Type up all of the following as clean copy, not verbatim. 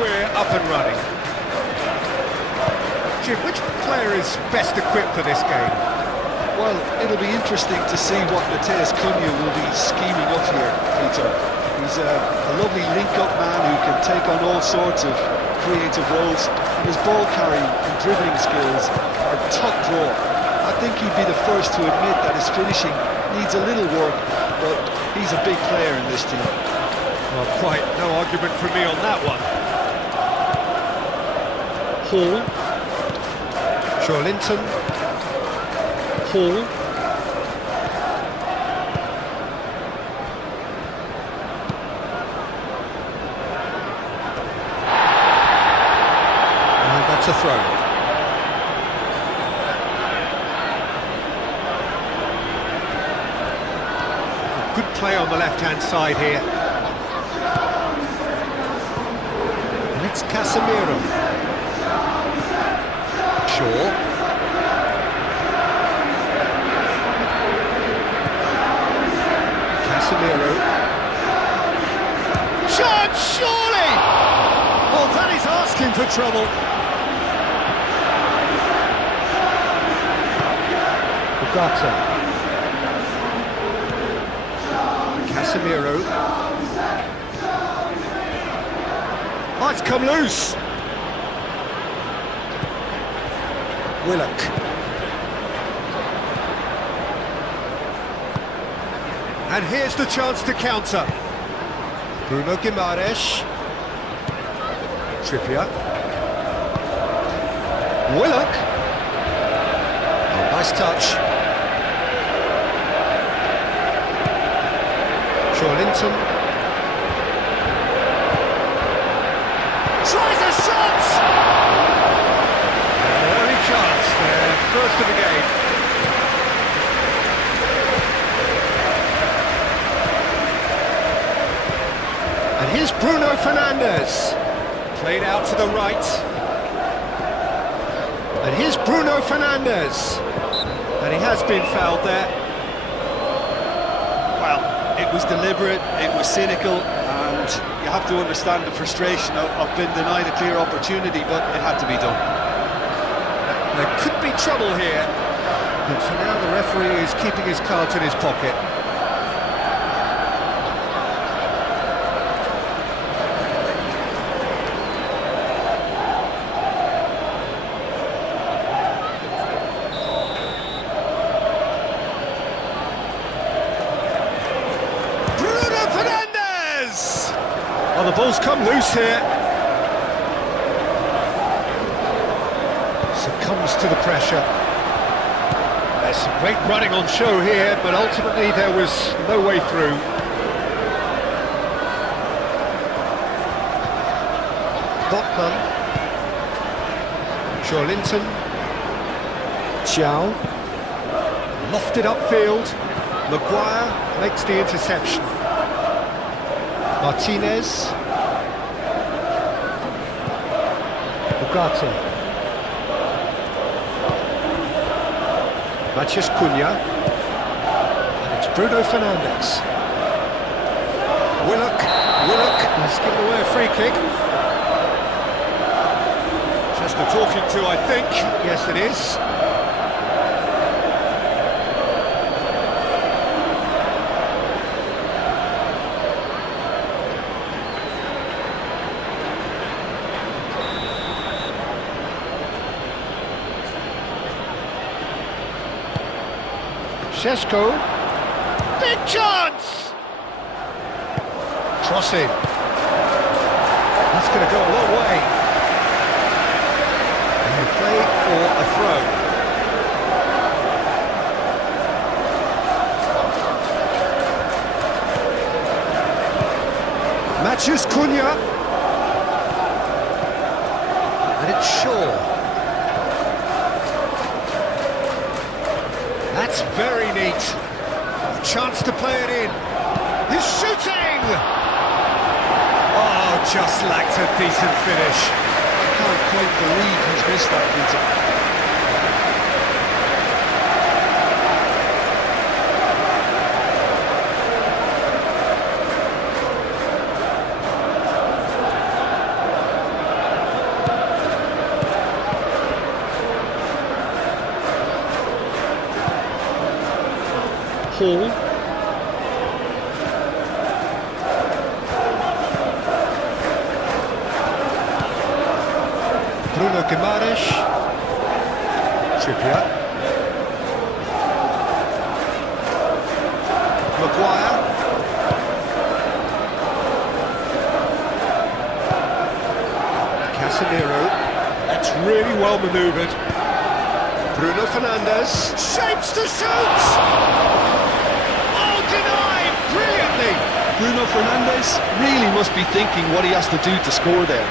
we're up and running. Jim, which player is best equipped for this game? Well, it'll be interesting to see what Matheus Cunha will be scheming up here, Peter. He's a lovely link-up man who can take on all sorts of creative roles, and his ball carrying and dribbling skills are top draw. I think he'd be the first to admit that his finishing needs a little work, but he's a big player in this team. Well, quite no argument from me on that one. Hall. Linton. Hall. And that's a throw. Good play on the left-hand side here. And it's Casemiro. Shaw. Casemiro. Shot, surely! Oh, that is asking for trouble. Ugarte. Casemiro. Oh, it's come loose. Willock. And here's the chance to counter. Bruno Guimaraes. Trippier. Willock. Oh, nice touch. Linton. Tries a shot! Early chance there, first of the game. And here's Bruno Fernandes. Played out to the right. And here's Bruno Fernandes. And he has been fouled there. It was deliberate, it was cynical, and you have to understand the frustration of being denied a clear opportunity, but it had to be done. There could be trouble here, and for now the referee is keeping his cards in his pocket. Oh, the ball's come loose here. Succumbs to the pressure. There's some great running on show here, but ultimately there was no way through. Botman. Linton. Chow. Lofted upfield. Maguire makes the interception. Martinez. Ugarte. Matheus Cunha. And it's Bruno Fernandes. Willock. He's given away a free kick. Just a talking to, I think. Yes, it is. Sesko. Big chance! Crossing. That's going to go a long way. And we play for a throw. Matheus Cunha. And it's Shaw. That's very neat. Chance to play it in. He's shooting! Oh, just lacked a decent finish. I can't quite believe he's missed that, Peter. Hall. Bruno Guimaraes. Trippier. Maguire. Casemiro. That's really well manoeuvred. Bruno Fernandes. Shapes to shoot! Oh, denied! Brilliantly! Bruno Fernandes really must be thinking what he has to do to score there.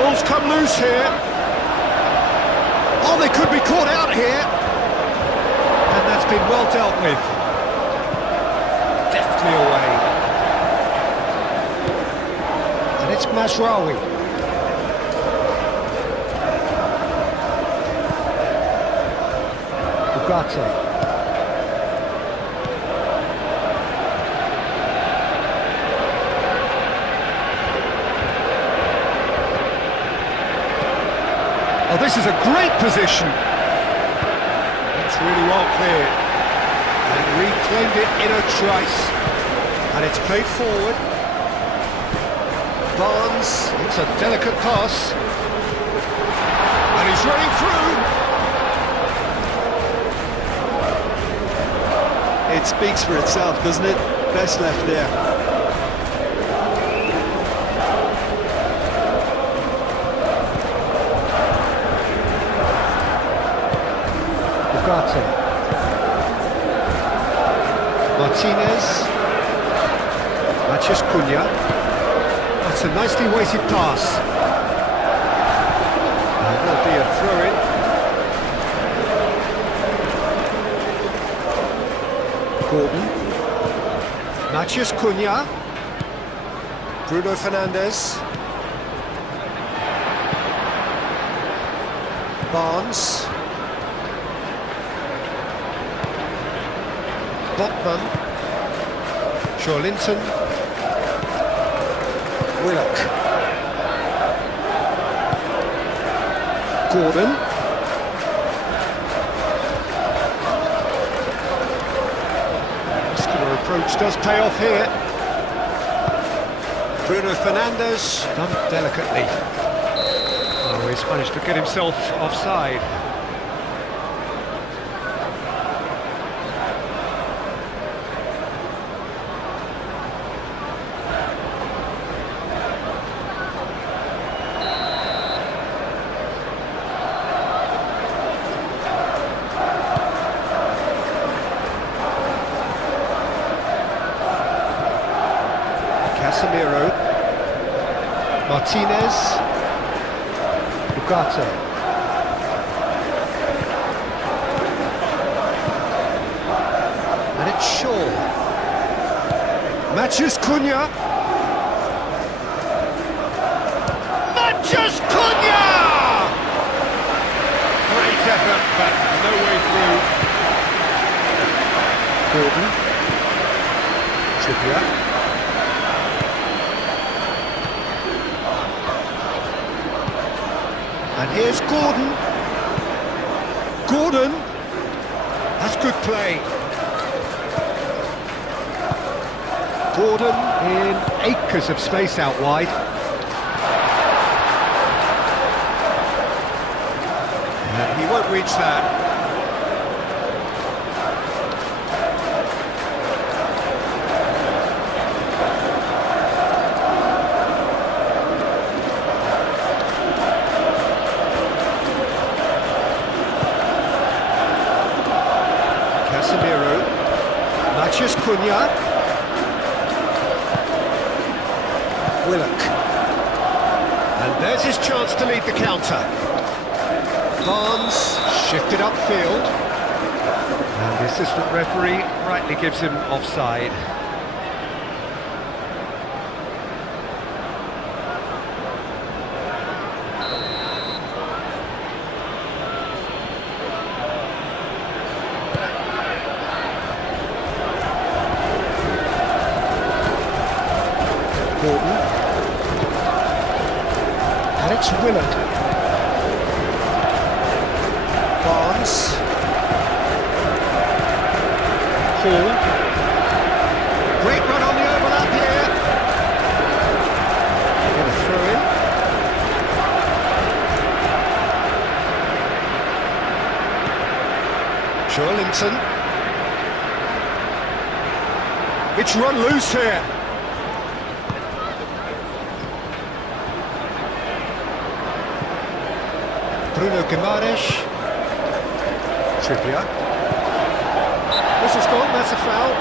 Ball's come loose here. Oh, they could be caught out here. And that's been well dealt with. Deftly away. And it's Mazraoui. Ugarte. Oh, this is a great position. It's really well cleared. And reclaimed it in a trice. And it's played forward. Barnes, it's a delicate pass. And he's running through. It speaks for itself, doesn't it? Best left there. Martinez. Matheus Cunha. That's a nicely weighted pass. And there'll be a throw-in. Gordon. Matheus Cunha. Bruno Fernandes. Barnes. Botman, Linton, Willock, Gordon, muscular approach does pay off here. Bruno Fernandes, done delicately. Oh, he's managed to get himself offside. Casemiro, Martinez, Ugarte, and it's Shaw, Matheus Cunha, Matheus Cunha! Great effort, but no way through. Gordon, Trippier. And here's Gordon. Gordon! That's good play. Gordon in acres of space out wide. And he won't reach that. Casemiro, Matheus Cunha, Willock, and there's his chance to lead the counter. Barnes shifted upfield, and the assistant referee rightly gives him offside. it's Willock. Barnes. Hall. Great run on the overlap here. Get a throw in. Linton. It's run loose here. Bruno Guimaraes. Trippier. Whistle's gone, that's a foul.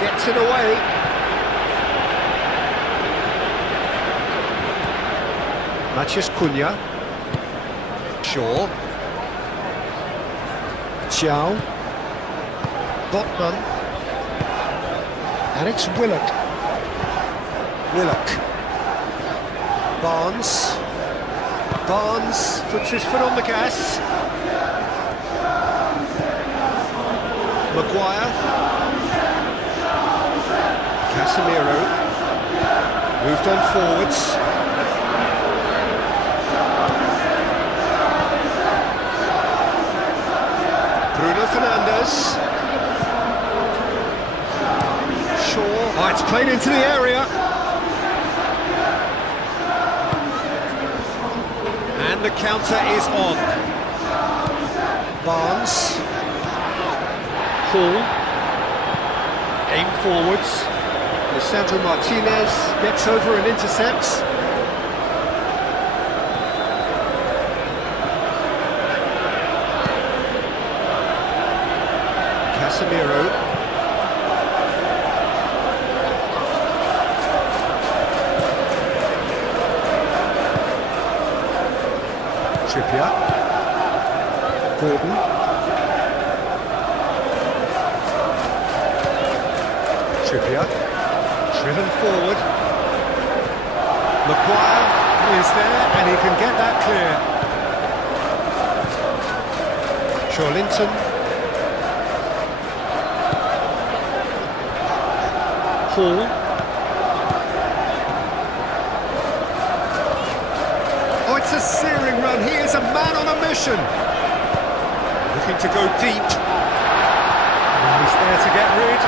Gets it away. Matheus Cunha. Shaw. Chow. Botman. And it's Willock. Willock. Barnes. Barnes puts his foot on the gas. Maguire. Casemiro. Moved on forwards. Bruno Fernandes. Shaw. Oh, it's played into the area. And the counter is on. Barnes. Hall. Aim forwards. Lisandro Martinez gets over and intercepts. Casemiro. Trippier. Gordon. Trippier. Driven forward. Maguire is there and he can get that clear. Linton. Hall. Oh, it's a searing run. He is a man on a mission. Looking to go deep. And he's there to get rid.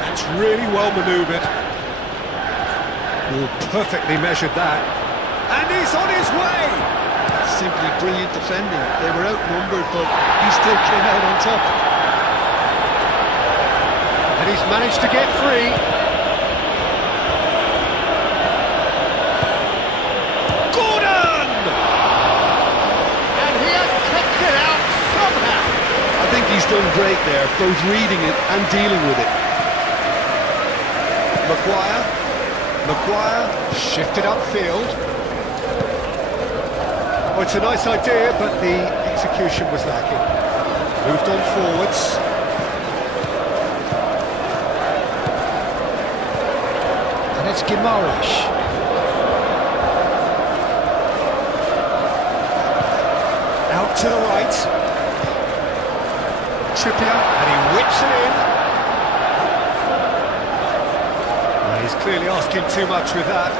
That's really well manoeuvred. Oh, perfectly measured that. And he's on his way. Simply brilliant defending. They were outnumbered, but he still came out on top. And he's managed to get free. Gordon! And he has kept it out somehow. I think he's done great there, both reading it and dealing with it. Maguire shifted upfield. Oh, it's a nice idea, but the execution was lacking. Moved on forwards. It's Guimaraes. Out to the right. Trippier, and he whips it in. Well, he's clearly asking too much with that.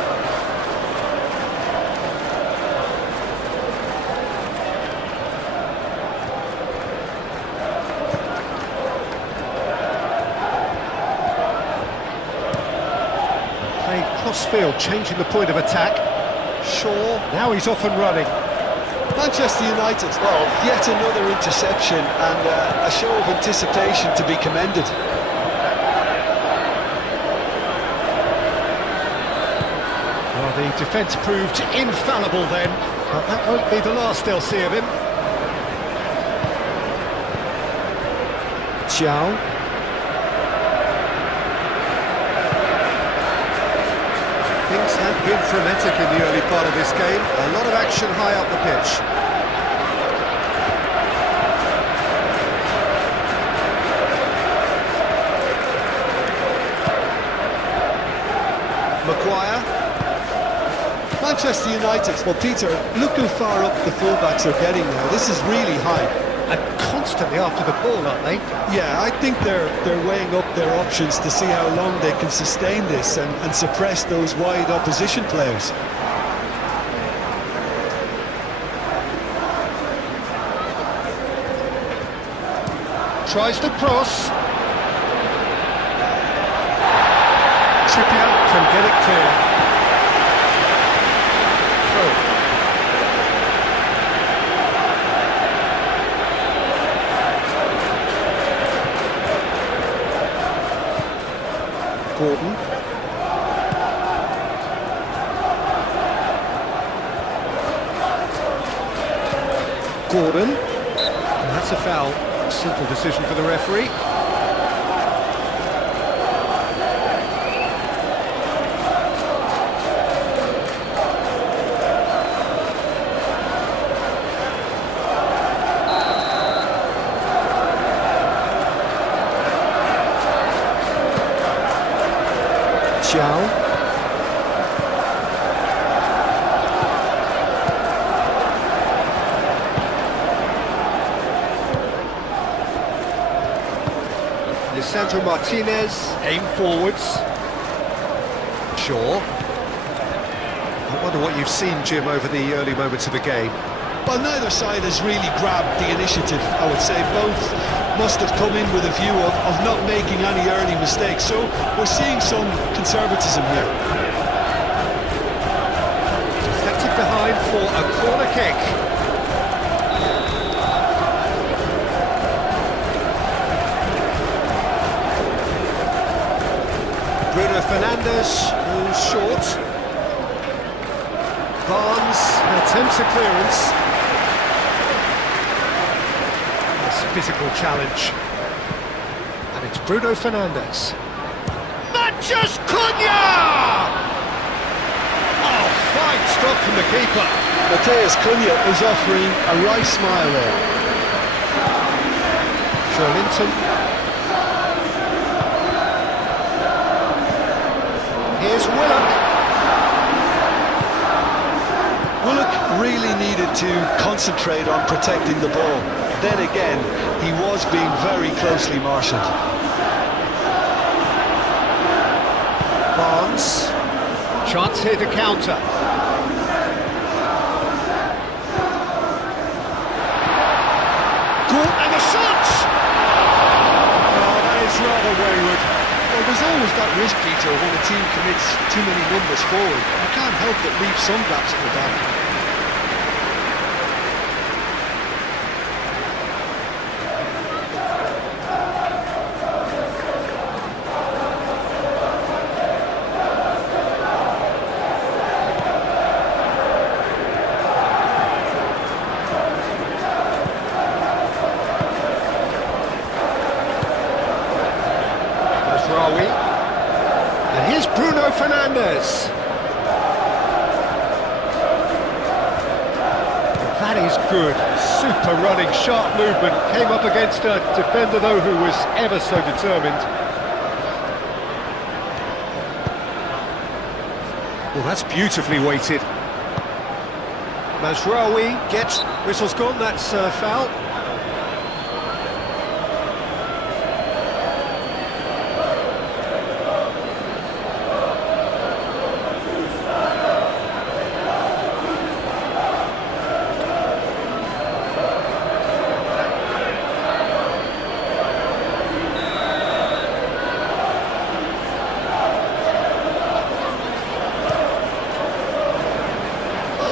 Crossfield changing the point of attack. Shaw, now he's off and running. Manchester United, well, yet another interception and a show of anticipation to be commended. Well, the defence proved infallible then, but that won't be the last they'll see of him. Chow. Things have been frenetic in the early part of this game. A lot of action high up the pitch. Manchester United. Well, Peter, look how far up the fullbacks are getting now. This is really high. And constantly after the ball, aren't they? Yeah, I think they're weighing up their options to see how long they can sustain this and suppress those wide opposition players. Tries to cross. Trippier can get it clear. Through. Gordon. Gordon. And that's a foul. Simple decision for the referee. Xiao. Lisandro Martinez, aim forwards. Shaw. I wonder what you've seen, Jim, over the early moments of the game. Well, neither side has really grabbed the initiative, I would say. Both must have come in with a view of not making any early mistakes, so we're seeing some conservatism here. Deflected behind for a corner kick. Bruno Fernandes, who's short. Barnes attempts a clearance. Nice physical challenge. And it's Bruno Fernandes. Matches Cunha! Oh, fine stop from the keeper. Matheus Cunha is offering a wry smile there. Joelinton. Here's Willock. Willock really needed to concentrate on protecting the ball. Then again, he was being very closely marshalled. Barnes. Chance here to counter. And the shot! Oh, that is rather wayward. Well, there's always that risk, Peter, when a team commits too many numbers forward. You can't help but leave some gaps at the back. And here's Bruno Fernandes. That is good. Super running, sharp movement. Came up against a defender, though, who was ever so determined. Well, that's beautifully weighted. Mazraoui gets... Whistle's gone, that's foul.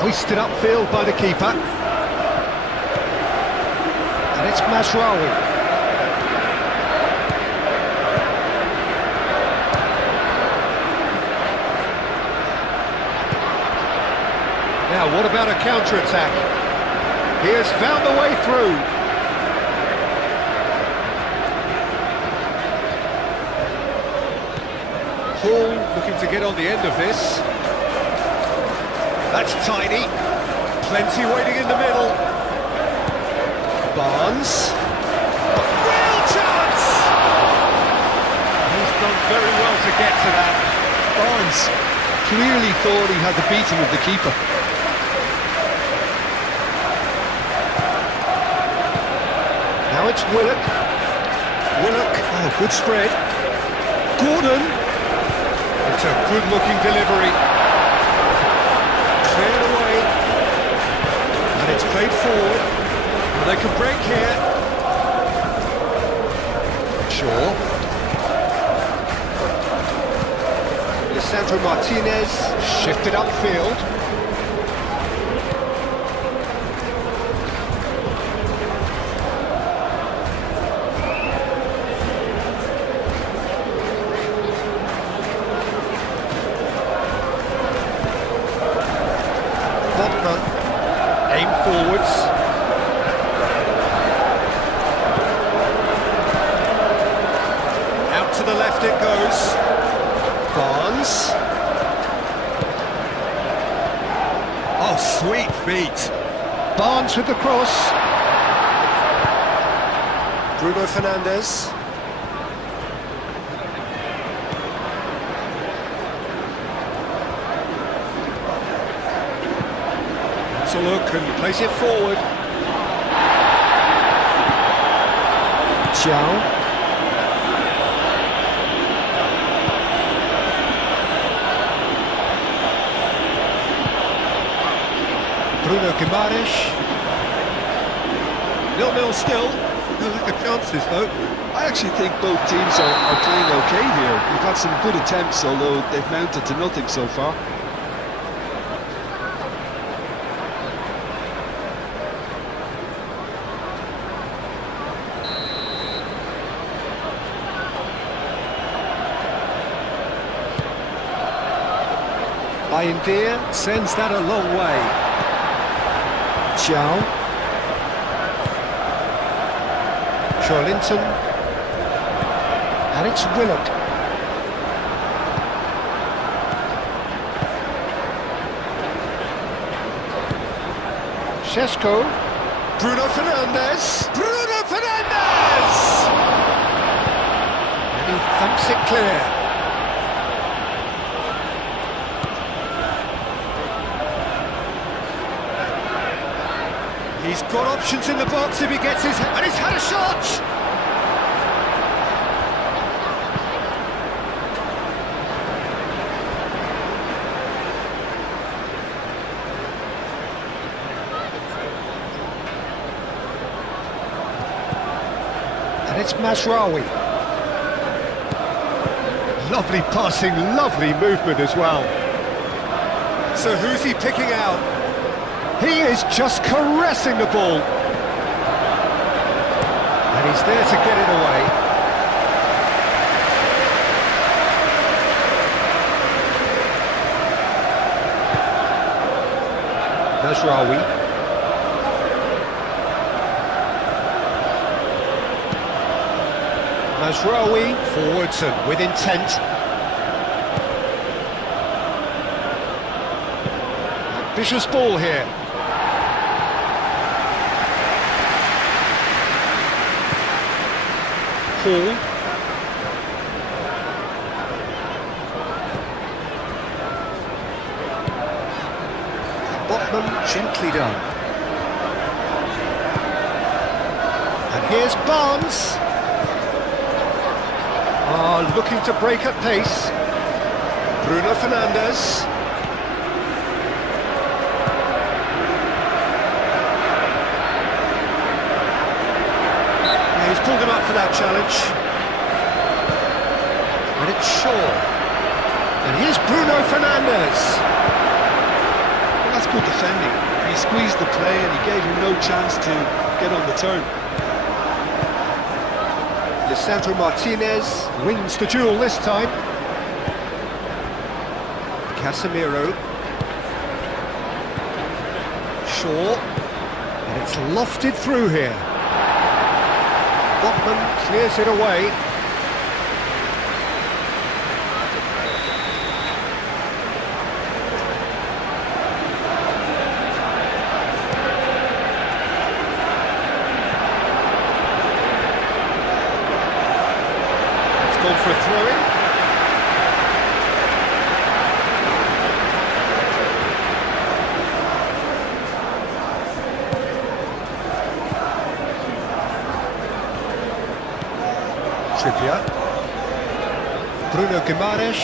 Hoisted upfield by the keeper. And it's Mazraoui. Now, what about a counter-attack? He has found the way through. Hall looking to get on the end of this. That's tidy. Plenty waiting in the middle. Barnes. Real chance! He's done very well to get to that. Barnes clearly thought he had the beating of the keeper. Now it's Willock. Willock, oh, good spread. Gordon. It's a good-looking delivery. Cleared away. And it's played forward. And they can break here. Shaw. Lisandro Martinez shifted upfield. Aim forwards. Out to the left it goes. Barnes. Oh, sweet feet. Barnes with the cross. Bruno Fernandes. A look and place it forward. Chow. Bruno Guimaraes. 0-0 still. No lack of chances though. I actually think both teams are playing okay here. They've had some good attempts, although they've mounted to nothing so far. Bayindir sends that a long way. Chow. Charlinton. And it's Willock. Šeško. Bruno Fernandes. Bruno Fernandes! And he thumps it clear. He's got options in the box if he gets his... And he's had a shot! And it's Mazraoui. Lovely passing, lovely movement as well. So who's he picking out? He is just caressing the ball. And he's there to get it away. Mazraoui. Mazraoui forwards and with intent. Ambitious ball here. Hall. Botman gently done. And here's Barnes. Looking to break at pace. Bruno Fernandes. He's pulled him up for that challenge. And it's Shaw. And here's Bruno Fernandes. Well, that's good defending. He squeezed the play and he gave him no chance to get on the turn. Lisandro Martinez wins the duel this time. Casemiro. Shaw. And it's lofted through here. Botman clears it away. It's gone for a throw-in. Trippier. Bruno Guimaraes.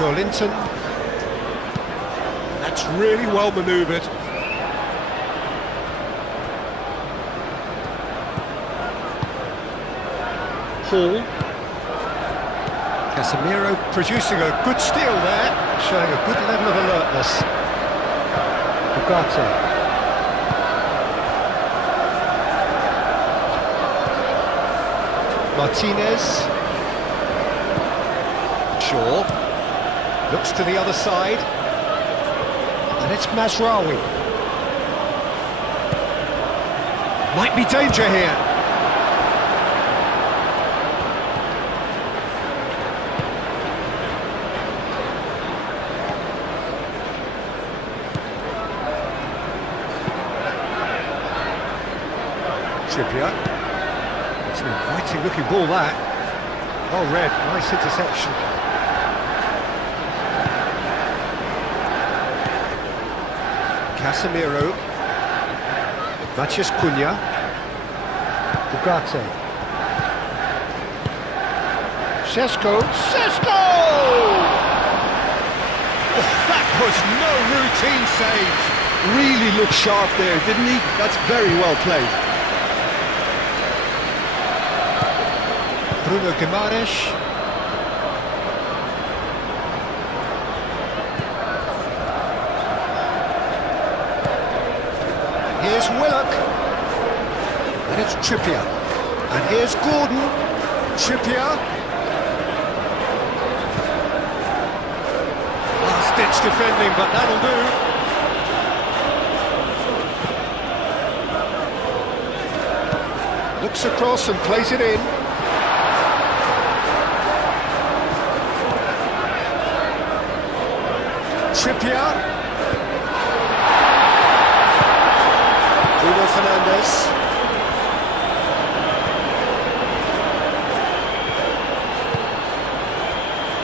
Linton. That's really well manoeuvred. Hall. Casemiro producing a good steal there, showing a good level of alertness. Ugarte. Martinez. Shaw. Looks to the other side. And it's Mazraoui. Might be danger here. Trippier. It's an inviting looking ball that. Oh, red, nice interception. Casemiro. Matheus Cunha. Ugarte. Sesko. Oh, that was no routine save. Really looked sharp there, didn't he? That's very well played. Bruno Guimaraes. Here's Willock. And it's Trippier. And here's Gordon. Trippier. Last-ditch defending, but that'll do. Looks across and plays it in. Trippier. Bruno Fernandes.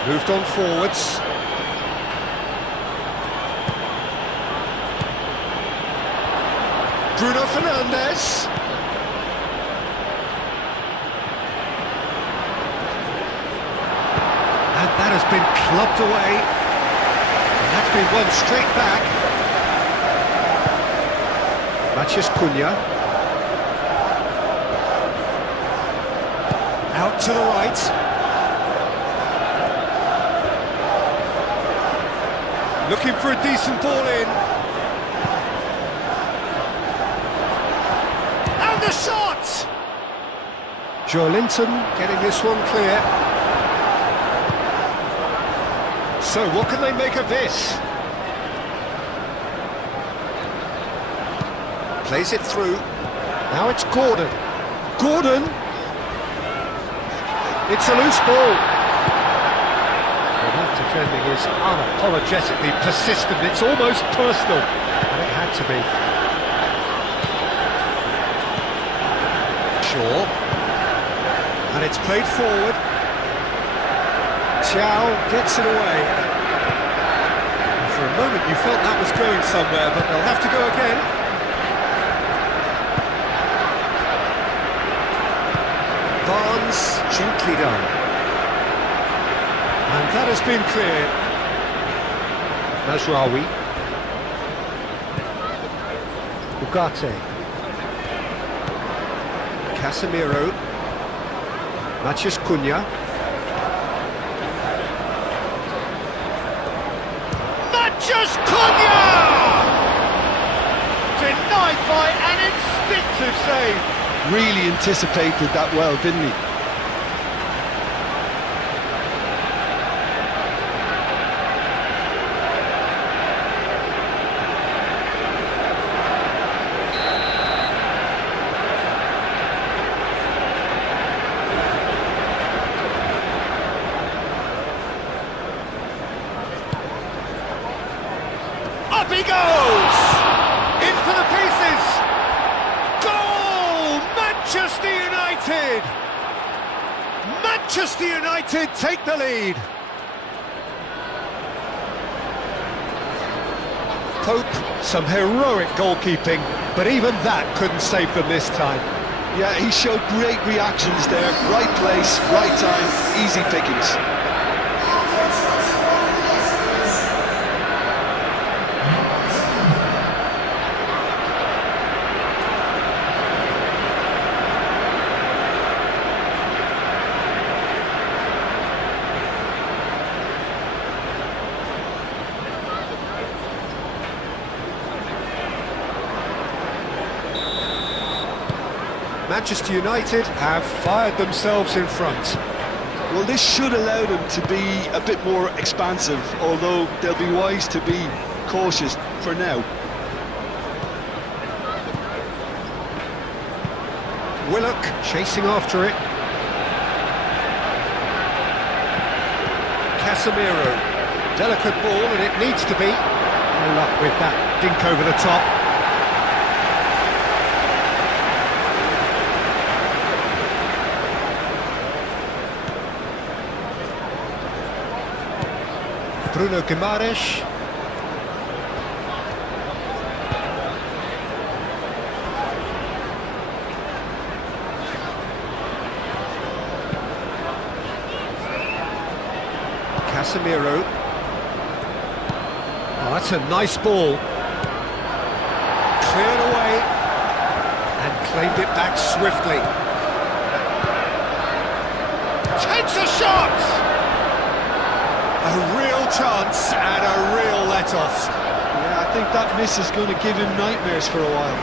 Moved on forwards. Bruno Fernandes. And that has been clubbed away. That's been won straight back. Matheus Cunha. Out to the right. Looking for a decent ball in. And the shot! Linton getting this one clear. So, what can they make of this? Plays it through. Now it's Gordon. Gordon! It's a loose ball. Well, that defending is unapologetically persistent. It's almost personal. And it had to be. Shaw. And it's played forward. Chow gets it away. And for a moment you felt that was going somewhere, but they'll have to go again. Barnes, gently done. And that has been cleared. Mazraoui. Ugarte. Casemiro. Matheus Cunha. Matheus Cunha! Denied by an instinctive save. Really anticipated that well, didn't he? Up he goes! In for the pieces! Goal! Manchester United! Manchester United take the lead. Pope, some heroic goalkeeping, but even that couldn't save them this time. Yeah, he showed great reactions there. Right place, right time, easy pickings. Manchester United have fired themselves in front. Well, this should allow them to be a bit more expansive, although they'll be wise to be cautious for now. Willock chasing after it. Casemiro. Delicate ball, and it needs to be. No luck with that dink over the top. Bruno Guimaraes. Casemiro. Oh, that's a nice ball. Cleared away and claimed it back swiftly. Takes a shot! A real chance and a real let-off. Yeah, I think that miss is going to give him nightmares for a while.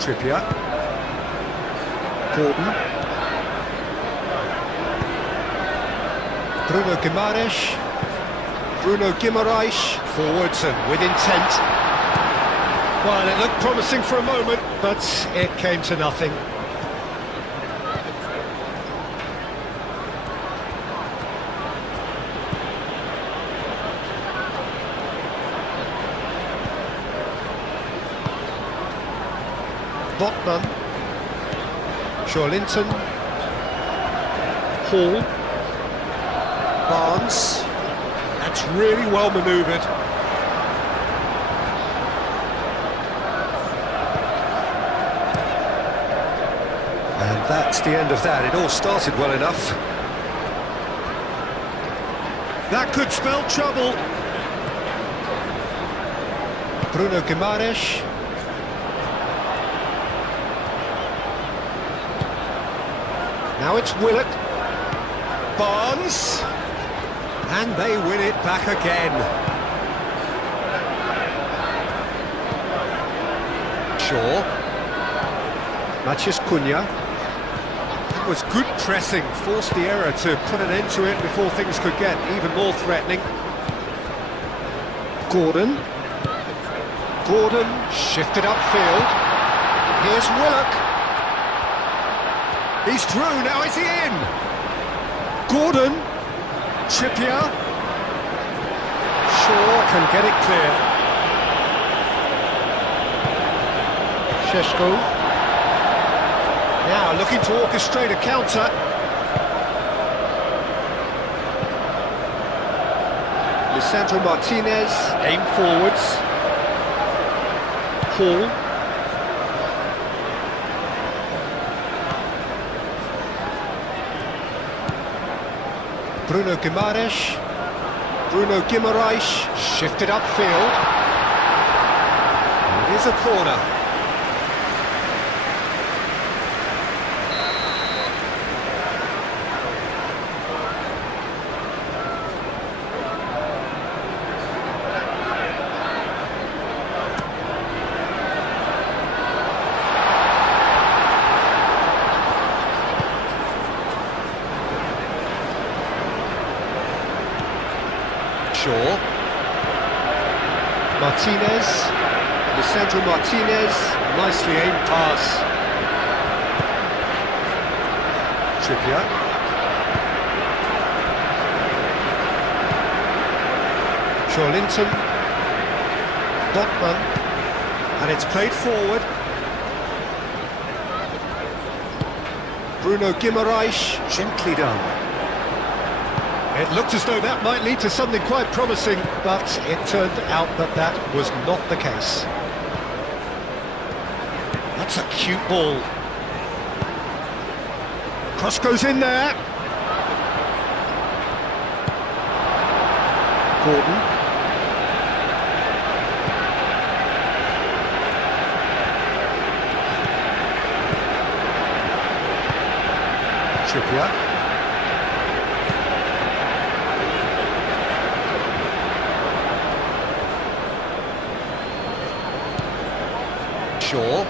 Trippier. Gordon. Bruno Guimaraes. Bruno Guimaraes. Forwards and with intent. Well, it looked promising for a moment, but it came to nothing. Botman. Shawlinton. Hall. Barnes. That's really well manoeuvred. And that's the end of that. It all started well enough. That could spell trouble. Bruno Guimaraes. Now it's Willock. Barnes. And they win it back again. Shaw. Matheus Cunha. That was good pressing, forced the error to put an end to it before things could get even more threatening. Gordon. Gordon shifted upfield. Here's Willock. He's through, now is he in? Gordon. Trippier. Shaw can get it clear. Šeško. Now looking to orchestrate a counter. Lisandro Martinez, aim forwards. Hall. Bruno Guimaraes. Bruno Guimaraes shifted upfield. It is a corner. Shaw. Martinez. Lisandro Martinez. Nicely aimed pass. Trippier. Shawlinton. Botman, and it's played forward. Bruno Guimaraes, gently done. It looked as though that might lead to something quite promising, but it turned out that that was not the case. That's a cute ball. Cross goes in there. Gordon. Trippier. Shaw.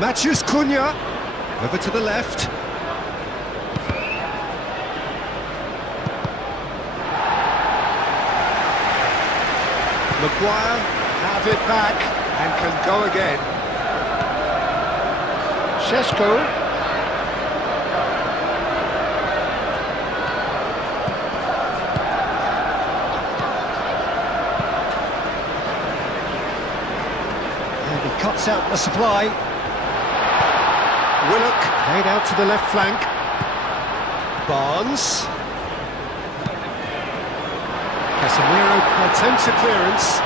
Matthews Cunha, over to the left. Maguire have it back and can go again. Šeško. And he cuts out the supply. Willock, played out to the left flank. Barnes. Casemiro attempts a clearance.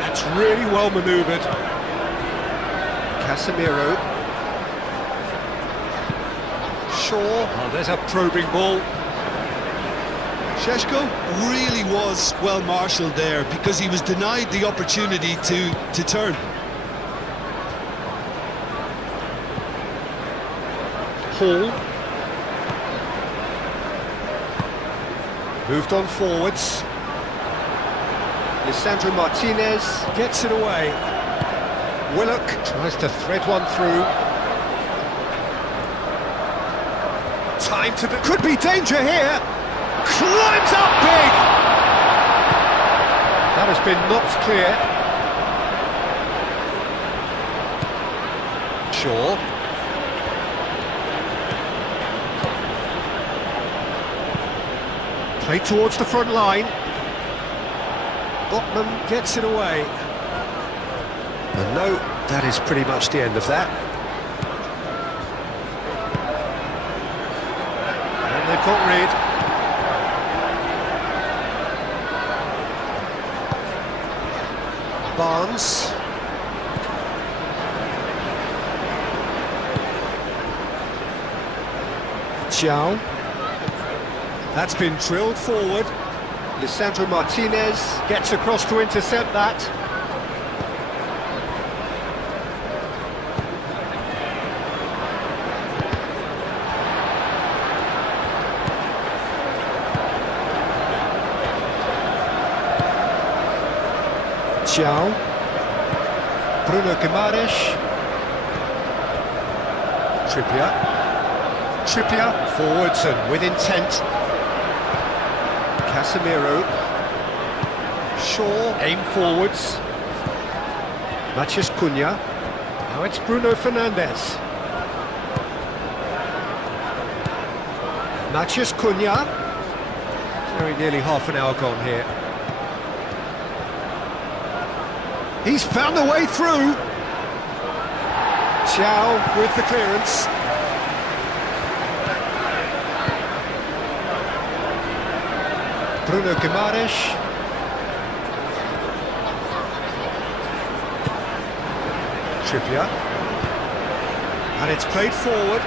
That's really well manoeuvred. Casemiro. Shaw. Oh, there's a probing ball. Šeško really was well marshalled there because he was denied the opportunity to turn. Hall. Moved on forwards. Lisandro Martinez gets it away. Willock tries to thread one through. Time to could be danger here. Climbs up big! That has been knocked clear. Shaw. Played towards the front line. Botman gets it away. And no, that is pretty much the end of that. And they've got rid. Barnes. Xiao. That's been drilled forward. Lisandro Martinez gets across to intercept that. Xiao. Bruno Guimaraes. Trippier forwards and with intent. Casemiro. Shaw aim forwards. Mathias Cunha. Now it's Bruno Fernandes. Mathias Cunha. Very nearly half an hour gone here. He's found a way through. Xiao with the clearance. Bruno Guimaraes. Trippier. And it's played forward.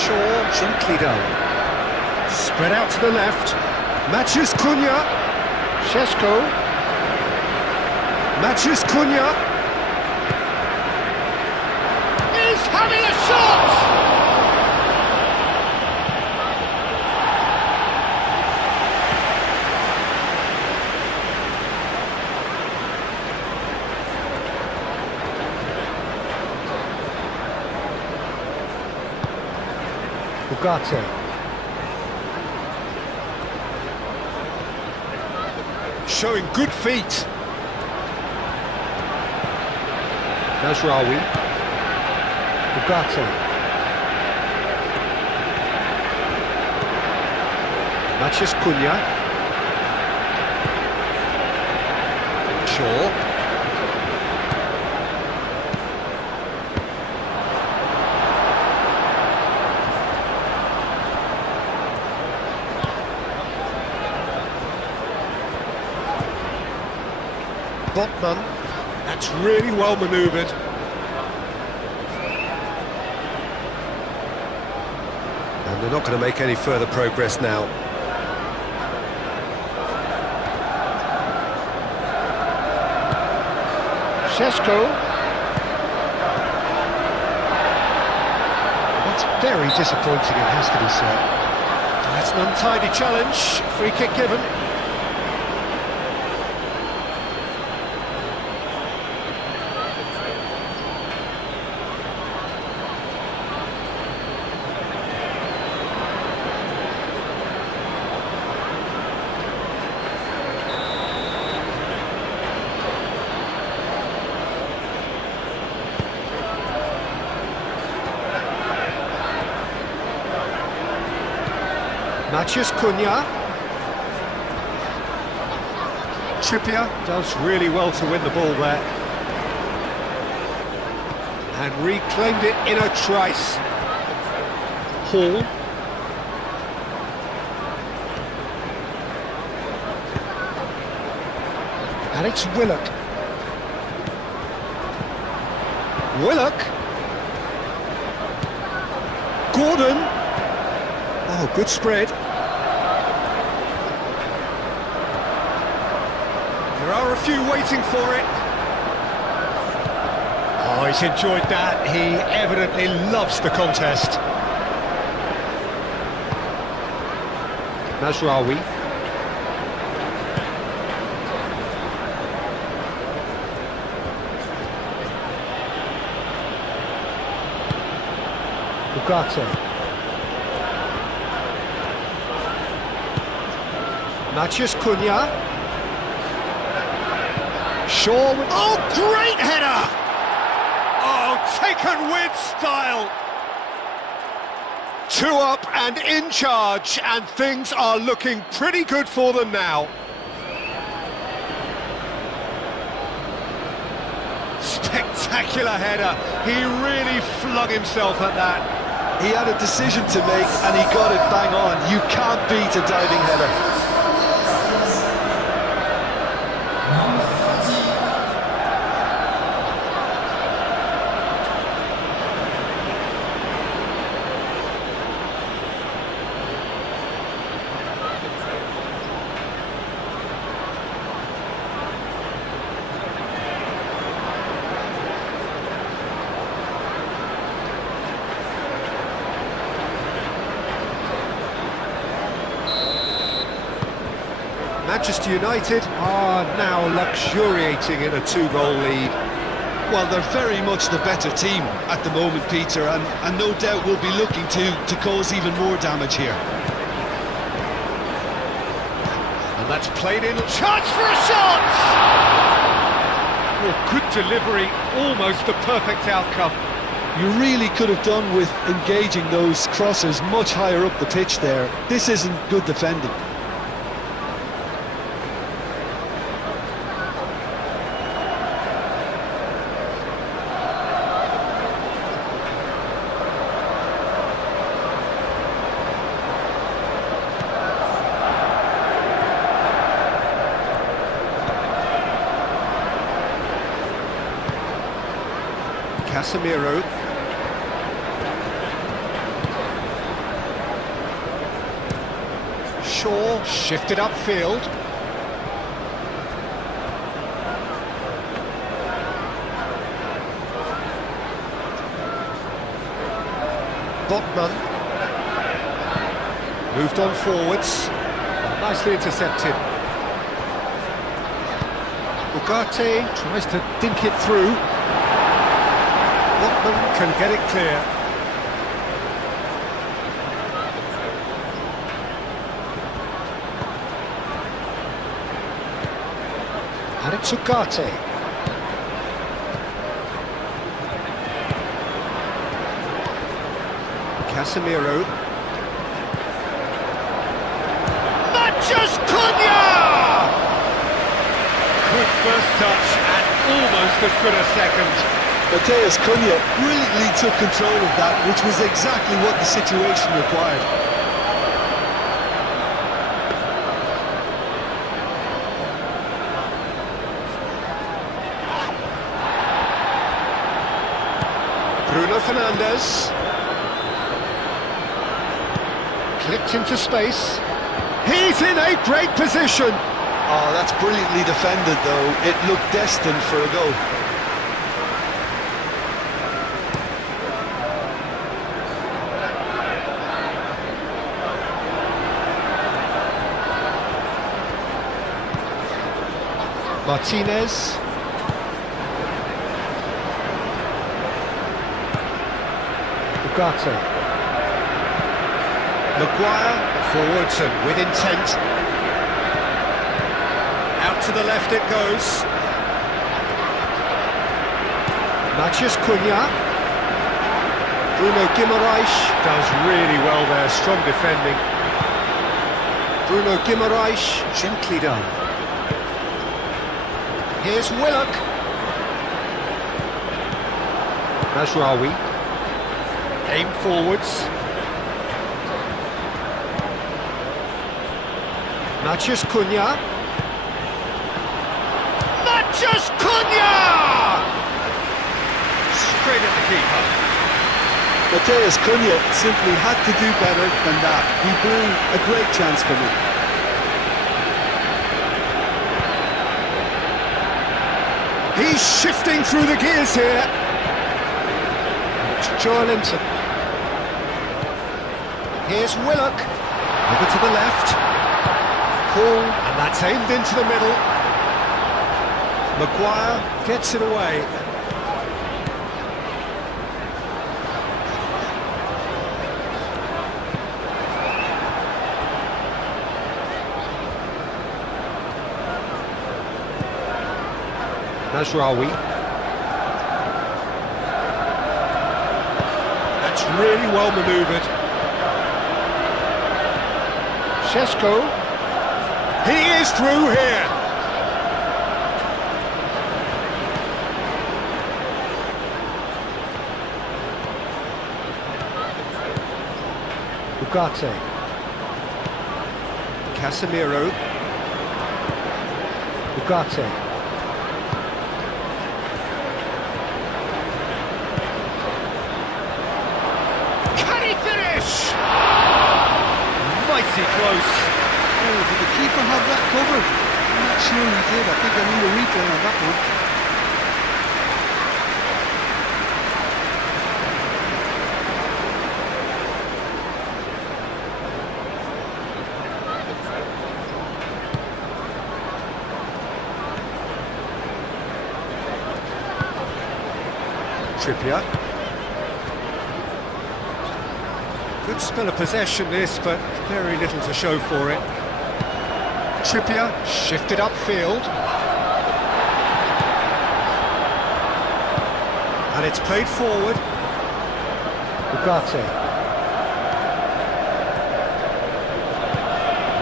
Shaw, gently done. Spread out to the left. Mathias Cunha. Šeško. Mathias Cunha. Is having a shot! Ugarte. showing good feet. Nasraoui. Ugarte. Matheus Cunha. Shaw. Botman. That's really well manoeuvred. And they're not going to make any further progress now. Šeško. That's very disappointing, it has to be said. That's an untidy challenge. Free kick given. Matheus Cunha. Trippier does really well to win the ball there. And reclaimed it in a trice. Hall. And it's Willock. Willock. Gordon. Oh, good spread. There are a few waiting for it. Oh, he's enjoyed that. He evidently loves the contest. Nasraoui. Ugarte. Matheus Cunha. Shaw. Oh, great header! Oh, taken with style. 2 up and in charge, and things are looking pretty good for them now. Spectacular header. He really flung himself at that. He had a decision to make and he got it bang on. You can't beat a diving header. Manchester United are now luxuriating in a 2-goal lead. Well, they're very much the better team at the moment, Peter, and no doubt will be looking to cause even more damage here. And that's played in. Chance for a shot! Oh, good delivery, almost the perfect outcome. You really could have done with engaging those crosses much higher up the pitch there. This isn't good defending. Casemiro. Shaw shifted upfield. Botman. Moved on forwards. Nicely intercepted. Ugarte tries to dink it through. Botman can get it clear. And it's Ugarte. Casemiro. Just Cunha! Good first touch and almost as good a second. Matheus Cunha brilliantly took control of that, which was exactly what the situation required. Bruno Fernandes. Clipped into space. He's in a great position. Oh, that's brilliantly defended, though. It looked destined for a goal. Martinez. Ugarte. Maguire. Forwards and with intent. Out to the left it goes. Matheus Cunha. Bruno Guimaraes does really well there, strong defending. Bruno Guimaraes, gently done. Here's Willock. Mazraoui. Aim forwards. Matheus Cunha. Matheus Cunha! Straight at the keeper. Matheus Cunha simply had to do better than that. He blew a great chance for me. He's shifting through the gears here. It's Joelinton. Here's Willock. Over to the left. And that's aimed into the middle. Maguire gets it away. Mazraoui. That's really well manoeuvred. Šeško. He is through here. Ugarte. Casemiro. Ugarte. Can he finish? Mighty close. Oh, did the keeper have that covered? I'm not sure he did. I think I need a replay on that one. Trippier. Good spell of possession this, but very little to show for it. Trippier shifted upfield. And it's played forward. Ugarte.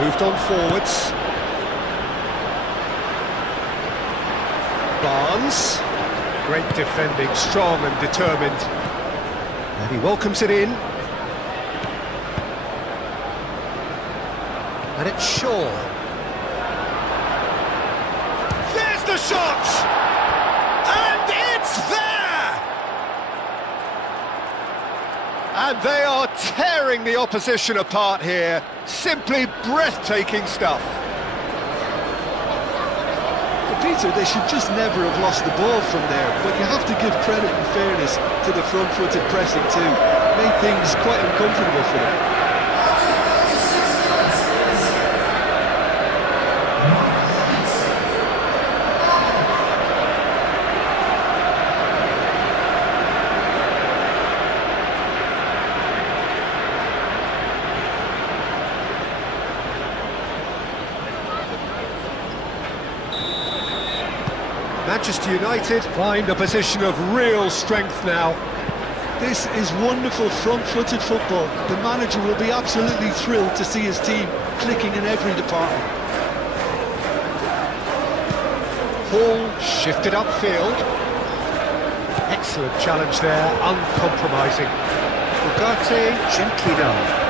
Moved on forwards. Barnes. Great defending, strong and determined. And he welcomes it in. And it's Shaw. There's the shot! And it's there! And they are tearing the opposition apart here. Simply breathtaking stuff. Peter, they should just never have lost the ball from there, but you have to give credit and fairness to the front-footed pressing too. Made things quite uncomfortable for them. Manchester United find a position of real strength now. This is wonderful front-footed football. The manager will be absolutely thrilled to see his team clicking in every department. Hall shifted upfield. Excellent challenge there, uncompromising. Ugarte gently done.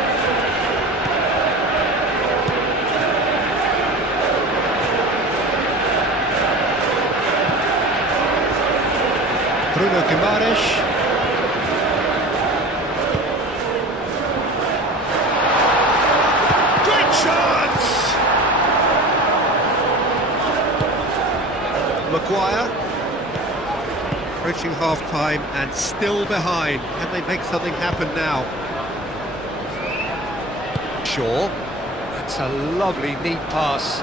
Bruno Guimaraes. Great chance! Maguire. Approaching half-time and still behind. Can they make something happen now? Shaw. That's a lovely, neat pass.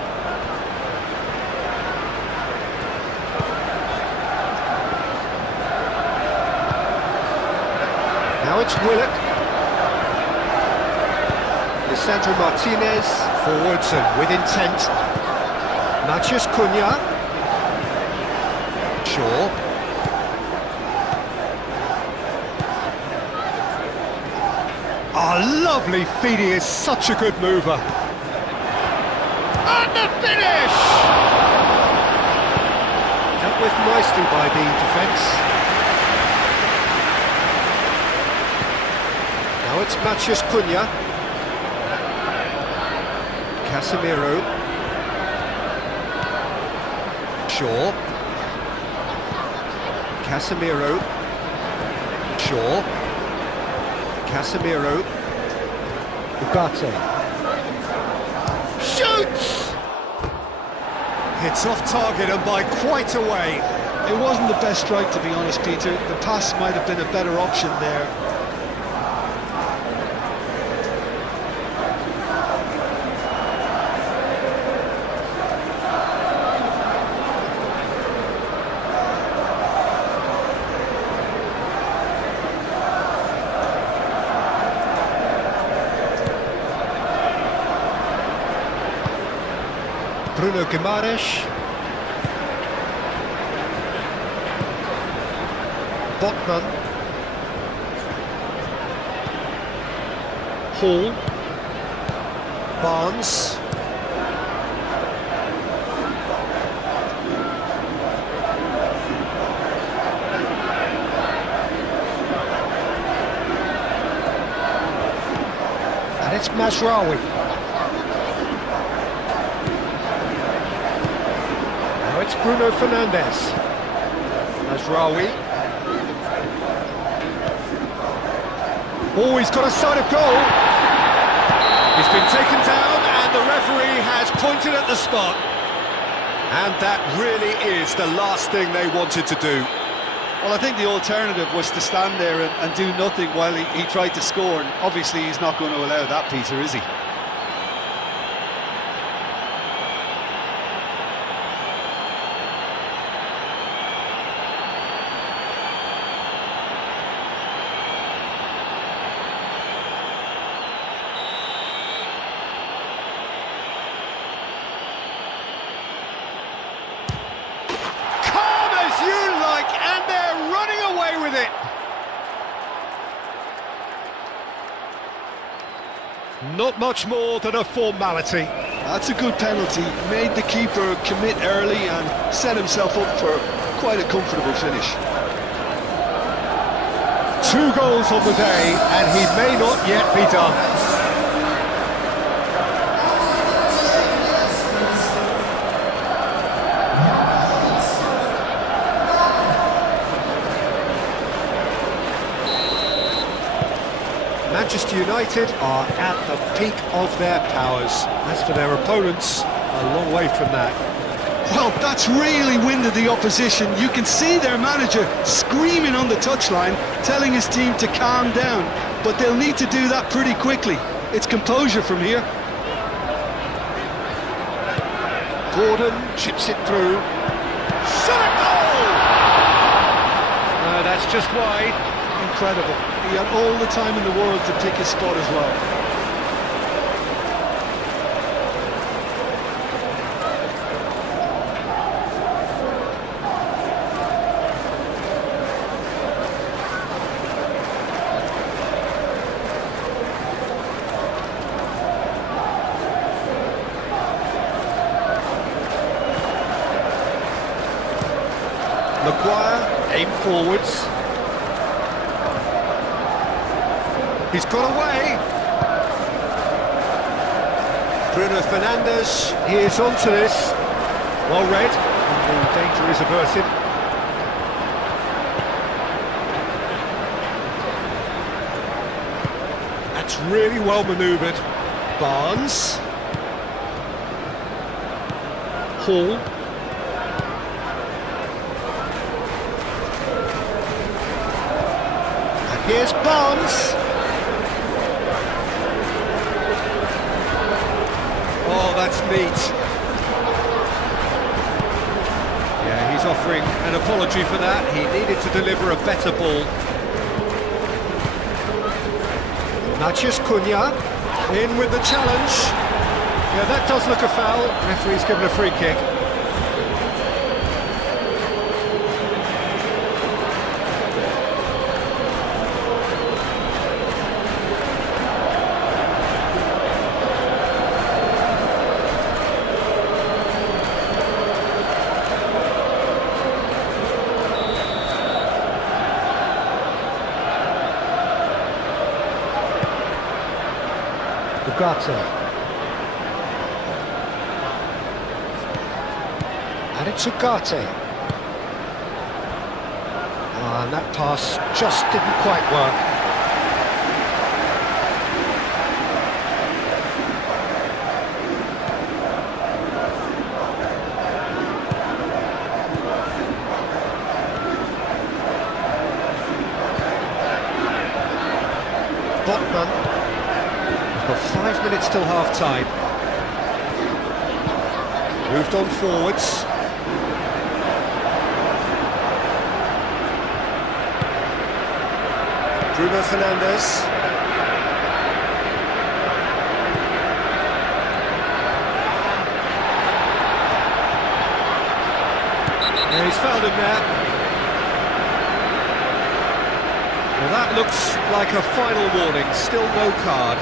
Now it's Willock. Lisandro Martinez, forwards and with intent. Matheus Cunha. Shaw. Oh, lovely feed, he is such a good mover. And the finish! Dealt with nicely by the defence. Now it's Matheus Cunha. Casemiro. Shaw. Casemiro. Shaw. Casemiro. Ugarte. Shoots! Hits off target and by quite a way. It wasn't the best strike, to be honest, Peter. The pass might have been a better option there. Bruno Guimaraes. Botman. Hall. Barnes. And it's Mazraoui. It's Bruno Fernandes. Mazraoui. Oh, he's got a sight of goal. He's been taken down and the referee has pointed at the spot. And that really is the last thing they wanted to do. Well, I think the alternative was to stand there and do nothing while he tried to score. And obviously he's not going to allow that, Peter, is he? With it. Not much more than a formality. That's a good penalty. Made the keeper commit early and set himself up for quite a comfortable finish. 2 goals on the day and he may not yet be done. Manchester United are at the peak of their powers. As for their opponents, a long way from that. Well, that's really winded the opposition. You can see their manager screaming on the touchline, telling his team to calm down. But they'll need to do that pretty quickly. It's composure from here. Gordon chips it through. Shot a goal! No, that's just wide. Incredible. He had all the time in the world to pick his spot as well. Maguire, aim forwards. He's got away. Bruno Fernandes, he is onto this. Well read, and the danger is averted. That's really well manoeuvred. Barnes. Hall. And here's Barnes. Oh, that's neat. Yeah, he's offering an apology for that. He needed to deliver a better ball. Matheus Cunha in with the challenge. Yeah, that does look a foul. Referee's given a free kick. Ugarte. And it's Ugarte. And that pass just didn't quite work. Botman. Got 5 minutes till half-time. Moved on forwards. Bruno Fernandes. Yeah, he's found him there. Well, that looks like a final warning. Still no card.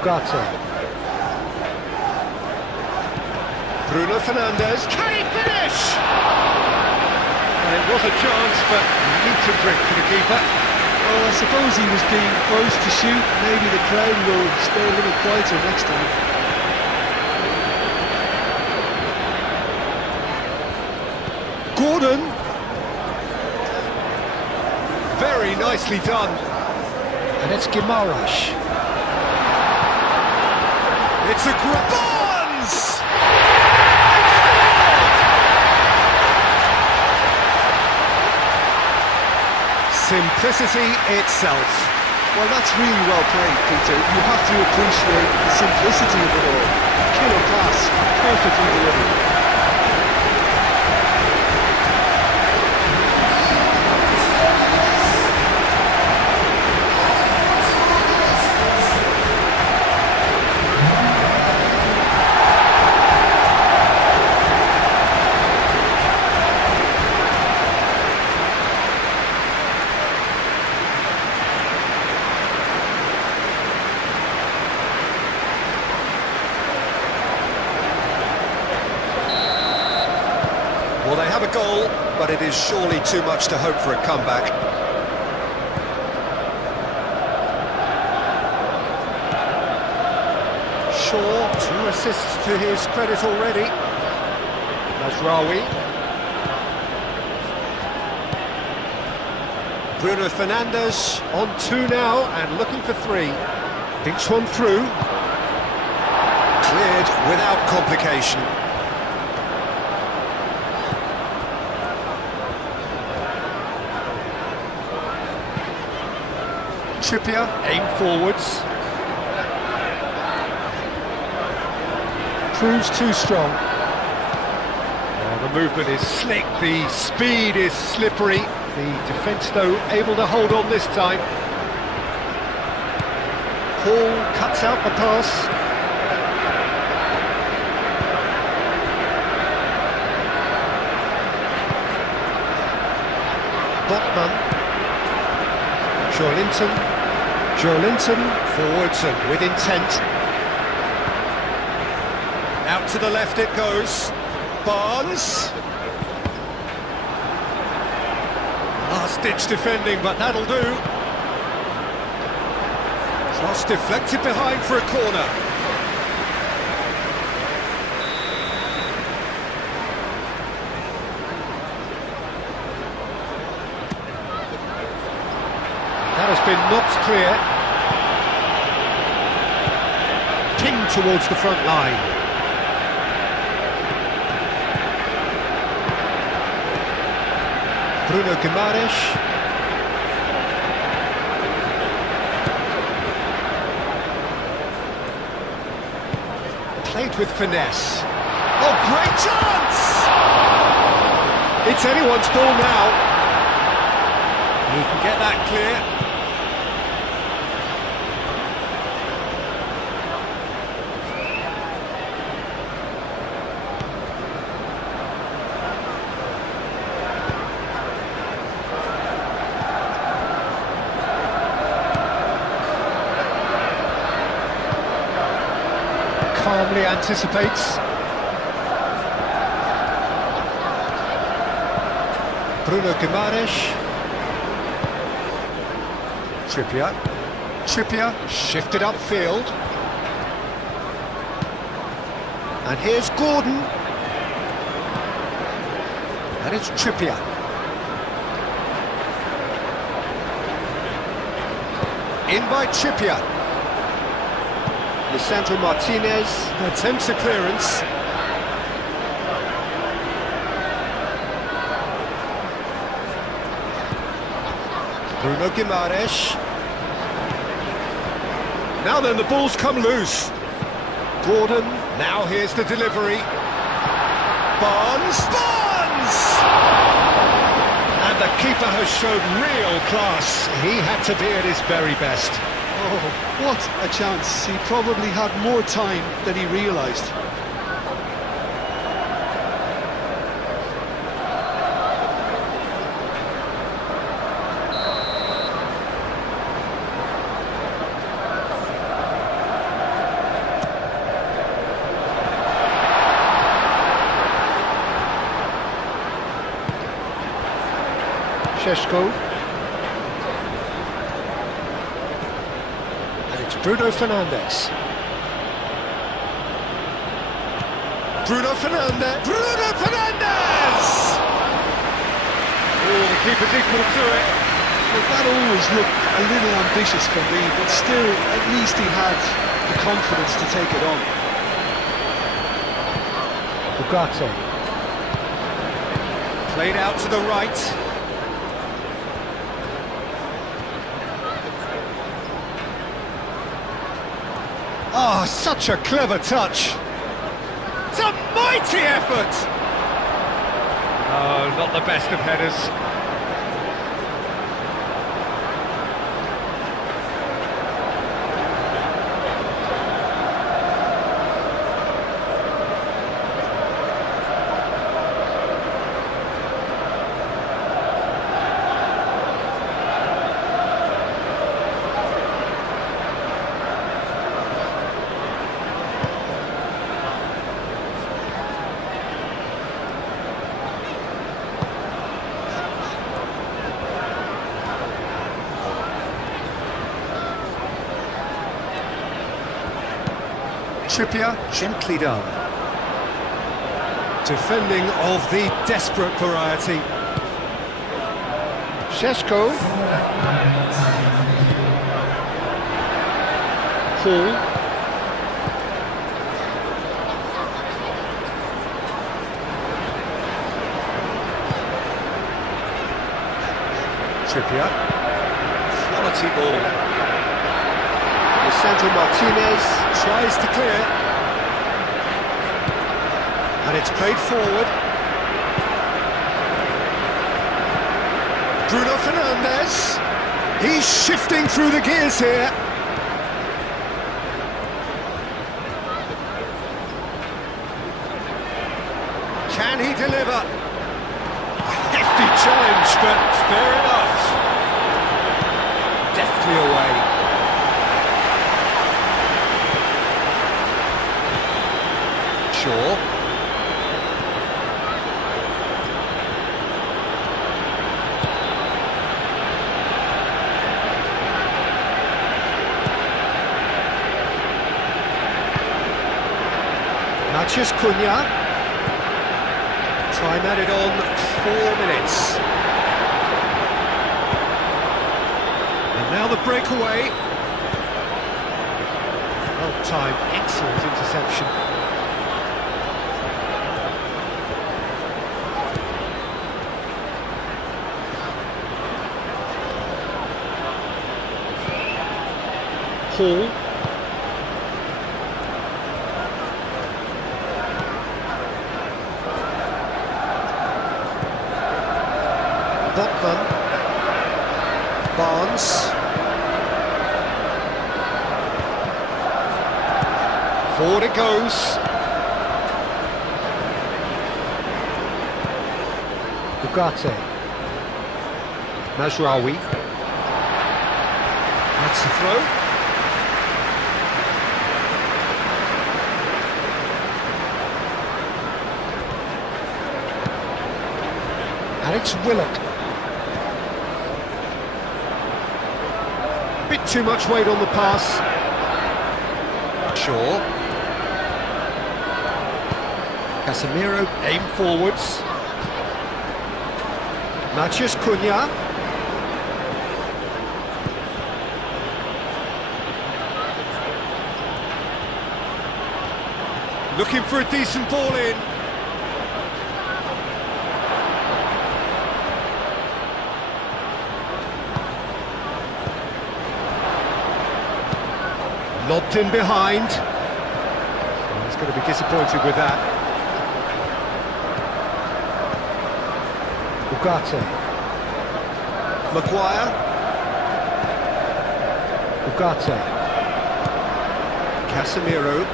Ugarte. Bruno Fernandes. Can he finish? And it was a chance, but neat and brick for the keeper. Well, I suppose he was being forced to shoot. Maybe the crowd will stay a little quieter next time. Gordon. Very nicely done. And it's Guimaraes. It's a Barnes! Simplicity itself. Well, that's really well played, Peter. You have to appreciate the simplicity of it all. Killer pass, perfectly delivered. Well, they have a goal, but it is surely too much to hope for a comeback. Shaw, 2 assists to his credit already. Mazraoui. Bruno Fernandes on 2 now and looking for 3. Thinks one through. Cleared without complication. Trippier, aim forwards. Proves too strong. Oh, the movement is slick, the speed is slippery. The defence, though, able to hold on this time. Hall cuts out the pass. Botman. Joelinton forwards and with intent. Out to the left it goes. Barnes. Last-ditch defending, but that'll do. Cross deflected behind for a corner. That has been knocked clear. Pinged towards the front line. Bruno Guimaraes. Played with finesse. Oh, great chance! It's anyone's ball now. He can get that clear. Calmly anticipates. Bruno Guimaraes. Trippier shifted upfield. And here's Gordon. And it's Trippier. In by Trippier. Lisandro Martinez attempts a clearance. Bruno Guimaraes. Now then, the ball's come loose. Gordon, now here's the delivery. Barnes! And the keeper has showed real class. He had to be at his very best. Oh, what a chance. He probably had more time than he realised. Šeško. Bruno Fernandes. Bruno Fernandes! Oh, the keeper's equal to it. Well, that always looked a little ambitious for me, but still, at least he had the confidence to take it on. Ugarte. Played out to the right. Oh, such a clever touch. It's a mighty effort. Oh, not the best of headers. Trippier, gently done. Defending of the desperate variety. Šeško. Hall. Trippier. Quality ball. Lisandro Martinez tries to clear. And it's played forward. Bruno Fernandes. He's shifting through the gears here. Can he deliver? A hefty challenge, but Fair enough. Deftly away. Shaw. Mathias Cunha. Time added on 4 minutes. And now the breakaway. Well timed, excellent interception. Hall. Botman. Barnes. Forward it goes. Ugarte. Mazraoui. That's the throw. Alex Willock. Bit too much weight on the pass. Shaw. Casemiro aim forwards. Mathias Cunha. Looking for a decent ball in. Lobbed in behind. He's going to be disappointed with that. Ugarte. Maguire. Ugarte. Casemiro.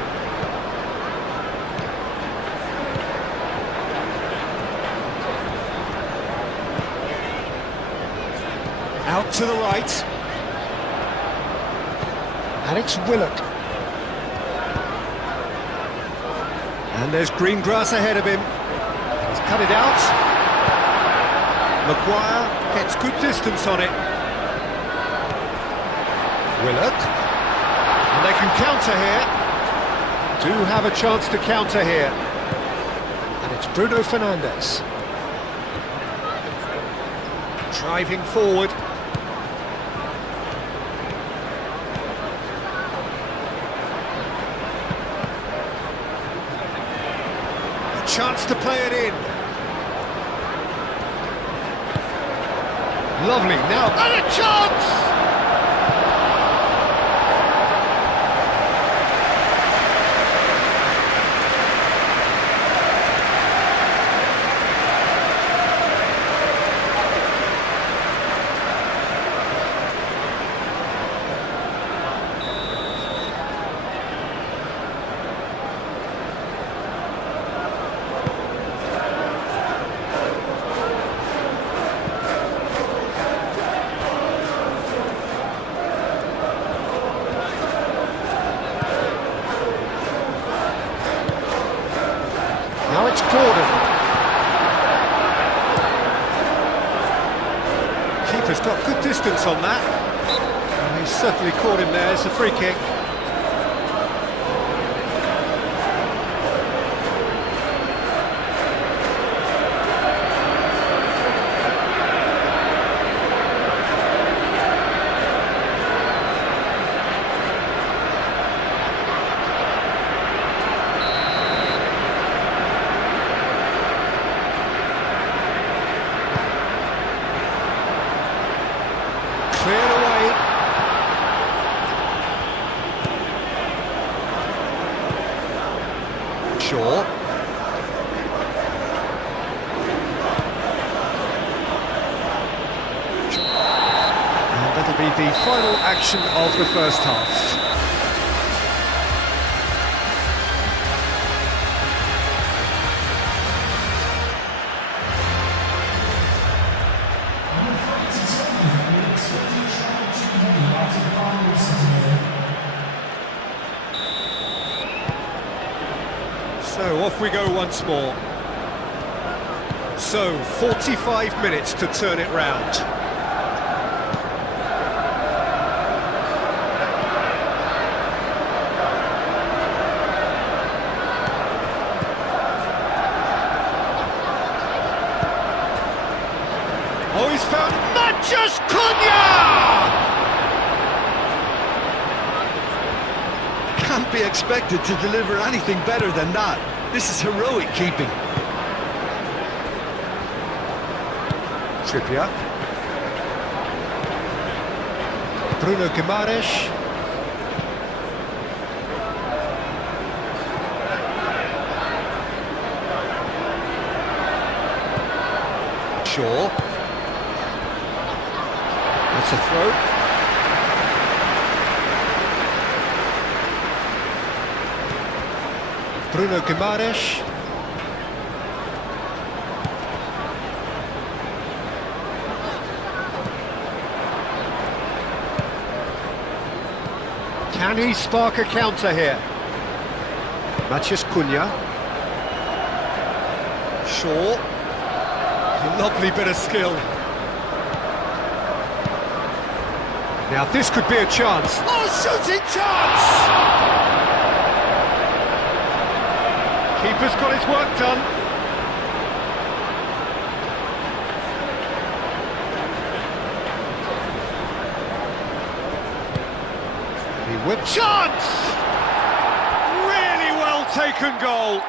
Out to the right. Alex Willock. And there's green grass ahead of him. He's cut it out. Maguire gets good distance on it. Willock. And they can counter here. Do have a chance to counter here. And it's Bruno Fernandes. Driving forward. Chance to play it in. Lovely, now, and a chance! Now it's Gordon. Keeper's got good distance on that. And he's certainly caught him there. It's a free kick. Cleared away. Shaw. And that'll be the final action of the first half. So off we go once more. So 45 minutes to turn it round. Oh, he's found Matches Cunha! Can't be expected to deliver anything better than that. This is heroic keeping. Trippier. Bruno Guimaraes. Shaw. That's a throw. Bruno Guimaraes. Can he spark a counter here? Matches Cunha. Shaw. Lovely bit of skill. Now this could be a chance. Oh, shooting chance! Keeper's got his work done. He whipped. Chance! Really well taken goal.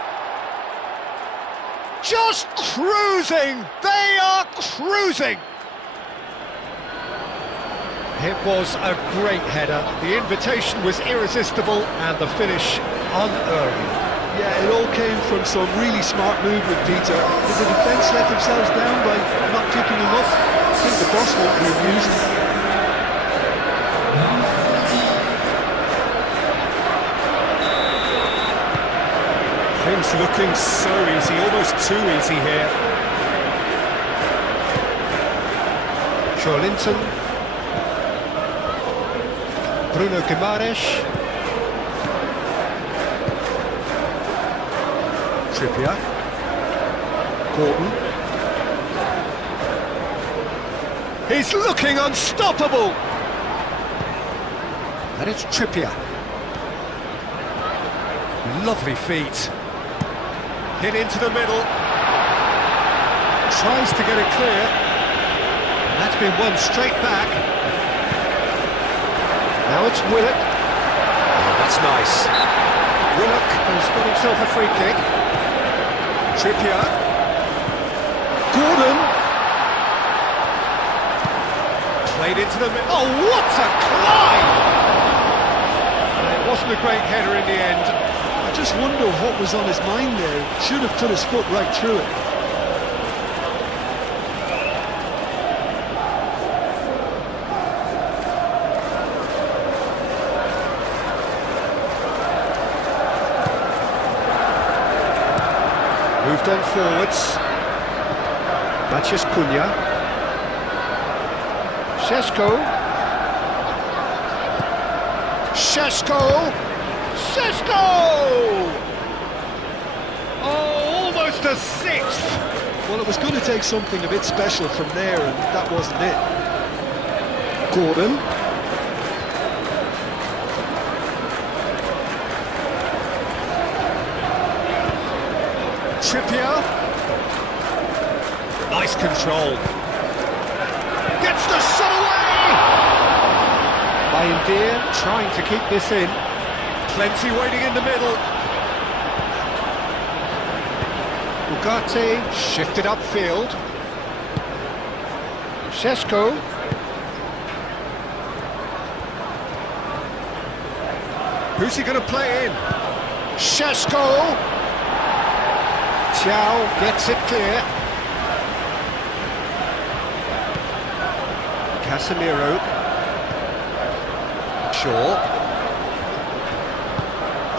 Just cruising! They are cruising! It was a great header. The invitation was irresistible and the finish unerring. Yeah, it all came from some really smart movement, Peter. Did the defence let themselves down by not picking him up? I think the boss won't be amused. Things looking so easy, almost too easy here. Linton. Bruno Guimaraes. Trippier. Gordon. He's looking unstoppable! And it's Trippier. Lovely feet. Hit into the middle. Tries to get it clear. That's been won straight back. Now it's Willock. Oh, that's nice. Willock has got himself a free kick. Trippier. Gordon. Played into the middle. Oh, what a climb! It wasn't a great header in the end. I just wonder what was on his mind there. Should have put his foot right through it. Moved on forwards. Matches Cunha. Šeško! Oh, almost a sixth! Well, it was going to take something a bit special from there, and that wasn't it. Gordon. Trippier. Nice control. Gets the shot away! Bayindir trying to keep this in. Plenty waiting in the middle. Ugarte shifted upfield. Šeško. Who's he going to play in? Šeško. Chow gets it clear. Casemiro.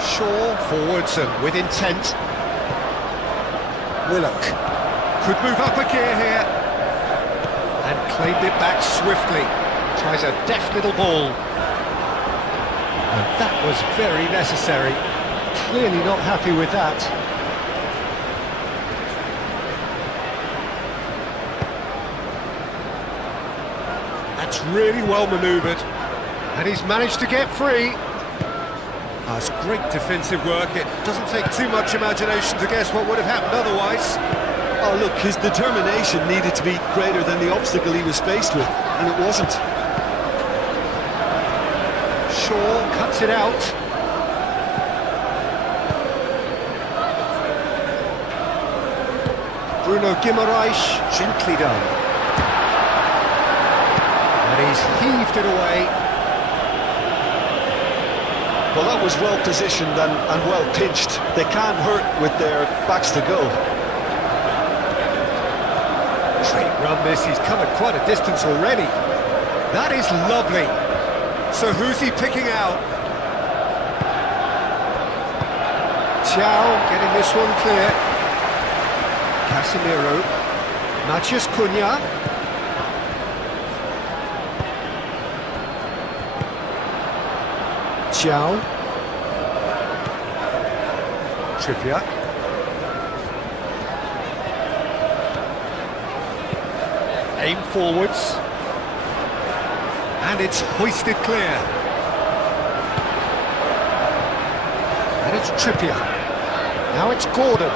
Shaw forwards and with intent. Willock could move up a gear here and claimed it back swiftly. Tries a deft little ball. And that was very necessary. Clearly not happy with that. That's really well manoeuvred. And he's managed to get free. That's great defensive work. It doesn't take too much imagination to guess what would have happened otherwise. Oh, look, his determination needed to be greater than the obstacle he was faced with, and it wasn't. Shaw cuts it out. Bruno Guimaraes, gently done. And he's heaved it away. Well, that was well positioned and well pinched. They can't hurt with their backs to go. Great run this, he's covered quite a distance already. That is lovely. So who's he picking out? Chow getting this one clear. Casemiro. Matheus Cunha. Chow. Trippier. Aim forwards. And it's hoisted clear. And it's Trippier. Now it's Gordon.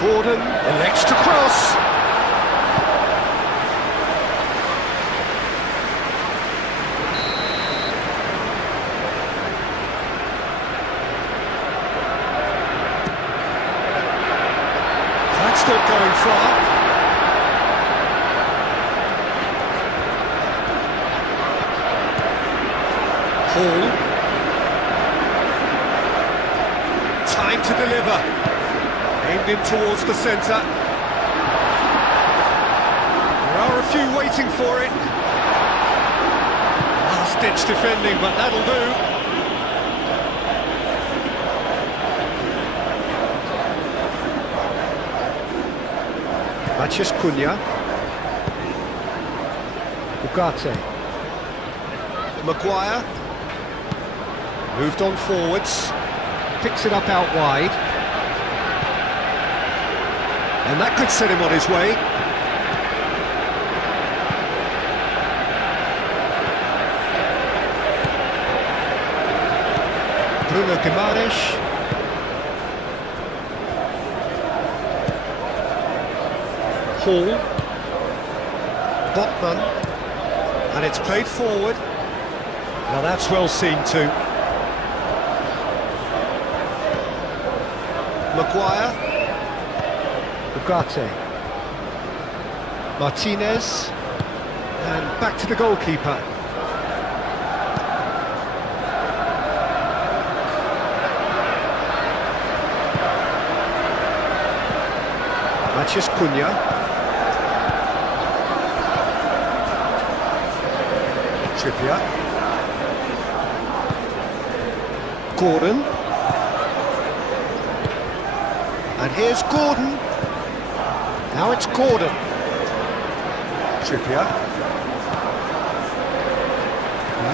Gordon elects to cross. That's not going far. Hall. Time to deliver. Aimed in towards the centre. There are a few waiting for it. Last-ditch defending, but that'll do. Matheus Cunha. Ugarte. Maguire. Moved on forwards. Picks it up out wide. And that could set him on his way. Bruno Guimaraes. Hall. Botman. And it's played forward. Now that's well seen too. Maguire. Ugarte. Martinez. And back to the goalkeeper. Matheus Cunha. Trippier. Gordon. And here's Gordon. Now it's Gordon. Trippier.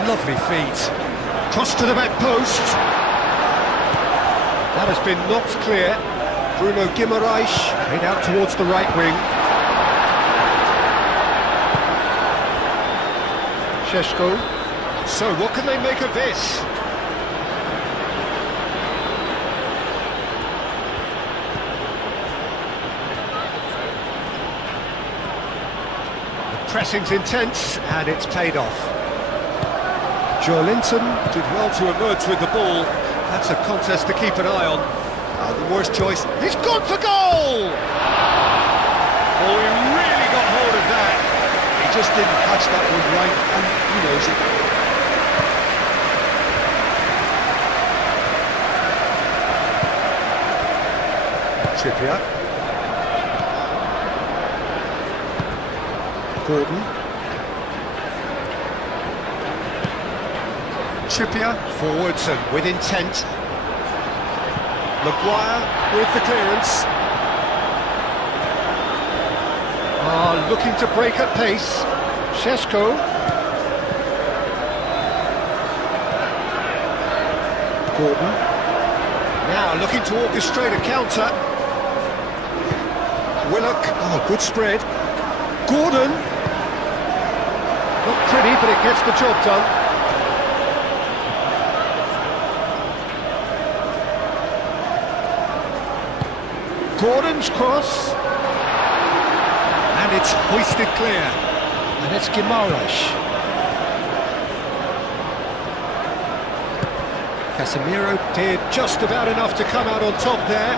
Lovely feet. Cross to the back post. That has been knocked clear. Bruno Guimaraes played out towards the right wing. Šeško. So what can they make of this? The pressing's intense and it's paid off. Joelinton did well to emerge with the ball. That's a contest to keep an eye on. The worst choice. He's gone for goal! Oh, he really got hold of that. He just didn't catch that one right, and he knows it. Trippier. Gordon. Trippier forwards and with intent. Maguire with the clearance. Looking to break at pace. Šeško. Gordon. Now looking to orchestrate a counter. Willock. Oh, good spread. Gordon. Not pretty, but it gets the job done. Gordon's cross. And it's hoisted clear. And it's Guimaraes. Casemiro did just about enough to come out on top there.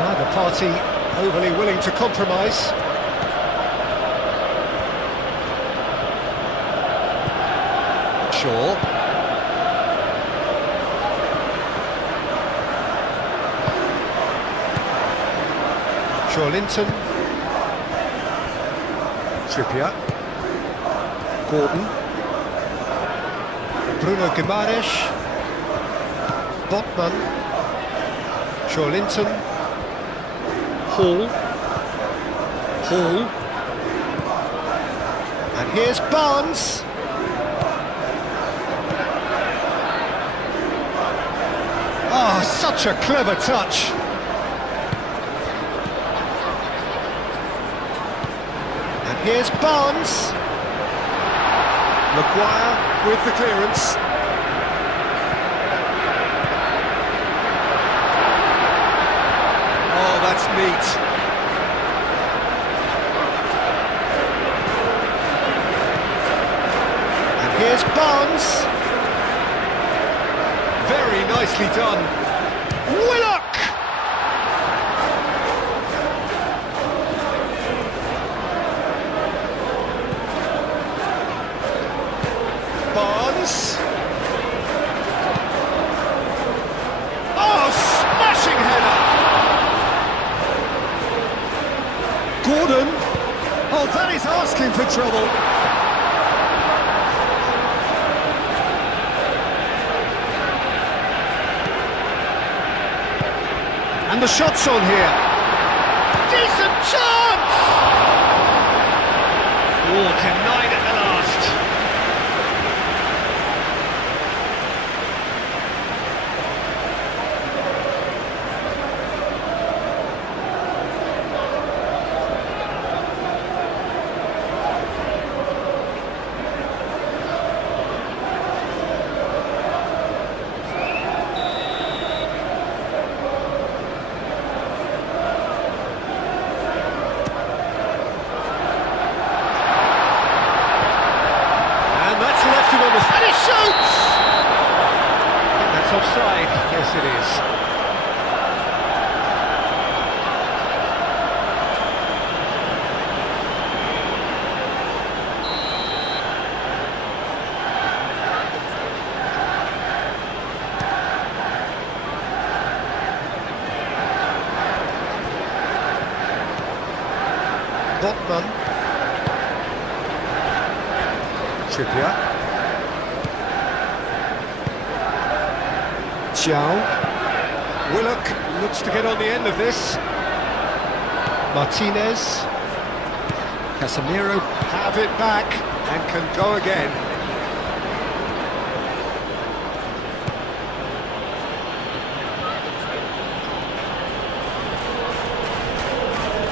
Neither party overly willing to compromise. Shaw. Linton. Trippier. Gordon. Bruno Guimaraes. Botman. Linton. Hall. And here's Barnes. Oh, such a clever touch. And here's Barnes. Maguire with the clearance. Oh, that's neat. And here's Barnes. Very nicely done. Willock! Barnes. Oh, smashing header! Gordon. Oh, that is asking for trouble. And the shot's on here. Decent chance! Oh, denied at the last. And he shoots! That's offside. Yes, it is. Botman. Trippier. Willock looks to get on the end of this. Martinez. Casemiro have it back and can go again.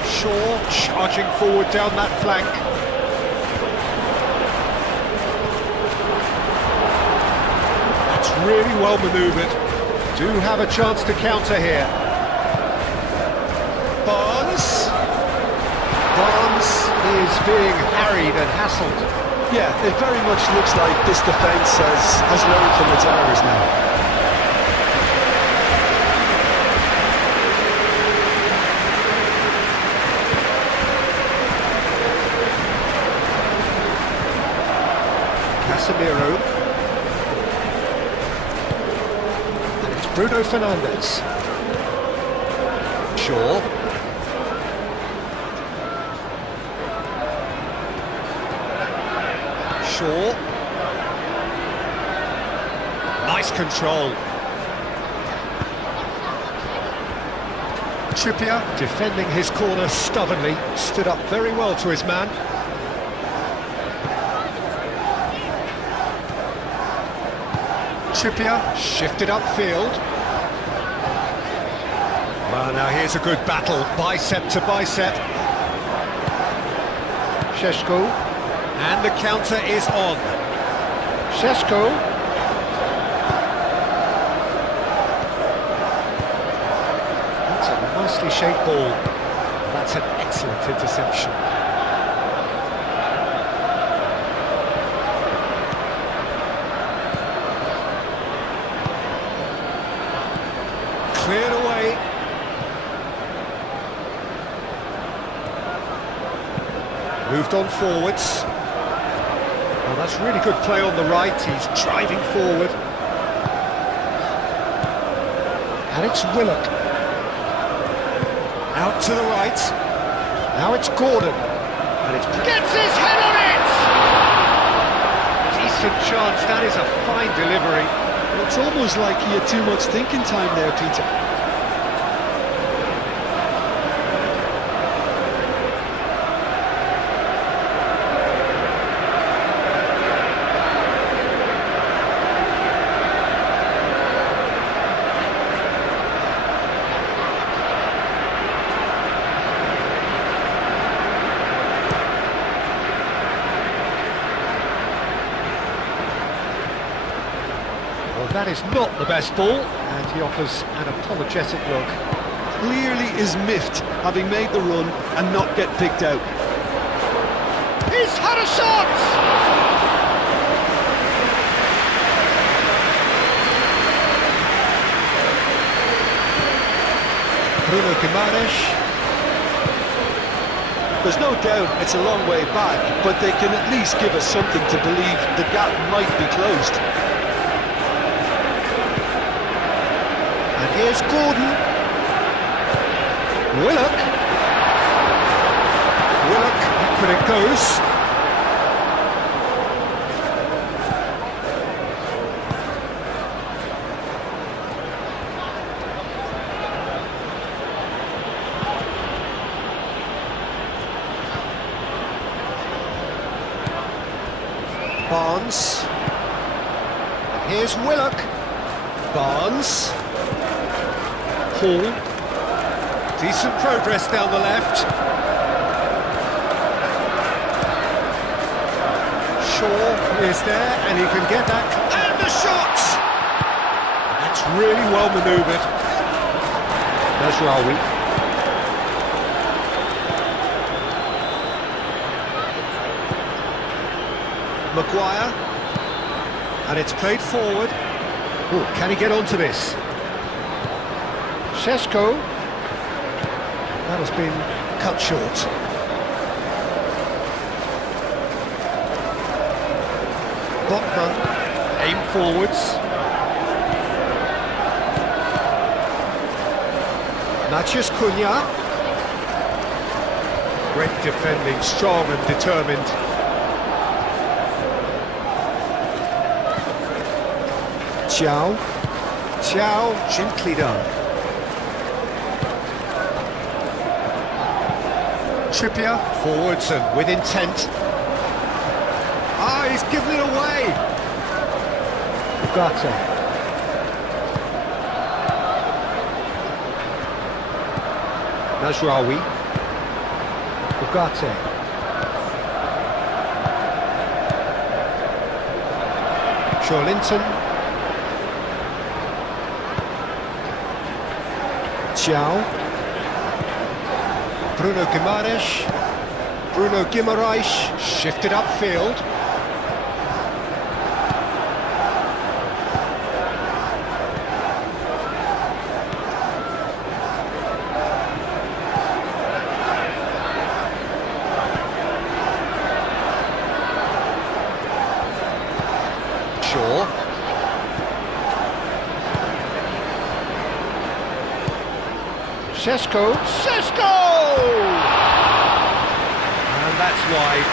Shaw charging forward down that flank. That's really well manoeuvred. Do have a chance to counter here. Barnes is being harried and hassled. Yeah, it very much looks like this defence has learned from its errors now. Casemiro. Bruno Fernandes. Shaw. Nice control. Trippier defending his corner stubbornly, stood up very well to his man. Trippier shifted upfield. Well, now here's a good battle, bicep to bicep. Šeško, And the counter is on. Šeško. That's a nicely shaped ball. That's an excellent interception. Cleared away. Moved on forwards. Well, that's really good play on the right. He's driving forward. And it's Willock. Out to the right. Now it's Gordon. And it's... Gets his head on it! Decent chance. That is a fine delivery. It's almost like he had too much thinking time there, Peter. Well, that is not the best ball, and he offers an apologetic look. Clearly is miffed, having made the run and not get picked out. He's had a shot! Bruno Guimaraes. There's no doubt it's a long way back, but they can at least give us something to believe the gap might be closed. And here's Gordon. Willock. Willock, but it goes. Barnes. And here's Willock. Barnes. Hall. Decent progress down the left. Shaw is there, and he can get that. And the shot! That's really well manoeuvred. Nasraoui. Maguire. And it's played forward. Ooh, can he get onto this? Šeško. That has been cut short. Botman, aim forwards. Matheus Cunha. Great defending, strong and determined. Thiaw. Thiaw, gently done. Trippier, forwards and with intent. Ah, he's given it away! Ugarte. Nasraoui. Ugarte. Joelinton. Thiaw. Bruno Guimaraes. Bruno Guimaraes shifted upfield. Shaw. Šeško. Šeško! And that's wide.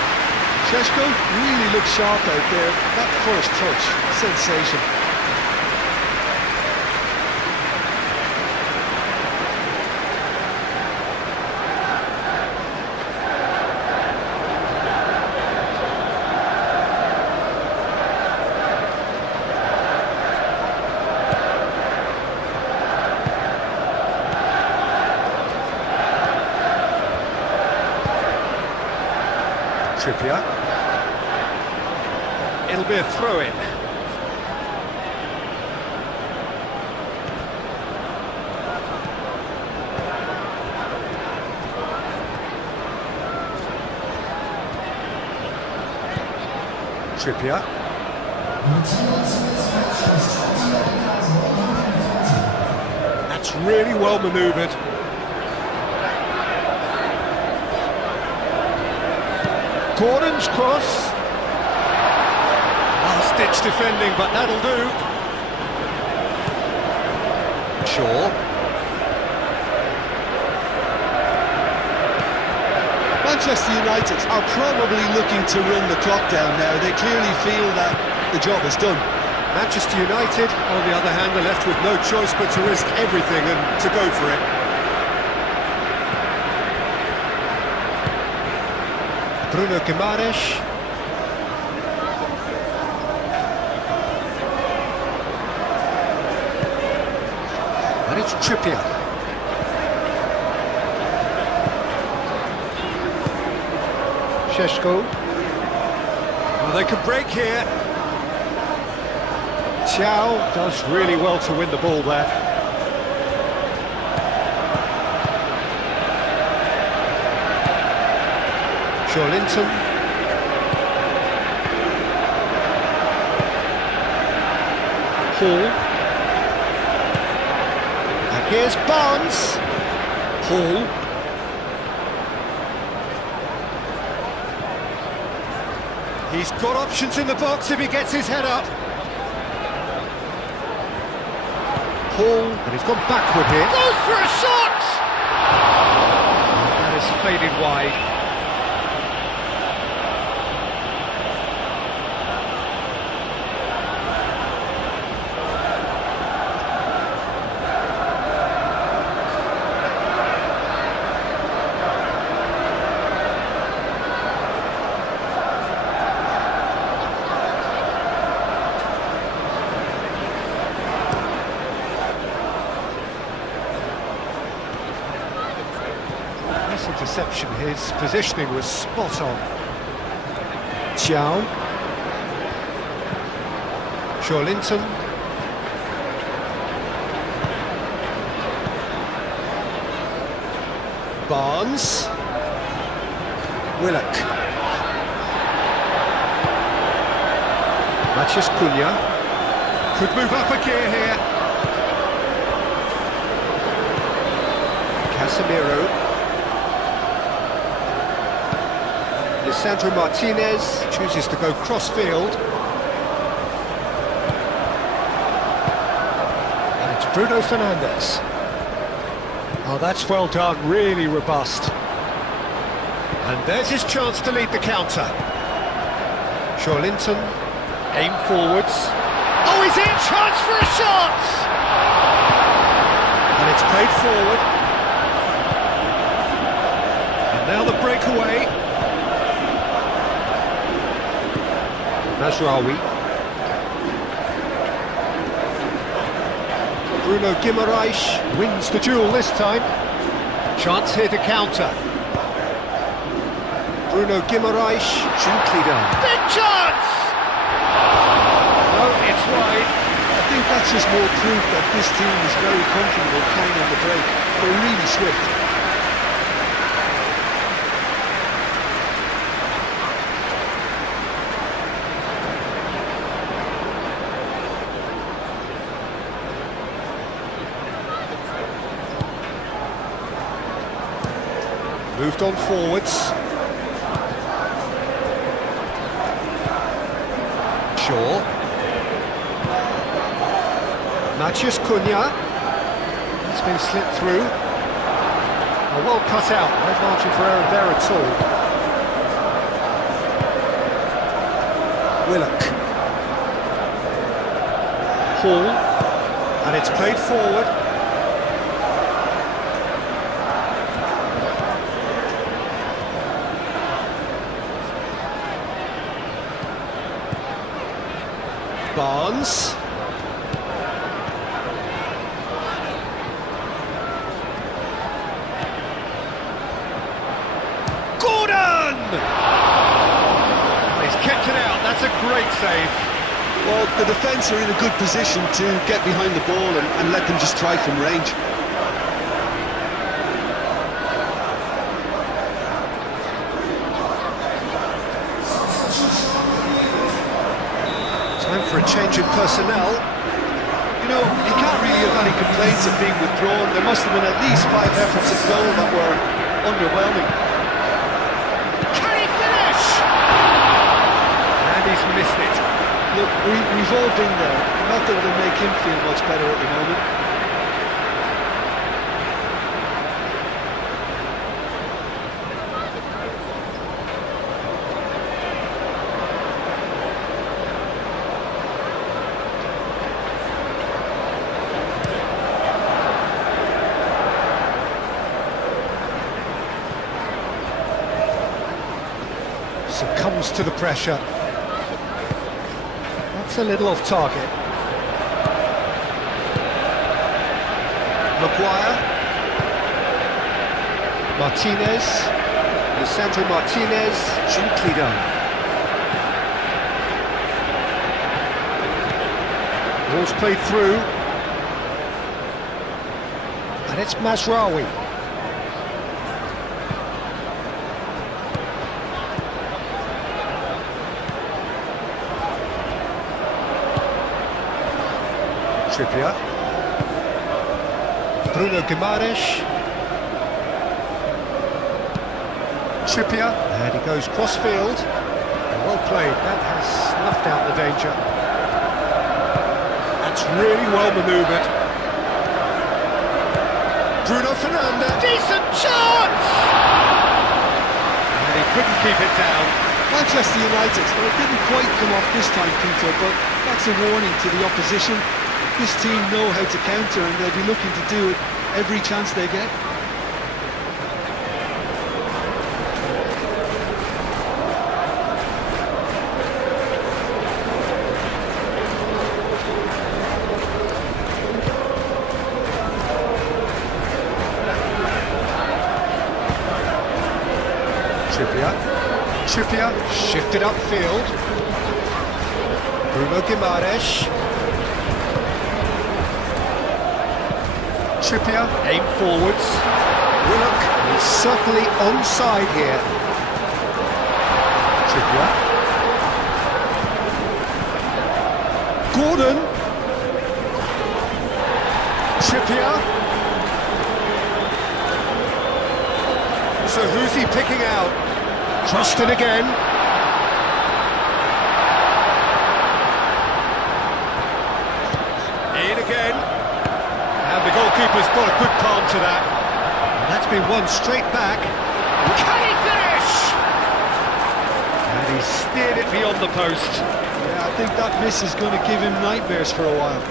Šeško really looks sharp out there. That first touch, sensation. Trippier. It'll be a throw-in. Trippier. That's really well manoeuvred. Gordon's cross. Last-ditch defending, but that'll do. Shaw. Manchester United are probably looking to run the clock down now. They clearly feel that the job is done. Manchester United, on the other hand, are left with no choice but to risk everything and to go for it. Bruno Guimaraes. And it's Trippier. Šeško. Well, they can break here. Chow does really well to win the ball there. Linton. Hall. And here's Barnes. Hall. He's got options in the box if he gets his head up. Hall, and he's gone backward here. Goes for a shot! That is faded wide. Interception, his positioning was spot on. Chow. Linton. Barnes. Willock. Matheus Cunha. Could move up a gear here. Casemiro. Sandro Martinez chooses to go cross-field. And it's Bruno Fernandes. Oh, that's well done, really robust. And there's his chance to lead the counter. Linton, aim forwards. Oh, he's in! Chance for a shot! And it's played forward. And now the breakaway. Mazraoui. Bruno Guimaraes wins the duel this time. Chance here to counter. Bruno Guimaraes, gently done. Big chance! No, it's wide. I think that's just more proof that this team is very comfortable playing on the break. They're really swift. Moved on forwards. Shaw. Matheus Cunha. It's been slipped through. Well cut out, no margin for error there at all. Willock. Hall. And it's played forward. Barnes. Gordon! He's kept it out, that's a great save. Well, the defence are in a good position to get behind the ball and let them just try from range. Time for a change in personnel. You know, you can't really have any complaints of being withdrawn. There must have been at least 5 efforts at goal that were underwhelming. Can he finish? And he's missed it. Look, we've all been there. Not that it'll make him feel much better at the moment. Succumbs to the pressure. That's a little off target. Maguire. Martinez. Lisandro Martinez. Gently done. Ball's played through. And it's Mazraoui. Trippier. Bruno Guimaraes. Trippier. And he goes cross-field. Well played. That has snuffed out the danger. That's really well manoeuvred. Bruno Fernandes. Decent chance! And he couldn't keep it down. Manchester United, well, it didn't quite come off this time, Peter, but that's a warning to the opposition. This team know how to counter and they'll be looking to do it every chance they get. Trippier shifted upfield. Bruno Guimaraes. Trippier, aim forwards. Willock is certainly onside here. Trippier. Gordon. Trippier. So who's he picking out? Crossed it again. In again. And the goalkeeper's got a good palm to that. And that's been won straight back. Can he finish? And he steered it beyond the post. Yeah, I think that miss is going to give him nightmares for a while.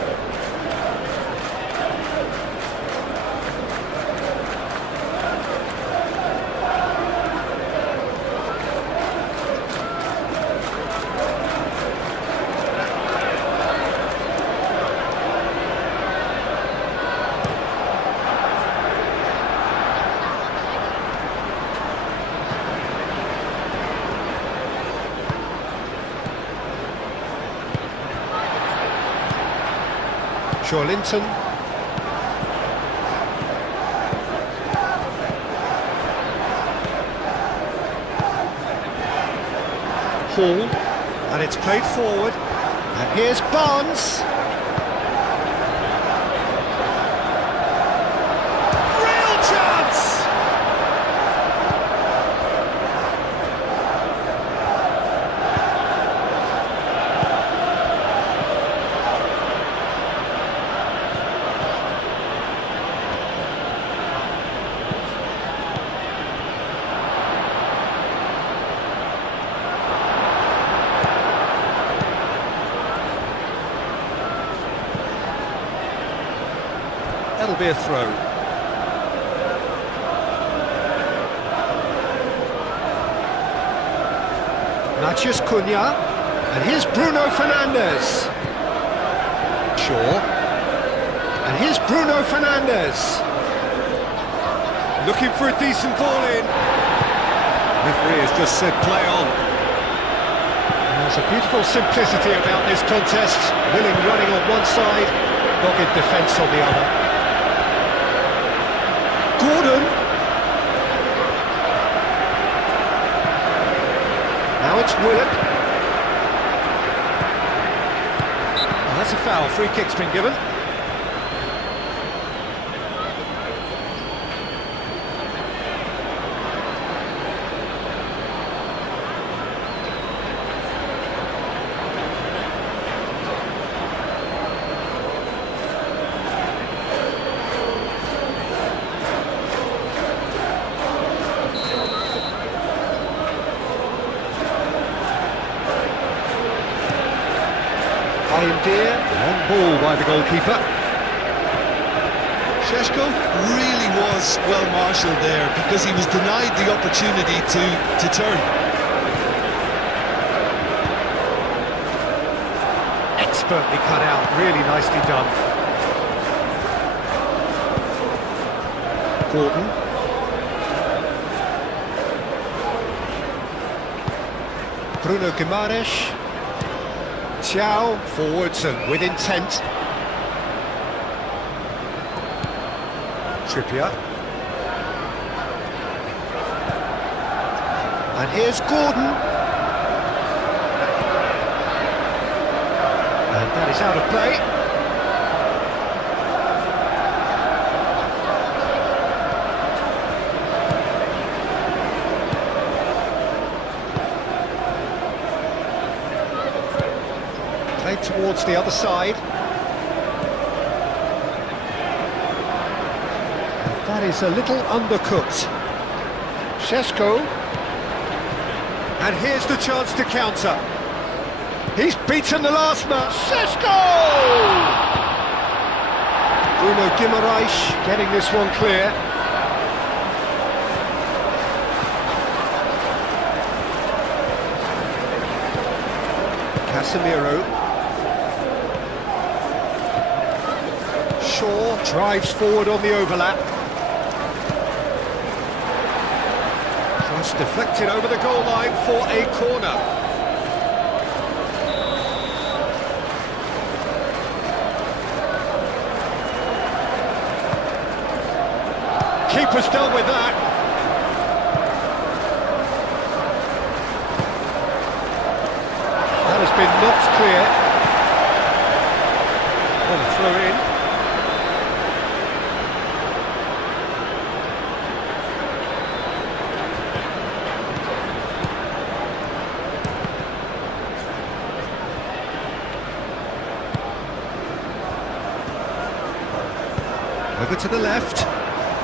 Linton. Hall. And it's played forward. And here's Barnes. Real chance! That'll be a throw. Matheus Cunha, and here's Bruno Fernandes. Shaw, and here's Bruno Fernandes. Looking for a decent ball in. Referee has just said play on. There's a beautiful simplicity about this contest. Willing running on one side, dogged defence on the other. Gordon. Now it's Willock. Oh, that's a foul. Free kick's been given. Long ball by the goalkeeper. Šeško really was well marshalled there because he was denied the opportunity to turn. Expertly cut out, really nicely done. Gordon. Bruno Guimaraes. Thiaw forwards and with intent. Trippier. And here's Gordon. And that is out of play. Played towards the other side. And that is a little undercooked. Šeško. And here's the chance to counter. He's beaten the last man. Šeško! Bruno Guimaraes getting this one clear. Casemiro. Shaw drives forward on the overlap. Cross deflected over the goal line for a corner. Keeper's done with that. That has been knocked clear. On a throw in. Over to the left.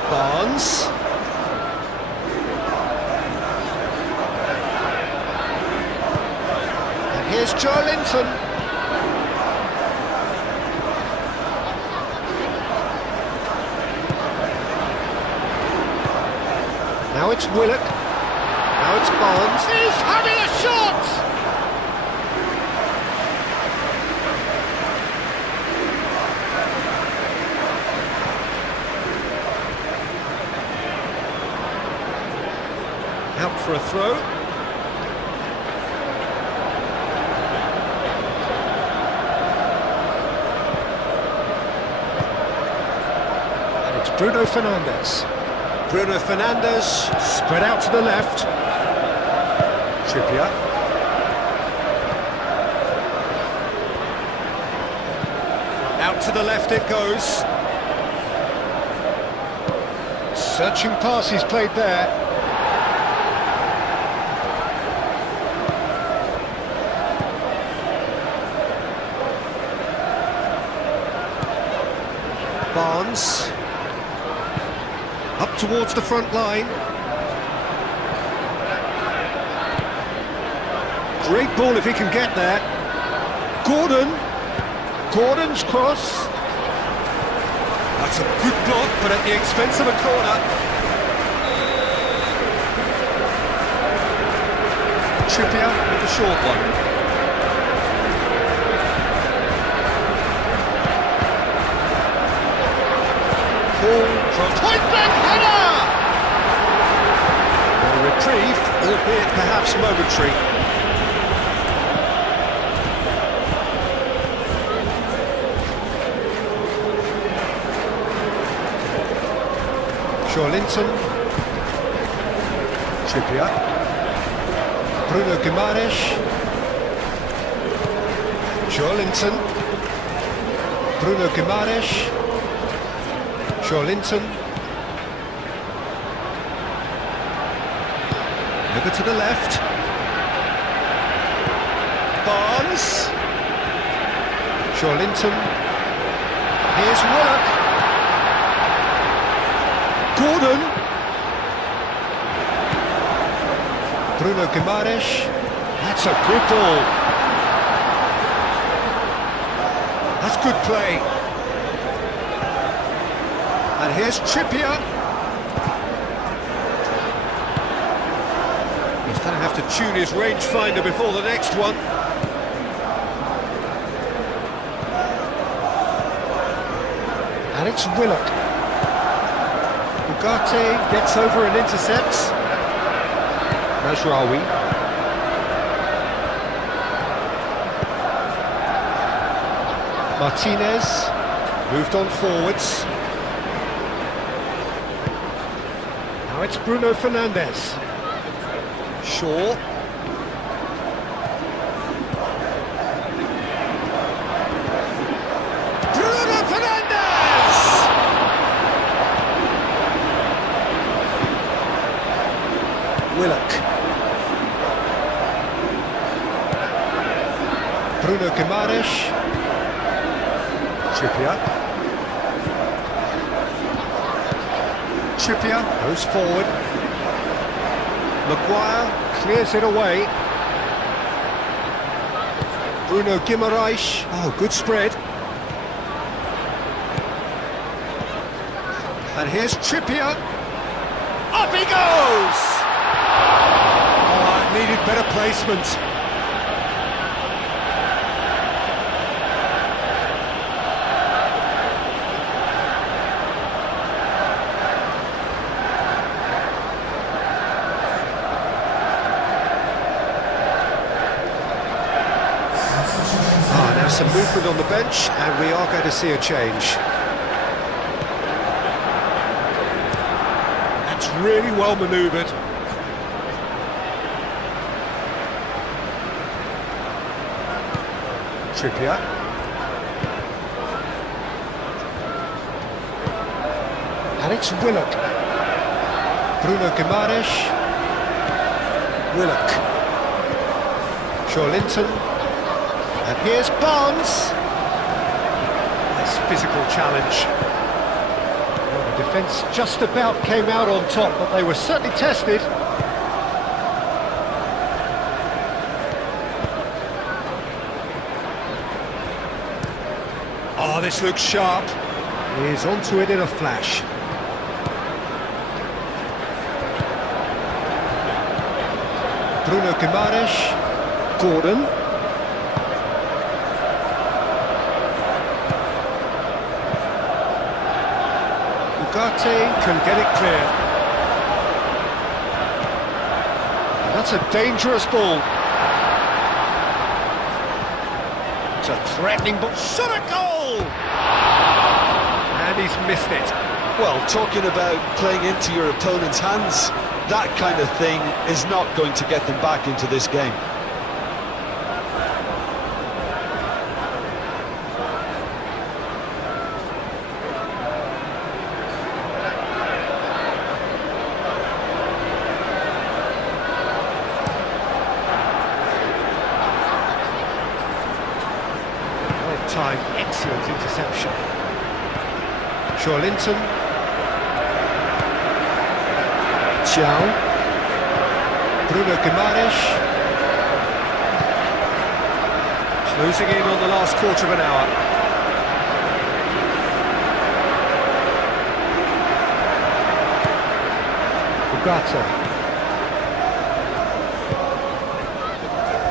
Barnes. And here's Joe Linton. Now it's Willock. Now it's Barnes. He's having a shot! Out for a throw. And it's Bruno Fernandes. Bruno Fernandes spread out to the left. Trippier. Out to the left it goes. Searching pass he's played there. Barnes, up towards the front line. Great ball if he can get there. Gordon's cross. That's a good block, but at the expense of a corner. Trippier with the short one. From point-blank header! A reprieve, albeit perhaps momentary. Linton. Trippier. Bruno Guimaraes. Linton. Bruno Guimaraes. Linton. Over to the left. Barnes. Linton. Here's Willock. Gordon. Bruno Guimaraes. That's a good ball. That's good play. And here's Trippier. He's going to have to tune his rangefinder before the next one. And it's Willock. Ugarte gets over and intercepts. Mazraoui. Martinez moved on forwards. Now it's Bruno Fernandes. Shaw. Bruno Fernandes! Willock. Bruno Guimaraes. Trippier goes forward. Maguire clears it away. Bruno Guimaraes. Oh, good spread. And here's Trippier. Up he goes! Oh, it needed better placement. Some movement on the bench, and we are going to see a change. That's really well manoeuvred. Trippier. And it's Willock. Bruno Guimaraes. Willock. Linton. And here's Barnes. Nice physical challenge. Well, the defence just about came out on top, but they were certainly tested. Oh, this looks sharp. He's onto it in a flash. Bruno Guimaraes. Gordon. Ugarte can get it clear. And that's a dangerous ball. It's a threatening ball. Shot a goal! And he's missed it. Well, talking about playing into your opponent's hands, that kind of thing is not going to get them back into this game. Time, excellent interception. Linton. Xiao. Bruno Guimaraes. Closing in on the last quarter of an hour. Ugarte.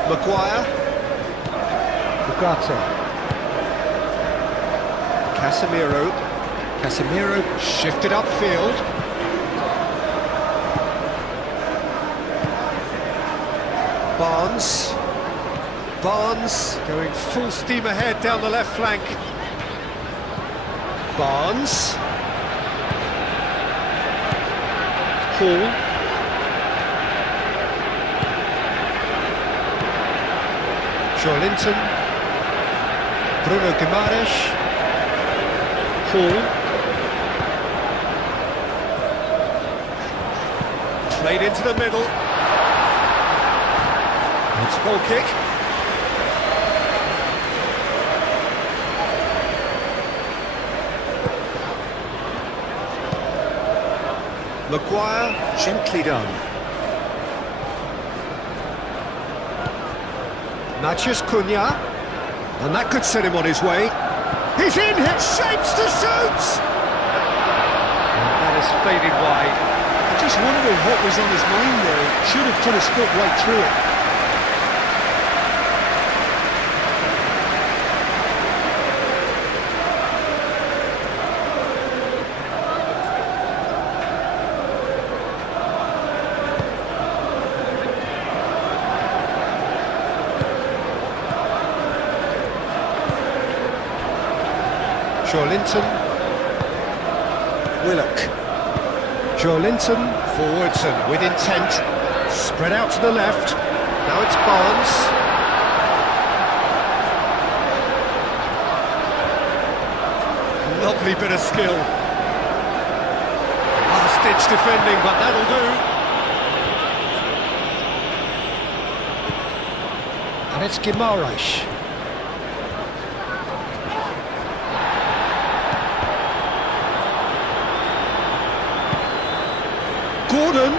Maguire. Ugarte. Casemiro shifted upfield. Barnes going full steam ahead down the left flank. Barnes. Paul. Linton. Bruno Guimaraes. Paul. Played into the middle. It's a goal kick. Maguire, gently done. Matheus Cunha, and that could set him on his way. He's in, hit shapes to shoot! And that has faded wide. I just wonder what was on his mind there. Should have put his foot right through it. Linton. Willock. Linton forwards and with intent. Spread out to the left. Now it's Barnes. Lovely bit of skill. Last-ditch defending, but that'll do. And it's Guimaraes. Gordon.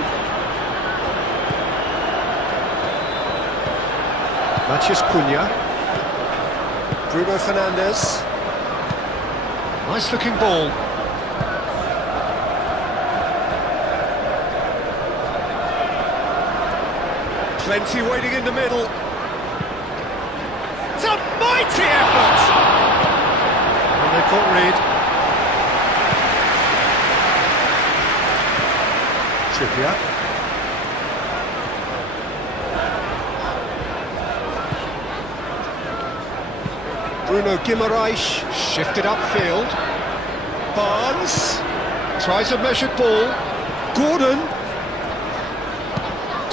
Matheus Cunha. Bruno Fernandes. Nice looking ball. Plenty waiting in the middle. It's a mighty effort! And they've got rid. Trippier. Bruno Guimaraes shifted upfield. Barnes tries a measured ball.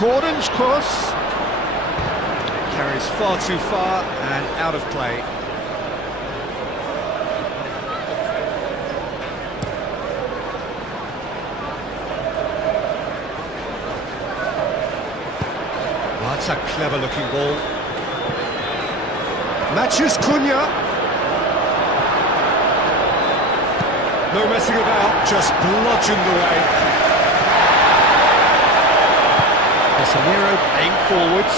Gordon's cross. It carries far too far and out of play. That's a clever looking ball. Matheus Cunha. No messing about, just bludgeoned away. Casemiro aimed forwards.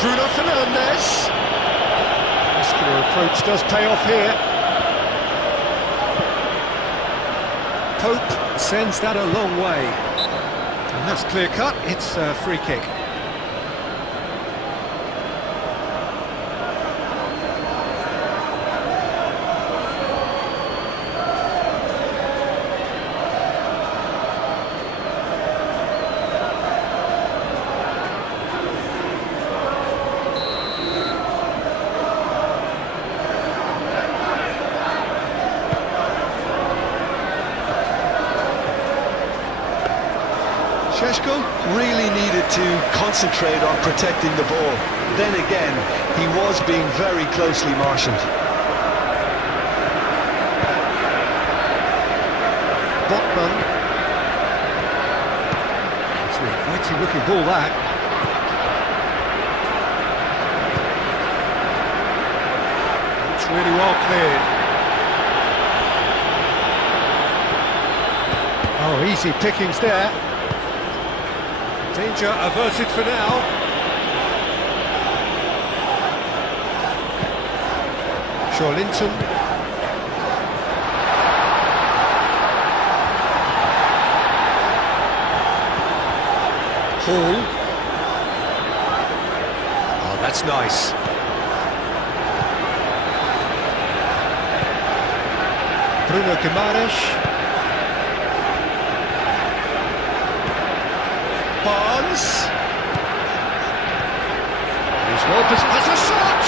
Bruno Fernandes. Muscular approach does pay off here. Pope sends that a long way. And that's clear cut, it's a free kick. Šeško really needed to concentrate on protecting the ball. Then again, he was being very closely marshalled. Botman. It's an inviting looking ball, that. It's really well cleared. Oh, easy pickings there. Danger averted for now. Linton. Hall. Oh, that's nice. Bruno Guimaraes. Barnes. He's well positioned. That's a shot!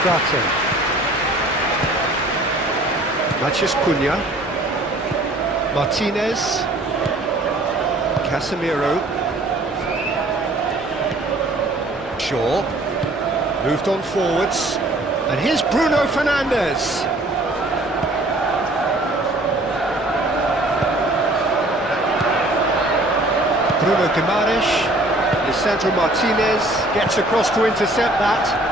Ugarte. Matheus Cunha. Martinez. Casemiro. Shaw. Moved on forwards. And here's Bruno Fernandes. Bruno Guimaraes. Lisandro Martinez gets across to intercept that.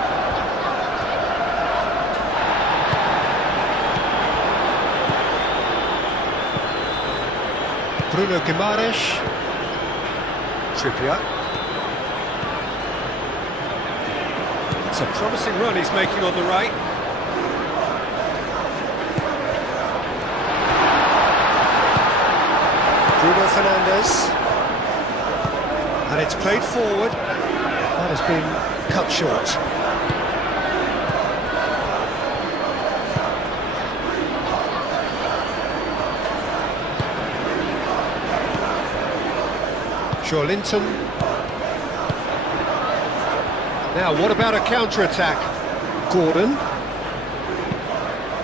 Bruno Guimaraes. Trippier. It's a promising run he's making on the right. Bruno Fernandes. And it's played forward. That has been cut short. Linton. Now, what about a counter-attack? Gordon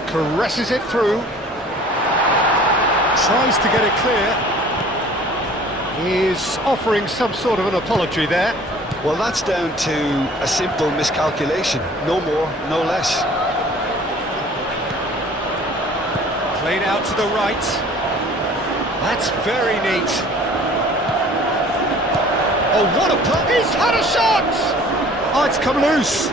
caresses it through. Tries to get it clear. Is offering some sort of an apology there. Well, that's down to a simple miscalculation. No more, no less. Played out to the right. That's very neat. Oh, what a puck! He's had a shot! Oh, it's come loose.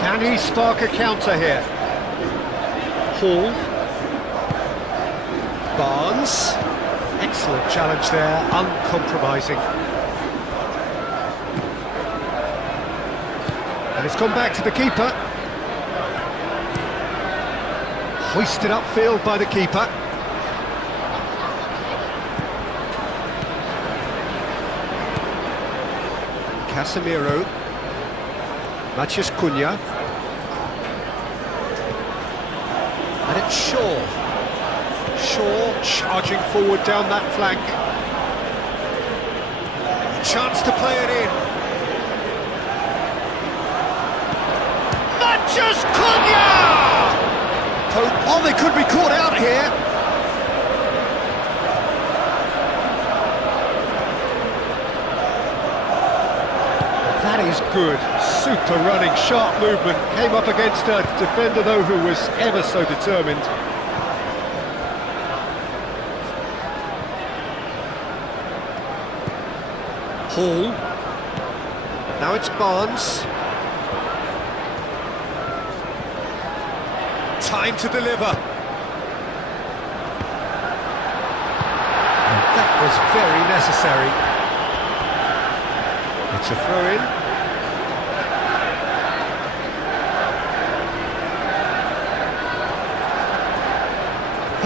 Can he spark a counter here? Hall. Barnes. Excellent challenge there, uncompromising. And it's gone back to the keeper. Hoisted upfield by the keeper. Casemiro. Matheus Cunha. And it's Shaw. Shaw charging forward down that flank. A chance to play it in. Matheus Cunha! Oh, they could be caught out here. That is good. Super running, sharp movement. Came up against a defender, though, who was ever so determined. Hall. Now it's Barnes. Time to deliver. And that was very necessary. It's a throw-in.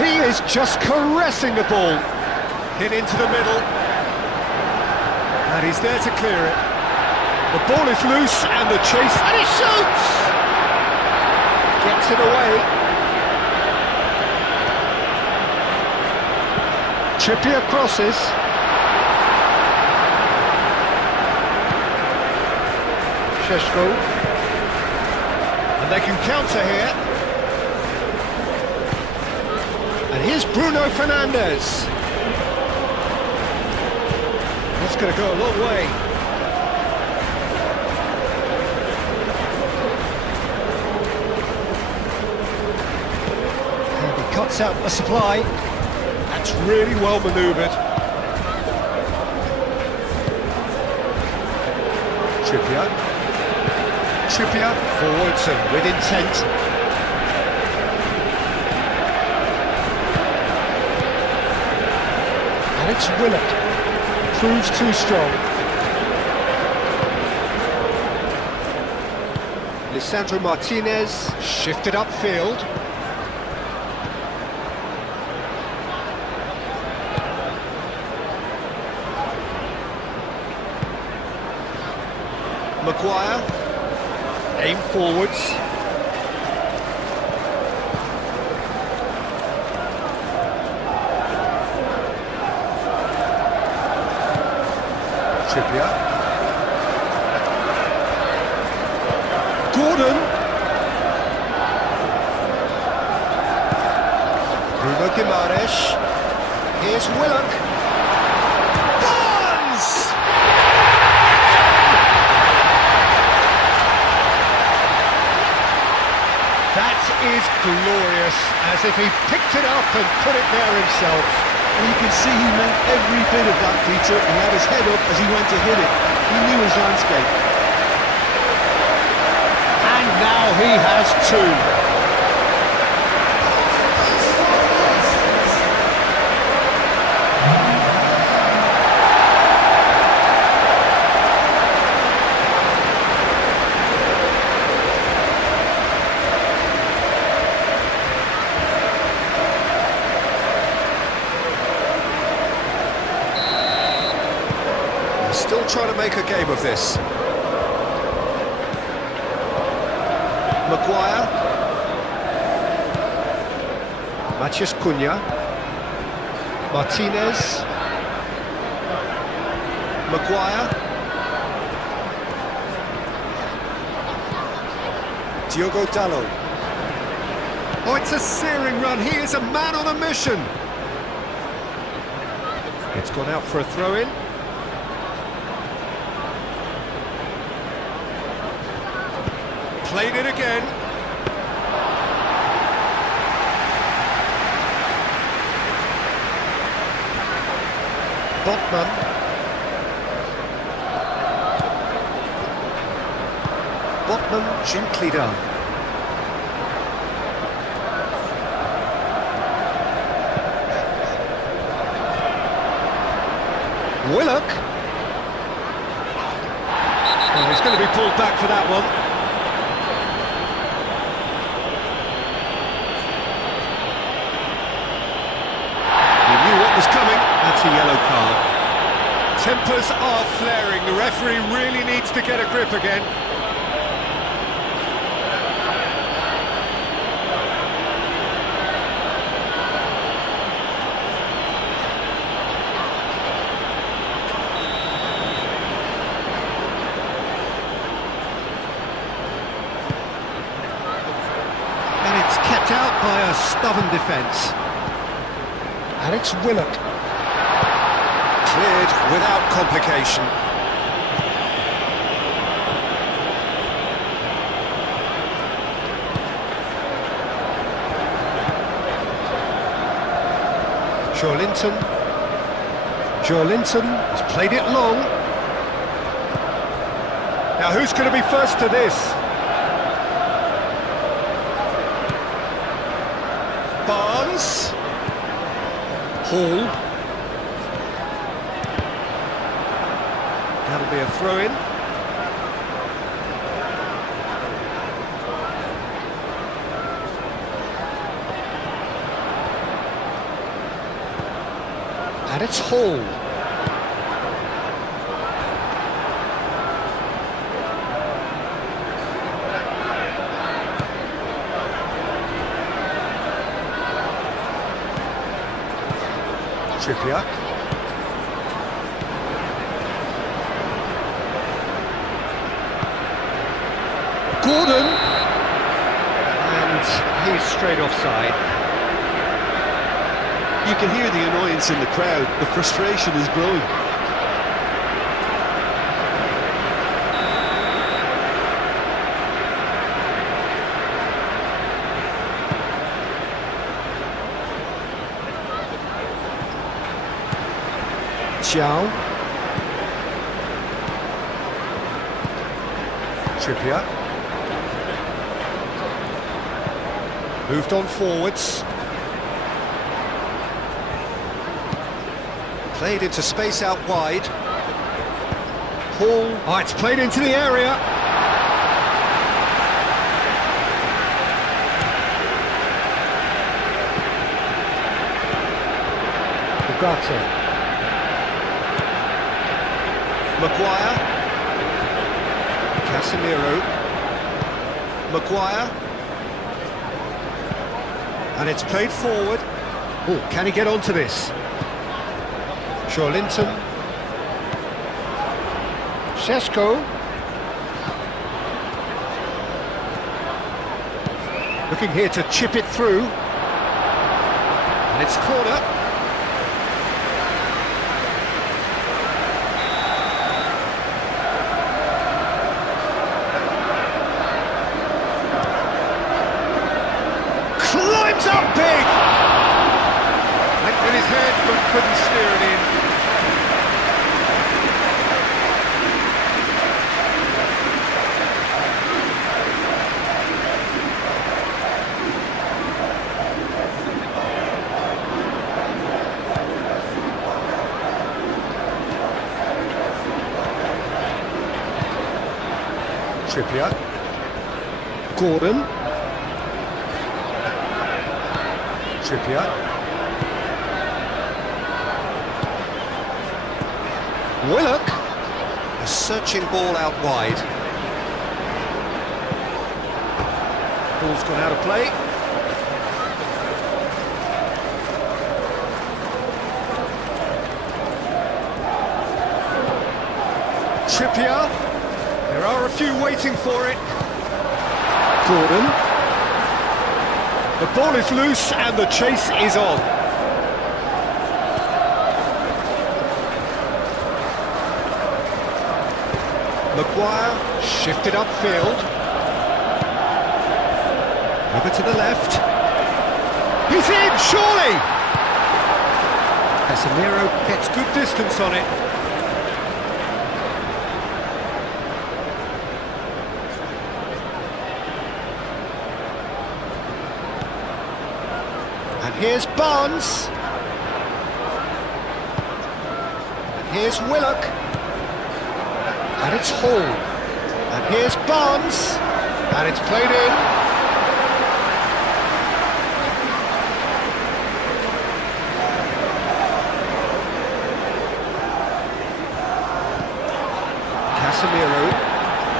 He is just caressing the ball. Hit into the middle. And he's there to clear it. The ball is loose and the chase, and he shoots! Gets it away. Trippier crosses. Šeško. And they can counter here. And here's Bruno Fernandes. That's going to go a long way. And he cuts out the supply. That's really well manoeuvred. Trippier forwards and with intent. And it's Willock. Proves too strong. Lisandro Martinez shifted upfield. Maguire, aim forwards. Trippier. Gordon. Bruno Guimaraes. Here's Willock. Barnes! That is glorious, as if he picked it up and put it there himself. You can see he meant every bit of that, Peter. He had his head up as he went to hit it. He knew his landscape. And now he has two. Still trying to make a game of this. Maguire. Matheus Cunha. Martinez. Maguire. Diogo Dalot. Oh, it's a searing run. He is a man on a mission. It's gone out for a throw-in. Played it again. Botman. Botman gently done. Willock. Oh, he's going to be pulled back for that one. Was coming. That's a yellow card. Tempers are flaring. The referee really needs to get a grip again. And it's kept out by a stubborn defence. And it's Willock. Cleared without complication. Joelinton has played it long. Now who's going to be first to this? Barnes. Hall. That'll be a throw-in. And it's Hall. Trippier. Gordon. And he's straight offside. You can hear the annoyance in the crowd. The frustration is growing. Xiao. Trippier. Moved on forwards. Played into space out wide. Hall. Oh, it's played into the area. Ugarte. Maguire. Casemiro. Maguire. And it's played forward. Oh, can he get onto this? Joelinton. Sesko. Looking here to chip it through. And it's corner. Climbs up big! Went with his head but couldn't steer it in. Trippier, Gordon, Trippier, Willock, a searching ball out wide. Ball's gone out of play. Trippier. There are a few waiting for it. Gordon. The ball is loose and the chase is on. Maguire shifted upfield. Over to the left. He's in, surely! Casemiro gets good distance on it. Here's Barnes. And here's Willock. And it's Hall. And here's Barnes. And it's played in.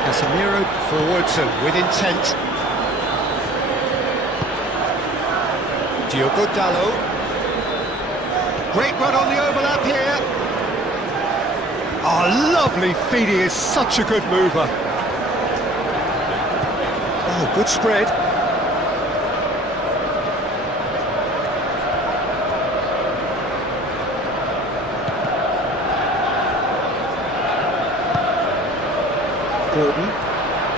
Casemiro forwards and with intent. Diogo Dalot. Great run on the overlap here. Oh, lovely feed, he is such a good mover. Oh, good spread. Gordon.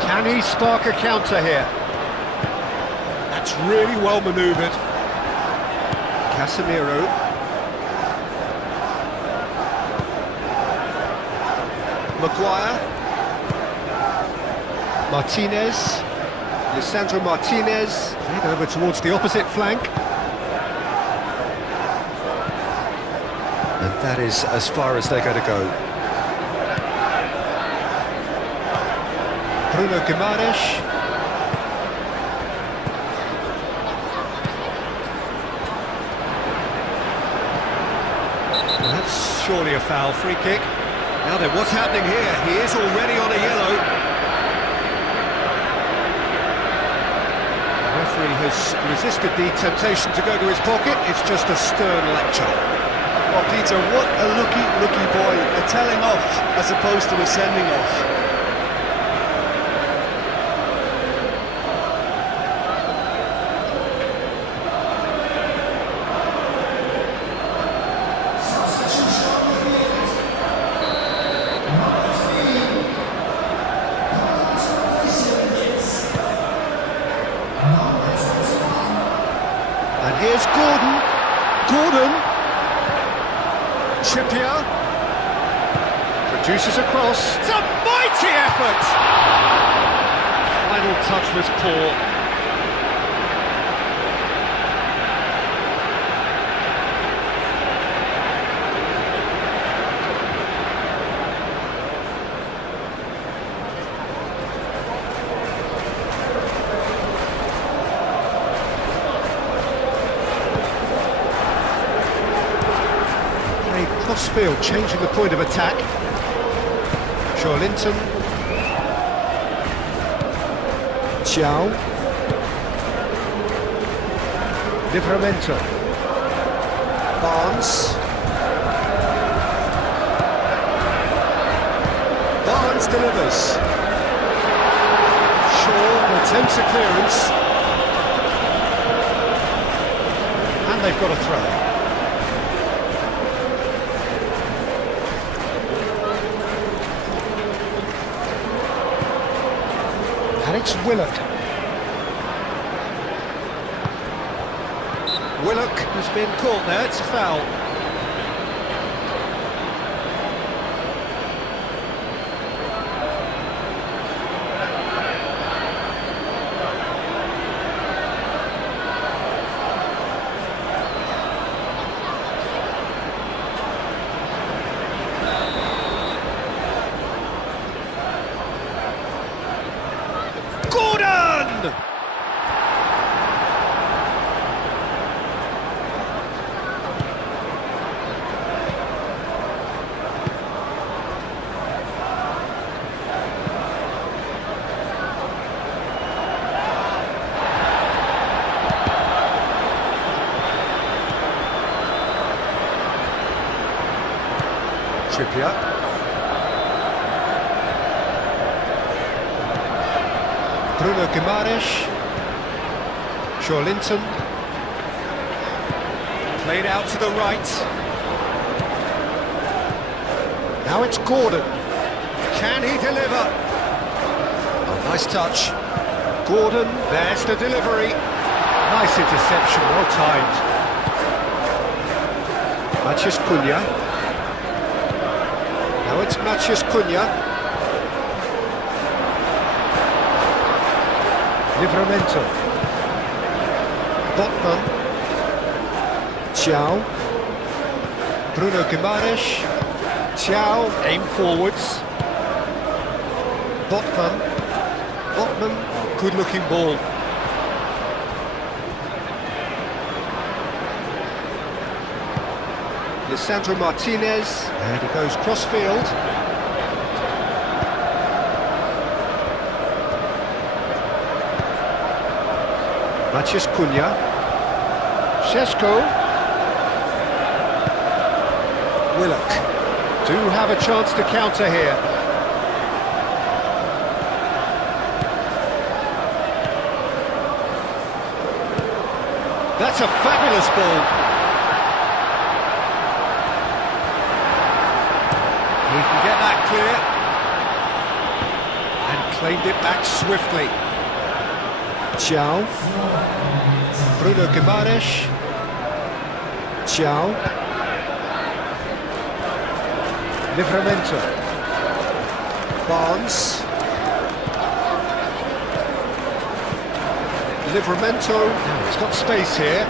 Can he spark a counter here? That's really well manoeuvred. Casemiro. Maguire. Martinez. Lisandro Martinez. Played over towards the opposite flank. And that is as far as they're going to go. Bruno Guimaraes. That's surely a foul, free kick. Now then, what's happening here? He is already on a yellow. The referee has resisted the temptation to go to his pocket. It's just a stern lecture. Well, Peter, what a lucky boy. A telling off as opposed to a sending off. And here's Gordon. Gordon. Trippier. Produces a cross. It's a mighty effort! Final touch was poor. Crossfield changing the point of attack. Linton. Chiao. Livramento. Barnes. defence delivers. Shaw attempts a clearance. And they've got a throw. And it's Willock. Willock has been caught there, it's a foul. Gordon! Trippier. Bruno Guimaraes. Linton. Played out to the right. Now it's Gordon. Can he deliver? Oh, nice touch. Gordon, there's the delivery. Nice interception, well timed. Matheus Cunha. Now it's Matheus Cunha. Livramento. Botman. Thiaw. Bruno Guimaraes. Thiaw, aim forwards. Botman. Good looking ball. Lisandro Martinez, and he goes cross-field. Matheus Cunha. Šeško. Willock do have a chance to counter here. That's a fabulous ball. He can get that clear and claimed it back swiftly. Thiaw. Bruno Guimaraes. Thiaw. Livramento. Barnes. Livramento. Now he's got space here.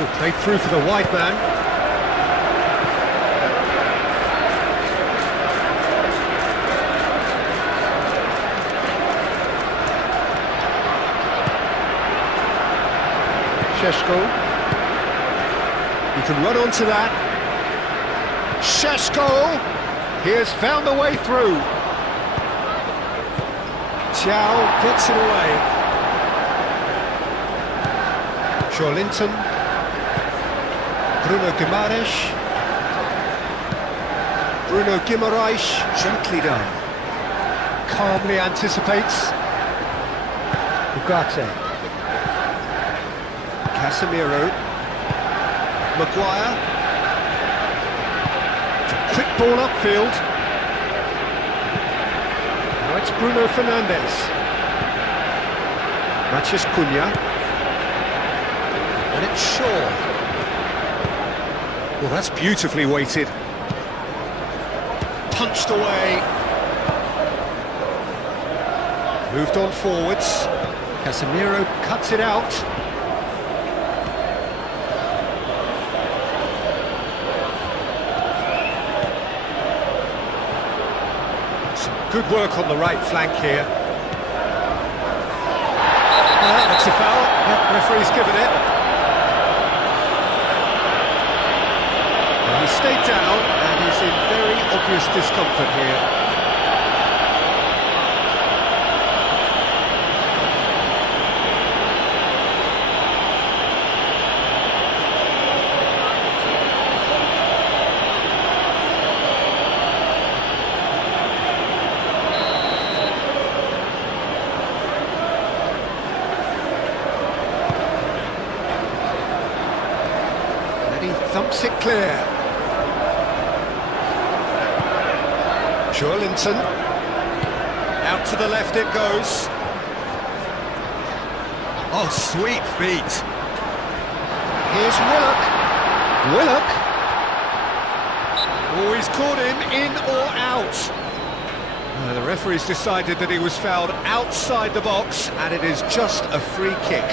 Will play through for the wide man. Šeško. He can run onto that. Šeško! He has found the way through. Thiaw gets it away. Linton. Bruno Guimaraes. Gently done. Calmly anticipates. Ugarte. Casemiro. Maguire. It's a quick ball upfield. Now it's Bruno Fernandes. Matheus Cunha. And it's Shaw. Well, that's beautifully weighted. Punched away. Moved on forwards. Casemiro cuts it out. Good work on the right flank here. That's a foul. Yep, referee's given it. And he stayed down and is in very obvious discomfort here. bumps it clear. Joelinton. Out to the left it goes. Oh, sweet feet. Here's Willock. Willock. Oh, he's caught him in or out. The referee's decided that he was fouled outside the box, and it is just a free kick.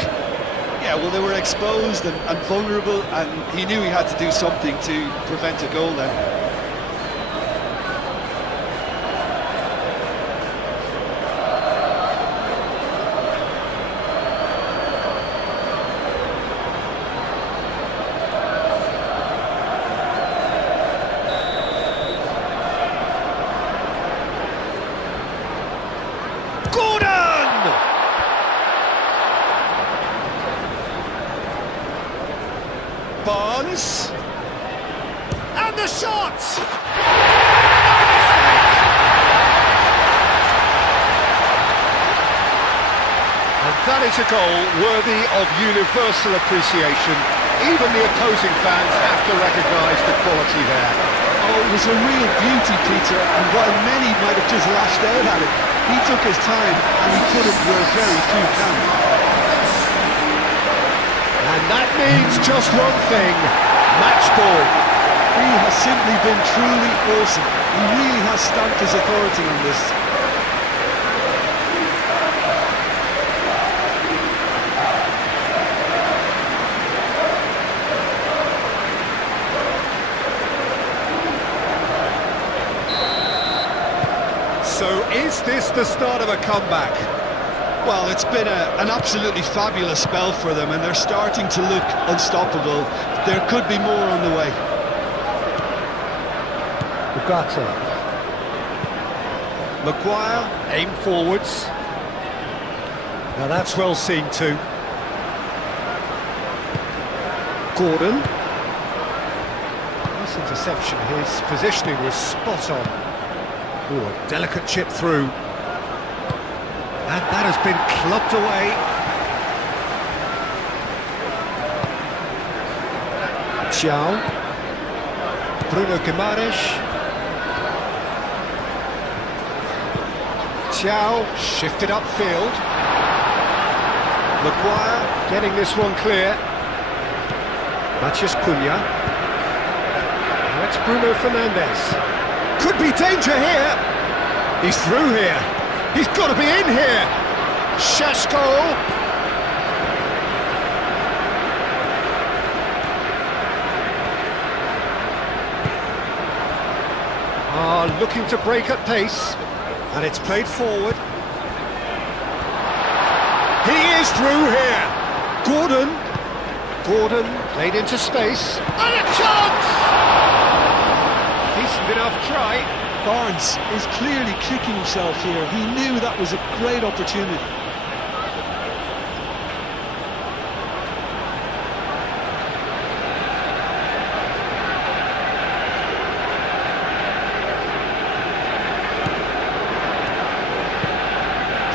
Yeah, well, they were exposed and vulnerable, and he knew he had to do something to prevent a goal then. Barnes, and the shot! And that is a goal worthy of universal appreciation. Even the opposing fans have to recognise the quality there. Oh, it was a real beauty, Peter, and while many might have just lashed out at it, he took his time and he put it where very few can. And that means just one thing, match ball. He has simply been truly awesome. He really has stamped his authority on this. So is this the start of a comeback? Well, it's been an absolutely fabulous spell for them, and they're starting to look unstoppable. There could be more on the way. Ugarte. Maguire, aim forwards. Now that's well seen too. Gordon. Nice interception, his positioning was spot on. Oh, a delicate chip through. And that has been clubbed away. Thiaw. Bruno Guimaraes. Thiaw shifted upfield. Maguire getting this one clear. Matheus Cunha. Now it's Bruno Fernandes. Could be danger here. He's through here. He's got to be in here. Šaško. Looking to break at pace. And it's played forward. He is through here. Gordon played into space. And a chance! Decent enough try. Barnes is clearly kicking himself here. He knew that was a great opportunity.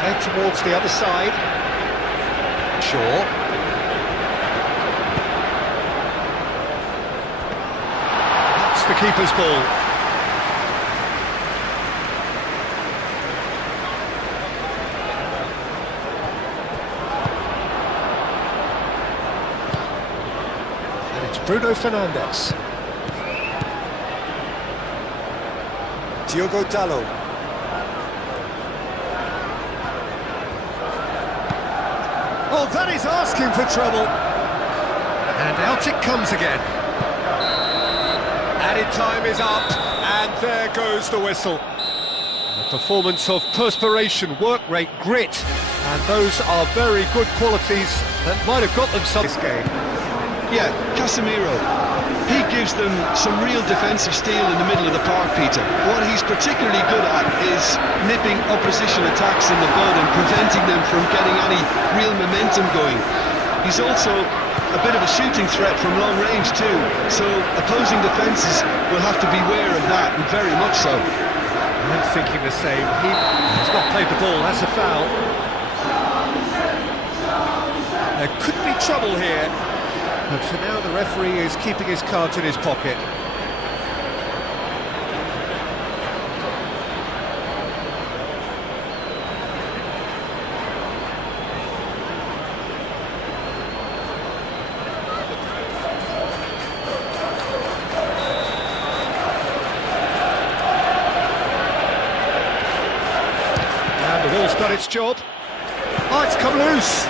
Played towards the other side. Shaw. That's the keeper's ball. Bruno Fernandes. Diogo Dalot. Oh, that is asking for trouble. And out it comes again. Added time is up, and there goes the whistle. A performance of perspiration, work rate, grit, and those are very good qualities that might have got them some this game. Yeah, Casemiro. He gives them some real defensive steel in the middle of the park, Peter. What he's particularly good at is nipping opposition attacks in the bud and preventing them from getting any real momentum going. He's also a bit of a shooting threat from long range too, so opposing defences will have to beware of that, and very much so. I'm thinking the same. He has not played the ball, that's a foul. There could be trouble here. But for now, the referee is keeping his cards in his pocket. And the ball's done its job. Oh, it's come loose.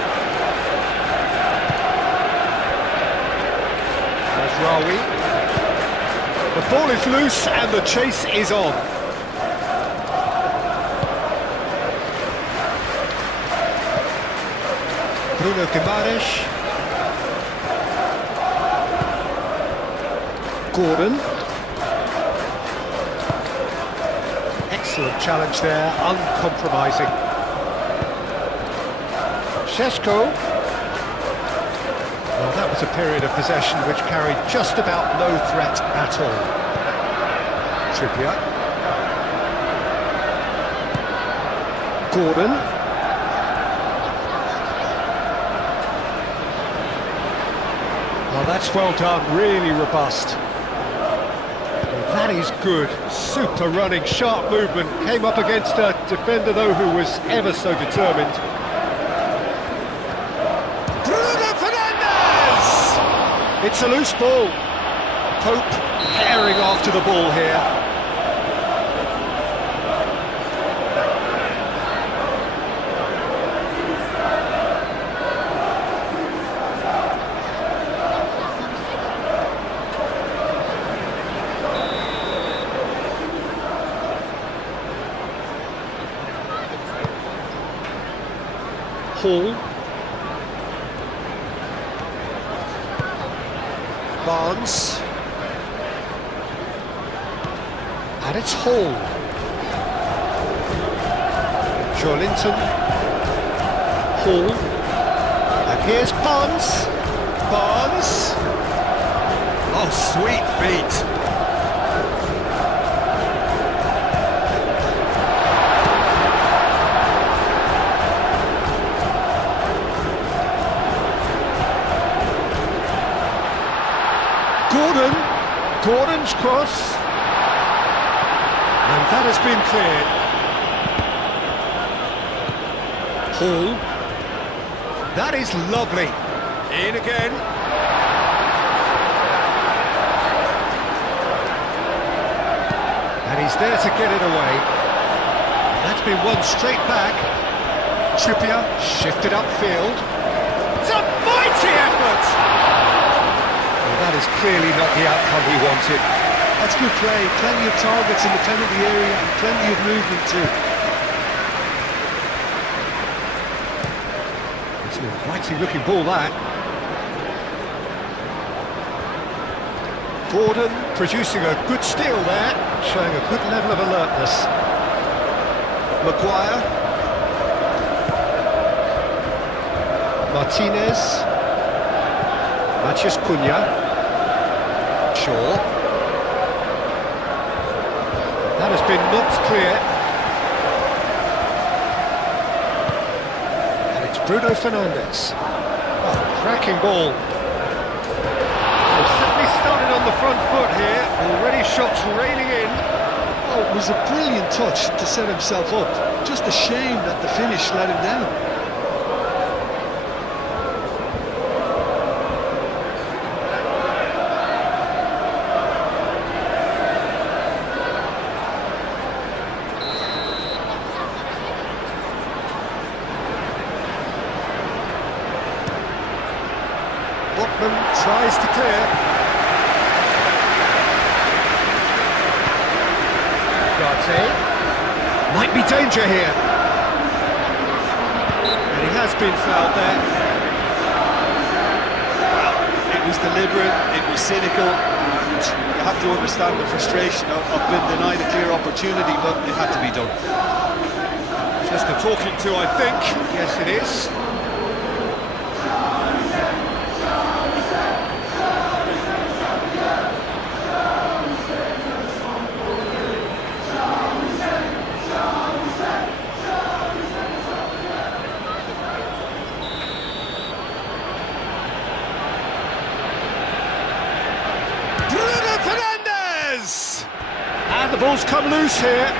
Rawi. The ball is loose and the chase is on. Bruno Guimaraes. Gordon. Excellent challenge there, uncompromising. Šeško. Well, that was a period of possession which carried just about no threat at all. Trippier. Gordon. Well, that's well done, really robust. Well, that is good, super running, sharp movement. Came up against a defender, though, who was ever so determined. It's a loose ball. Pope herring after the ball here. Hall. Barnes, and it's Hall. Joelinton, Hall, and here's Barnes. Barnes. Oh, sweet feet. Gordon's cross, and that has been cleared. Hall, that is lovely. In again. And he's there to get it away. That's been won straight back. Trippier shifted upfield. It's a mighty effort! That is clearly not the outcome he wanted. That's good play, plenty of targets in the penalty area and plenty of movement too. It's an inviting looking ball, that. Gordon producing a good steal there, showing a good level of alertness. Maguire. Martinez. Matheus Cunha. Shaw. That has been knocked clear. And it's Bruno Fernandes. Oh, cracking ball. They've certainly started on the front foot here. Already shots raining in. Oh, it was a brilliant touch to set himself up. Just a shame that the finish let him down. Botman tries to clear. Garte. Might be danger here. And he has been fouled there. Well, it was deliberate, it was cynical, and you have to understand the frustration of being denied a clear opportunity, but it had to be done. Just a talking to, I think. Yes, it is. And the ball's come loose here.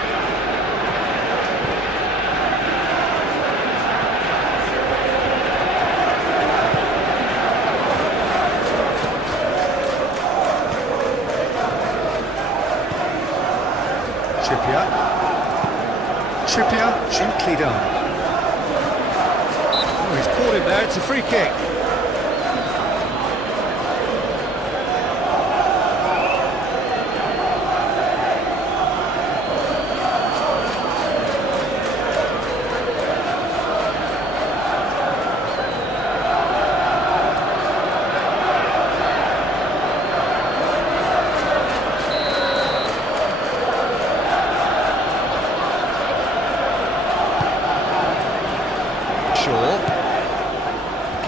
Trippier, gently done. Oh, he's caught him there, it's a free kick.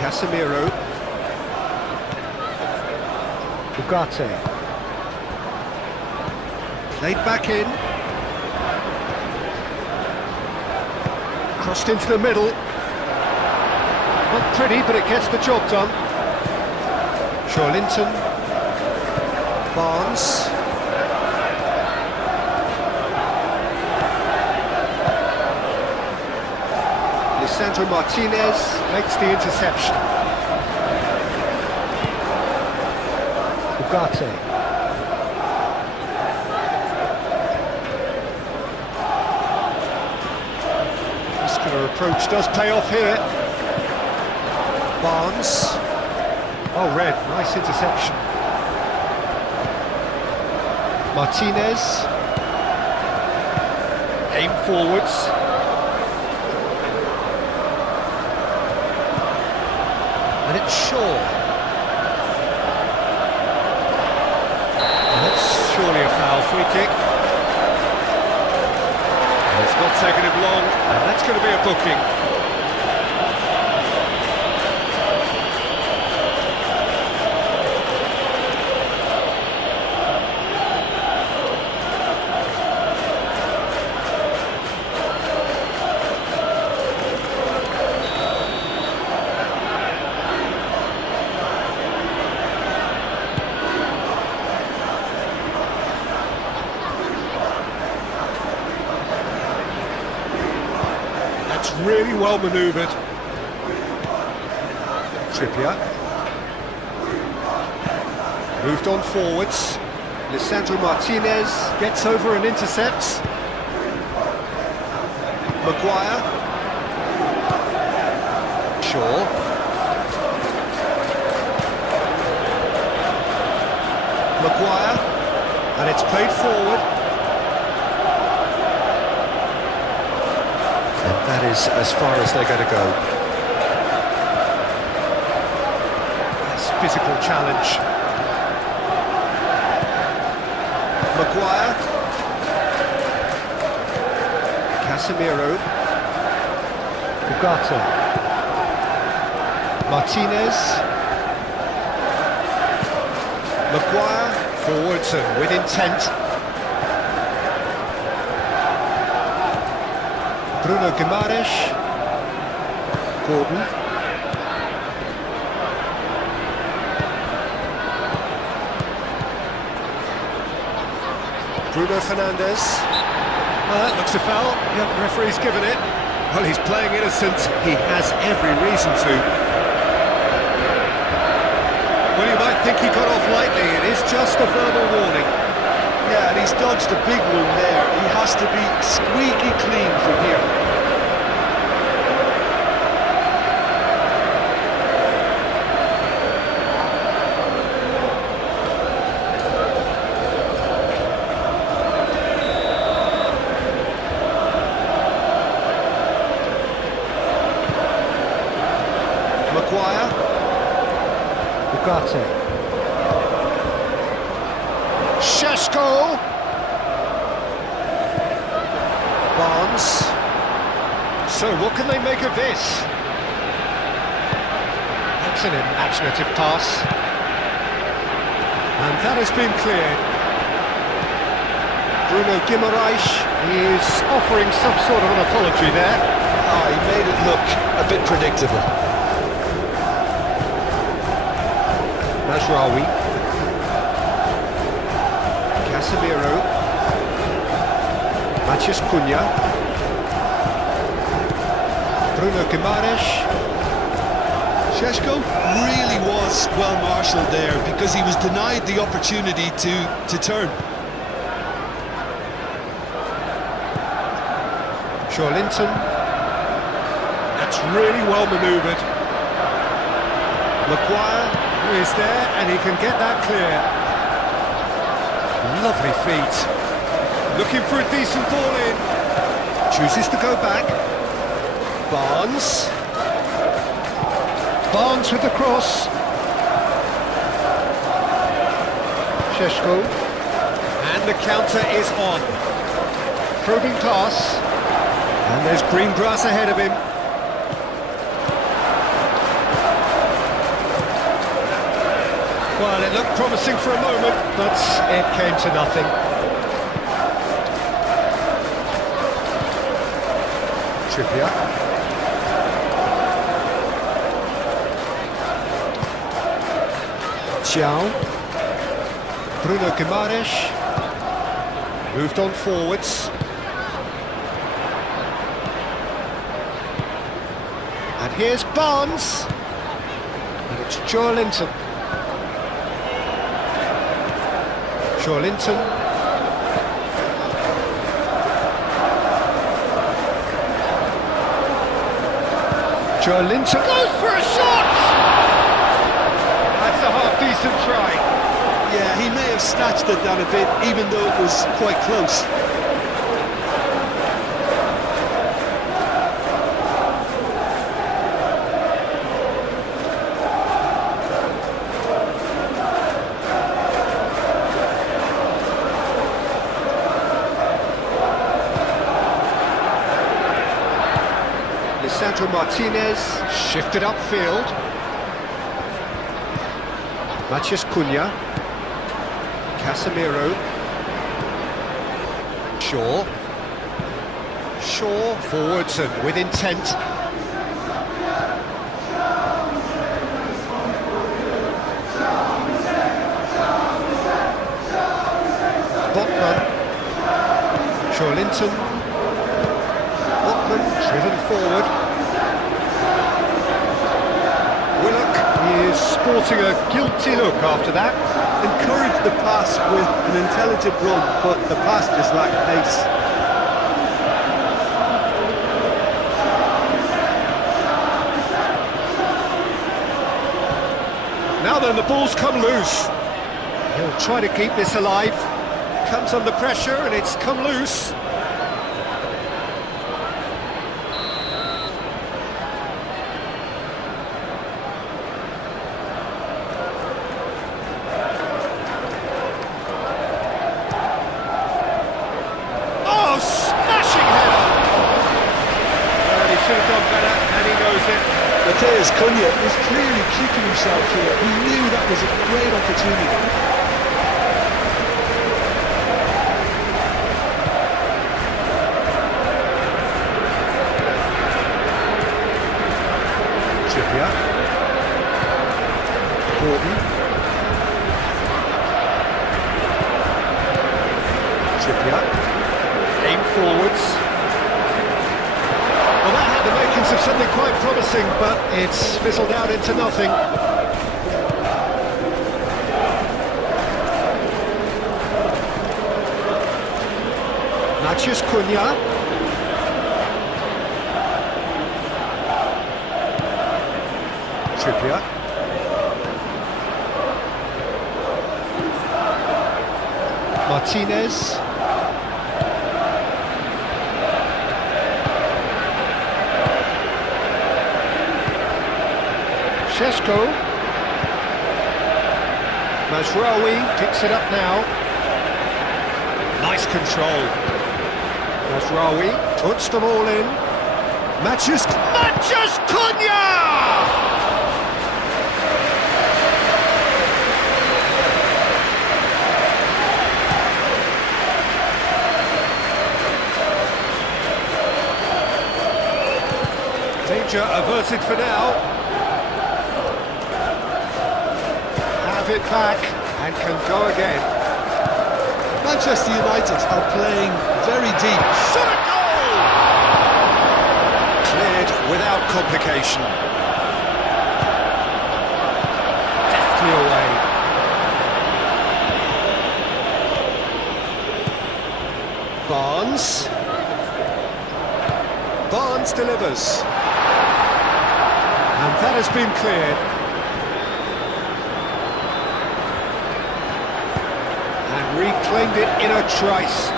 Casemiro, Ugarte, played back in, crossed into the middle, not pretty but it gets the job done. Linton, Barnes, Lisandro Martinez makes the interception. Ugarte. Muscular approach does pay off here. Barnes. Oh, red, nice interception. Martinez. Aim forwards. And it's Shaw. And that's surely a foul, free kick. And it's not taking him long, and that's going to be a booking. Really well manoeuvred. Trippier. Moved on forwards. Lisandro Martinez gets over and intercepts. Maguire. Shaw. Maguire. And it's played forward. That is as far as they're going to go. That's physical challenge. Maguire. Casemiro. Ugarte. Martinez. Maguire. Forwards and with intent. Bruno Guimaraes, Gordon, Bruno Fernandes, that looks a foul, yeah, the referee's given it. Well, he's playing innocent, he has every reason to. Well, you might think he got off lightly, it is just a verbal warning. Yeah, and he's dodged a big one there. He has to be squeaky clean from here. Maguire. Ugarte. Šeško. Barnes. So what can they make of this? That's an imaginative pass. And that has been cleared. Bruno Guimaraes is offering some sort of an apology there. Oh, he made it look a bit predictable. Mazraoui. Casemiro. Matheus Cunha. Bruno Guimaraes. Šeško really was well marshalled there because he was denied the opportunity to turn. Linton. That's really well manoeuvred. Maguire is there and he can get that clear. Lovely feet. Looking for a decent ball in. Chooses to go back. Barnes. Barnes with the cross. Šeško. And the counter is on. Probing pass. And there's green grass ahead of him. Well, it looked promising for a moment, but it came to nothing. Trippier. Xiao. Bruno Guimaraes. Moved on forwards. And here's Barnes. And it's Linton. Linton. Linton goes for a shot! That's a half-decent try. Yeah, he may have snatched at that a bit, even though it was quite close. Sandro Martinez shifted upfield. Matheus Cunha. Casemiro. Shaw forwards and with intent. Botman. Linton. Botman driven forward. Is sporting a guilty look after that. Encouraged the pass with an intelligent run, but the pass just lacked pace. Now then, the ball's come loose. He'll try to keep this alive. Comes under pressure and it's come loose. Matheus Cunha is clearly kicking himself here. He knew that was a great opportunity. Trippier. Gordon. Trippier. Aim forwards. Well, that had the makings of something quite promising, but it's fizzled out into nothing. Matheus Cunha. Trippier. Martinez. Šeško. Mazraoui picks it up now. Nice control. Mazraoui puts them all in. Matheus Cunha! Danger averted for now. Have it back and can go again. Manchester United are playing very deep. Shot a goal! Cleared without complication. Deftly away. Barnes delivers. And that has been cleared. And reclaimed it in a trice.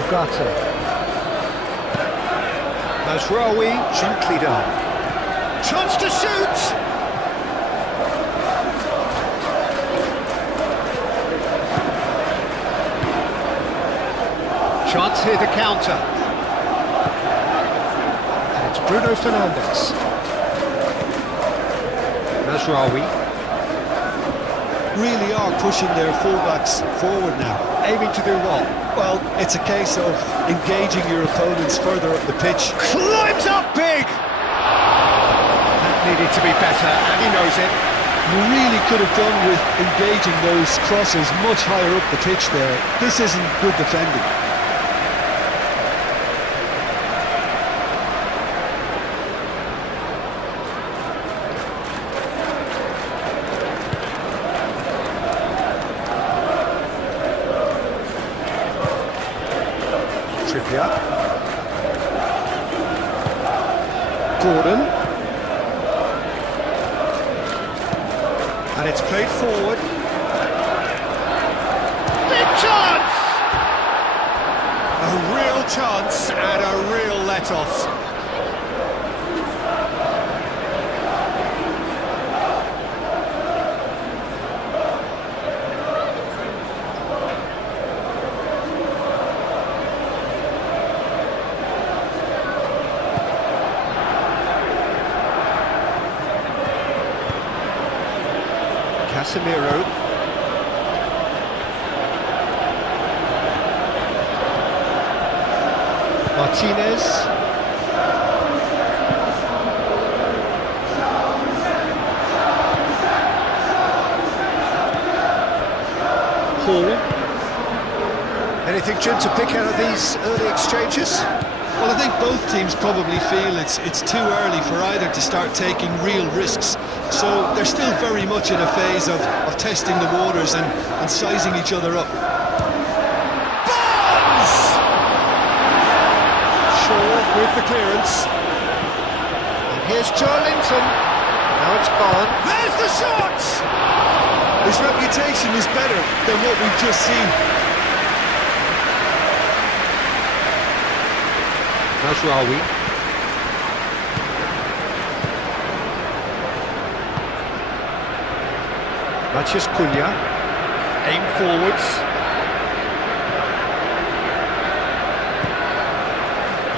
Ugarte. Mazraoui, gently done. Chance to shoot! Chance here to counter. And it's Bruno Fernandes. Mazraoui. Really are pushing their fullbacks forward now. Aiming to do what? Well, it's a case of engaging your opponents further up the pitch. Climbs up big! That needed to be better, and he knows it. You really could have done with engaging those crosses much higher up the pitch there. This isn't good defending. Gordon. And it's played forward. Big chance! A real chance and a real let-off. Casemiro. Martinez. Hall. Anything, Jim, to pick out of these early exchanges? Well, I think both teams probably feel it's too early for either to start taking real risks. So they're still very much in a phase of testing the waters and sizing each other up. Barnes! Shaw with the clearance. And here's Joelinton. Now it's Barnes. There's the shot! His reputation is better than what we've just seen. Mazraoui. Matheus Cunha. Aim forwards.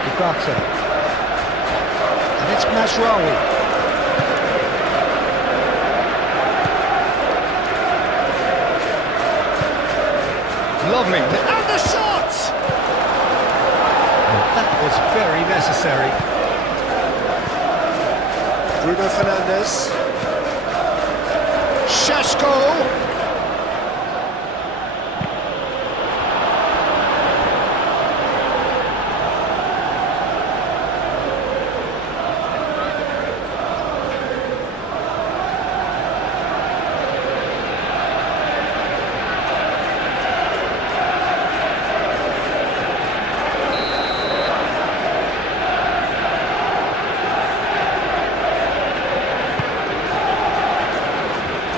Ugarte. And it's Mazraoui. Lovely. And the shot! That was very necessary. Bruno Fernandes. Šaško.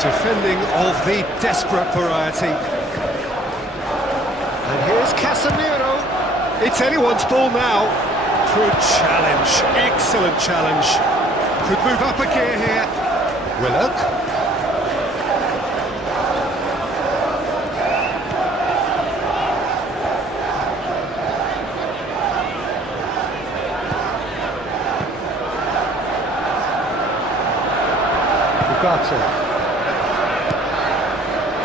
Defending of the desperate variety. And here's Casemiro. It's anyone's ball now. Good challenge, excellent challenge. Could move up a gear here. Willock. Ugarte.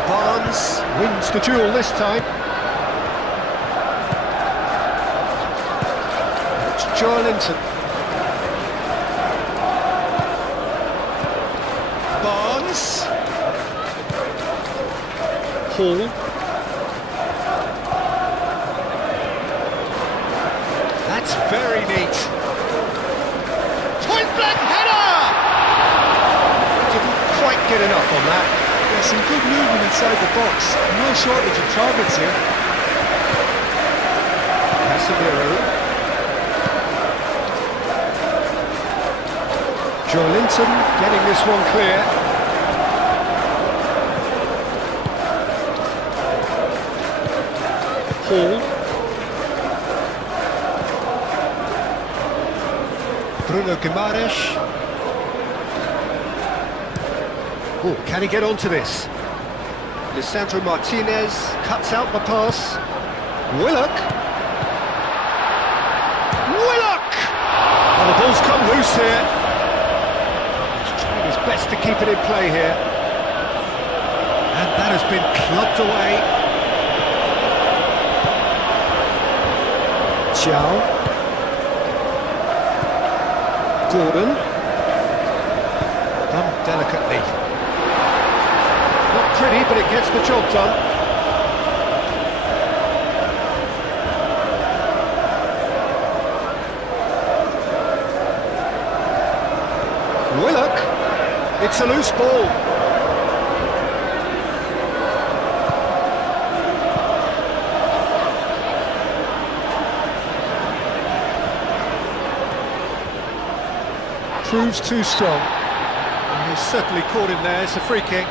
Barnes wins the duel this time. It's Joelinton. Barnes. Hall. That's very neat. Point blank header! Didn't quite get enough on that. Yeah, some good movement inside the box. No shortage of targets here. Casemiro. Joelinton getting this one clear. Hall. Bruno Guimaraes. Oh, can he get onto this? Lisandro Martinez cuts out the pass. Willock. Oh, the ball's come loose here. He's trying his best to keep it in play here. And that has been clubbed away. Chow. Gordon. Done delicately. Not pretty, but it gets the job done. Willock. It's a loose ball. Proves too strong. He's certainly caught him there. It's a free kick.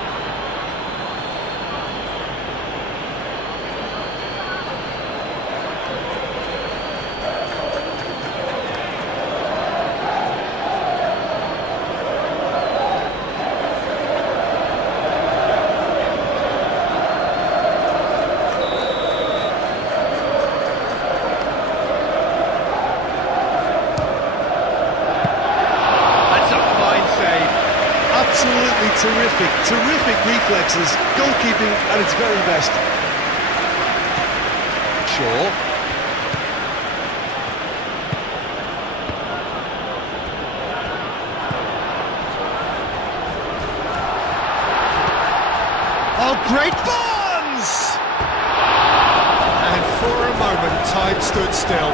Absolutely terrific reflexes, goalkeeping at its very best. Shaw. Oh, great Barnes! And for a moment, time stood still.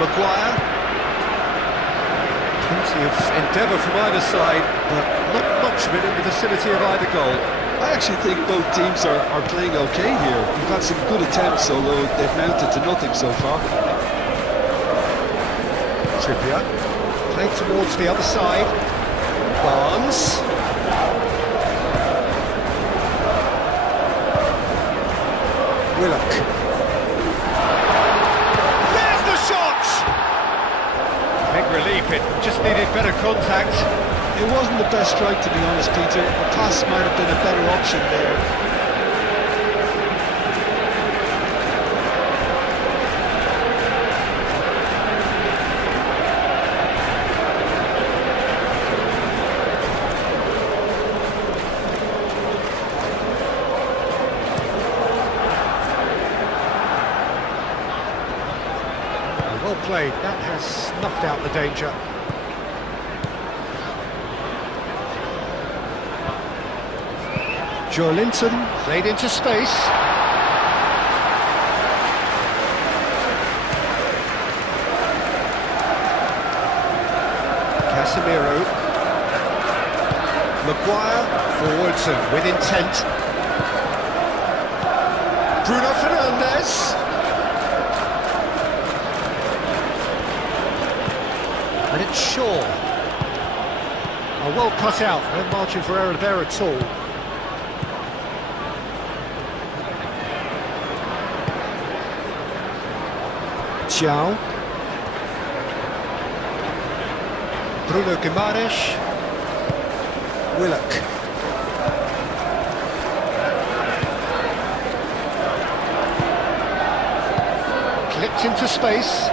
Maguire. Plenty of endeavour from either side, but not much of it in the vicinity of either goal. I actually think both teams are playing okay here. We've had some good attempts, although they've mounted to nothing so far. Trippier. Played towards the other side. Barnes. Willock. There's the shot! Big relief, it just needed better contact. It wasn't the best strike, to be honest, Peter. A pass might have been a better option there. Well played, that has snuffed out the danger. Joelinton played into space. Casemiro. Maguire forwards and with intent. Bruno Fernandes. And it's Shaw. Oh, well cut out, no margin for error there at all. Chow. Bruno Guimaraes. Willock. flicked into space.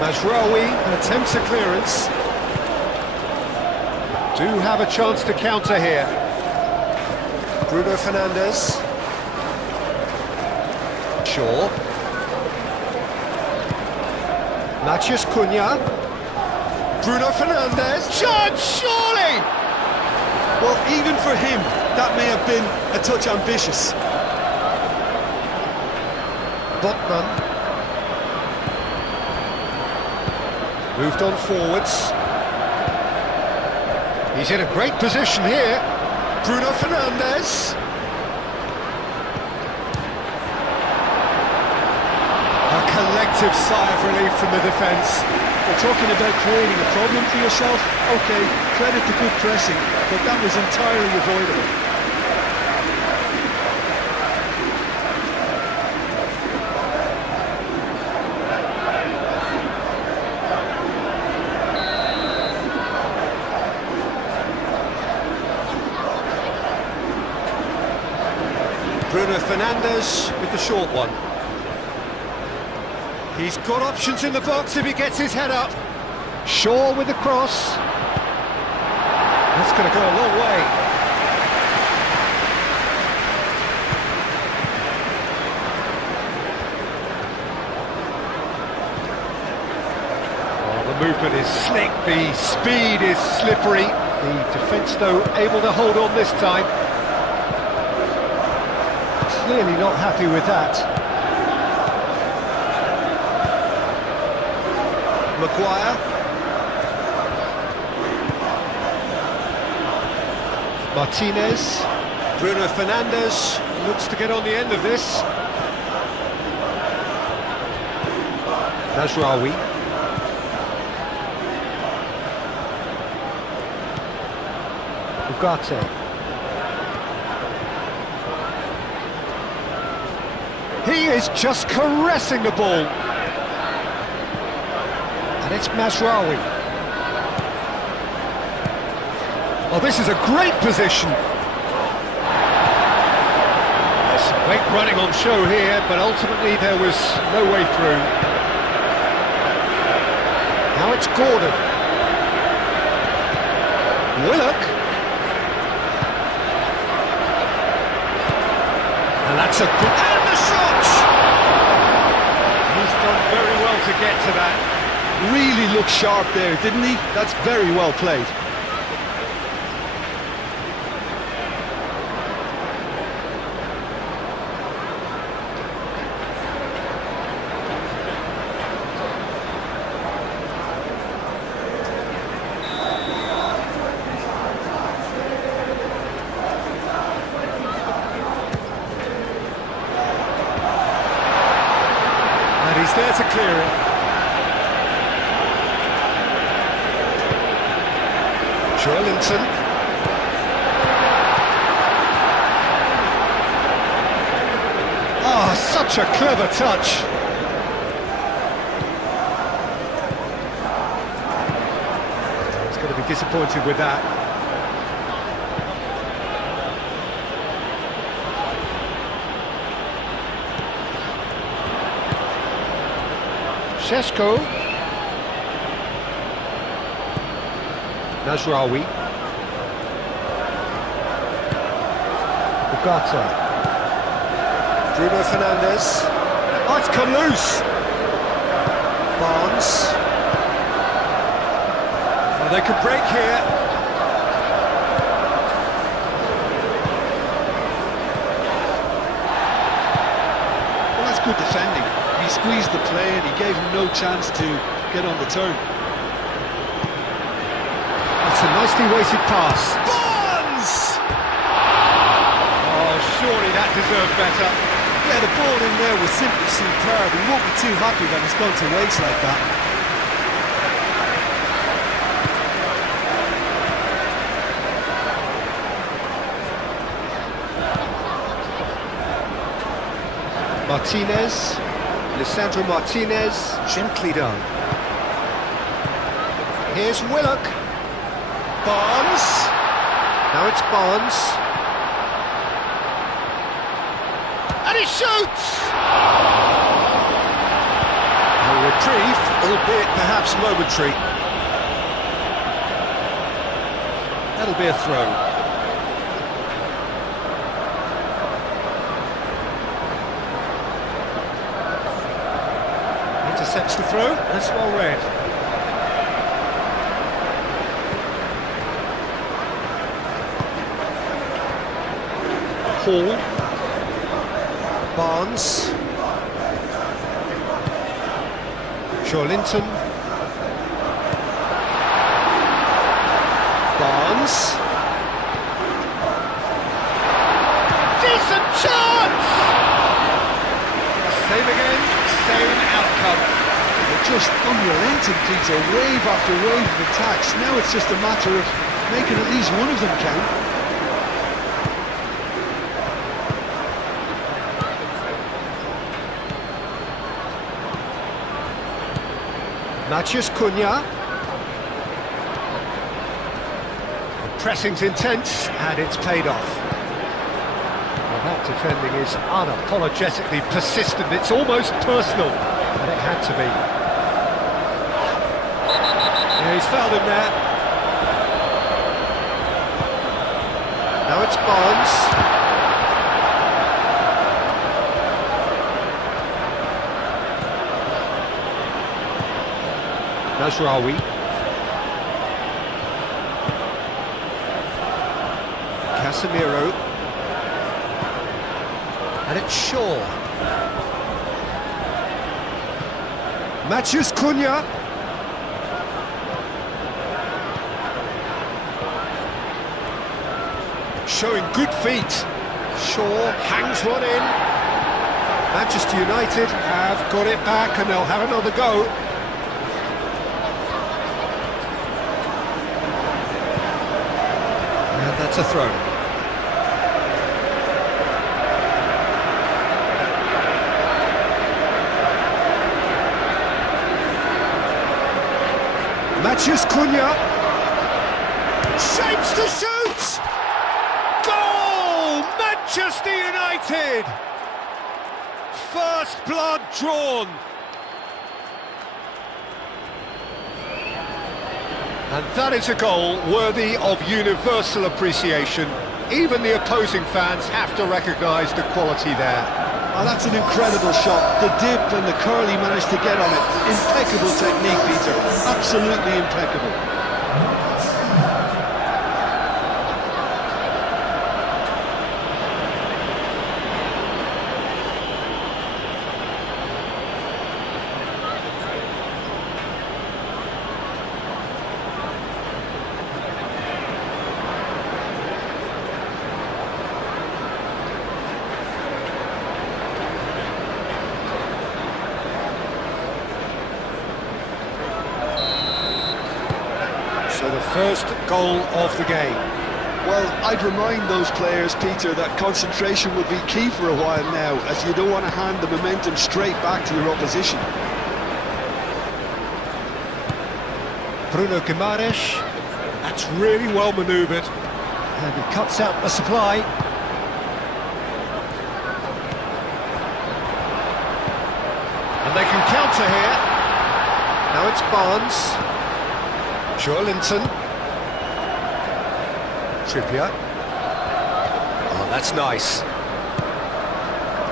Mazraoui attempts a clearance. Do have a chance to counter here. Bruno Fernandes. Shaw. Matheus Cunha. Bruno Fernandes. Shot, surely! Well, even for him, that may have been a touch ambitious. Botman. Moved on forwards. He's in a great position here. Bruno Fernandes. A collective sigh of relief from the defence. We're talking about creating a problem for yourself. OK, credit to good pressing, but that was entirely avoidable. Bruno Fernandes with the short one. He's got options in the box if he gets his head up. Shaw with the cross. That's going to go a long way. Oh, the movement is slick, the speed is slippery. The defence, though, able to hold on this time. Clearly not happy with that. Maguire. Martinez. Bruno Fernandes looks to get on the end of this. Mazraoui. Ugarte. He is just caressing the ball. And it's Mazraoui. Oh, this is a great position. There's some great running on show here, but ultimately there was no way through. Now it's Gordon. Willock. And that's a good... And the shot! He's done very well to get to that. Really looked sharp there, didn't he? That's very well played. And he's there to clear it. Joelinton. Oh, such a clever touch. He's going to be disappointed with that. Šeško. Mazraoui. Ugarte. Bruno Fernandes. Oh, it's come loose. Barnes. Oh, they could break here. Well, that's good defending. He squeezed the play and he gave him no chance to get on the turn. It's a nicely weighted pass. Barnes! Oh, surely that deserved better. Yeah, the ball in there was simply superb. He won't be too happy that it's gone to waste like that. Martinez. Lisandro Martinez. Gently done. Here's Willock. Barnes. Now it's Barnes. And And he shoots! A reprieve, albeit perhaps momentary. That'll be a throw. Intercepts the throw, that's well read. Hall. Barnes. Linton. Barnes. Decent chance! Same again, same outcome. They're just unrelenting, Peter. Wave after wave of attacks. Now it's just a matter of making at least one of them count. Matheus Cunha. The pressing's intense and it's paid off. Well, that defending is unapologetically persistent. It's almost personal, and it had to be. Yeah, he's fouled him there. Now it's Barnes. Nasraoui. Casemiro. And it's Shaw. Matheus Cunha. Showing good feet. Shaw hangs one in. Manchester United have got it back and they'll have another go. That's a throw. Matheus Cunha shapes to shoot. Goal! Manchester United. First blood drawn. And that is a goal worthy of universal appreciation. Even the opposing fans have to recognise the quality there. Oh, that's an incredible shot. The dip and the curl he managed to get on it. Impeccable technique, Peter. Absolutely impeccable. So the first goal of the game. Well, I'd remind those players, Peter, that concentration will be key for a while now, as you don't want to hand the momentum straight back to your opposition. Bruno Guimaraes. That's really well manoeuvred. And he cuts out the supply. And they can counter here. Now it's Barnes. Linton. Trippier. Oh, that's nice.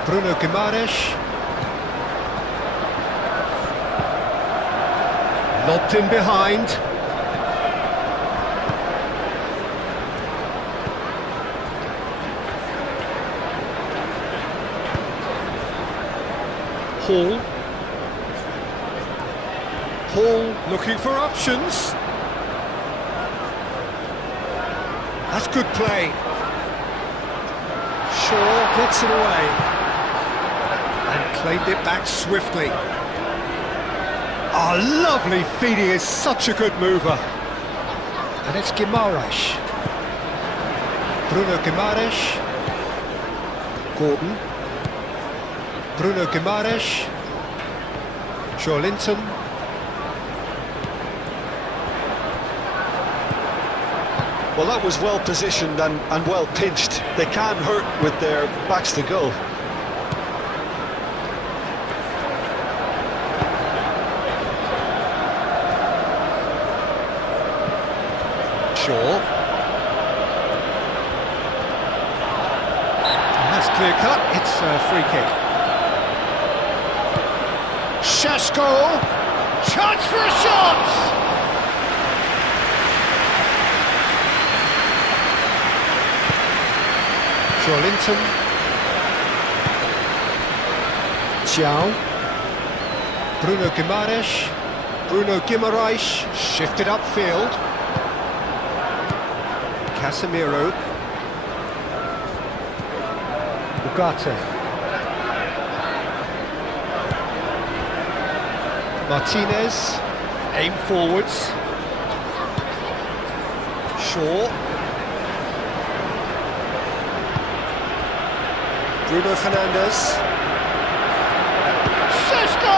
Bruno Guimaraes. Lobbed in behind. Hall. Hall looking for options. That's good play. Shaw gets it away. And claimed it back swiftly. Oh, lovely feed, he is such a good mover. And it's Guimaraes. Bruno Guimaraes. Gordon. Bruno Guimaraes. Linton. Well, that was well positioned and well pinched. They can't hurt with their backs to goal. Shaw. And that's clear cut, it's a free kick. Šeško, chance for a shot! Linton. Xiao. Bruno Guimaraes. Bruno Guimaraes shifted upfield. Casemiro. Ugarte. Martinez. Aim forwards. Shaw. Bruno Fernandes. Šeško!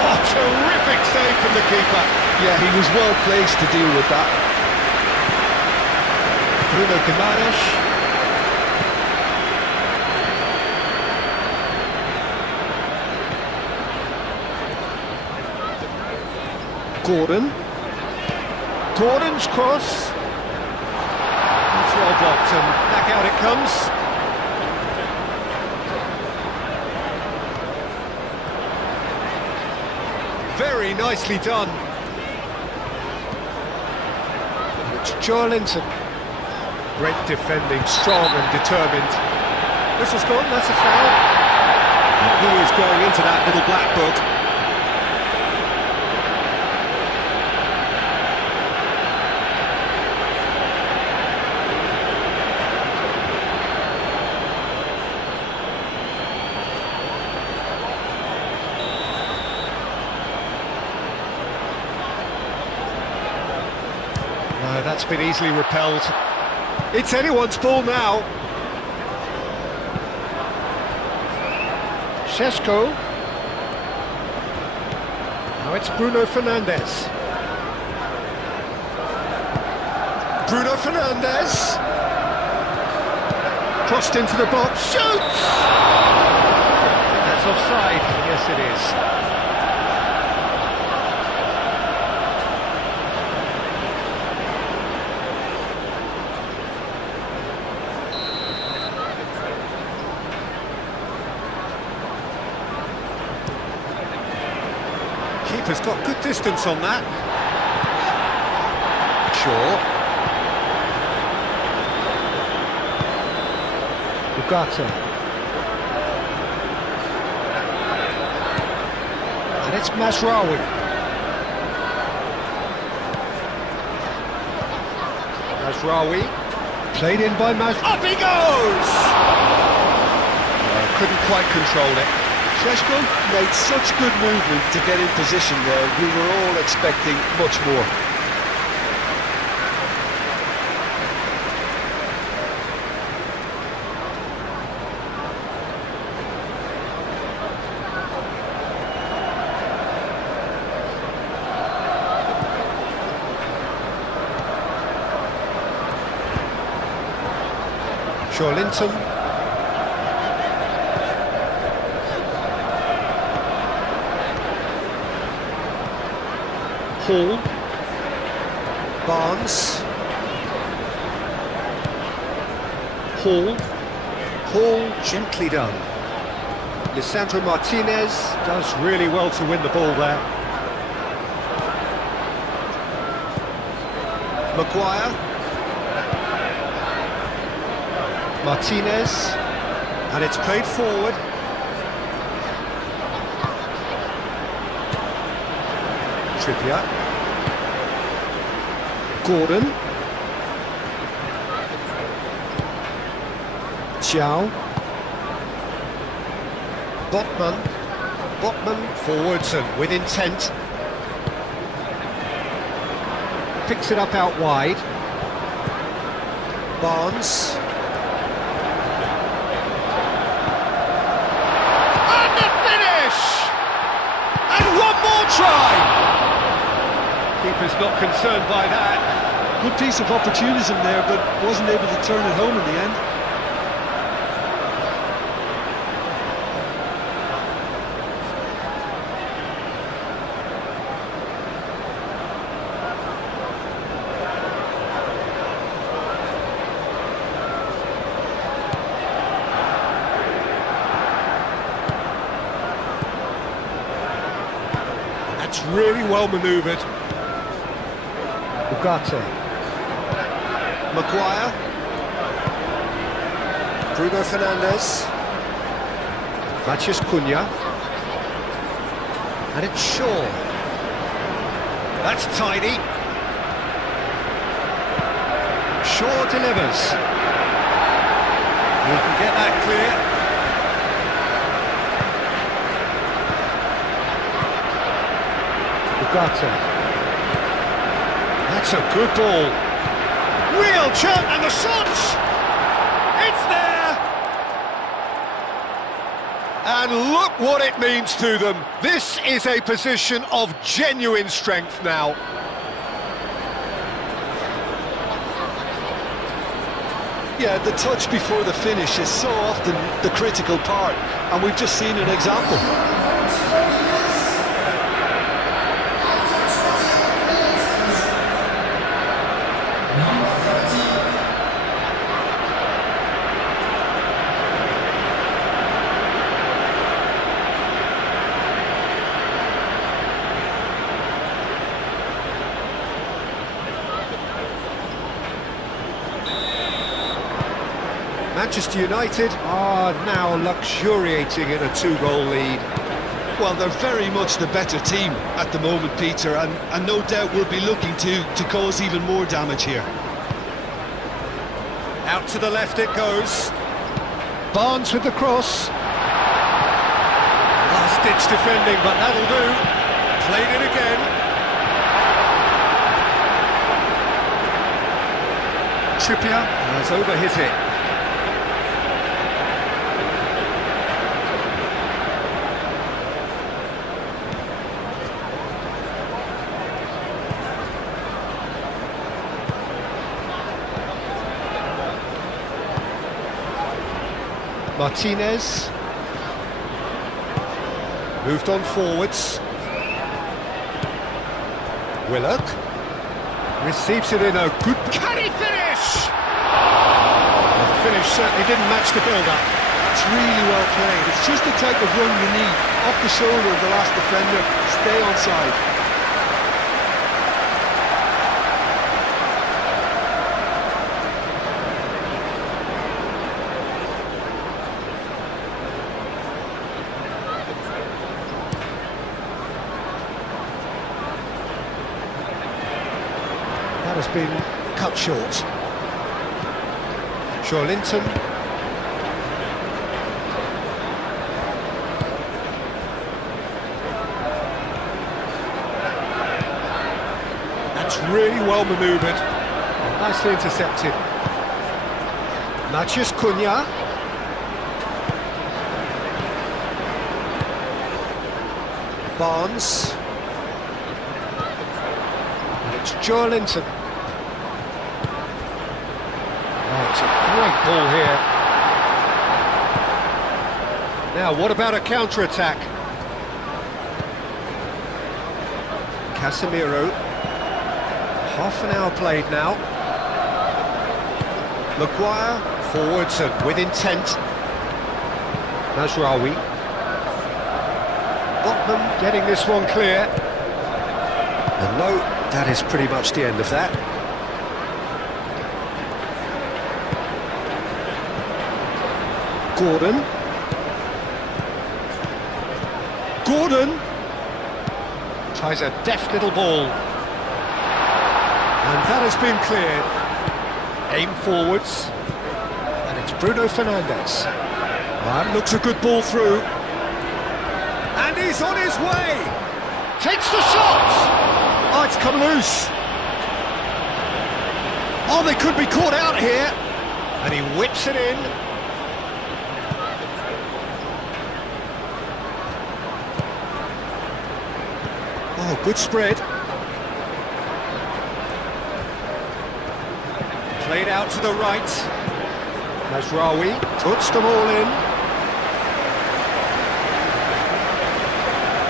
Oh, terrific save from the keeper. Yeah, he was well placed to deal with that. Bruno Guimaraes. Gordon. Gordon's cross. It's well blocked and back out it comes. Very nicely done. It's Linton. Great defending, strong and determined. Whistle's gone, that's a foul. And he is going into that little black book. No, that's been easily repelled. It's anyone's ball now. Šeško. Now it's Bruno Fernandes. Bruno Fernandes. Crossed into the box. Shoots! That's offside. Yes, it is. Keeper's got good distance on that. Shaw. Ugarte. And it's Mazraoui. Mazraoui. Played in by Up he goes! Couldn't quite control it. Šeško made such good movement to get in position there. We were all expecting much more. Linton. Hall. Barnes. Hall. Hall, gently done. Lisandro Martinez does really well to win the ball there. Maguire. Martinez. And it's played forward. Trippier. Gordon. Xiao. Botman. Botman forwards and with intent. Picks it up out wide. Barnes. And the finish! And one more try! Keeper's not concerned by that. Good piece of opportunism there, but wasn't able to turn it home in the end. really well manoeuvred. Ugarte. Maguire. Bruno Fernandes. Matheus Cunha. And it's Shaw. That's tidy. Shaw delivers. He can get that clear. Ugarte. That's a good ball. Real chance, and the shot! It's there! And look what it means to them. This is a position of genuine strength now. Yeah, the touch before the finish is so often the critical part, and we've just seen an example. Manchester United are now luxuriating in a 2-goal lead. Well, they're very much the better team at the moment, Peter, and no doubt will be looking to cause even more damage here. Out to the left it goes. Barnes with the cross. Last-ditch defending, but that'll do. Played it again. Trippier has overhit it. Martinez moved on forwards. Willock receives it in a good... Can he finish? The finish certainly didn't match the build-up. It's really well played. It's just the type of run you need. Off the shoulder of the last defender, stay onside. Has been cut short. Linton. That's really well manoeuvred. Nicely intercepted. Matheus Cunha. Barnes. And it's Linton. It's a great ball here. Now, what about a counter-attack? Casemiro. Half an hour played now. Maguire, forwards and with intent. Mazraoui. Botman getting this one clear. And no, that is pretty much the end of that. Gordon. Tries a deft little ball. And that has been cleared. Aim forwards. And it's Bruno Fernandes. That looks a good ball through. And he's on his way. Takes the shot. Oh, it's come loose. Oh, they could be caught out here. And he whips it in. Oh, good spread. Played out to the right. Mazraoui puts them all in.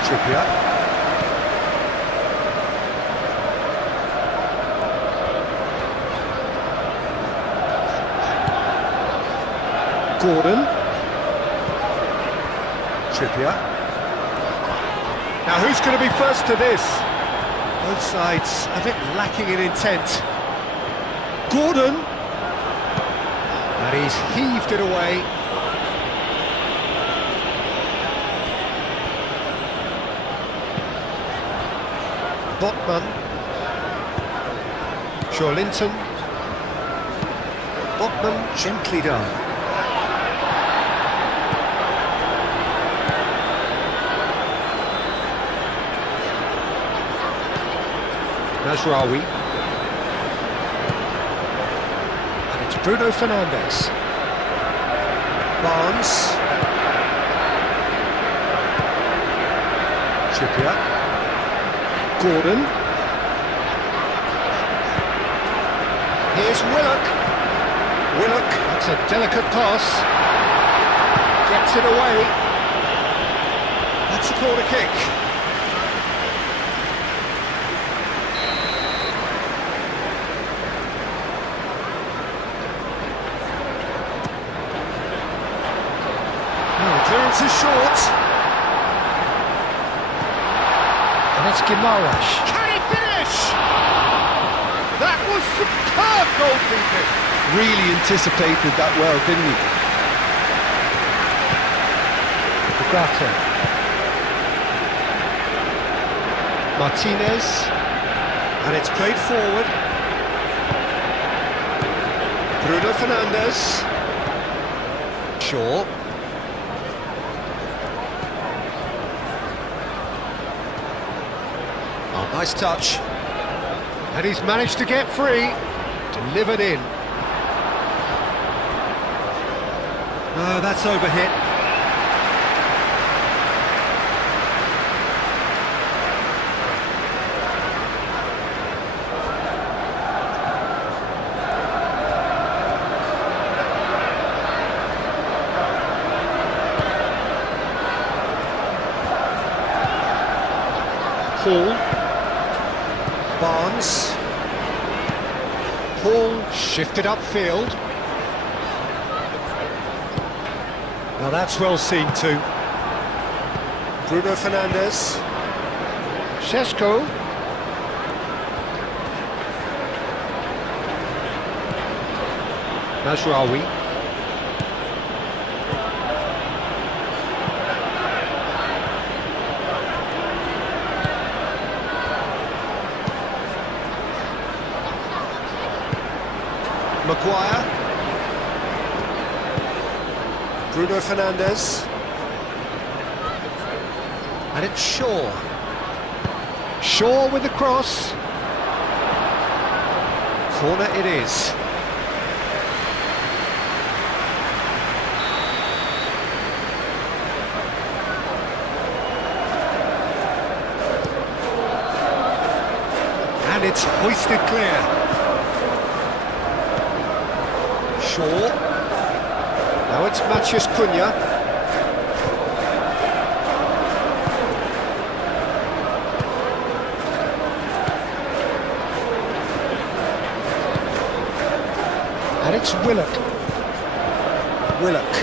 Trippier. Gordon. Trippier. Now who's going to be first to this? Both sides a bit lacking in intent. Gordon. And he's heaved it away. Botman. Linton. Botman gently done. Nasraoui. And it's Bruno Fernandes. Barnes. Trippier. Gordon. Here's Willock. Willock, that's a delicate pass. Gets it away. That's a corner kick. Clearance is short. And it's Guimaraes. Can he finish? That was superb goalkeeping. Really anticipated that well, didn't he? Ugarte. Martinez. And it's played forward. Bruno Fernandes. Shaw. Oh, nice touch. And he's managed to get free. Delivered in. No, that's overhit. Hall. Barnes. Hall shifted upfield. Now that's well seen too. Bruno Fernandes. Šeško. Nasraoui. Maguire. Bruno Fernandes. And it's Shaw. Shaw with the cross. Corner it is. And it's hoisted clear. Shaw. Now it's Matheus Cunha. And it's Willock. Willock.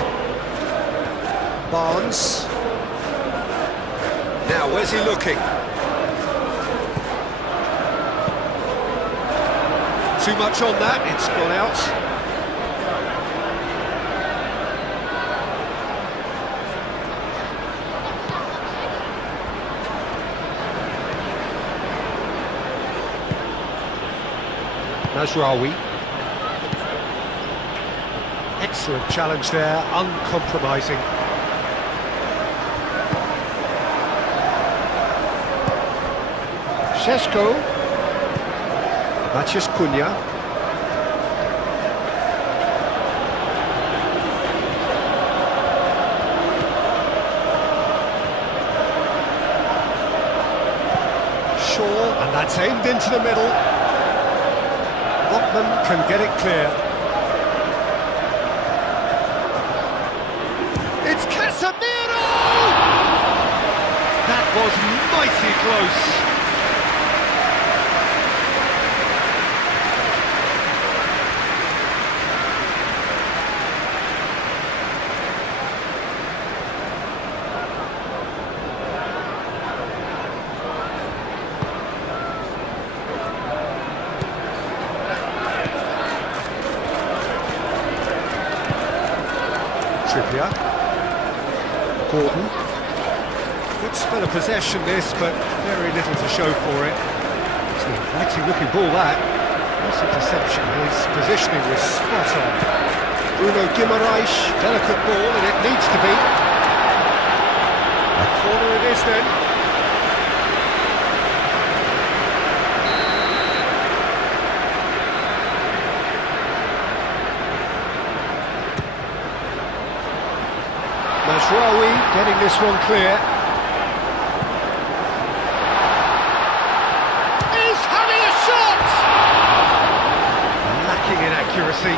Barnes. Now, where's he looking? Too much on that, it's gone out. Nasraoui. Excellent challenge there, uncompromising. Šeško. Matheus Cunha. Shaw, and that's aimed into the middle. Botman can get it clear. It's Casemiro! That was mighty close. Trippier. Gordon. Good spell of possession this, but very little to show for it. It's an inviting looking ball that. Nice interception, his positioning was spot on. Bruno Guimaraes, delicate ball and it needs to be. A corner it is then. Mazraoui getting this one clear. He's having a shot! Lacking in accuracy.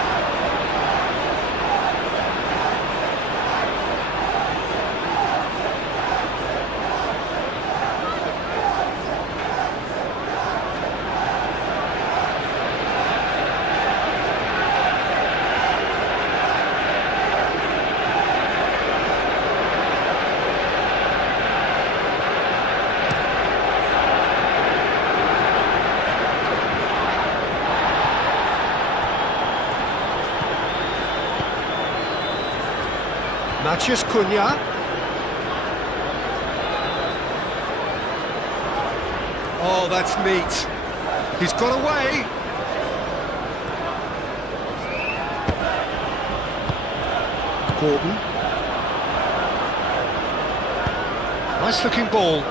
Matheus Cunha. Oh, that's neat. He's got away. Gordon. Nice looking ball.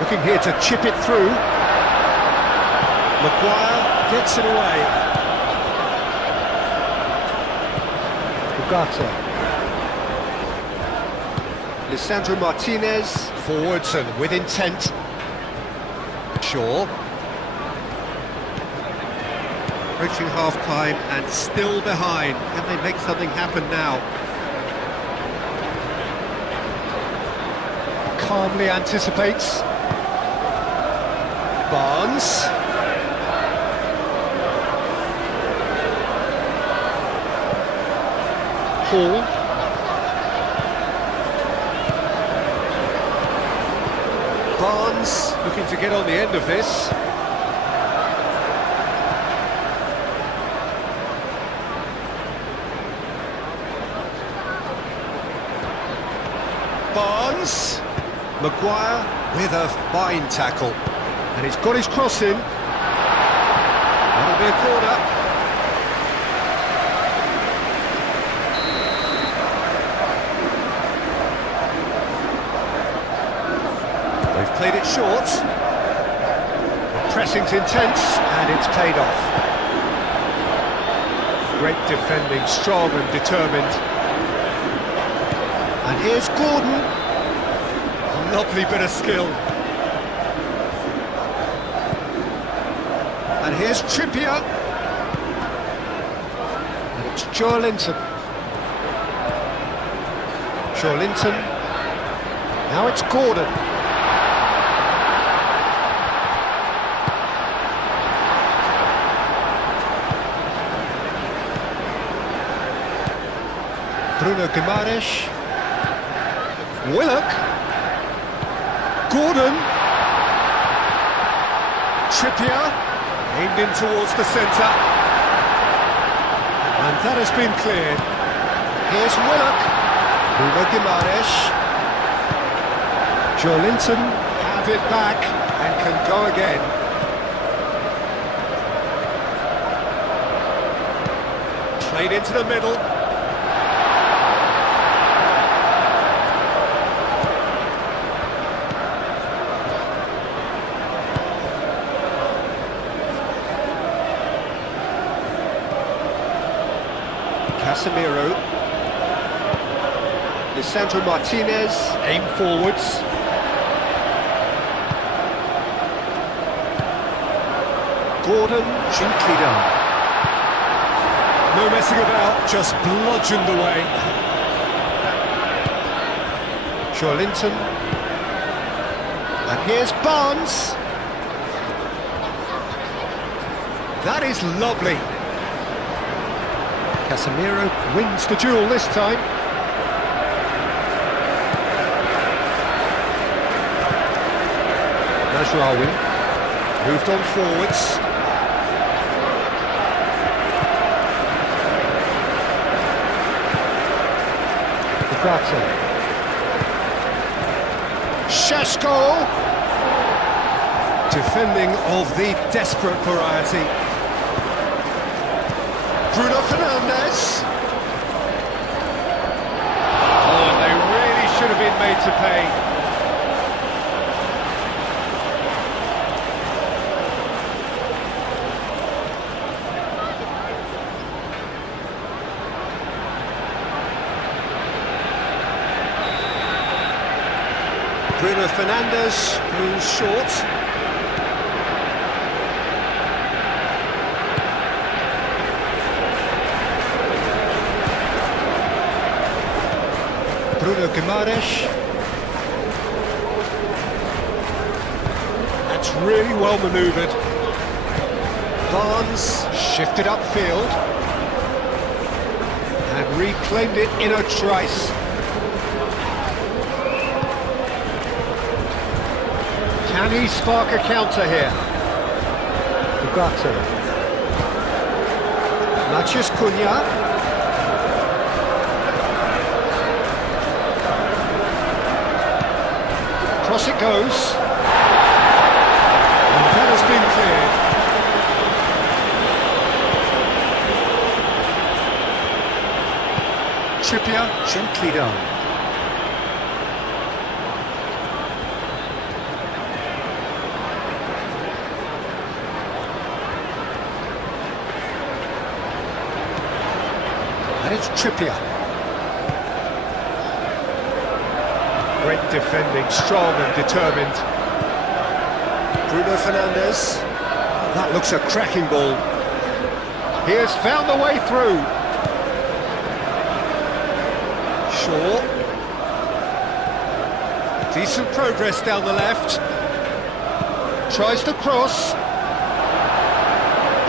Looking here to chip it through. Maguire gets it away. Ugarte. Lisandro Martinez, forwards and with intent. Shaw. Approaching half-time and still behind. Can they make something happen now? Calmly anticipates. Barnes. Hall. Barnes looking to get on the end of this. Barnes. Maguire with a fine tackle. And he's got his cross in. That'll be a corner. Played it short. The pressing's intense and it's paid off. Great defending, strong and determined. And here's Gordon. A lovely bit of skill. And here's Trippier. And it's Joelinton. Joelinton. Now it's Gordon. Bruno Guimaraes. Willock. Gordon. Trippier. Aimed in towards the centre. And that has been cleared. Here's Willock. Bruno Guimaraes. Joelinton have it back and can go again. Played into the middle. Casemiro. Lisandro Martinez, aim forwards. Gordon, gently done. No messing about, just bludgeoned away. Joelinton. And here's Barnes. That is lovely. Casemiro wins the duel this time. Mazraoui moved on forwards. Ugarte. Šeško. Defending of the desperate variety. Bruno Fernandes. Oh, they really should have been made to pay. Bruno Fernandes goes short. Bruno Guimaraes. That's really well manoeuvred. Barnes shifted upfield and reclaimed it in a trice. Can he spark a counter here? Ugarte. Matheus Cunha. Cross it goes. And that has been cleared. Trippier gently done. And it's Trippier. Great defending, strong and determined. Bruno Fernandes. That looks a cracking ball. He has found the way through. Shaw. Decent progress down the left. Tries to cross.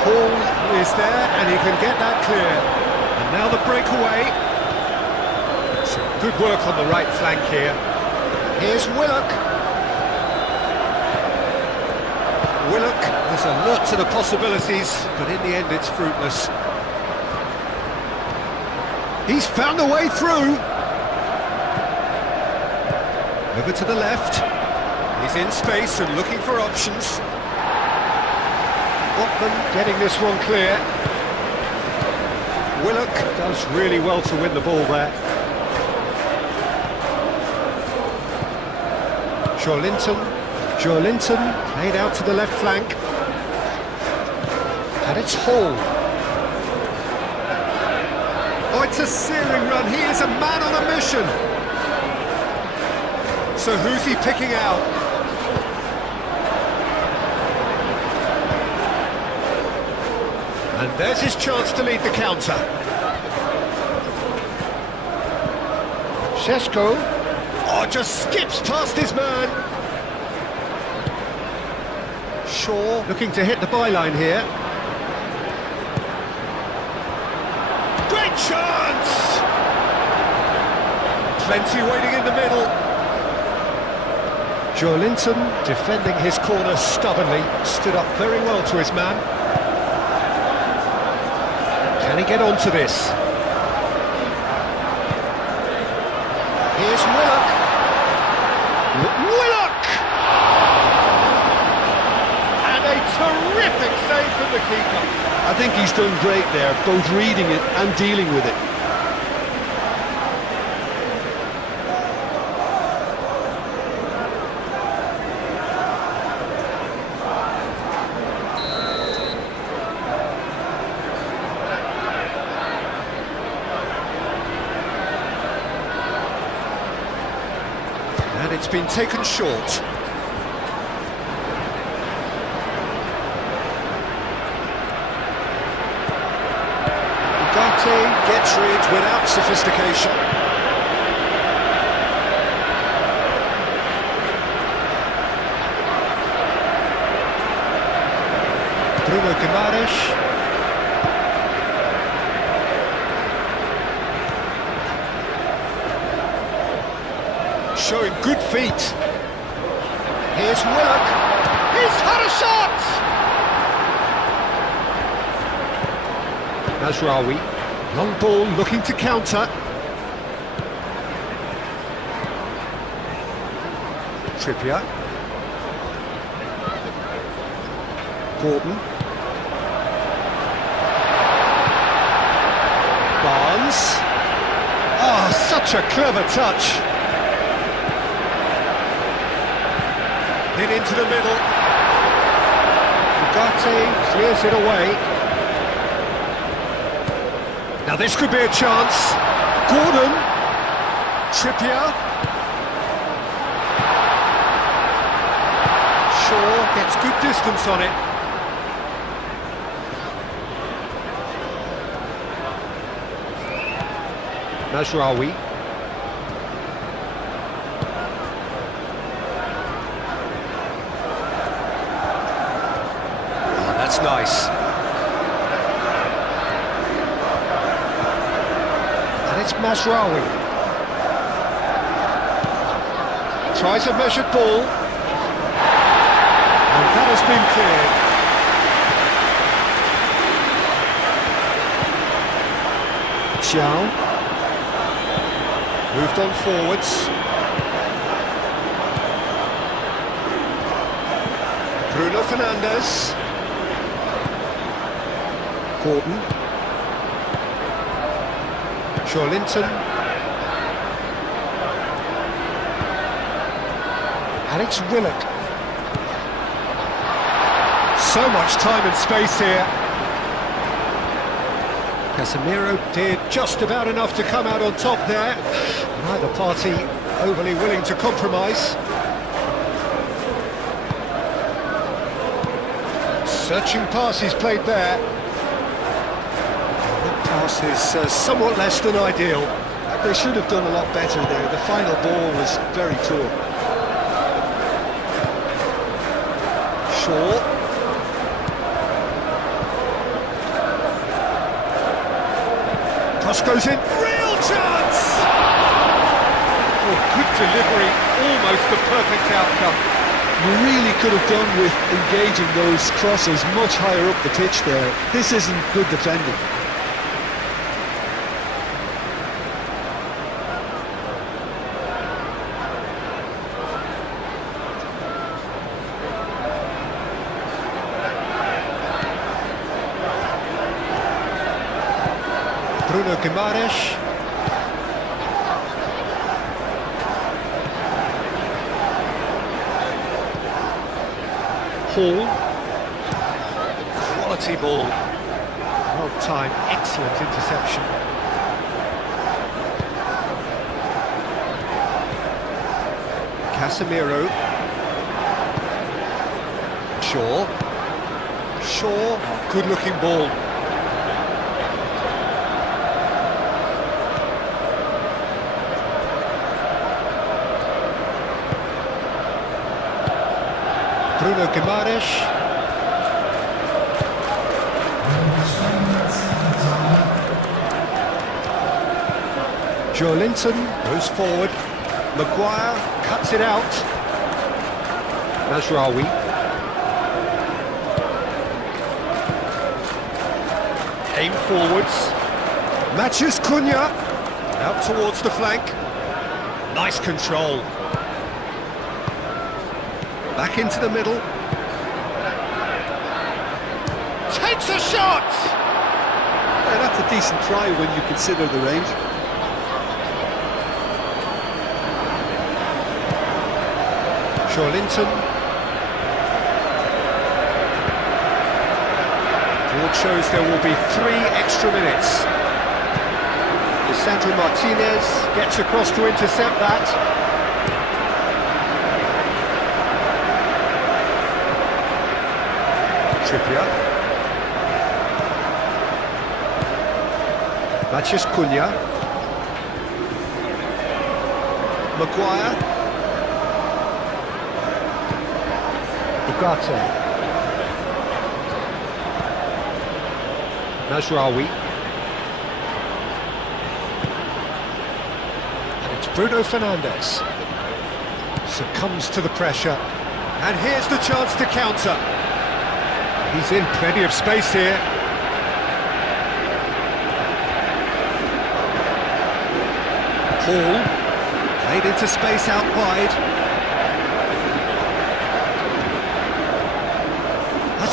Paul is there and he can get that clear. And now the breakaway. Some good work on the right flank here. Here's Willock. Willock is alert to the possibilities, but in the end it's fruitless. He's found a way through. Over to the left. He's in space and looking for options. Botman getting this one clear. Willock does really well to win the ball there. Joelinton played out to the left flank. And it's Hall. Oh, it's a searing run. He is a man on a mission. So who's he picking out? And there's his chance to lead the counter. Šeško. Oh, just skips past his man. Shaw looking to hit the byline here. Great chance! Plenty waiting in the middle. Joelinton defending his corner stubbornly, stood up very well to his man. Can he get onto this? Here's Willock. Willock! And a terrific save from the keeper. I think he's done great there, both reading it and dealing with it. And it's been taken short. Ugarte gets rid without sophistication. Bruno Guimaraes. Showing good feet. Here's Willock. He's had a shot! Mazraoui. Long ball looking to counter. Trippier. Gordon. Barnes. Oh, such a clever touch. In into the middle. Ugarte clears it away. Now this could be a chance. Gordon. Trippier. Shaw gets good distance on it. Mazraoui. Oh, that's nice. And it's Mazraoui. Tries a measured ball. And that has been cleared. Xiao. Moved on forwards. Bruno Fernandes. Gordon. Joelinton. And it's Willock. So much time and space here. Casemiro did just about enough to come out on top there. Neither party overly willing to compromise. Searching pass is played there. That pass is somewhat less than ideal. They should have done a lot better there. The final ball was very poor. Shaw. Cross goes in. Real chance! Oh, good delivery. Almost the perfect outcome. You really could have done with engaging those crosses much higher up the pitch there. This isn't good defending. Bruno Guimaraes. Hall. Quality ball. Well timed, excellent interception. Casemiro. Shaw. Oh, good looking ball. Bruno Guimaraes. Joelinton goes forward. Maguire cuts it out. Mazraoui. Aim forwards. Matches Cunha. Out towards the flank. Nice control. Back into the middle. Takes a shot! Yeah, that's a decent try when you consider the range. Joelinton. Board shows there will be 3 extra minutes. Lisandro Martinez gets across to intercept that. Trippier. Matches Cunha. Maguire. Ugarte. Mazraoui. And it's Bruno Fernandes. Succumbs to the pressure. And here's the chance to counter. He's in plenty of space here. Hall. Played into space out wide.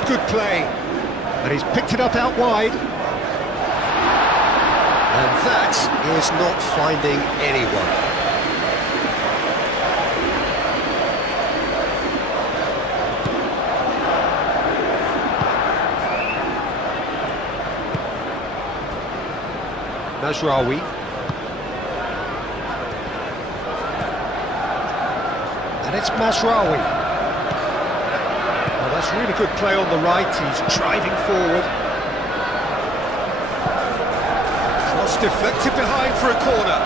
good play. And he's picked it up out wide. And that is not finding anyone. Mazraoui. And it's Mazraoui. Well, that's really good play on the right. He's driving forward. Cross deflected behind for a corner.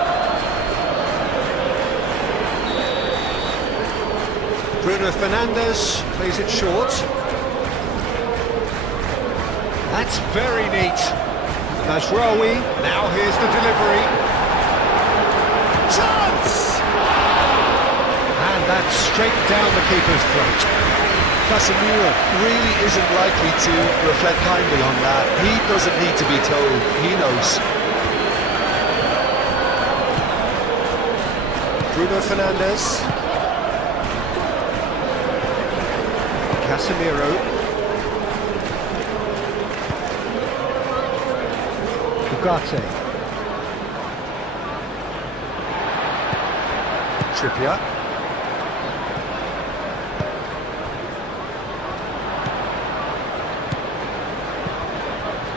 Bruno Fernandes plays it short. That's very neat. Mazraoui, now here's the delivery. Chance! And that's straight down the keeper's throat. Casemiro really isn't likely to reflect kindly on that. He doesn't need to be told, he knows. Bruno Fernandes. Casemiro. Ugarte. Trippier.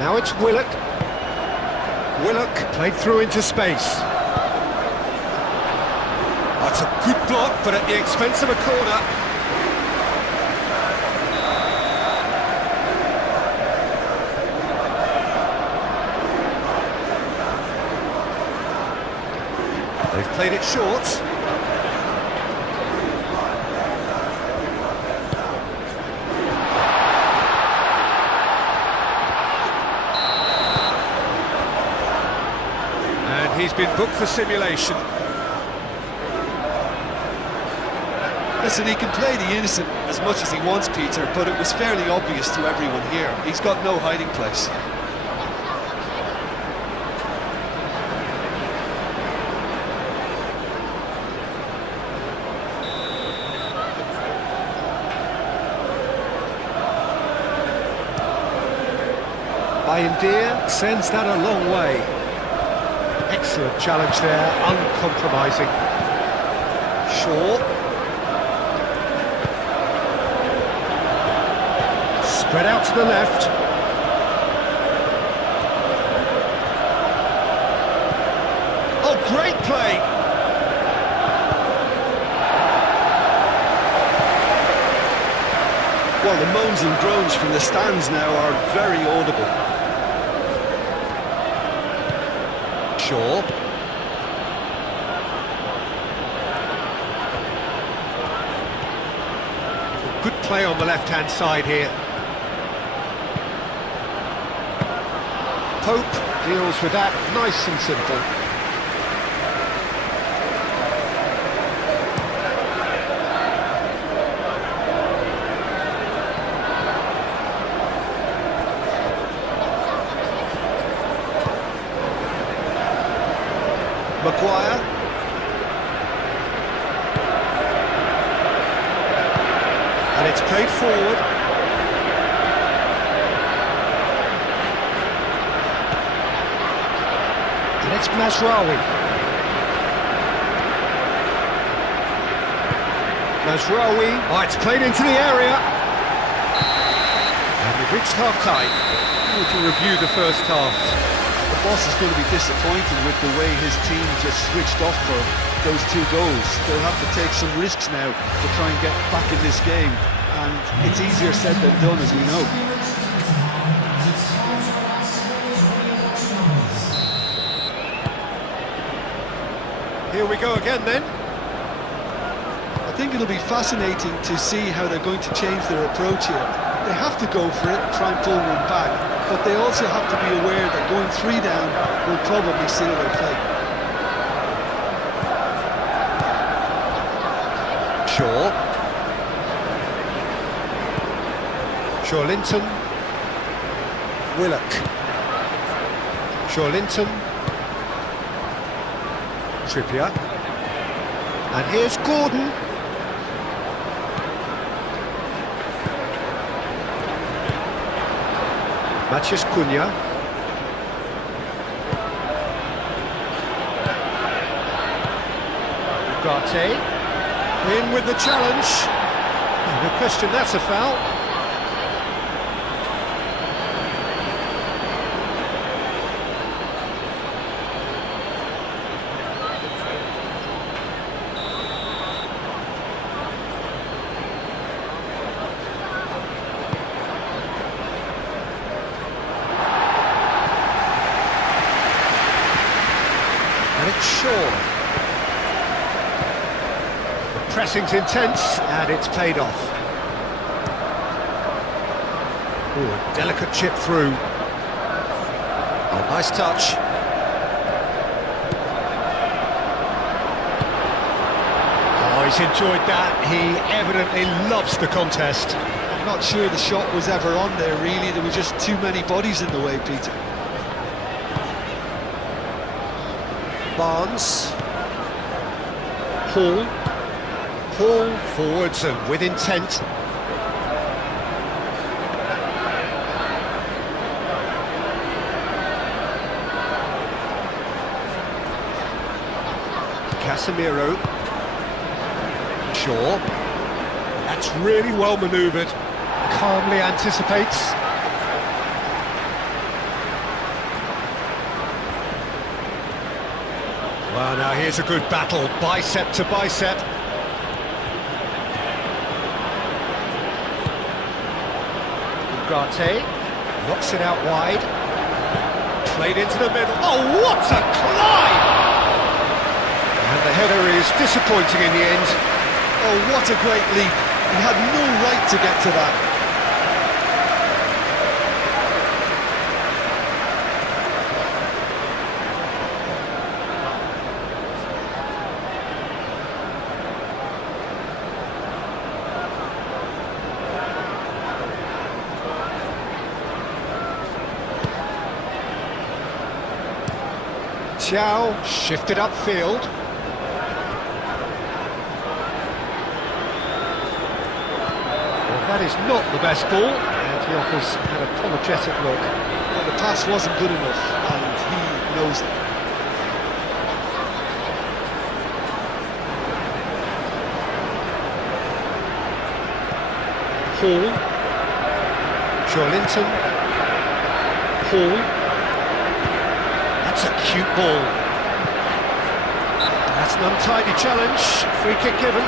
Now it's Willock. Willock played through into space. That's a good block, but at the expense of a corner. They've played it short. And he's been booked for simulation. Listen, he can play the innocent as much as he wants, Peter, but it was fairly obvious to everyone here. He's got no hiding place. Bayindir sends that a long way. Excellent challenge there, uncompromising. Shaw. Spread out to the left. Oh, great play! Well, the moans and groans from the stands now are very audible. Shaw. Good play on the left-hand side here. Pope deals with that nice and simple. Maguire. And it's played forward. And it's Mazraoui. Mazraoui. Oh, it's played into the area. And we've reached half-time. We can review the first half. The boss is going to be disappointed with the way his team just switched off for those 2 goals. They'll have to take some risks now to try and get back in this game, and it's easier said than done, as we know. Here we go again then. I think it'll be fascinating to see how they're going to change their approach here. They have to go for it and try and pull one back, but they also have to be aware that going 3 down will probably seal their fate. Shaw. Linton. Willock. Linton. Trippier. And here's Gordon. Mathias Cunha. Ugarte. In with the challenge. No question, that's a foul. And it's Shaw. The pressing's intense, and it's paid off. Ooh, a delicate chip through. Oh, nice touch. Oh, he's enjoyed that. He evidently loves the contest. I'm not sure the shot was ever on there, really. There were just too many bodies in the way, Peter. Barnes. Hall. Hall forwards and with intent. Casemiro. Shaw. That's really well manoeuvred. Calmly anticipates. Well, now here's a good battle, bicep to bicep. Ugarte knocks it out wide. Played into the middle. Oh, what a climb! And the header is disappointing in the end. Oh, what a great leap. He had no right to get to that. Xiao shifted upfield. Well, that is not the best ball, and he offers an apologetic look. Well, the pass wasn't good enough, and he knows it. Hall. Joelinton. Hall. That's a cute ball. That's an untidy challenge. Free kick given.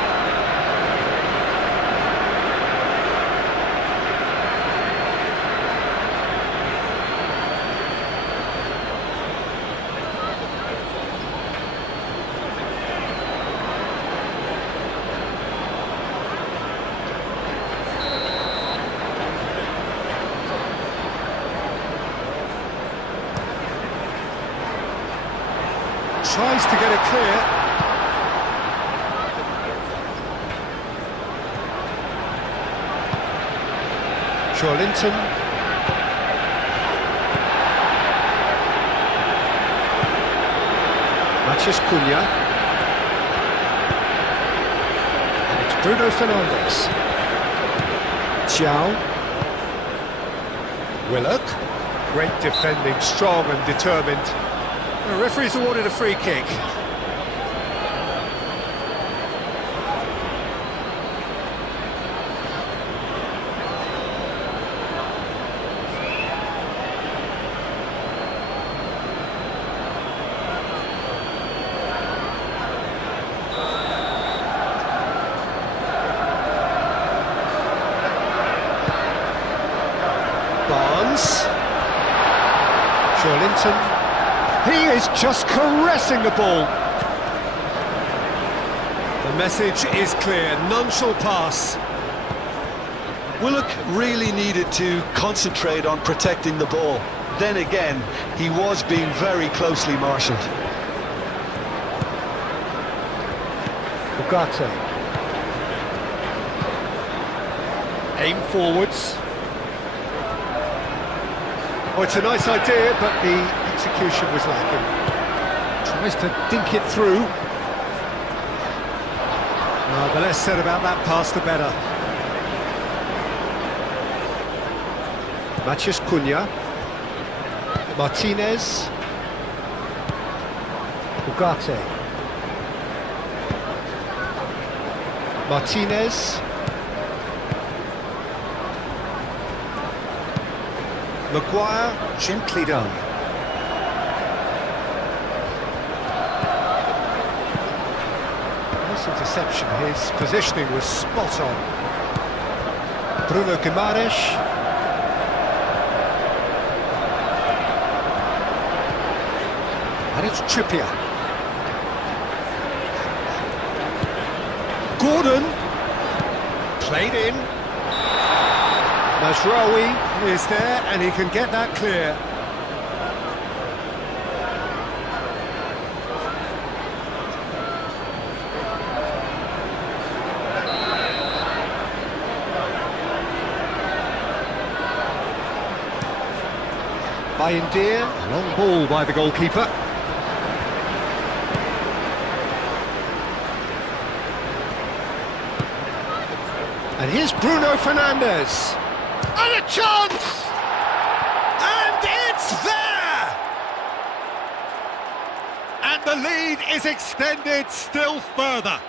Tries to get it clear. Joelinton. Mathias Cunha. And it's Bruno Fernandes. Xiao. Willock. Great defending, strong and determined. The referee's awarded a free kick. Barnes. Joelinton. He is just caressing the ball. The message is clear, none shall pass. Willock really needed to concentrate on protecting the ball. Then again, he was being very closely marshalled. Ugarte. Aim forwards. Oh, it's a nice idea, but the execution was lacking. Tries to dink it through. The less said about that pass, the better. Mathias Cunha. Martinez. Ugarte. Martinez. Maguire, gently done. Nice interception, his positioning was spot on. Bruno Guimaraes. And it's Trippier. Gordon. Played in. Mazraoui is there and he can get that clear. Bayindir, long ball by the goalkeeper. And here's Bruno Fernandes. And a chance! And it's there! And the lead is extended still further.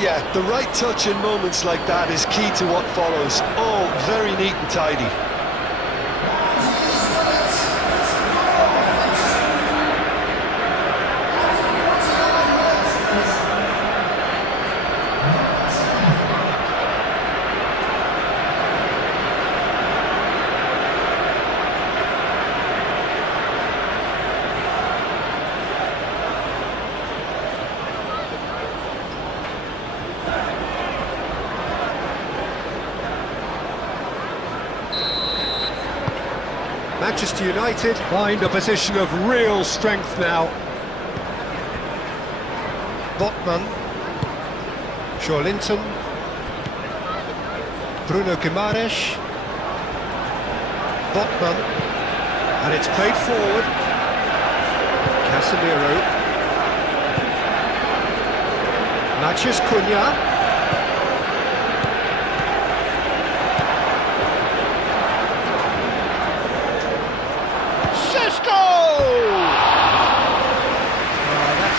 Yeah, the right touch in moments like that is key to what follows. Oh, very neat and tidy. Manchester United find a position of real strength now. Botman, Linton, Bruno Guimaraes, Botman, and it's played forward. Casemiro, Matheus Cunha.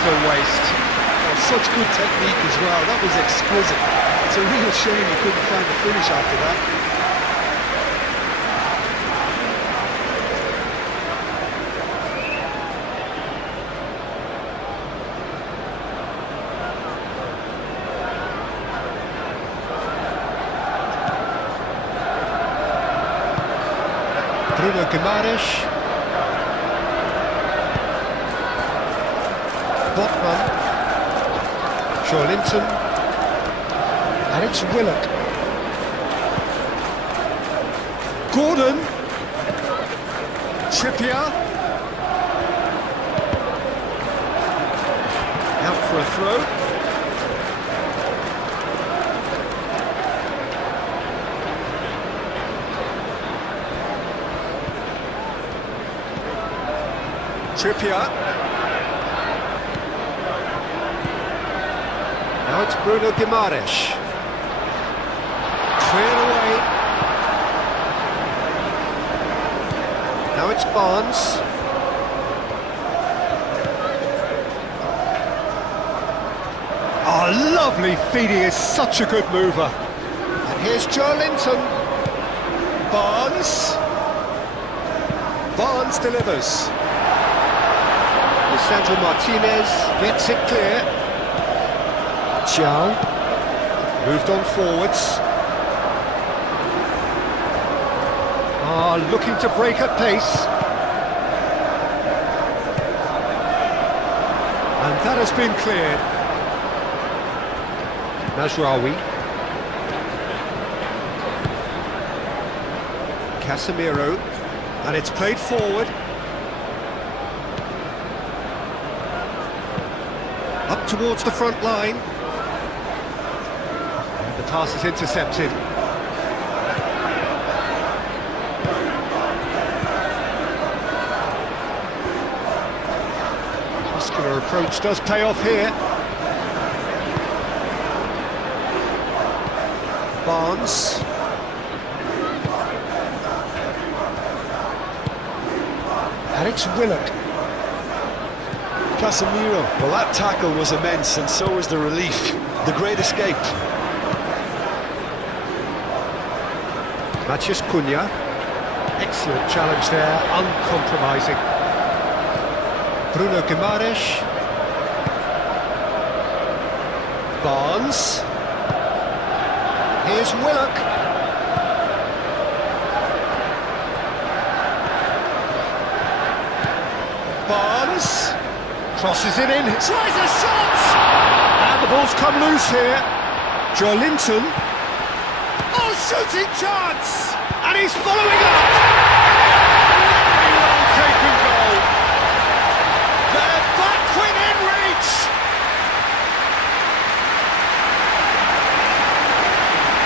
A waste. Oh, such good technique as well. That was exquisite. It's a real shame he couldn't find the finish after that. Bruno Guimaraes. Botman, Linton, and it's Willock. Gordon, Trippier, out for a throw. Trippier. Now it's Bruno Guimaraes. Cleared away. Now it's Barnes. Oh, lovely feed, he is such a good mover. And here's Linton. Barnes. Barnes delivers. Lisandro Martinez gets it clear. Xiao moved on forwards. Looking to break at pace. And that has been cleared. Mazraoui. Casemiro. And it's played forward. Up towards the front line. The pass is intercepted. Muscular approach does pay off here. Barnes. And it's Willock. Casemiro. Well, that tackle was immense, and so was the relief. The great escape. Matheus Cunha. Excellent challenge there, uncompromising. Bruno Guimaraes. Barnes. Here's Willock. Barnes. Crosses it in, tries a shot! And the ball's come loose here. Joelinton. Oh, shooting chance! And he's following up! Very well taken goal. They're back within reach!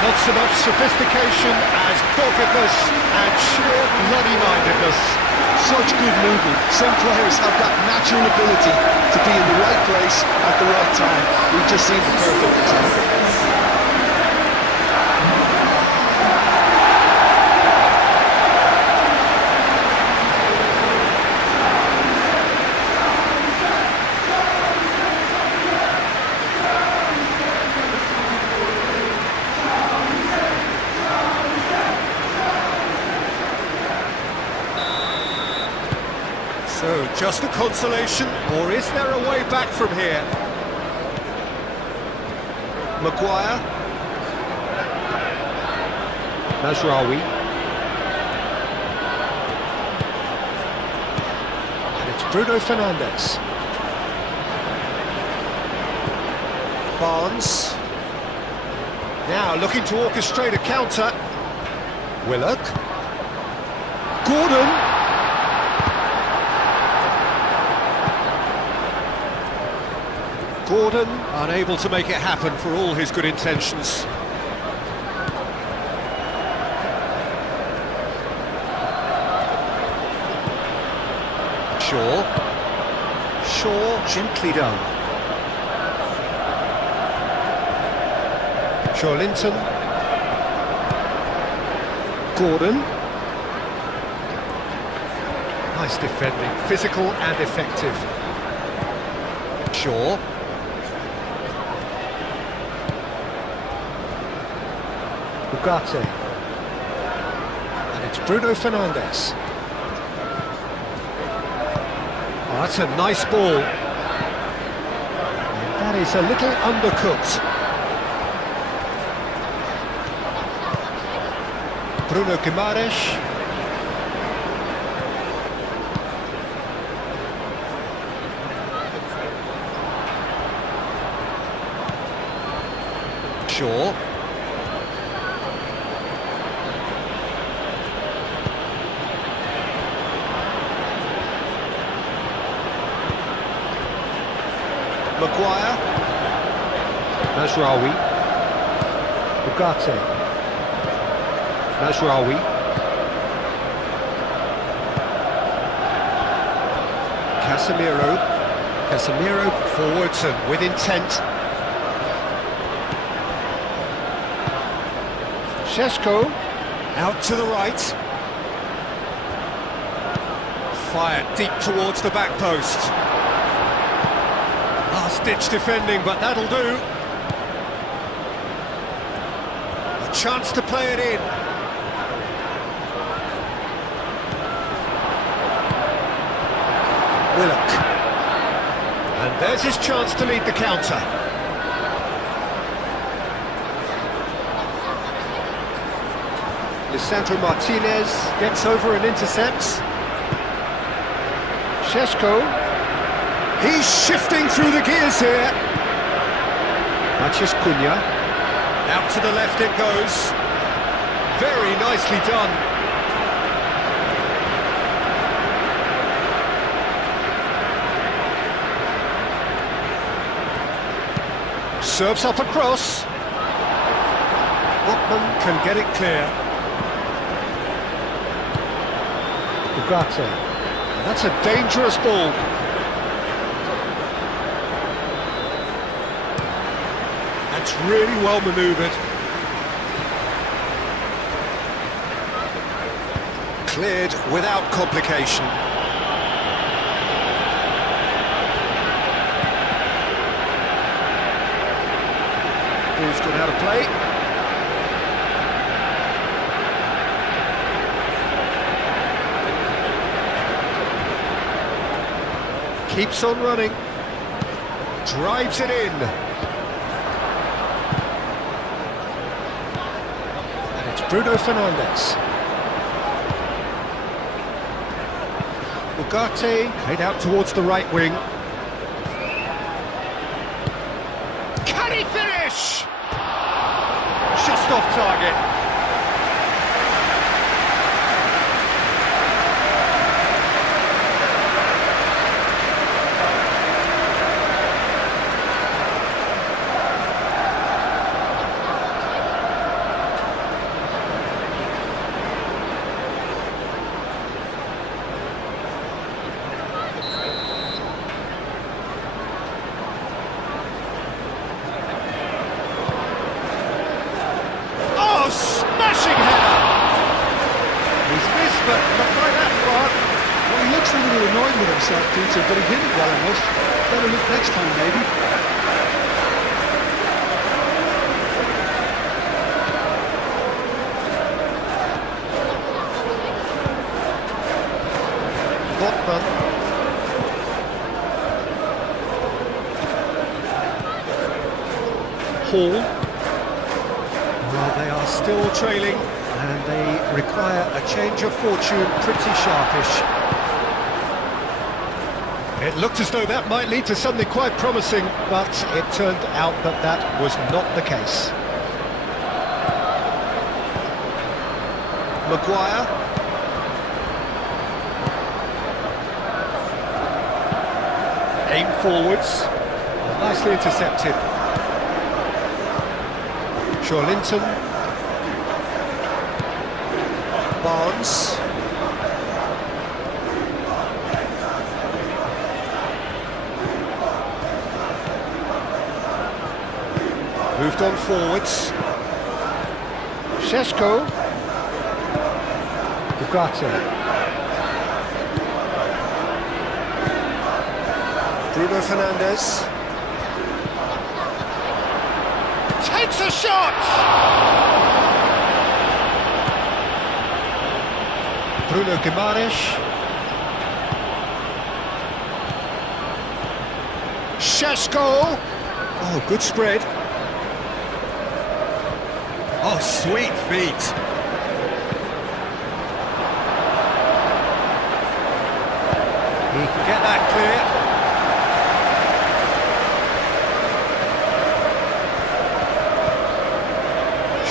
Not so much sophistication as doggedness and sheer bloody-mindedness. Such good movement. Some players have that natural ability to be in the right place at the right time. We've just seen the perfect example. So, just a consolation, or is there a way back from here? Maguire. Mazraoui. And it's Bruno Fernandes. Barnes. Now looking to orchestrate a counter. Willock. Gordon. Gordon, unable to make it happen for all his good intentions. Shaw, gently done. Joelinton. Gordon. Nice defending, physical and effective. Shaw. Ugarte. And it's Bruno Fernandes. Oh, that's a nice ball. And that is a little undercooked. Bruno Guimaraes. Shaw. Maguire. Mazraoui. Ugarte. Mazraoui. Casemiro forwards and with intent. Šeško out to the right. Fired deep towards the back post. Last-ditch defending, but that'll do. A chance to play it in. Willock. And there's his chance to lead the counter. Lisandro Martinez gets over and intercepts. Šeško. He's shifting through the gears here. Matheus Cunha. Out to the left it goes. Very nicely done. Serves up across. Botman can get it clear. Ugarte. And that's a dangerous ball. That's really well manoeuvred. Cleared without complication. Ball's gone out of play. Keeps on running. Drives it in. And it's Bruno Fernandes. Ugarte played out towards the right wing. Can he finish? Just off target. Smashing header! He's missed, but not by that far. Well, he looks a little annoyed with himself, Peter, but he hit it well enough. Better look next time, maybe. Botman. Hall. Well, they are still trailing, and they require a change of fortune, pretty sharpish. It looked as though that might lead to something quite promising, but it turned out that that was not the case. Maguire. Aim forwards. Nicely intercepted. Linton. Barnes. Moved on forwards. Šeško. Ugarte. Bruno Fernandes. Takes a shot! Bruno Guimaraes. Šeško. Oh, good spread. Oh, sweet feet. He can get that clear.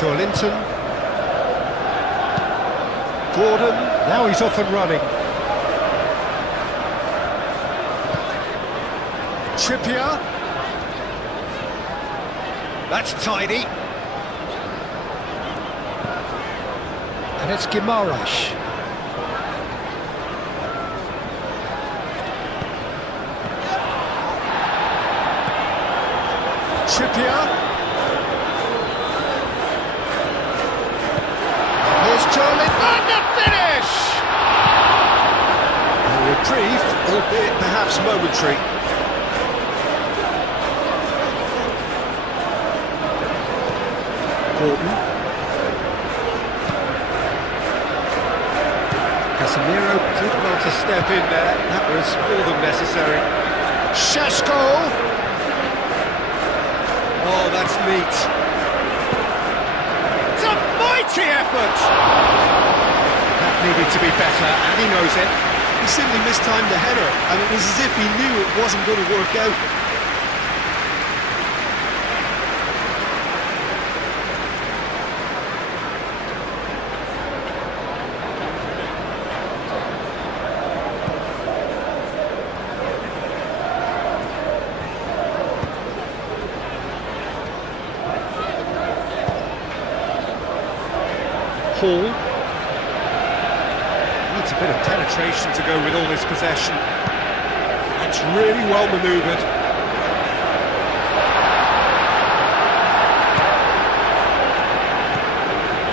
Linton. Gordon, now he's off and running. Trippier. That's tidy. And it's Guimaraes. Trippier. And the finish! A reprieve, albeit perhaps momentary. Gordon. Casemiro did want to step in there. That was more than necessary. Šeško! Oh, that's neat. Mighty effort! That needed to be better, and he knows it. He simply mistimed the header, and it was as if he knew it wasn't going to work out. Hall. Needs a bit of penetration to go with all this possession. It's really well manoeuvred.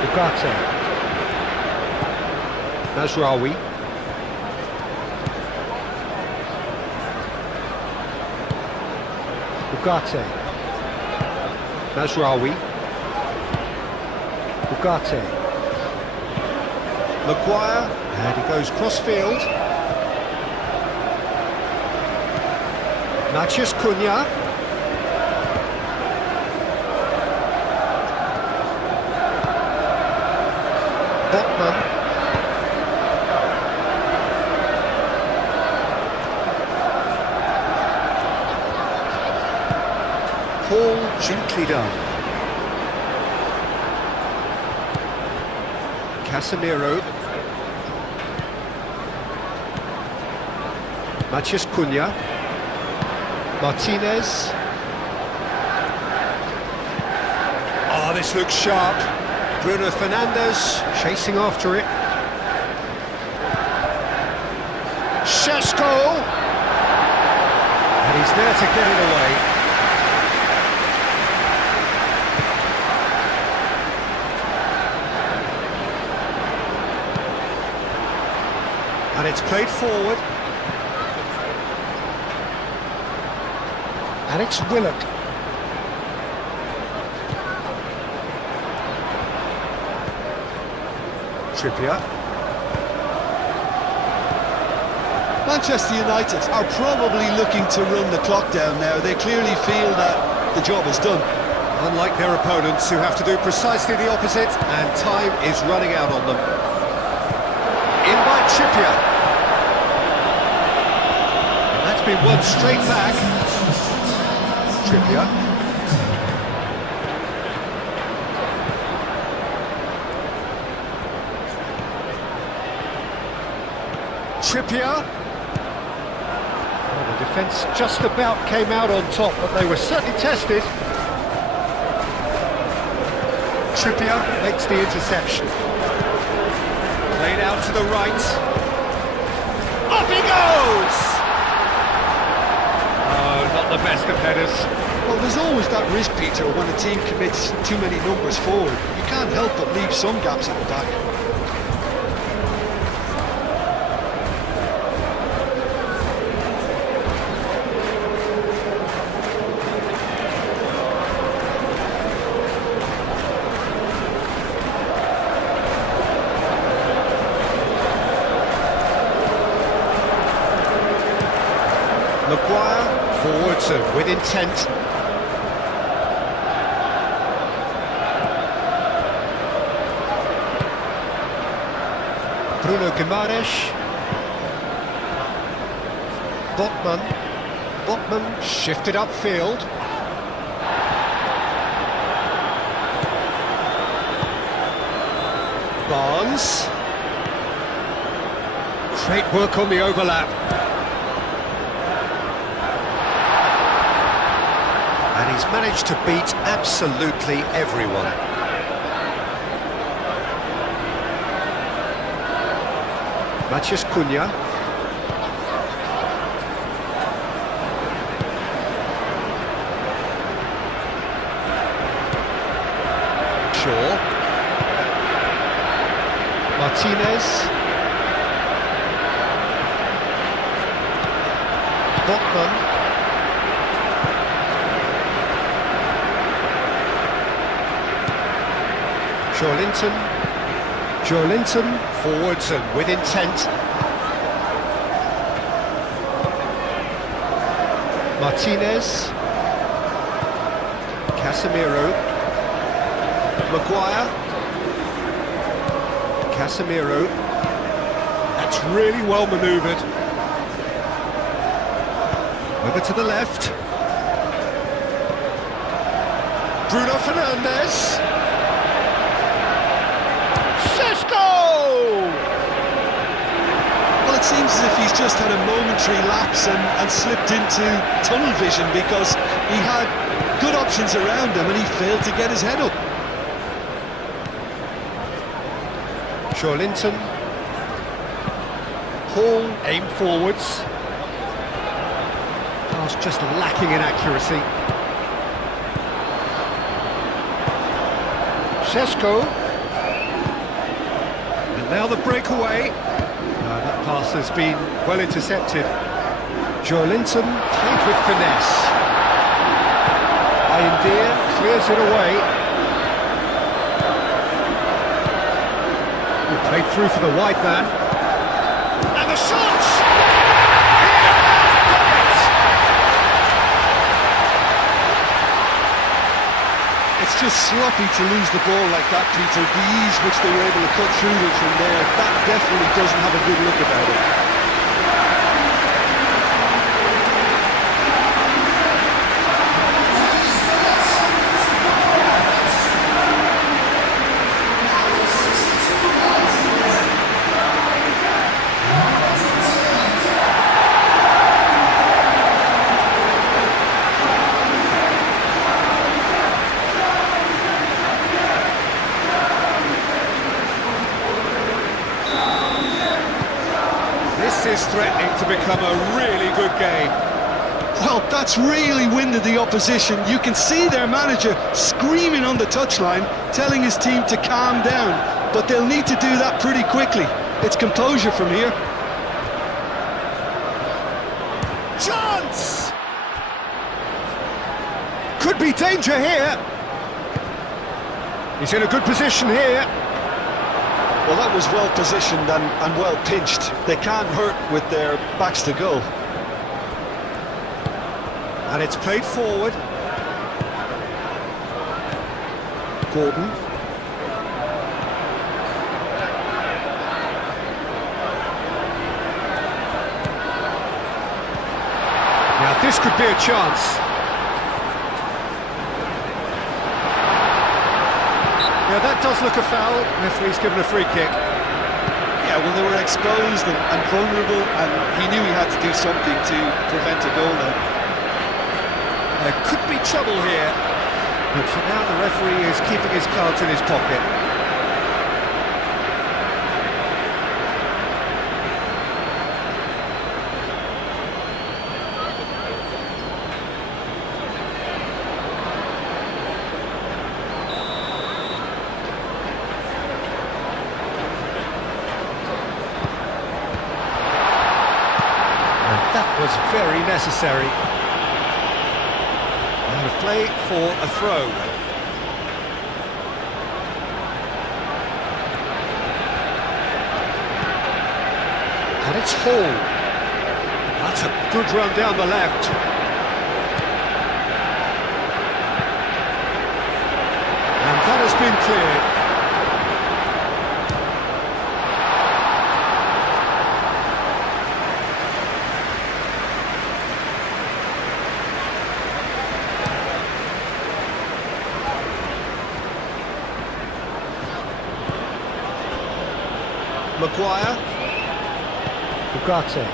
Ugarte. Mazraoui. Ugarte. Mazraoui. Ugarte. Maguire, and he goes cross-field. Matheus Cunha. Botman. Paul gently done. Casemiro. Matheus Cunha. Martinez. Oh, this looks sharp. Bruno Fernandes chasing after it. Šeško! And he's there to get it away. And it's played forward. And it's Willock. Trippier. Manchester United are probably looking to run the clock down now. They clearly feel that the job is done. Unlike their opponents who have to do precisely the opposite, and time is running out on them. In by Trippier. And that's been won straight back. Trippier. Trippier. Well, the defence just about came out on top, but they were certainly tested. Trippier makes the interception. Played out to the right. Up he goes! Oh, not the best of headers. Well, there's always that risk, Peter, when a team commits too many numbers forward. You can't help but leave some gaps at the back. Maguire forwards and with intent. Bruno Guimaraes. Botman shifted upfield. Barnes. Great work on the overlap. And he's managed to beat absolutely everyone. Matheus Cunha. Shaw. Martinez. Botman. Joelinton forwards and with intent. Martinez. Casemiro. Maguire. Casemiro. That's really well manoeuvred. Over to the left. Bruno Fernandes. Well, it seems as if he's just had a momentary lapse and slipped into tunnel vision, because he had good options around him and he failed to get his head up. Joelinton. Paul aimed forwards. Pass just lacking in accuracy. Šeško. And now the breakaway. That pass has been well intercepted. Joelinton played with finesse. India clears it away. Played through for the wide man. And the shots! It's just sloppy to lose the ball like that, Peter. The ease which they were able to cut through them from there, that definitely doesn't have a good look about it. This is threatening to become a really good game. Well, that's really winded the opposition. You can see their manager screaming on the touchline, telling his team to calm down. But they'll need to do that pretty quickly. It's composure from here. Chance! Could be danger here. He's in a good position here. Well, that was well positioned and well pinched. They can't hurt with their backs to goal. And it's played forward. Gordon. Now this could be a chance. Yeah, that does look a foul. Referee's given a free kick. Yeah, well, they were exposed and vulnerable, and he knew he had to do something to prevent a goal then. There could be trouble here, but for now the referee is keeping his cards in his pocket. That was very necessary. And a play for a throw. And it's Hall. That's a good run down the left. And that has been cleared. Maguire. Ugarte.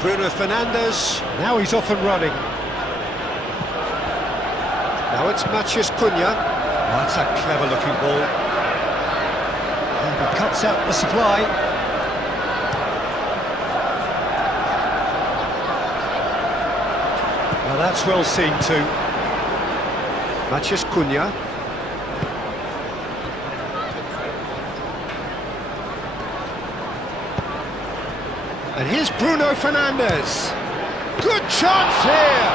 Bruno Fernandes. Now he's off and running. Now it's Matheus Cunha. Oh, that's a clever looking ball. And he cuts out the supply. Now that's well seen too. Matheus Cunha. And here's Bruno Fernandes. Good chance here!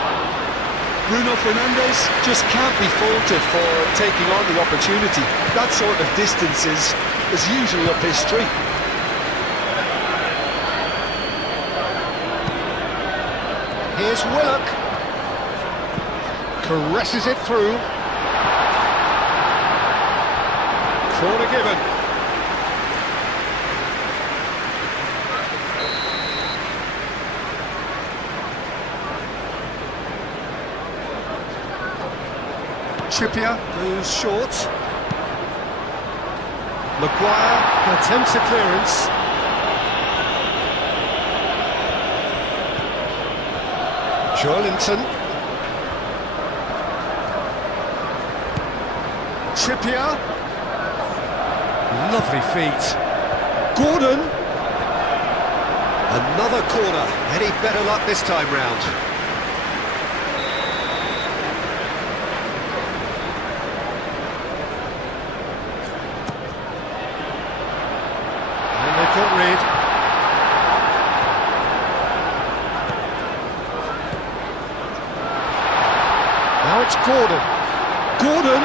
Bruno Fernandes just can't be faulted for taking on the opportunity. That sort of distance is usually up his street. Here's Willock. Caresses it through. Corner given. Trippier moves short. Maguire attempts a clearance. Joelinton. Trippier. Lovely feet. Gordon. Another corner. Any better luck this time round? Got rid. Now it's Gordon. Gordon!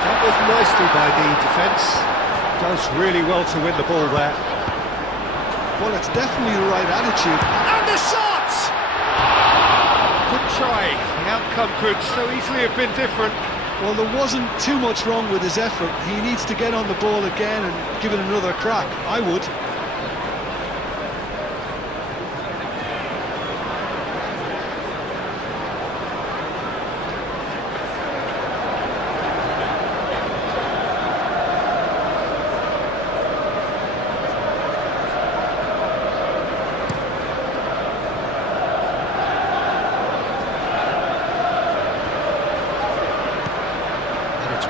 That was nicely by the defence. Does really well to win the ball there. Well, it's definitely the right attitude. And the shot! Good try. The outcome could so easily have been different. Well, there wasn't too much wrong with his effort. He needs to get on the ball again and give it another crack. I would.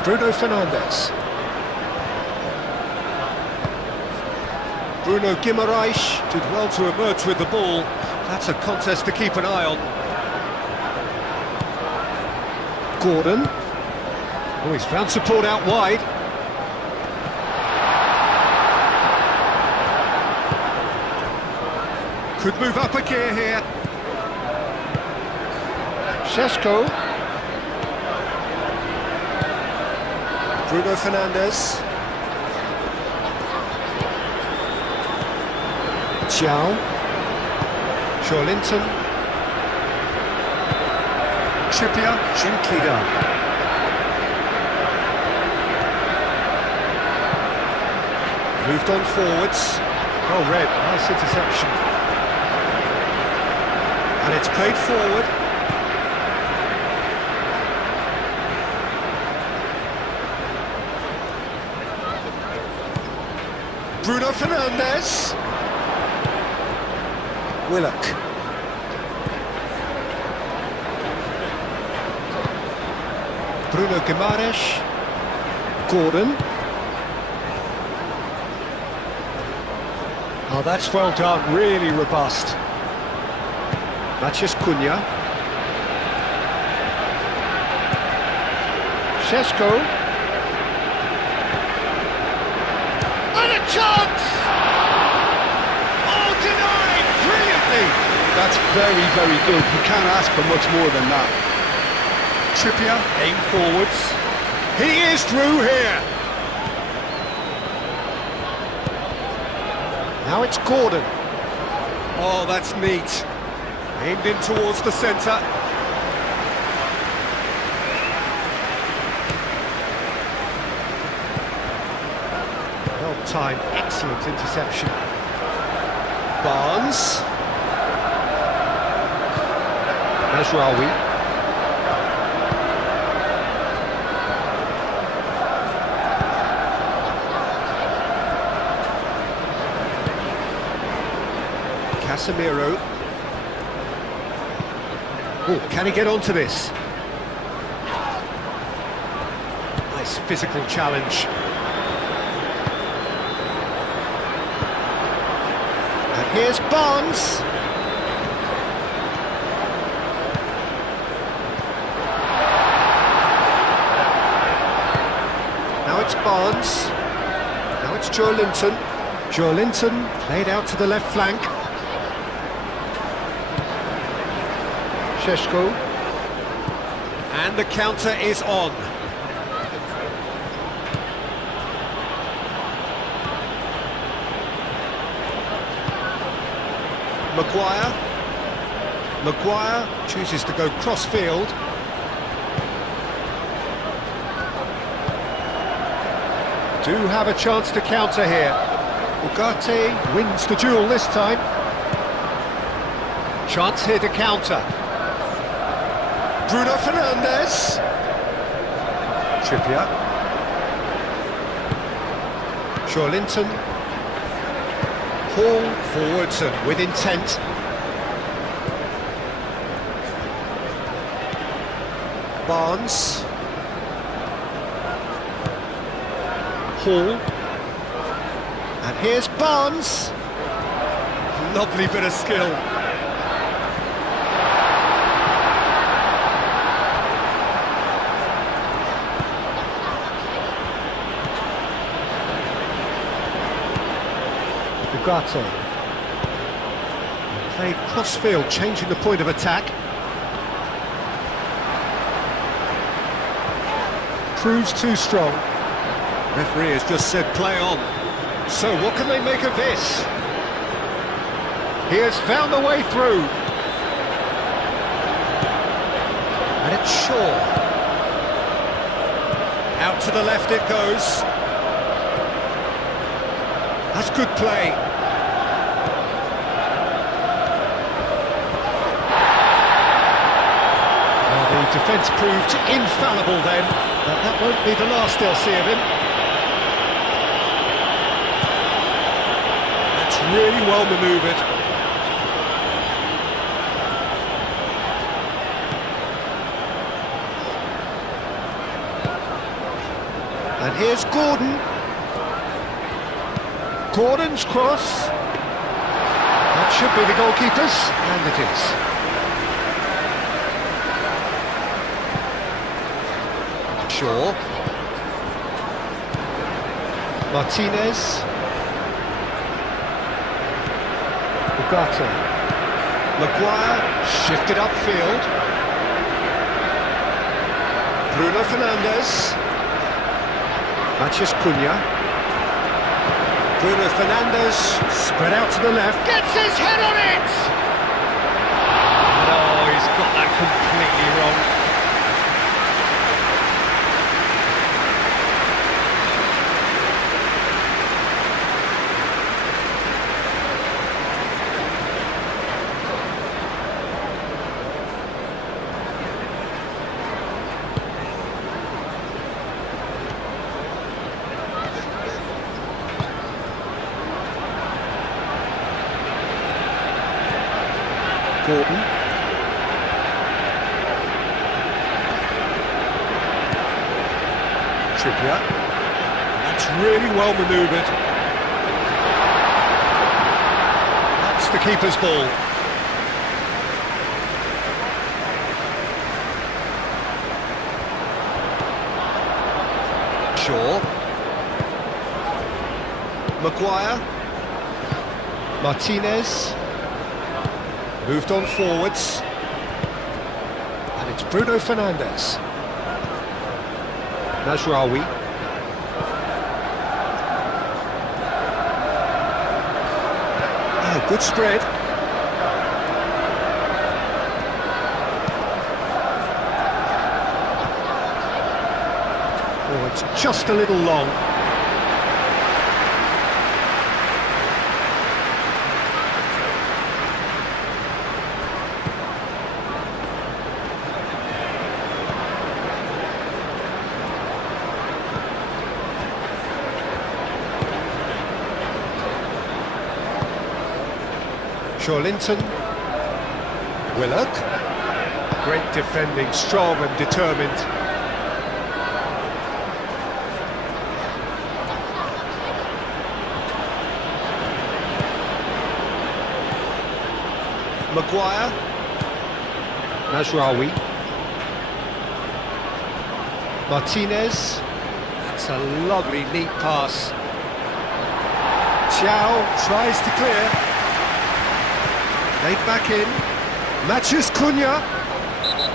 Bruno Fernandes. Bruno Guimaraes did well to emerge with the ball. That's a contest to keep an eye on. Gordon. Oh, he's found support out wide. Could move up a gear here. Šeško. Bruno Fernandes. Xiao. Joelinton. Trippier, gently done. Moved on forwards. Oh, red, nice interception. And it's played forward. Bruno Fernandes. Willock. Bruno Guimaraes. Gordon. Oh, that's well done, really robust. Matheus Cunha. Šeško. Chance! Oh, denied! Brilliantly! That's very, very good. You can't ask for much more than that. Trippier, aim forwards. He is through here! Now it's Gordon. Oh, that's neat. Aimed in towards the centre. Time, excellent interception. Barnes. Mazraoui. Casemiro. Oh, can he get onto this? Nice physical challenge. Here's Barnes. Now it's Barnes. Now it's Joelinton. Joelinton played out to the left flank. Šeško. And the counter is on. Maguire chooses to go cross-field. Do have a chance to counter here. Ugarte wins the duel this time. Chance here to counter. Bruno Fernandes. Trippier. Joelinton. Hall forwards and with intent. Barnes. Hall. And here's Barnes. Lovely bit of skill. Ugarte. Played cross-field, changing the point of attack. proves too strong. Referee has just said play on. So what can they make of this? He has found the way through. And it's Shaw. Out to the left it goes. That's good play. Well, the defence proved infallible then, but that won't be the last they'll see of him. That's really well manoeuvred. And here's Gordon. Gordon's cross. That should be the goalkeeper's, and it is. Shaw. Martinez. Ugarte. Maguire shifted upfield. Bruno Fernandes. Mathias Cunha. Bruno Fernandes spread out to the left. Gets his head on it! No, he's got that completely wrong. Gordon. Trippier. That's really well manoeuvred. That's the keeper's ball. Shaw. Maguire. Martinez. Moved on forwards. And it's Bruno Fernandes. Najraoui. Oh, good spread. Oh, it's just a little long. Linton. Willock. Great defending, strong and determined. Maguire. Najraoui. Martinez. That's a lovely, neat pass. Thiaw tries to clear. Laid back in. Mathias Cunha.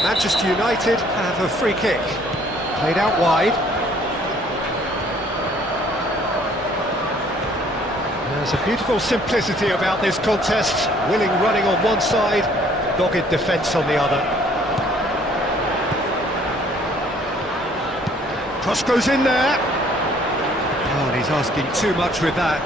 Manchester United have a free kick. Played out wide. There's a beautiful simplicity about this contest. Willing running on one side, dogged defence on the other. Cross goes in there. Oh, and he's asking too much with that.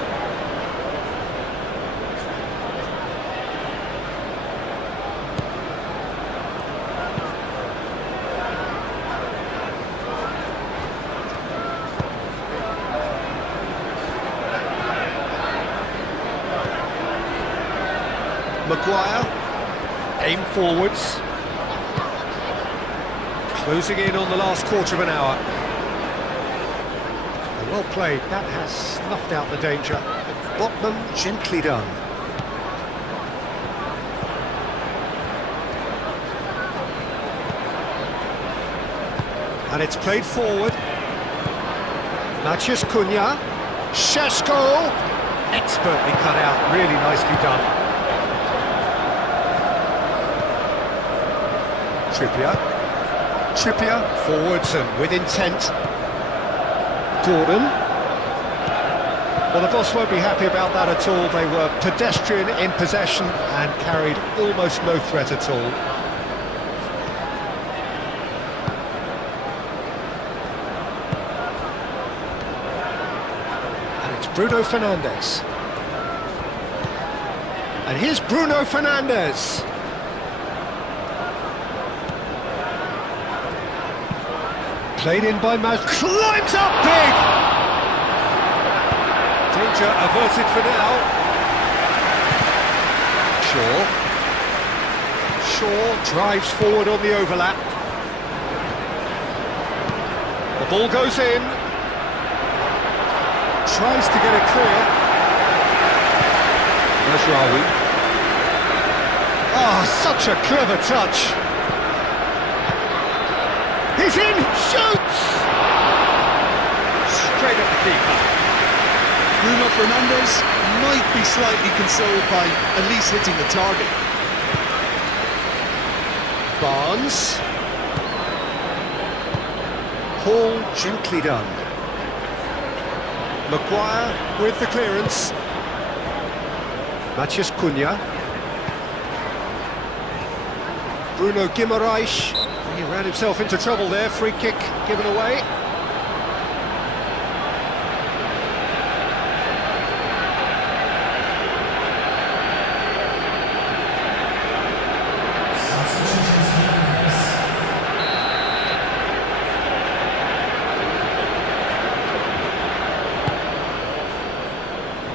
Maguire, aim forwards, closing in on the last quarter of an hour. Well played, that has snuffed out the danger. Botman gently done. And it's played forward. Mathias Cunha, Šeško, expertly cut out, really nicely done. Trippier. Trippier, forwards and with intent. Gordon. Well, the boss won't be happy about that at all. They were pedestrian in possession and carried almost no threat at all. And it's Bruno Fernandes. And here's Bruno Fernandes. Played in by Maz. Climbs up big! Danger averted for now. Shaw drives forward on the overlap. The ball goes in. Tries to get it clear. Mazraoui. Oh, such a clever touch. He's in, shoots! Straight at the keeper. Bruno Fernandes might be slightly consoled by at least hitting the target. Barnes. Hall gently done. Maguire with the clearance. Matheus Cunha. Bruno Guimaraes. He ran himself into trouble there. Free kick given away.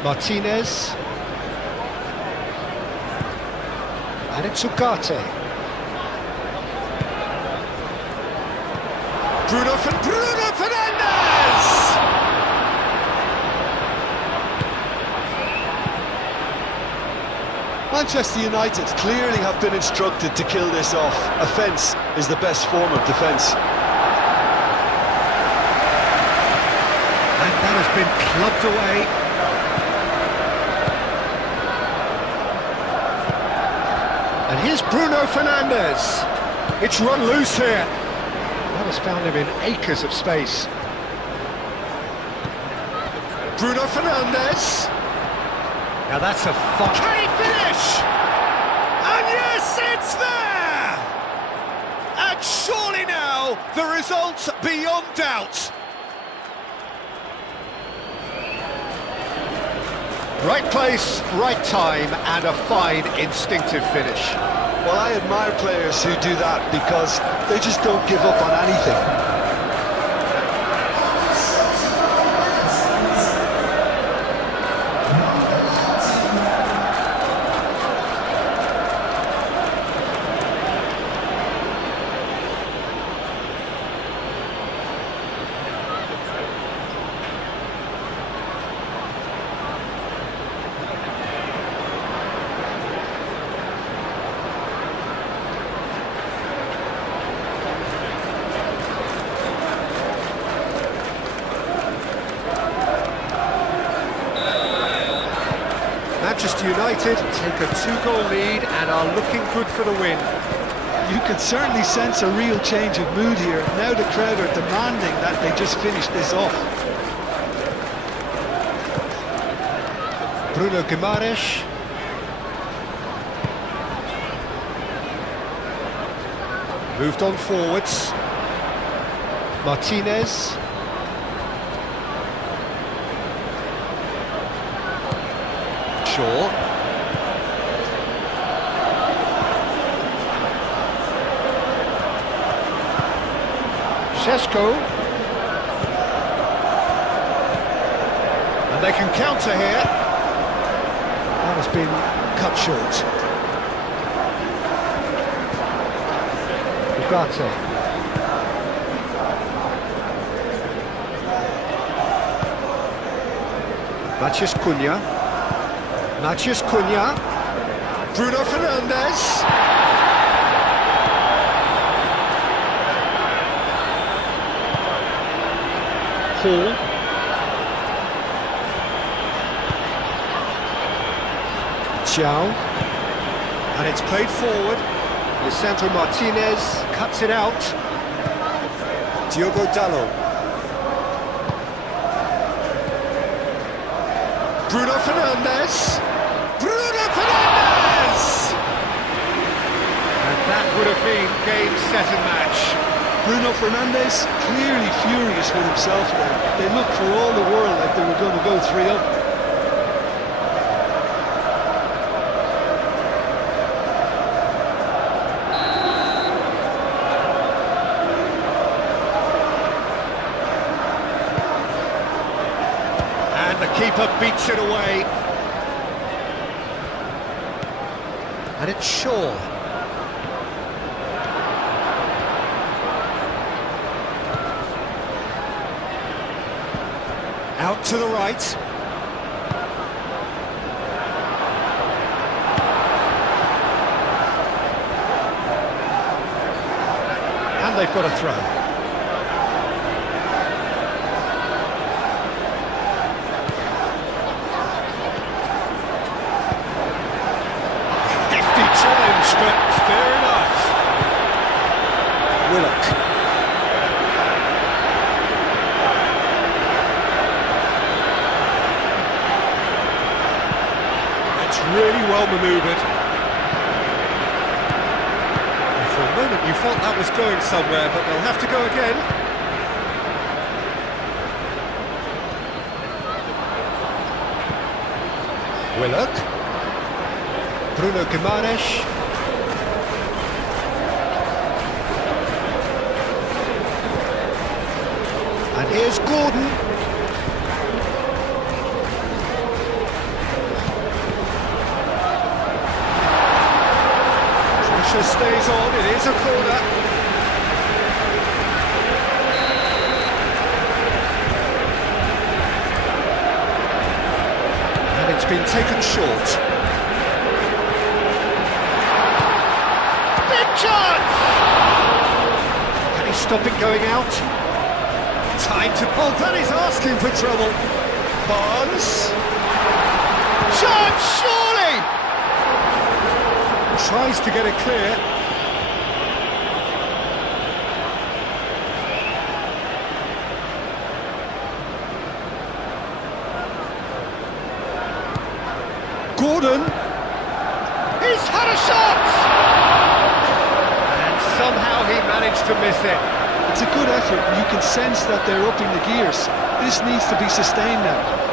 Martinez. And it's Ugarte. Bruno Fernandes! Manchester United clearly have been instructed to kill this off. Offence is the best form of defence. And that has been clubbed away. And here's Bruno Fernandes. It's run loose here. That has found him in acres of space. Bruno Fernandes. Now that's a fun. Can he finish? And yes, it's there! And surely now, the result beyond doubt. Right place, right time, and a fine instinctive finish. Well, I admire players who do that because they just don't give up on anything. Manchester United take a 2-goal lead and are looking good for the win. You can certainly sense a real change of mood here. Now the crowd are demanding that they just finish this off. Bruno Guimaraes. Moved on forwards. Martinez. Shaw. Šeško. And they can counter here. That has been cut short. Ugarte. Matheus Cunha. Matheus Cunha. Bruno Fernandes. Hall. Xiao. And it's played forward. Lisandro Martinez cuts it out. Diogo Dalot. Bruno Fernandes! Bruno Fernandes! And that would have been game, set and match. Bruno Fernandes clearly furious with himself there. They looked for all the world like they were going to go 3-up. And the keeper beats it away. And it's Shaw. Out to the right. And they've got a throw. Hefty challenge, but fair enough. Willock. Really well manoeuvred. And for a moment you felt that was going somewhere, but they'll have to go again. Willock. Bruno Guimaraes. And here's Gordon. Stays on, it is a corner. And it's been taken short. Big chance! Can he stop it going out? Time to pull, that is asking for trouble. Barnes. Chance, surely! Tries to get it clear. Gordon. He's had a shot! And somehow he managed to miss it. It's a good effort, and you can sense that they're upping the gears. This needs to be sustained now.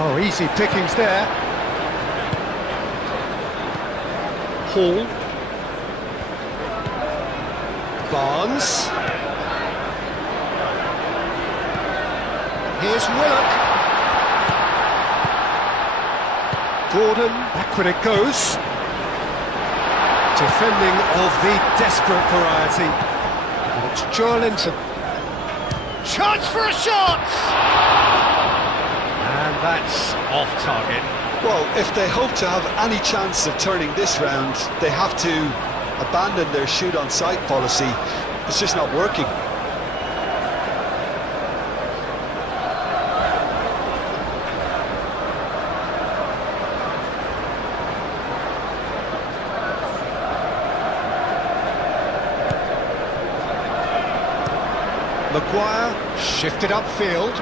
Oh, easy pickings there. Hall. Barnes. Here's Willock. Gordon, backward it goes. Defending of the desperate variety. And it's Joelinton. Chance for a shot! And that's off target. Well, if they hope to have any chance of turning this round, they have to abandon their shoot-on-sight policy. It's just not working. Maguire shifted upfield.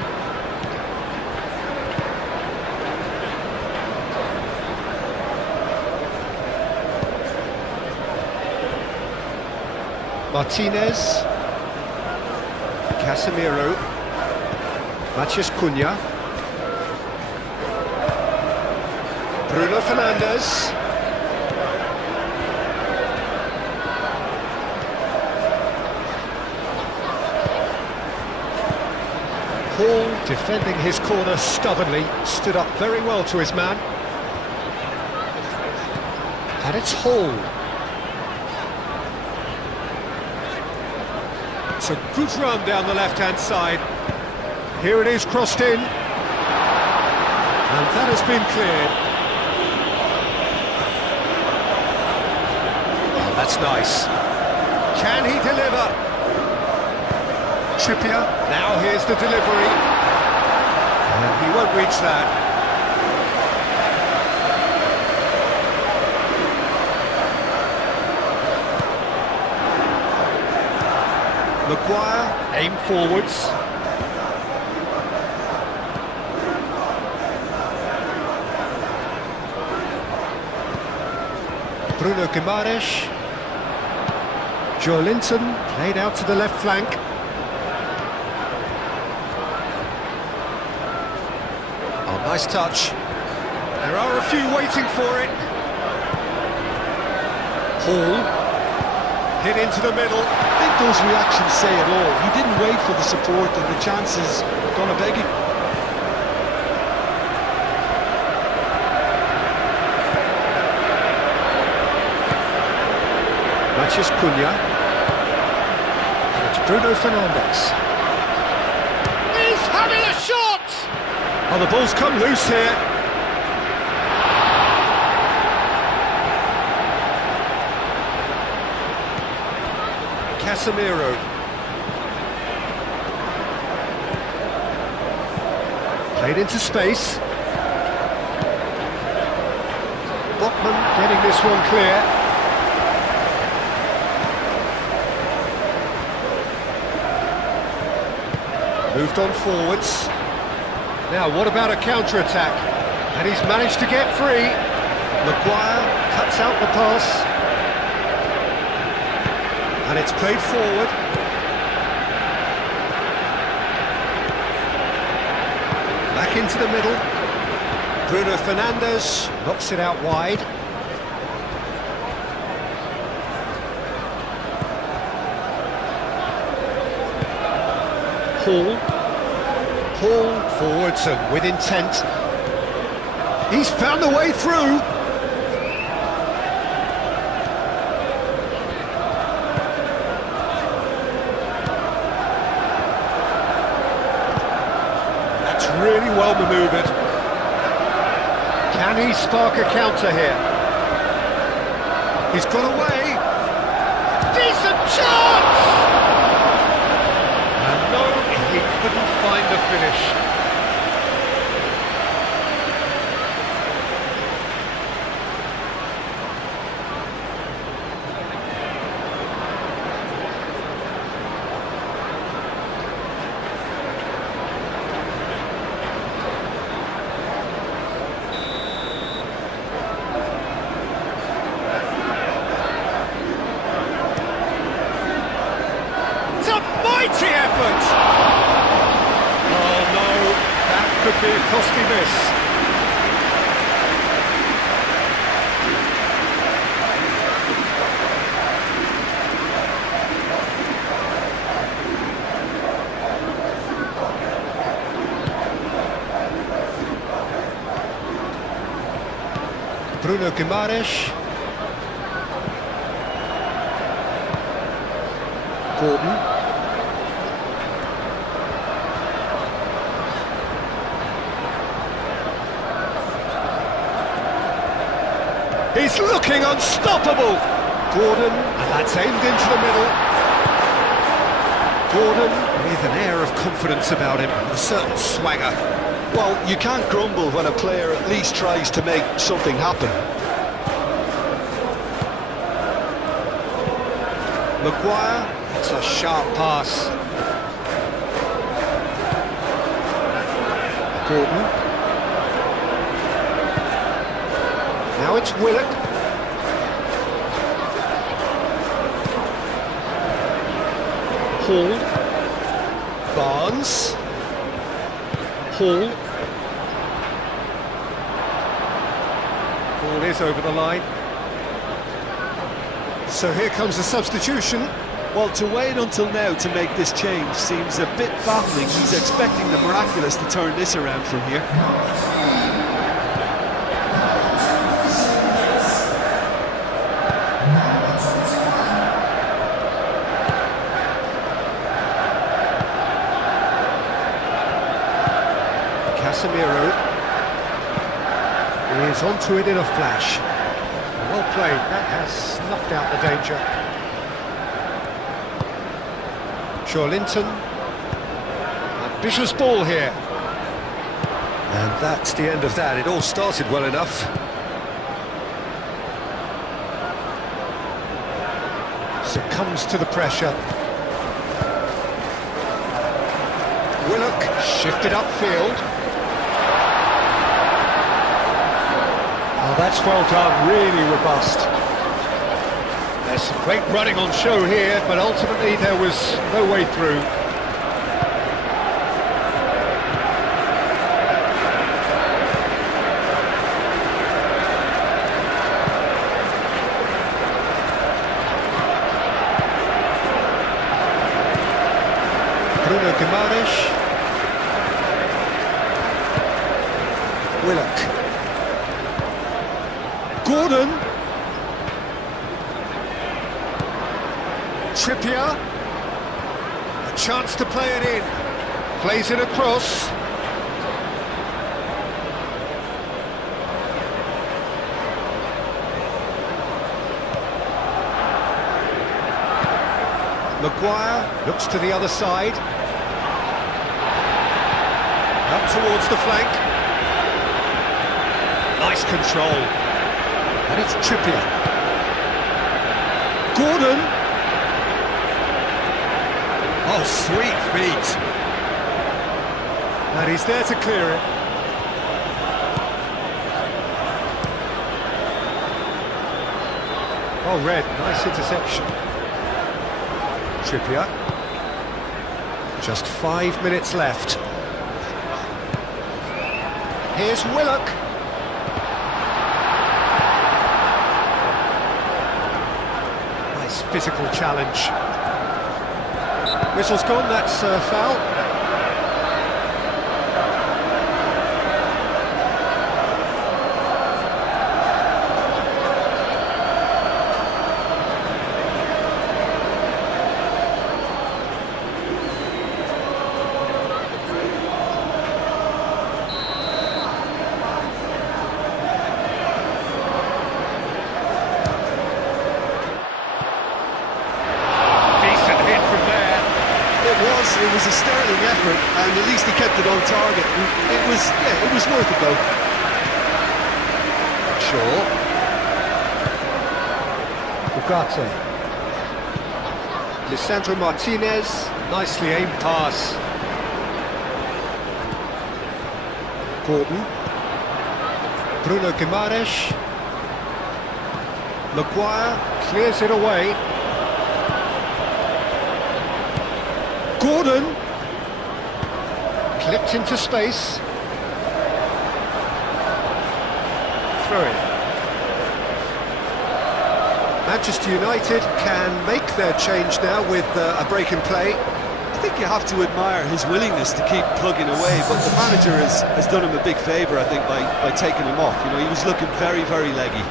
Martinez. Casemiro. Matheus Cunha. Bruno Fernandes. Hall defending his corner stubbornly, stood up very well to his man. And it's Hall. It's a good run down the left-hand side. Here it is, crossed in. And that has been cleared. Oh, that's nice. Can he deliver? Trippier, now here's the delivery. And he won't reach that. Maguire, aim forwards. Bruno Guimaraes. Joe Linton played out to the left flank. Oh, nice touch. There are a few waiting for it. Hall. Hit into the middle. I think those reactions say it all. He didn't wait for the support and the chances gonna beg him. Matches Cunha. And it's Bruno Fernandes. He's having a shot! Oh, the ball's come loose here. Casemiro. Played into space. Botman getting this one clear. Moved on forwards. Now, what about a counter-attack? And he's managed to get free. Maguire cuts out the pass. And it's played forward. Back into the middle. Bruno Fernandes knocks it out wide. Hall forwards and with intent. He's found the way through. That's really well manoeuvred. Can he spark a counter here? He's got away. Decent chance! He couldn't find the finish. It's a mighty effort! Could be a costly miss. Bruno Guimaraes. Gordon. He's looking unstoppable! Gordon, and that's aimed into the middle. Gordon with an air of confidence about him, a certain swagger. Well, you can't grumble when a player at least tries to make something happen. Maguire, that's a sharp pass. Gordon. Now it's Willock. Hall. Barnes. Hall. Ball is over the line. So here comes the substitution. Well, to wait until now to make this change seems a bit baffling. He's expecting the miraculous to turn this around from here. Casemiro is onto it in a flash. Well played, that has snuffed out the danger. Linton. Ambitious ball here. And that's the end of that. It all started well enough. Succumbs to the pressure. Willock shifted upfield. Oh, that's well done, really robust. There's some great running on show here, but ultimately there was no way through. Bruno Guimaraes. Willock. Gordon. Trippier. A chance to play it in. Plays it across. Maguire looks to the other side. Up towards the flank. Nice control. And it's Trippier. Gordon. Oh, sweet feet. And he's there to clear it. Oh, red. Nice interception. Trippier. Just 5 minutes left. Here's Willock. Nice physical challenge. Whistle's gone, that's a foul. It was a sterling effort, and at least he kept it on target. It was worth a go. Sure. Ugarte. Lisandro Martinez, nicely aimed pass. Gordon. Bruno Guimaraes. Maguire clears it away. Gordon. Clipped into space. Throw it. Manchester United can make their change now with a break in play. I think you have to admire his willingness to keep plugging away, but the manager has done him a big favour, I think, by taking him off. You know, he was looking very, very leggy.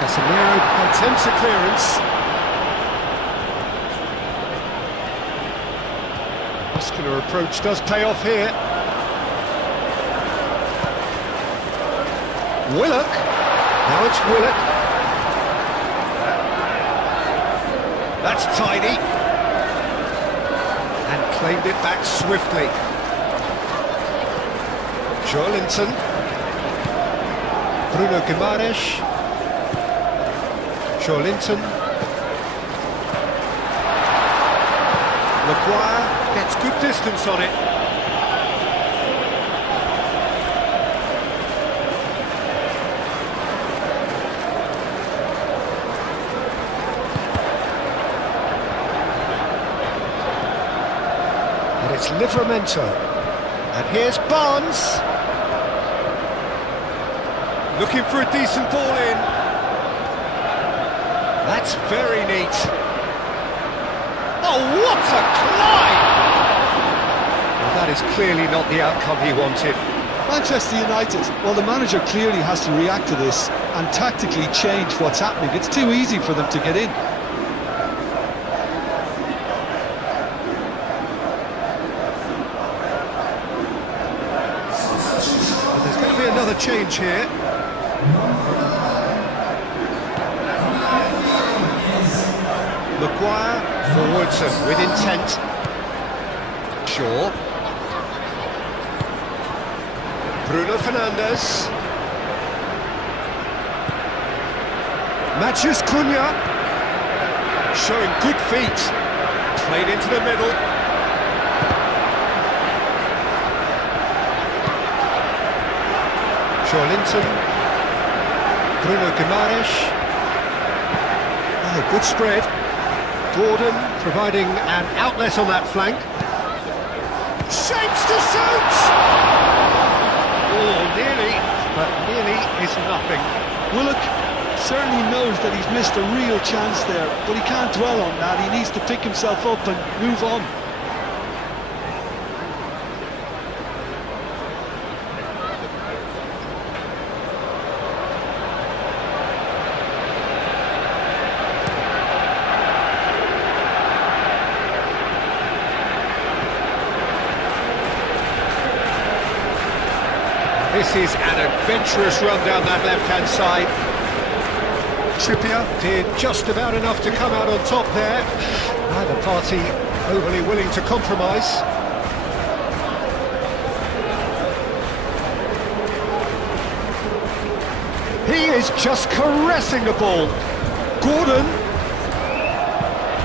Casemiro attempts a clearance. Muscular approach does pay off here. Willock. Now it's Willock. That's tidy. And claimed it back swiftly. Linton. Bruno Guimaraes. Linton. Maguire gets good distance on it. And it's Livramento. And here's Barnes. Looking for a decent ball in. That's very neat. Oh, what a climb! Well, that is clearly not the outcome he wanted. Manchester United, well, the manager clearly has to react to this and tactically change what's happening. It's too easy for them to get in. And there's going to be another change here. Maguire, forwards and with intent. Shaw. Bruno Fernandes. Matches Cunha. Showing good feet. Played into the middle. Linton, Bruno Guimaraes. Oh, good spread. Gordon providing an outlet on that flank. Shapes to shoot! Oh, nearly, but nearly is nothing. Willock certainly knows that he's missed a real chance there, but he can't dwell on that. He needs to pick himself up and move on. This is an adventurous run down that left-hand side. Trippier did just about enough to come out on top there. Neither party overly willing to compromise. He is just caressing the ball. Gordon.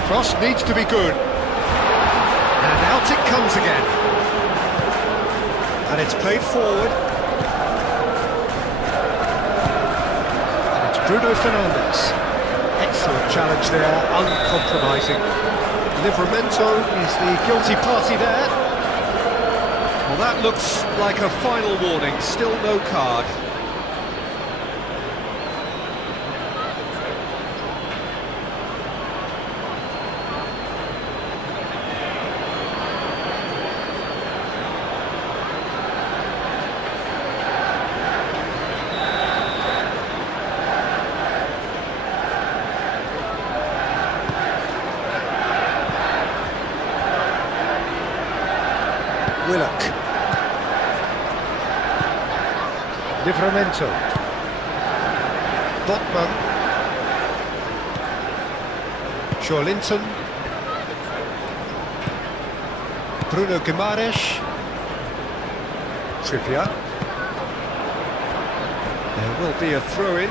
Cross needs to be good. And out it comes again. And it's played forward. Bruno Fernandes. Excellent challenge there, uncompromising. Livramento is the guilty party there. Well, that looks like a final warning, still no card. Willock. Livramento. Botman. Linton. Bruno Guimaraes. Trippier. There will be a throw-in.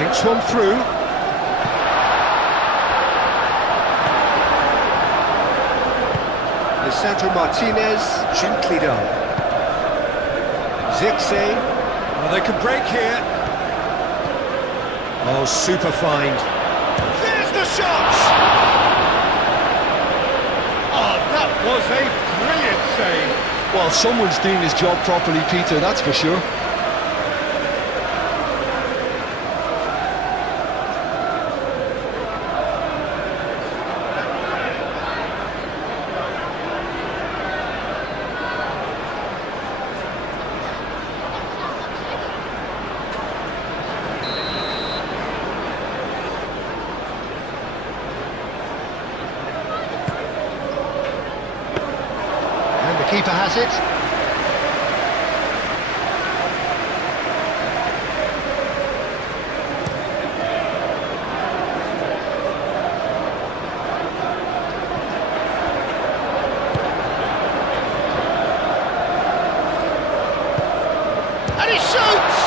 Thinks one through. Lisandro Martinez, gently done. Zirkzee. Oh, they could break here. Oh, super find. There's the shot! Oh, that was a brilliant save. Well, someone's doing his job properly, Peter, that's for sure. Keeper has it. And he shoots!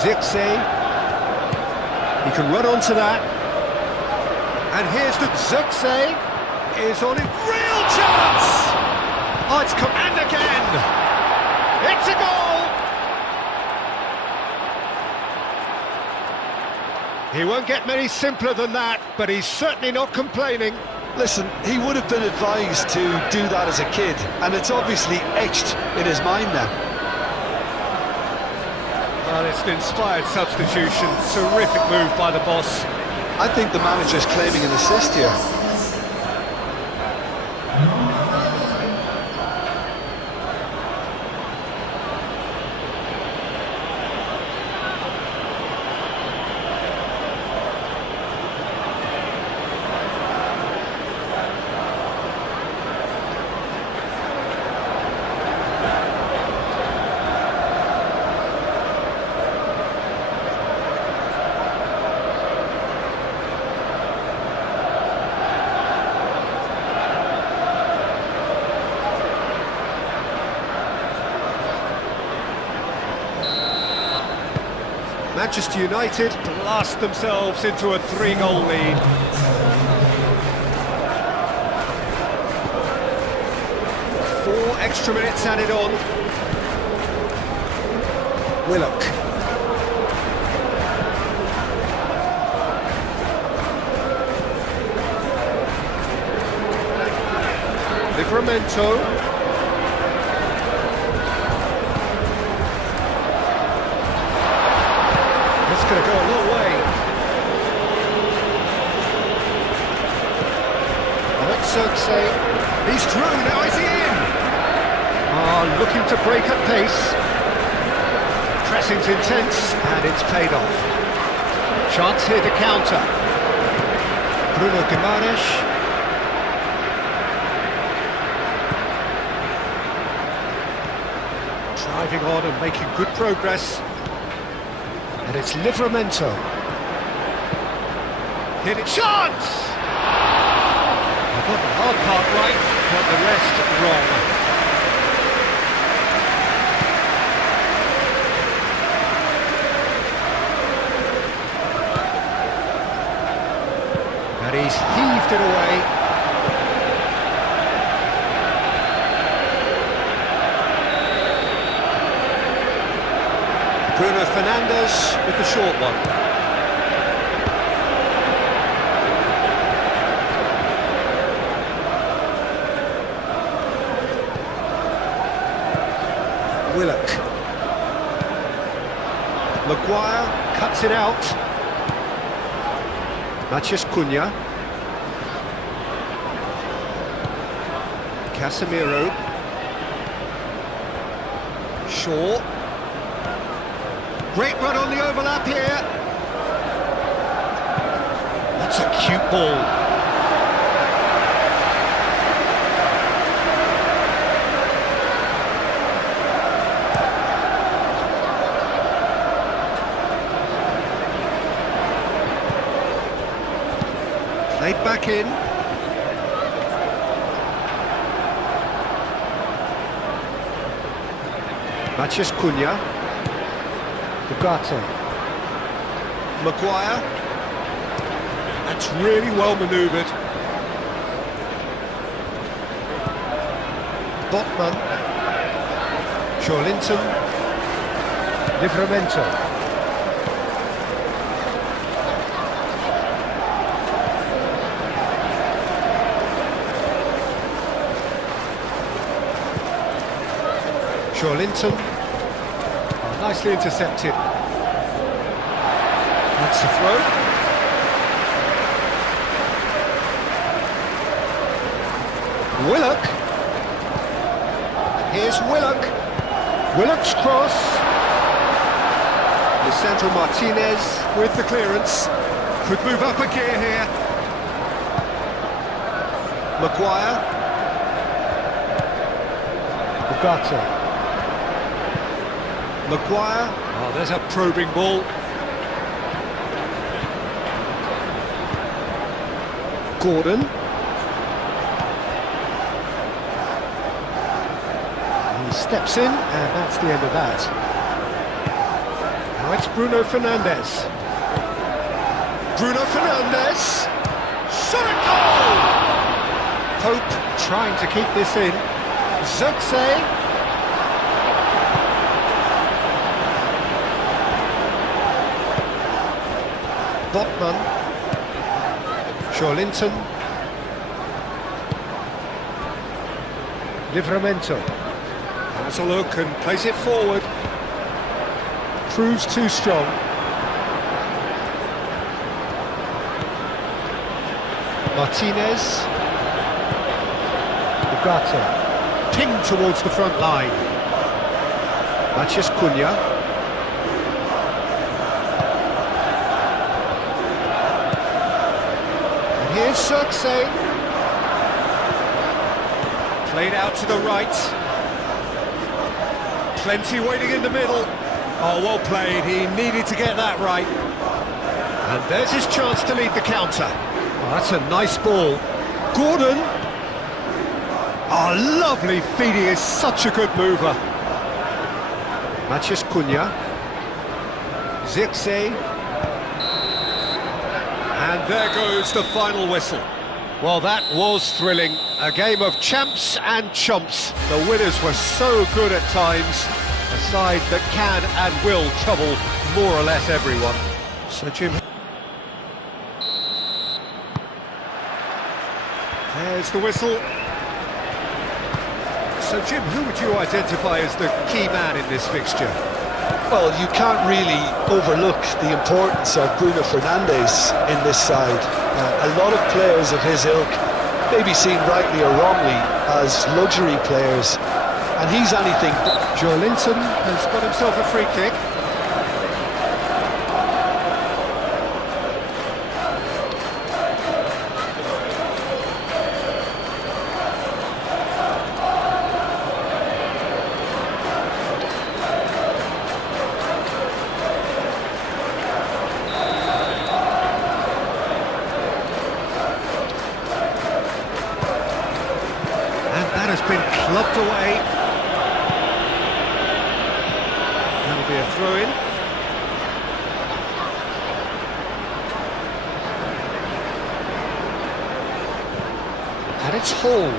Zirkzee. He can run onto that. And here's the Zirkzee. Is on it, real chance! Oh, it's come, and again! It's a goal! He won't get many simpler than that, but he's certainly not complaining. Listen, he would have been advised to do that as a kid, and it's obviously etched in his mind now. Well, it's an inspired substitution, terrific move by the boss. I think the manager's claiming an assist here. Manchester United blast themselves into a 3-goal lead. Four extra minutes added on. Willock. Livramento. That's going to go a long way. That's Xerxes. He's through, now is he in? Looking to break at pace. Pressing's intense, and it's paid off. Chance here to counter. Bruno Guimaraes. Driving on and making good progress. And it's Livramento. Hit it, chance! I got the hard part right, but the rest wrong. And he's heaved it away. Bruno Fernandes with the short one. Willock. Maguire cuts it out. Matheus Cunha. Casemiro. Shaw. Great run on the overlap here. That's a cute ball. Played back in. Matheus Cunha. Ugarte. Maguire. That's really well manoeuvred. Botman. Linton. Livramento. Linton. Nicely intercepted. That's the throw. Willock. Here's Willock. Willock's cross. Lisandro Martinez with the clearance. Could move up a gear here. Maguire. Ugarte. Maguire. Oh, there's a probing ball. Gordon. He steps in, and that's the end of that. Now it's Bruno Fernandes. Bruno Fernandes. Shot at goal! Pope trying to keep this in. Xerxes. Botman. Linton. Livramento. Has a look and plays it forward. Proves too strong. Martinez. Ugarte. Pinged towards the front line. Matheus Cunha. Here's Xerxes. Played out to the right. Plenty waiting in the middle. Oh, well played. He needed to get that right. And there's his chance to lead the counter. Oh, that's a nice ball. Gordon. Oh, lovely feed. He is such a good mover. Matheus Cunha. Zirkzee. And there goes the final whistle. Well, that was thrilling. A game of champs and chumps. The winners were so good at times. A side that can and will trouble more or less everyone. So, Jim... There's the whistle. So, Jim, who would you identify as the key man in this fixture? Well, you can't really overlook the importance of Bruno Fernandes in this side. A lot of players of his ilk may be seen rightly or wrongly as luxury players, and he's anything. Joe Linton has got himself a free kick. That has been clubbed away. That'll be a throw-in. And it's Hall.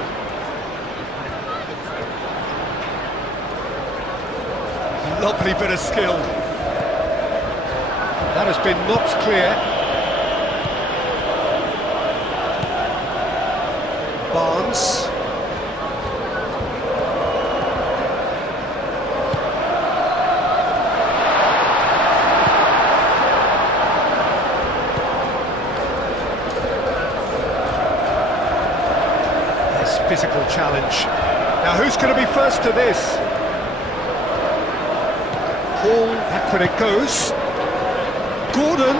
Lovely bit of skill. That has been knocked clear. Barnes. Physical challenge. Now who's going to be first to this? Hall, back when it goes. Gordon.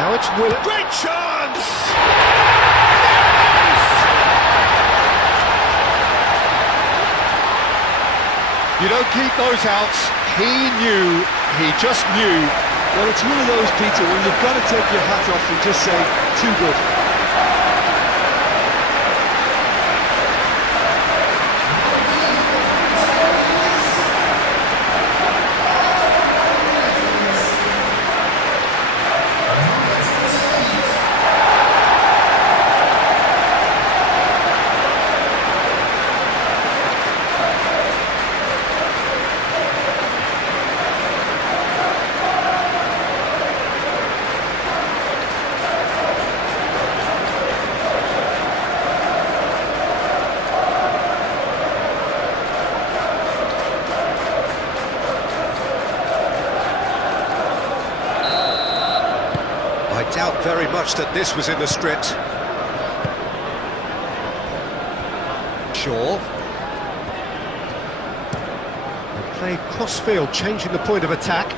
Now it's Will. Great chance! You don't keep those outs. He just knew. Well, it's one of those, Peter, when you've got to take your hat off and just say, too good. I doubt very much that this was in the script. Shaw. And play cross-field, changing the point of attack.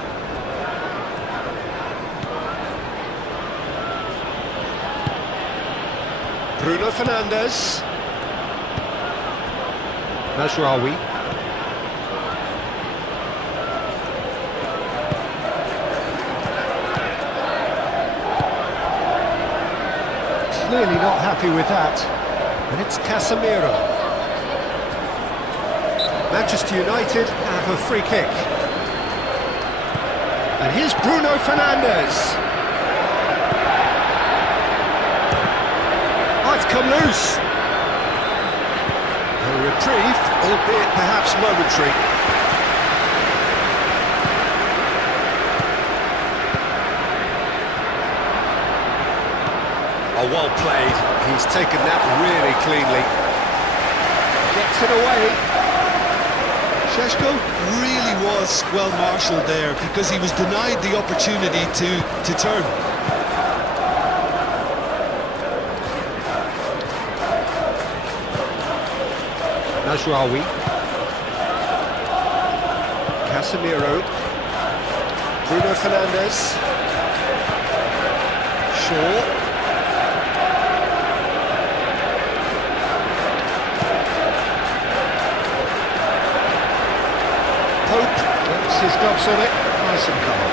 Bruno Fernandes. Mazraoui. Clearly not happy with that. And it's Casemiro. Manchester United have a free kick. And here's Bruno Fernandes. Oh, it's come loose. A reprieve, albeit perhaps momentary. Oh, well played. He's taken that really cleanly. Gets it away. Šeško really was well marshalled there because he was denied the opportunity to turn. Mazraoui. Casemiro. Bruno Fernandes. Shaw. Pope gets his gloves on it, nice and calm.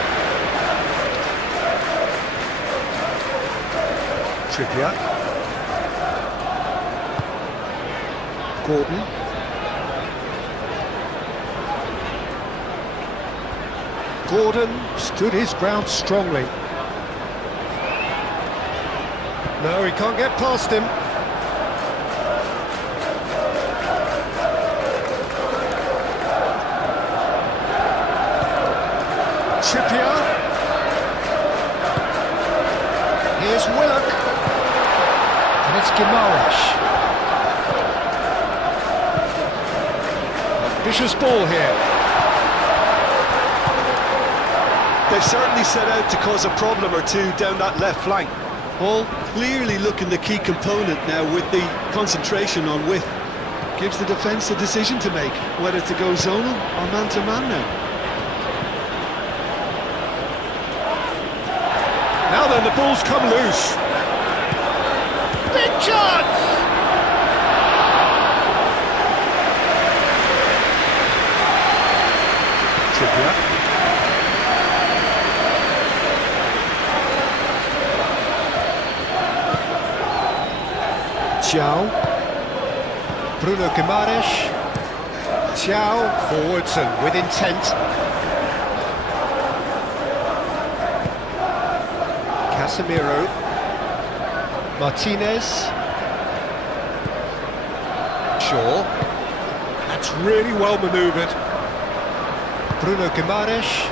Trippier. Gordon. Gordon stood his ground strongly. No, he can't get past him. Trippier. Here's Willock. And it's Guimaraes. Vicious ball here. They've certainly set out to cause a problem or two down that left flank. All clearly looking the key component now with the concentration on width. Gives the defence a decision to make, whether to go zonal or man-to-man now. Now then, the ball's come loose. Big chance! Trippier. Thiaw. Bruno Guimaraes. Thiaw forwards and with intent. Casemiro. Martinez. Shaw. That's really well manoeuvred. Bruno Guimaraes.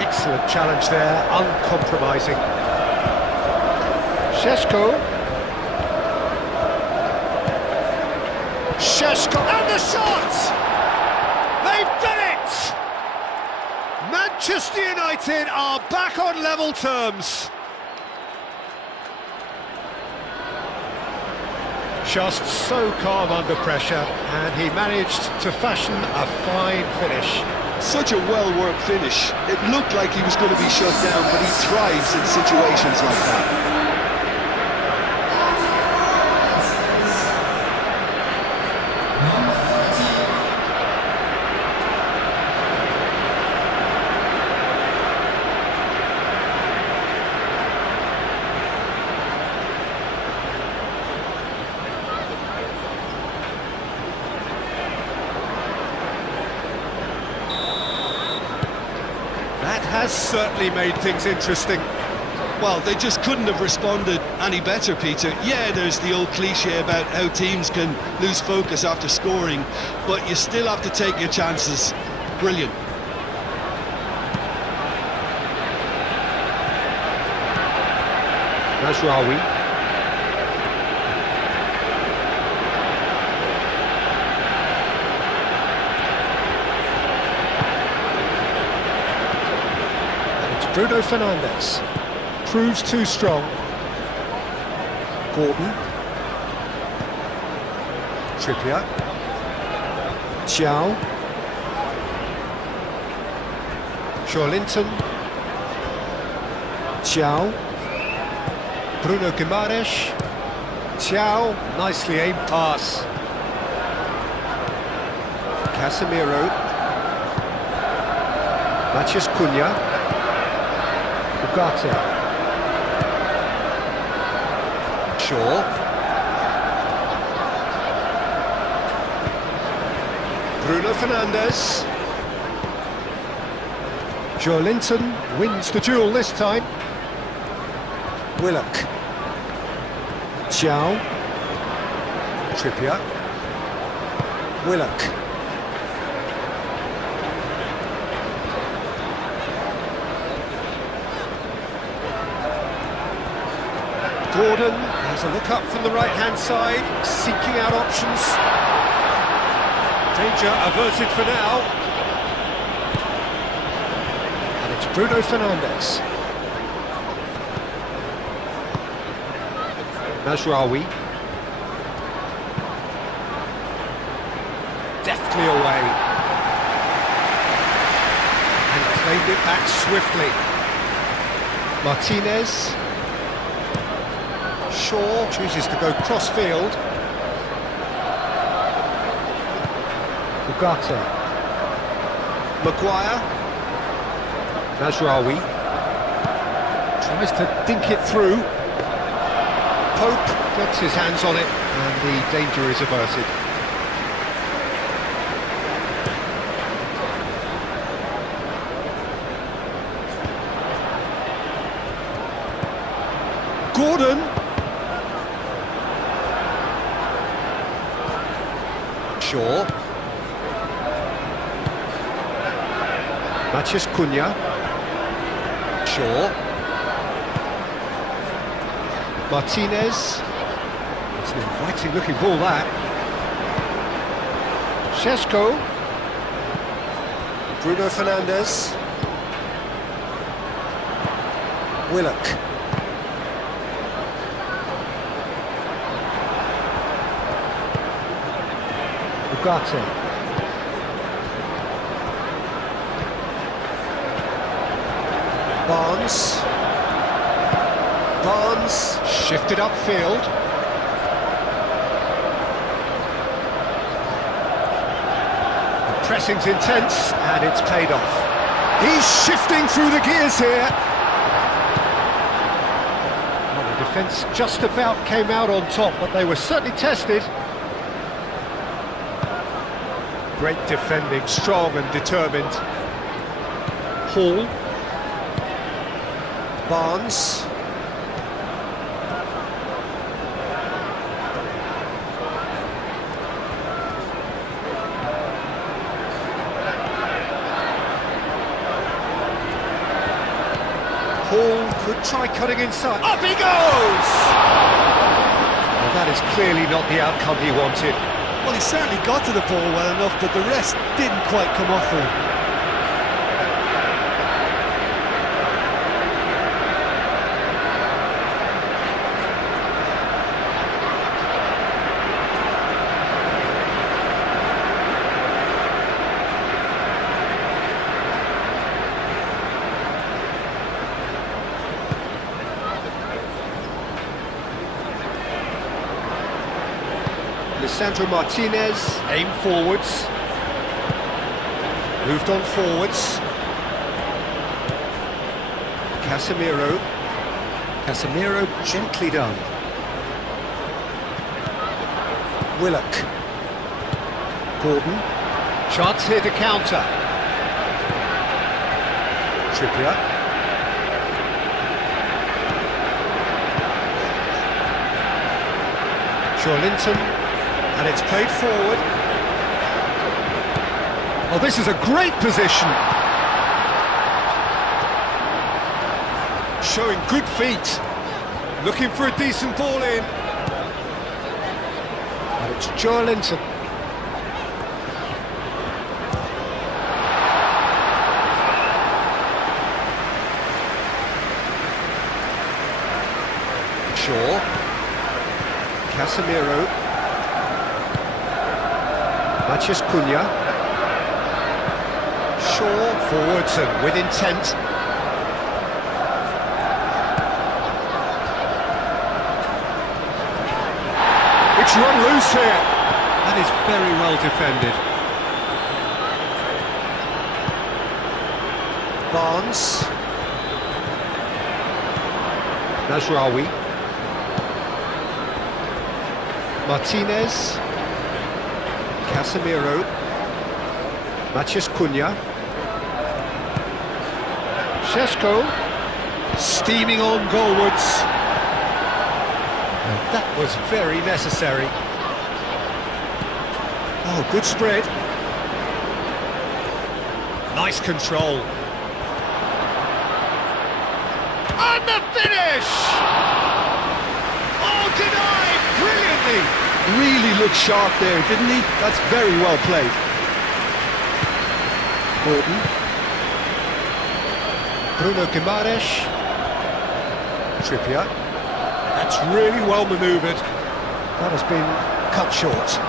Excellent challenge there, uncompromising. Šeško. Šeško, and the shot! They've done it! Manchester United are back on level terms. Just so calm under pressure, and he managed to fashion a fine finish. Such a well-worked finish. It looked like he was going to be shut down, but he thrives in situations like that. That has certainly made things interesting. Well, they just couldn't have responded any better, Peter. Yeah, there's the old cliche about how teams can lose focus after scoring, but you still have to take your chances. Brilliant. Mazraoui. Bruno Fernandes proves too strong. Gordon. Trippier. Thiaw. Joelinton. Thiaw. Bruno Guimaraes. Thiaw, nicely aimed pass. Casemiro. Matheus Cunha. Ugarte. Shaw. Bruno Fernandes. Joelinton wins the duel this time. Willock. Thiaw. Trippier. Willock. Gordon has a look up from the right-hand side, seeking out options. Danger averted for now. And it's Bruno Fernandes. Mazraoui. Deftly away. And claimed it back swiftly. Martinez. Shaw chooses to go cross-field. Ugarte. Maguire. Mazraoui. Tries to dink it through. Pope gets his hands on it, and the danger is averted. Gordon. Shaw. Mathias Cunha. Shaw. Martinez. It's an inviting looking ball, that. Šeško. Bruno Fernandes. Willock. Ugarte. Barnes. Barnes shifted upfield. The pressing's intense and it's paid off. He's shifting through the gears here. Well, the defence just about came out on top, but they were certainly tested. Great defending, strong and determined. Hall. Barnes. Hall could try cutting inside. Up he goes! Well, that is clearly not the outcome he wanted. Well, he certainly got to the ball well enough, but the rest didn't quite come off for him. Lisandro Martinez, aimed forwards, moved on forwards. Casemiro gently done. Willock. Gordon, chance here to counter. Trippier. Linton. And it's played forward. Oh, this is a great position. Showing good feet. Looking for a decent ball in. And it's Linton. Shaw. Casemiro. Mathias Cunha. Shaw forwards and with intent. It's run loose here. That is very well defended. Barnes. Nasraoui. Martinez. Casemiro. Mathias Cunha. Šeško. Steaming on goalwards. And that was very necessary. Oh, good spread. Nice control. And the finish! Oh, denied brilliantly! Really looked sharp there, didn't he? That's very well played. Gordon. Bruno Guimaraes. Trippier. That's really well manoeuvred. That has been cut short.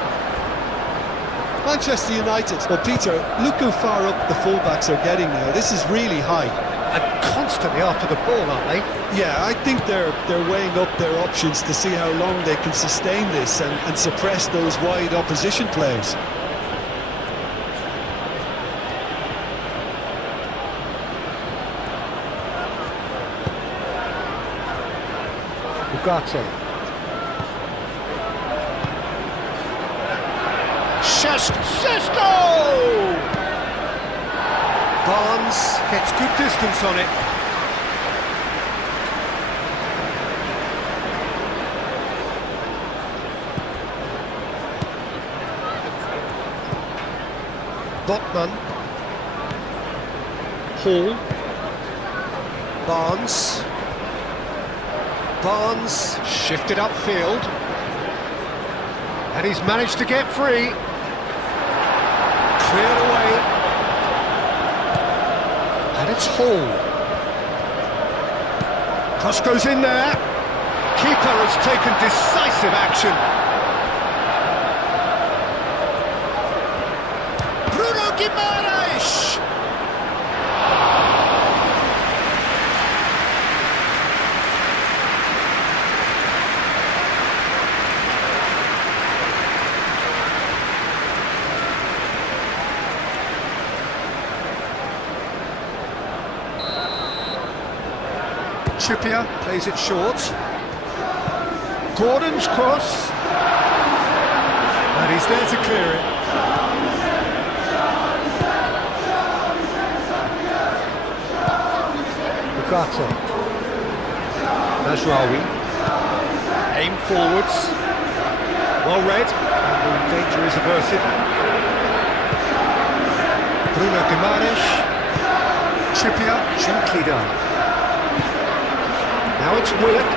Manchester United. Well, Peter, look how far up the fullbacks are getting now. This is really high. And constantly after the ball, aren't they? Yeah, I think they're weighing up their options to see how long they can sustain this and suppress those wide opposition players. Ugarte. Šeško! Barnes gets good distance on it. Botman. Hall. Barnes. Barnes shifted upfield. And he's managed to get free. Cleared away. And it's Hall. Cross goes in there. Keeper has taken decisive action. Bruno Guimaraes! Trippier plays it short. Gordon's cross. And he's there to clear it. Lukaku. Najraoui. Aim forwards. Well read. And the danger is averted. Bruno Guimaraes. Trippier. Gently done. Now it's Willock.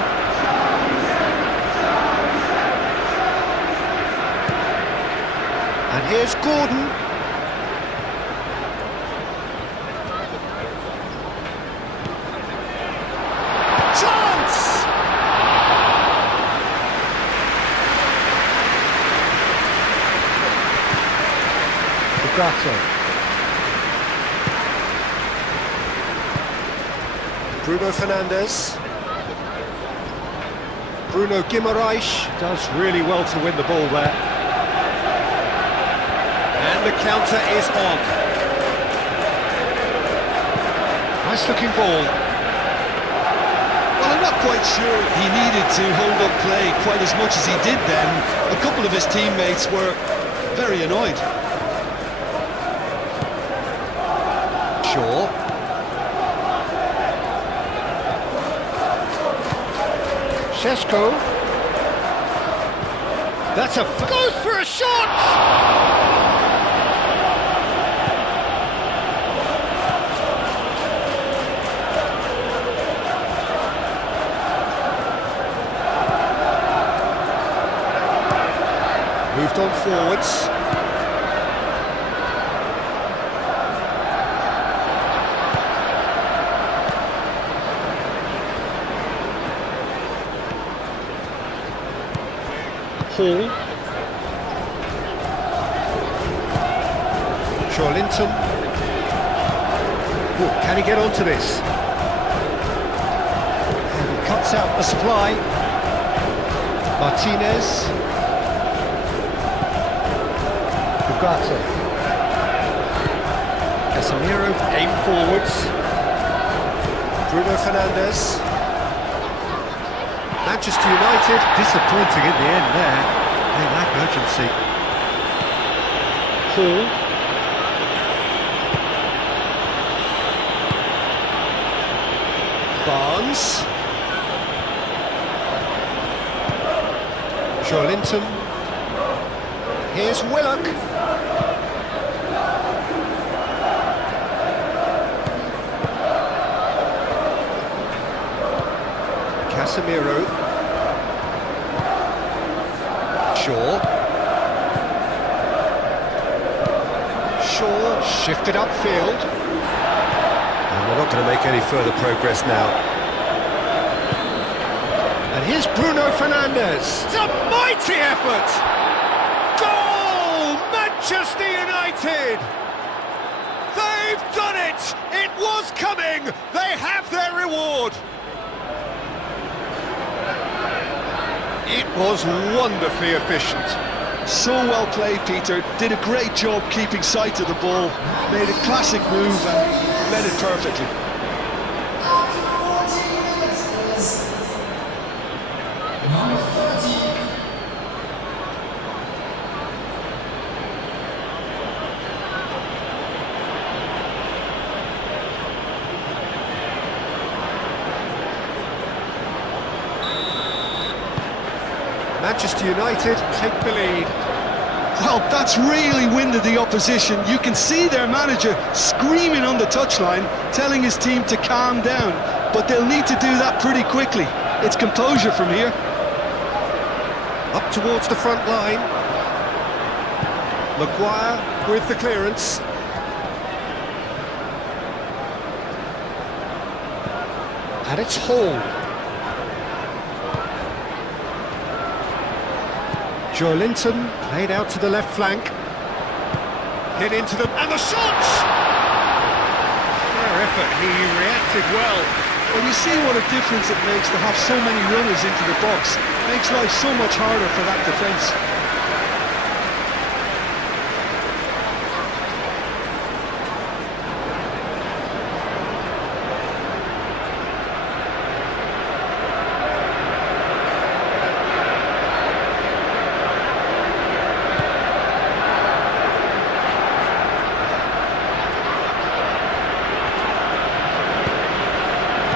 And here's Gordon. Chance! Lukaku. Bruno Fernandes. Bruno Guimaraes does really well to win the ball there. And the counter is on. Nice looking ball. Well, I'm not quite sure he needed to hold up play quite as much as he did then. A couple of his teammates were very annoyed. Shaw. Šeško. That's a... goes for a shot! Moved on forwards. Hall. Linton. Ooh, can he get onto this? And he cuts out the supply. Martinez. Ugarte. Casemiro, aim forwards. Bruno Fernandes. Manchester United disappointing in the end there. They lack urgency. Hall. Barnes. Linton. Here's Willock. Casemiro. Shaw shifted upfield. And they're not going to make any further progress now. And here's Bruno Fernandes. It's a mighty effort! Goal! Manchester United! They've done it! It was coming! They have their reward! It was wonderfully efficient. So well played, Peter. Did a great job keeping sight of the ball. Made a classic move and led it perfectly. Manchester United take the lead. Well, that's really winded the opposition. You can see their manager screaming on the touchline, telling his team to calm down, but they'll need to do that pretty quickly. It's composure from here. Up towards the front line. Maguire with the clearance. And it's Hall. Joe Linton played out to the left flank. Hit into them, and the shot! Fair effort, he reacted well. Well, you see what a difference it makes to have so many runners into the box. Makes life so much harder for that defence.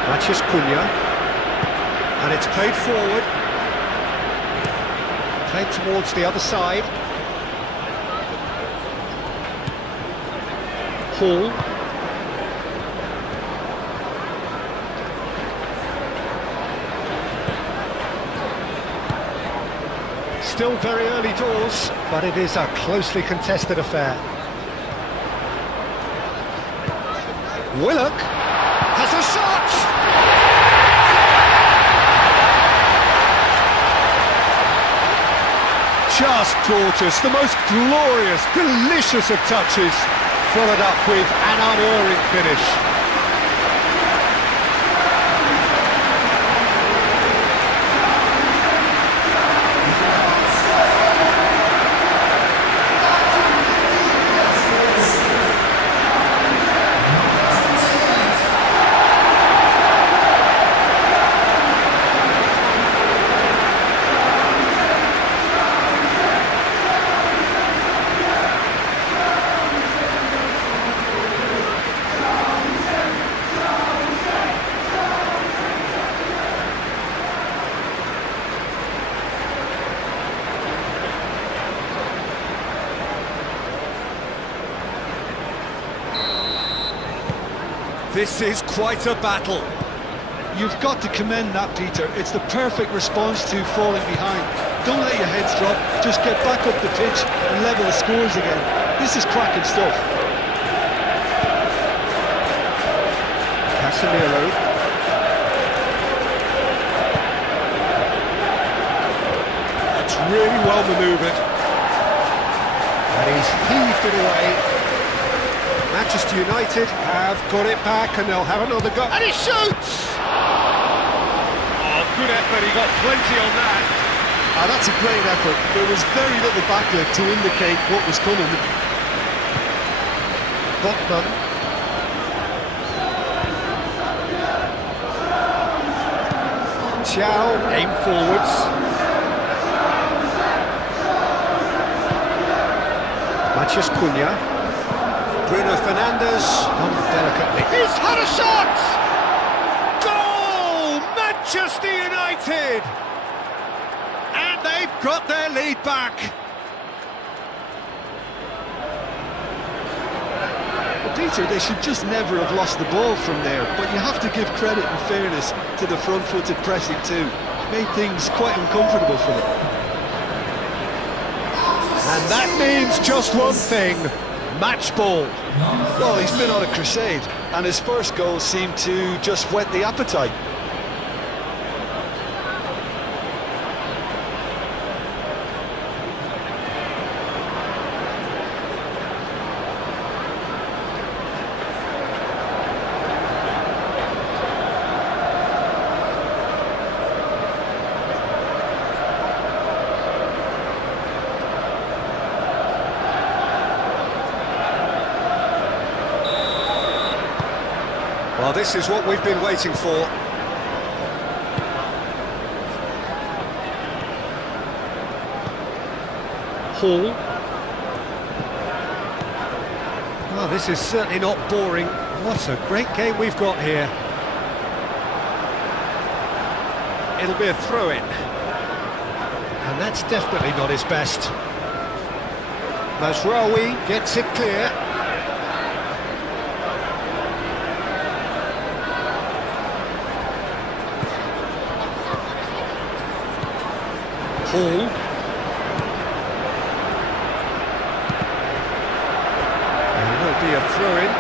Matches Cunha, and it's played forward, played towards the other side. Hall. Still very early doors, but it is a closely contested affair. Willock has a shot! Just gorgeous, the most glorious, delicious of touches, followed up with an unerring finish. This is quite a battle. You've got to commend that, Peter. It's the perfect response to falling behind. Don't let your heads drop, just get back up the pitch and level the scores again. This is cracking stuff. Casemiro. That's really well manoeuvred. And he's heaved it away. Manchester United have got it back and they'll have another go. And he shoots! Oh, good effort, he got plenty on that. That's a great effort. There was very little backlift to indicate what was coming. Botman. Chow, aim forwards. Matches Cunha. Bruno Fernandes, delicately. He's had a shot! Goal! Manchester United! And they've got their lead back. Well, Peter, they should just never have lost the ball from there, but you have to give credit and fairness to the front-footed pressing too. Made things quite uncomfortable for them. And that means just one thing. Match ball. Well, he's been on a crusade, and his first goal seemed to just whet the appetite. Well, this is what we've been waiting for. Hall. Well, this is certainly not boring. What a great game we've got here. It'll be a throw-in. And that's definitely not his best. Mazraoui gets it clear. Hall. There will be a throw-in.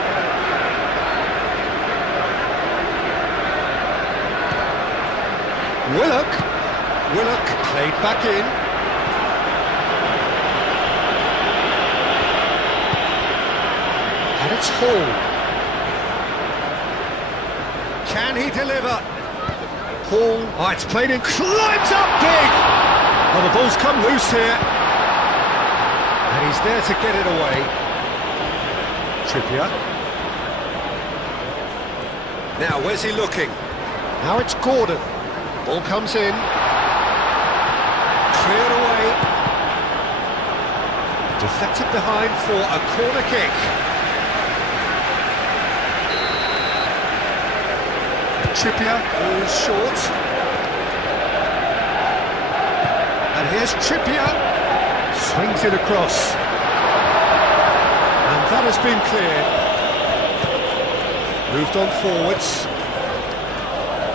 Willock played back in. And it's Hall. Can he deliver? Hall, oh, it's played in, climbs up big! Oh, the ball's come loose here. And he's there to get it away. Trippier. Now, where's he looking? Now it's Gordon. Ball comes in. Cleared away. Deflected behind for a corner kick. Trippier falls short. And here's Trippier. Swings it across. And that has been cleared. Moved on forwards.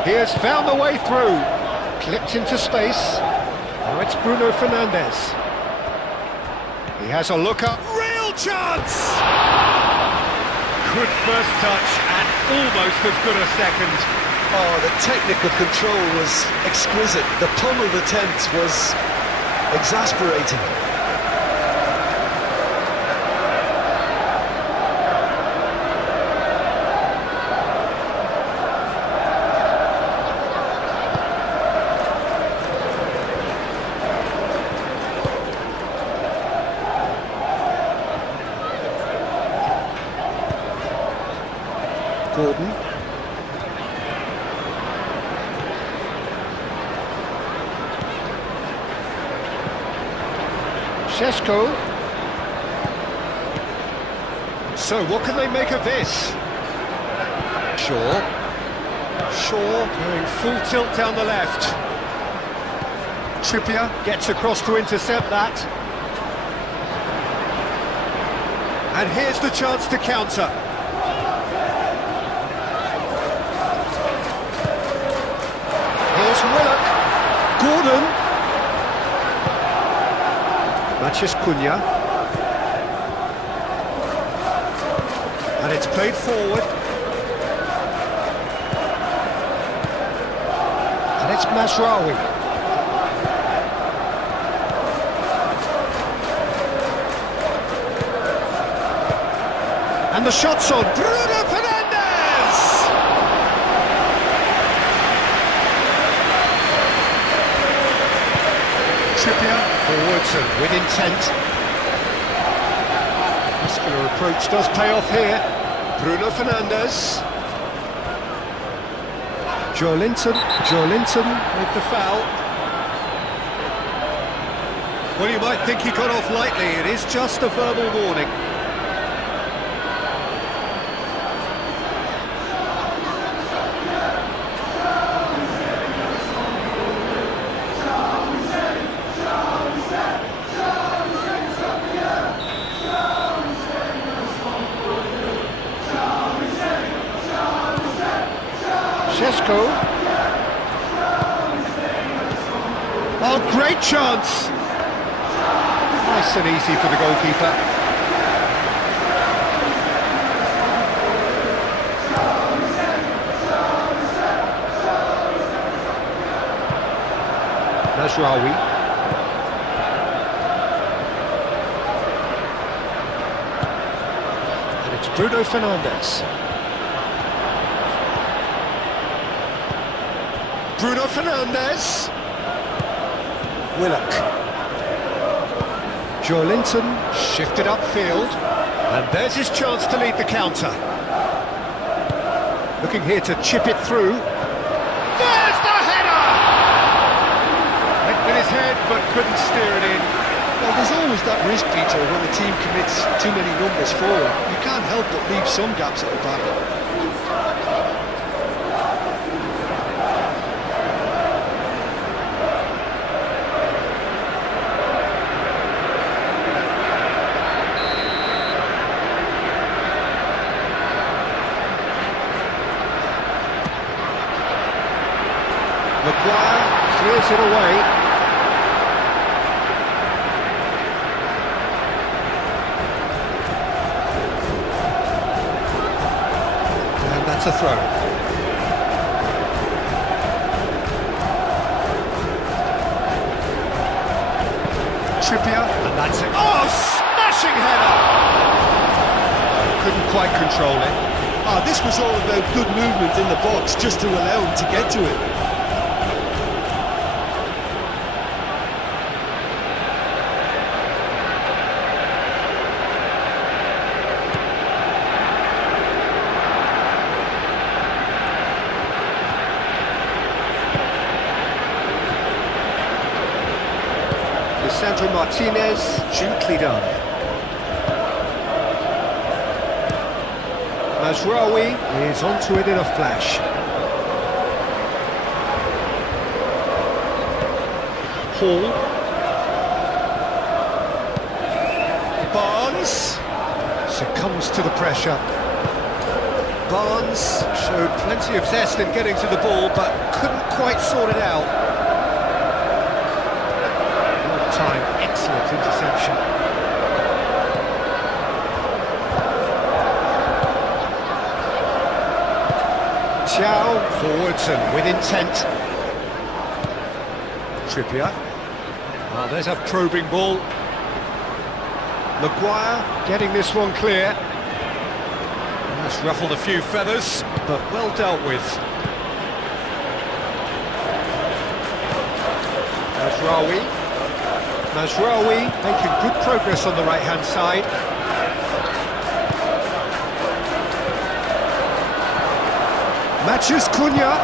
He has found the way through. Clipped into space. Now it's Bruno Fernandes. He has a look up. Real chance! Good first touch and almost as good a second. Oh, the technical control was exquisite. The pummeled attempt was exasperating. Gordon. Šeško. So, what can they make of this? Shaw going full tilt down the left. Trippier gets across to intercept that. And here's the chance to counter. Here's Willock. Gordon. Matches Cunha. And it's played forward. And it's Mazraoui. And the shot's on. Bruno Fernandes! Trippier forwards and with intent. Muscular approach does pay off here. Bruno Fernandes. Joelinton with the foul. Well, you might think he got off lightly. It is just a verbal warning. Šeško. Oh, great chance! Nice and easy for the goalkeeper. Mazraoui. And it's Bruno Fernandes. Bruno Fernandes. Willock. Joelinton shifted upfield. And there's his chance to lead the counter. Looking here to chip it through. There's the header! Went with his head but couldn't steer it in. Well, there's always that risk, Peter, when the team commits too many numbers forward. You can't help but leave some gaps at the back. Maguire clears it away. And that's a throw. Trippier, and that's it. Oh, smashing header! Couldn't quite control it. Oh, this was all about good movement in the box just to allow him to get to it. Sandro Martinez, gently done. Mazraoui is onto it in a flash. Hall. Barnes succumbs to the pressure. Barnes showed plenty of zest in getting to the ball, but couldn't quite sort it out. Excellent interception. Thiaw forwards and with intent. Trippier. Oh, there's a probing ball. Maguire getting this one clear. That's ruffled a few feathers, but well dealt with. Mazraoui. Mazraoui making good progress on the right-hand side. Matthews Cunha.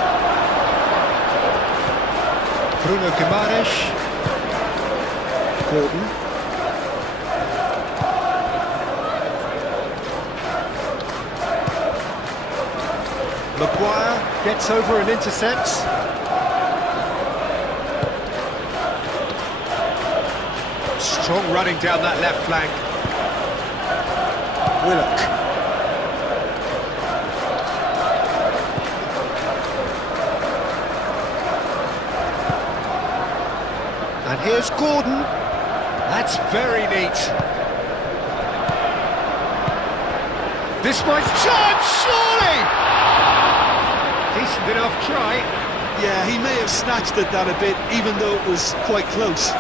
Bruno Guimaraes. Gordon. Maguire gets over and intercepts. Strong running down that left flank. Willock. And here's Gordon. That's very neat. This might chance, surely! Decent enough try. Yeah, he may have snatched at that a bit, even though it was quite close.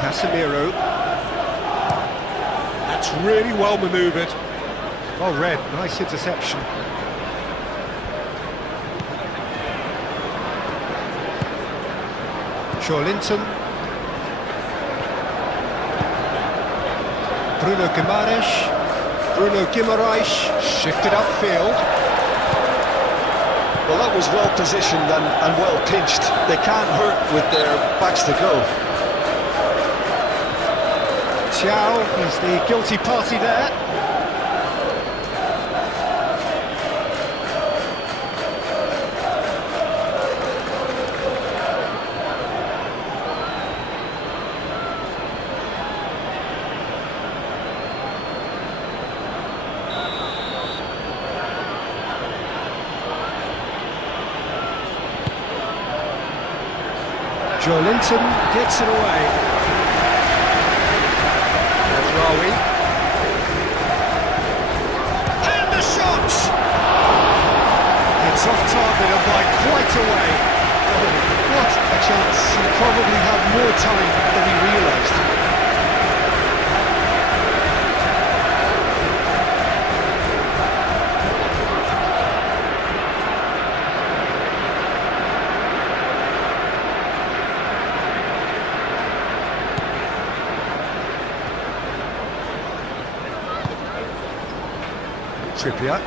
Casemiro. That's really well manoeuvred. Well read, nice interception. Linton. Bruno Guimaraes shifted upfield. Well, that was well positioned and well pitched. They can't hurt with their backs to go. Thiaw is the guilty party there. Linton gets it away. Mazraoui. And the shot! It's off target and by quite a way. What a chance. He probably had more time than he realised. Trippier.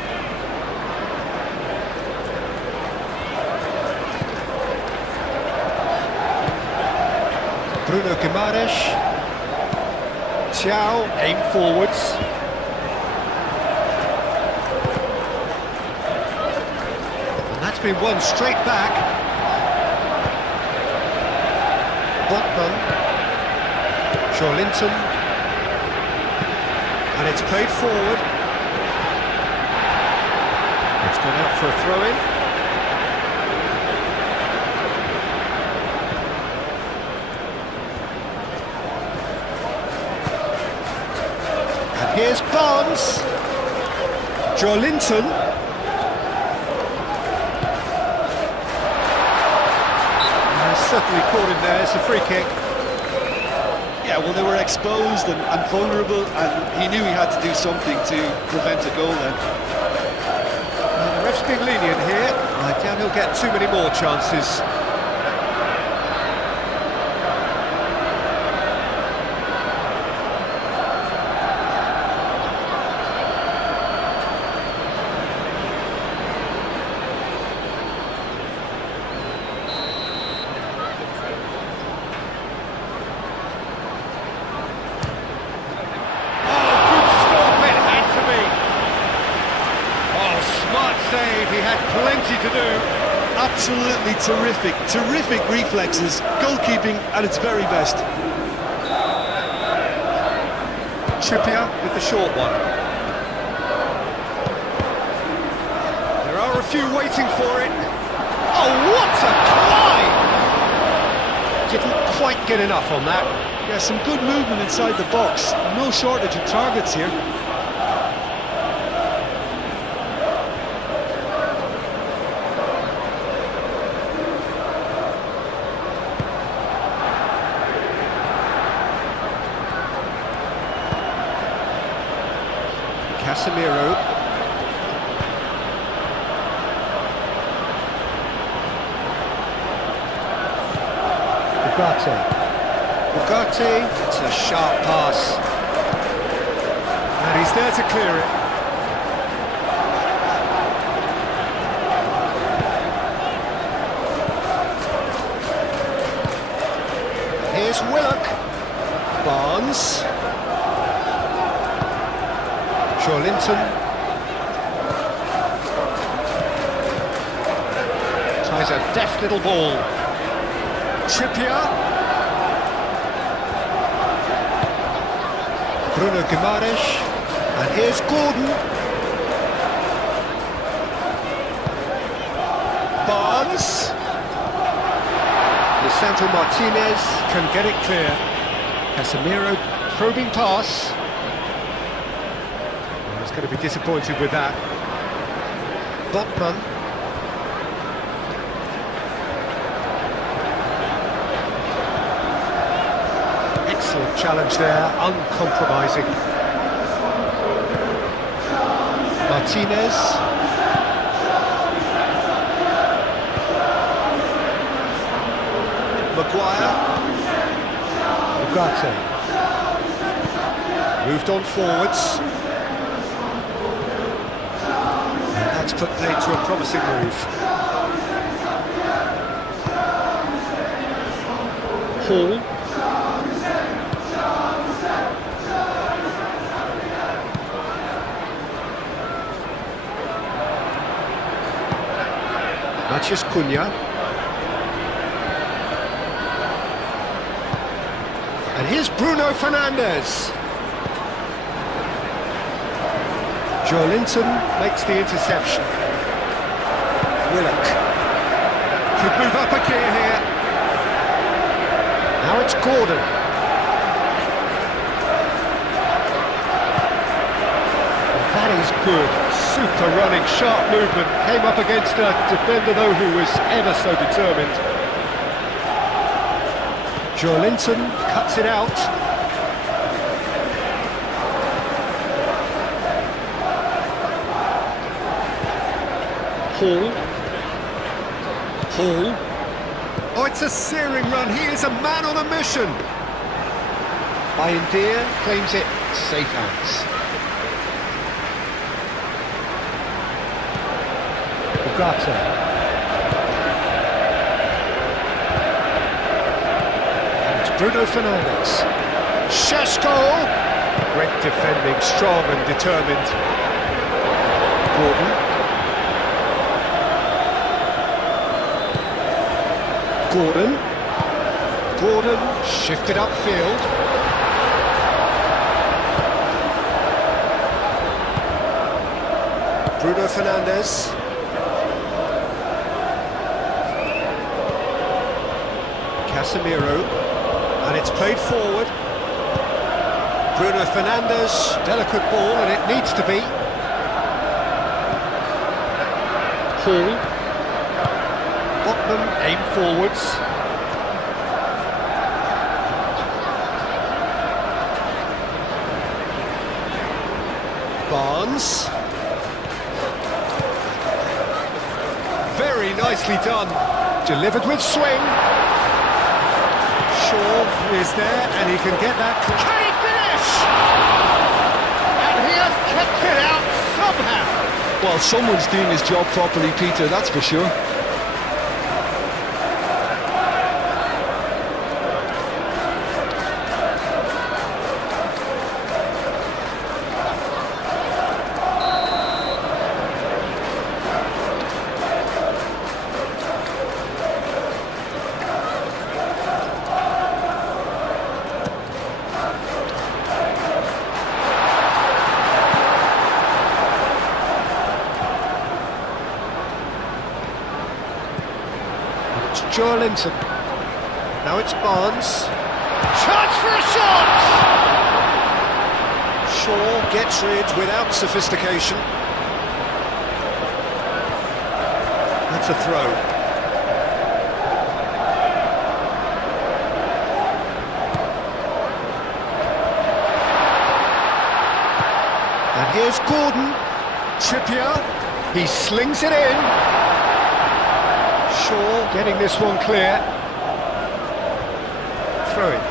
Bruno Guimaraes. Thiaw, aim forwards. And that's been won straight back. Botman. Joelinton. And it's played forward. It's gone out for a throw-in. And here's Barnes. Joelinton. Certainly caught him there. It's a free kick. Yeah, well, they were exposed and vulnerable, and he knew he had to do something to prevent a goal then. The ref's being lenient here. I doubt he'll get too many more chances. Save, he had plenty to do. Absolutely terrific reflexes, goalkeeping at its very best. Trippier with the short one. There are a few waiting for it. Oh, what a climb! Didn't quite get enough on that. Yeah, some good movement inside the box. No shortage of targets here. Casemiro. Ugarte, it's a sharp pass. And he's there to clear it. Here's Willock. Barnes. Joelinton tries a deft little ball. Trippier. Bruno Guimaraes. And here's Gordon. Barnes. Lisandro Martinez can get it clear. Casemiro probing pass. Going to be disappointed with that. Botman. Excellent challenge there, uncompromising. Martinez. Maguire. Ugarte. Moved on forwards. Put play to a promising move. Hall. Mathias Cunha. And here's Bruno Fernandes. Joelinton makes the interception. Willock could move up a gear here. Now it's Gordon. That is good. Super running, sharp movement. Came up against a defender though who was ever so determined. Joelinton cuts it out. Hall. Oh, it's a searing run. He is a man on a mission. Bayindir claims it safe hands. Ugarte. And it's Bruno Fernandes. Šeško! Great defending, strong and determined. Gordon. Gordon shifted upfield. Bruno Fernandes. Casemiro, and it's played forward. Bruno Fernandes, delicate ball, and it needs to be. Hall. Botman, aim forwards. Barnes. Very nicely done. Delivered with swing. Shaw is there, and he can get that. Can he finish? And he has kept it out somehow. Well, someone's doing his job properly, Peter, that's for sure. Linton. Now it's Barnes. Chance for a shot! Shaw gets rid without sophistication. That's a throw. And here's Gordon. Trippier. He slings it in. Shaw getting this one clear. Throw it.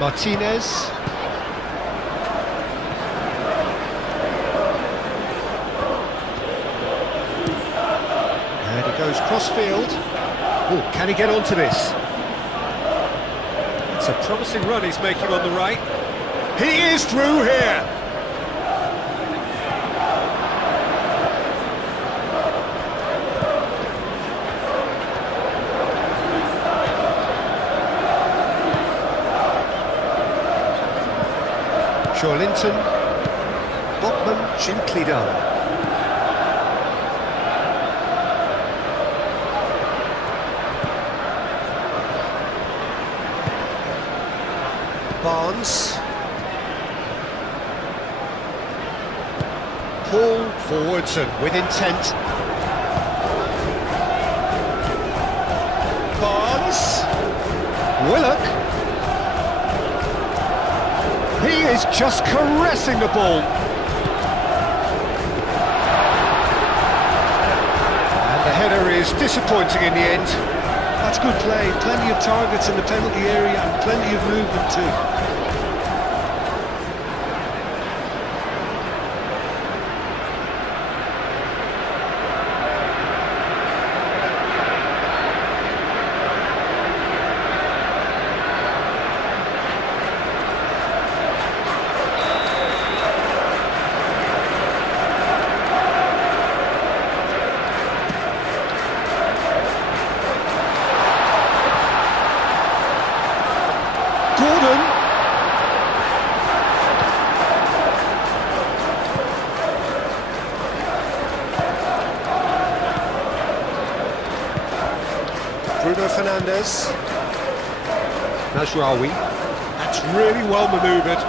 Martinez. And he goes cross-field. Oh, can he get onto this? It's a promising run he's making on the right. He is through here. Linton. Botman, gently done. Barnes. Hall forwards and with intent. Barnes. Willock. He is just caressing the ball. And the header is disappointing in the end. That's good play. Plenty of targets in the penalty area and plenty of movement too. Bruno Fernandes. Najraoui. That's really well manoeuvred.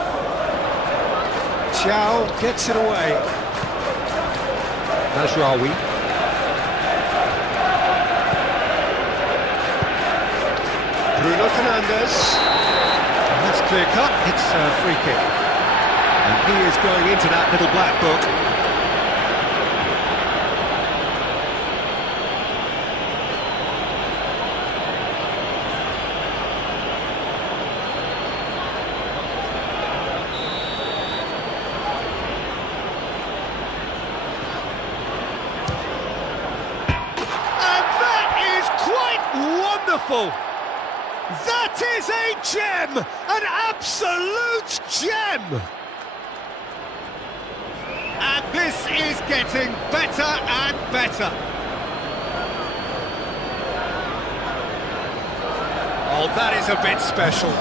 Chow gets it away. Najraoui. Bruno Fernandes. And that's clear cut. It's a free kick. And he is going into that little black book. Wonderful! That is a gem! An absolute gem! And this is getting better and better. Oh, that is a bit special.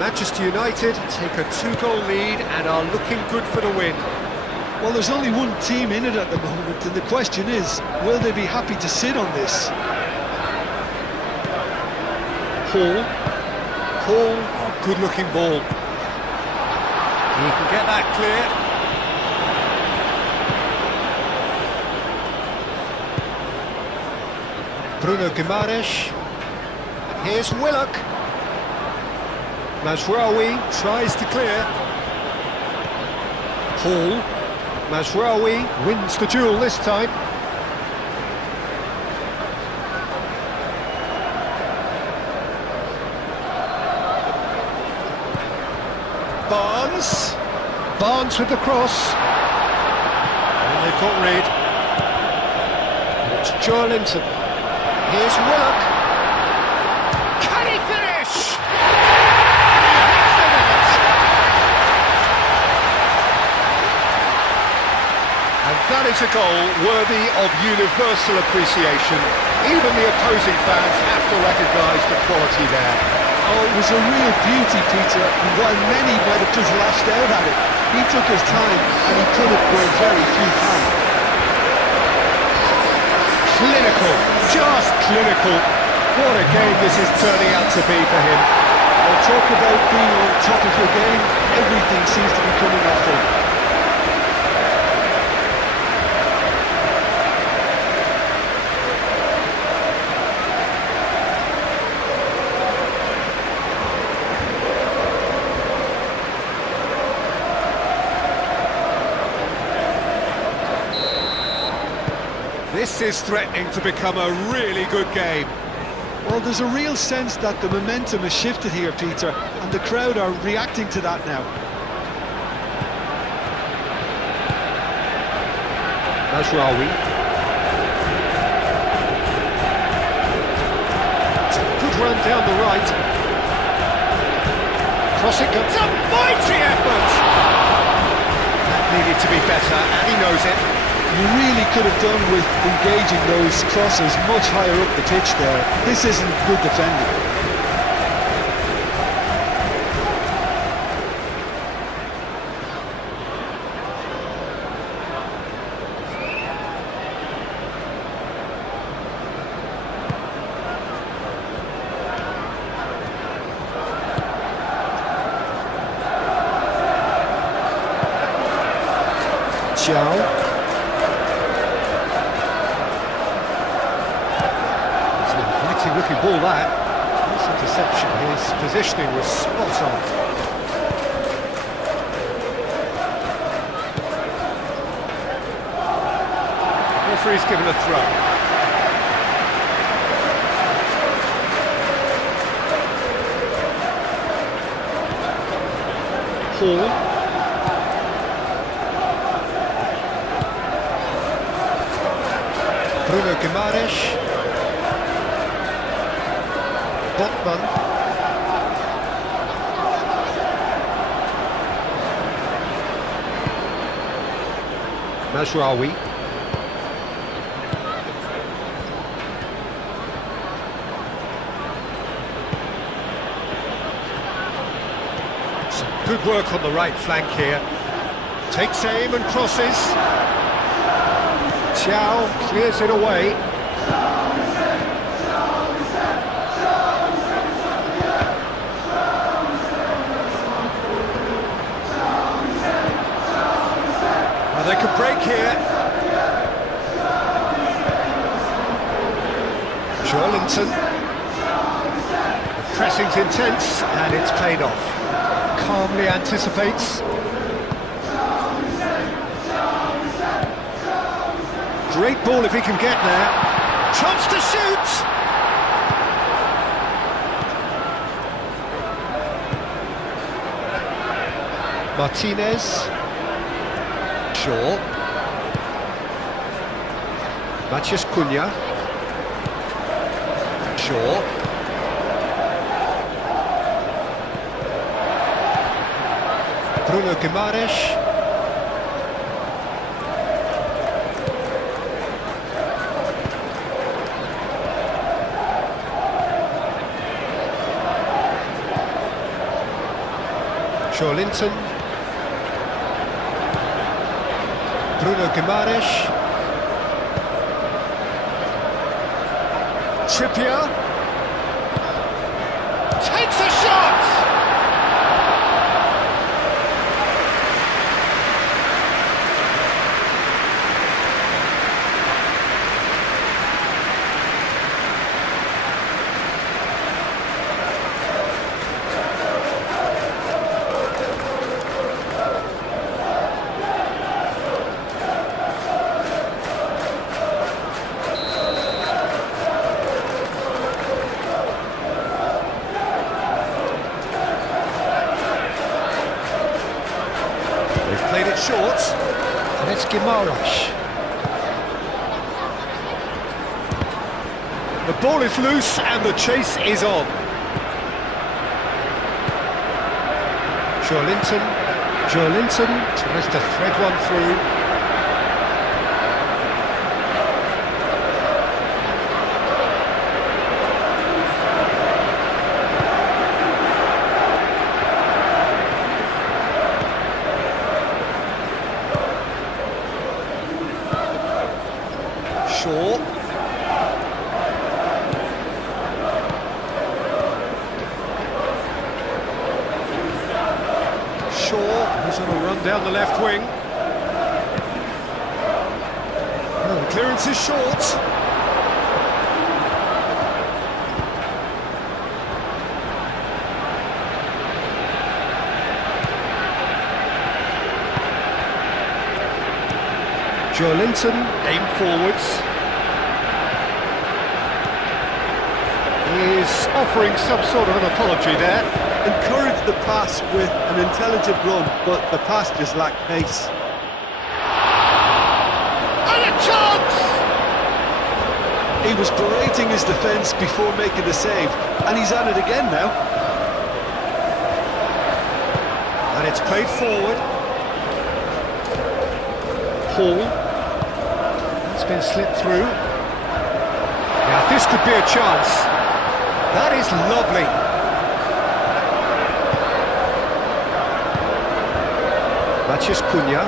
Manchester United take a 2-goal lead and are looking good for the win. Well, there's only one team in it at the moment, and the question is, will they be happy to sit on this? Hall, oh, good-looking ball. He can get that clear. Bruno Guimaraes. And here's Willock. Mazraoui tries to clear. Hall. Mazraoui wins the duel this time. Barnes with the cross. And they've got rid. It's Joelinton. Here's Willock. Can he finish? And that is a goal worthy of universal appreciation. Even the opposing fans have to recognise the quality there. Oh, it was a real beauty, Peter, and while many might have just lashed out at it, he took his time and he put it where very few can. Clinical, just clinical. What a game this is turning out to be for him. Well, talk about being on top of your game, everything seems to be coming off him. This is threatening to become a really good game. Well, there's a real sense that the momentum has shifted here, Peter, and the crowd are reacting to that now. Mazraoui. Good run down the right. Cross it comes. A mighty effort! That needed to be better, and he knows it. You really could have done with engaging those crosses much higher up the pitch there. This isn't good defending. Xiao. Looking ball that. Nice interception. His positioning was spot on. Referee's given a throw. Hall. Bruno Guimaraes. Botman. Mazraoui. Some good work on the right flank here. Takes aim and crosses. Xiao clears it away. They could break here. Joelinton. The pressing's intense and it's paid off. calmly anticipates. Great ball if he can get there. Chance to shoot! Martinez. Shaw. Matheus Cunha. Shaw. Bruno Guimaraes. Linton. Bruno Guimaraes. Trippier. Takes a shot! Played it short, and it's Guimaraes. The ball is loose and the chase is on. Linton tries to thread one through. Shaw. Who's on a run down the left wing. Oh, the clearance is short. Linton, aim forwards. He's offering some sort of an apology there. Encouraged the pass with an intelligent run, but the pass just lacked pace. And a chance! He was berating his defence before making the save, and he's at it again now. And it's played forward. Hall. It's been slipped through. Now this could be a chance. That is lovely. Matheus Cunha.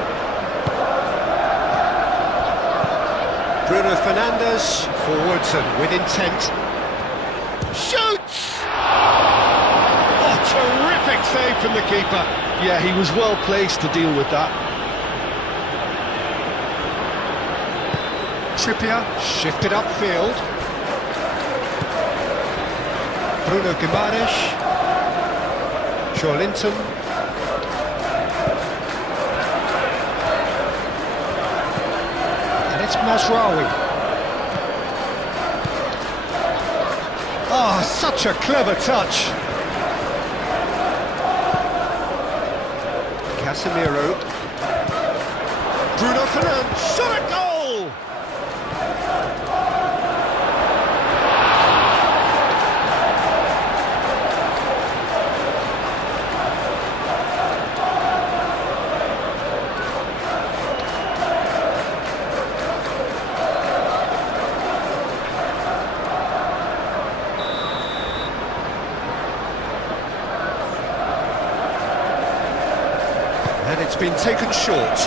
Bruno Fernandes, forwards and with intent. Shoots! Oh, terrific save from the keeper. Yeah, he was well placed to deal with that. Trippier, shifted upfield. Bruno Guimaraes. Linton. And it's Mazraoui. Oh, such a clever touch. Casemiro. Bruno Fernandes. Shot a goal! And it's been taken short.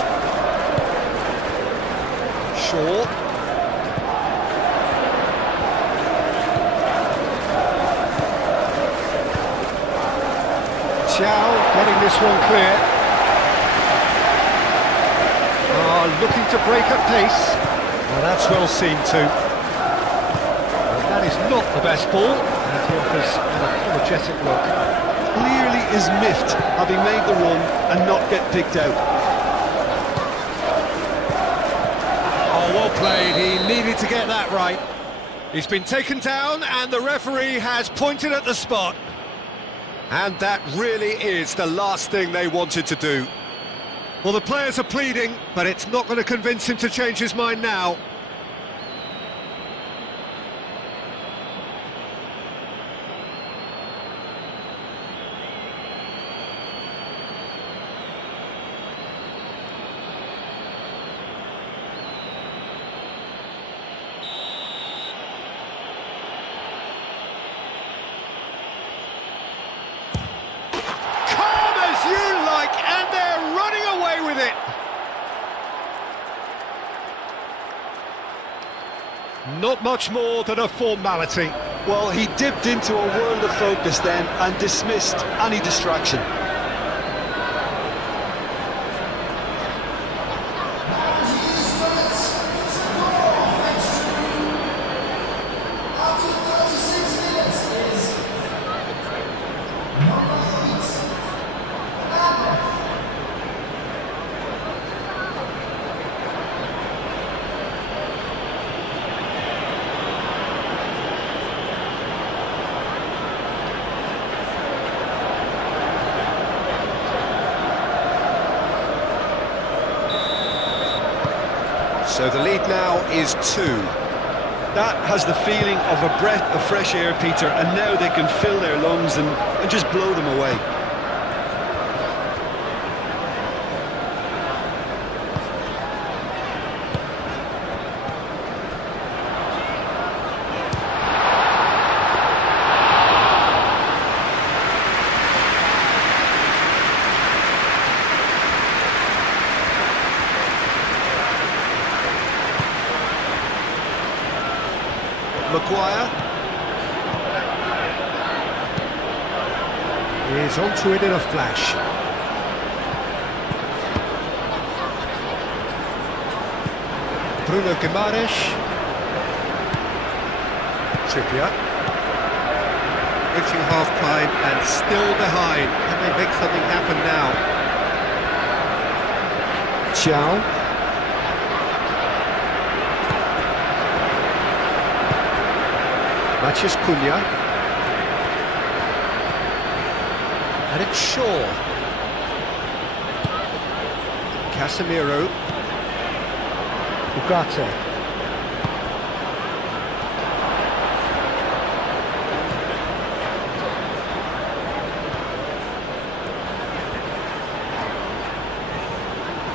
Shaw. Thiaw getting this one clear. Looking to break at pace. Well, that's well seen too. Well, that is not the best ball, and he offers an apologetic look. clearly is miffed having made the run and not get picked out. Oh, well played. He needed to get that right. He's been taken down and the referee has pointed at the spot. And that really is the last thing they wanted to do. Well, the players are pleading, but it's not going to convince him to change his mind now. Not much more than a formality. Well, he dipped into a world of focus then and dismissed any distraction. So the lead now is 2. That has the feeling of a breath of fresh air, Peter, and now they can fill their lungs and just blow them away. Maguire is onto it in a flash. Bruno Guimaraes. Trippier. Reaching half-time and still behind. Can they make something happen now? Chow. Mathias Cunha. And it's Shaw. Casemiro. Ugarte.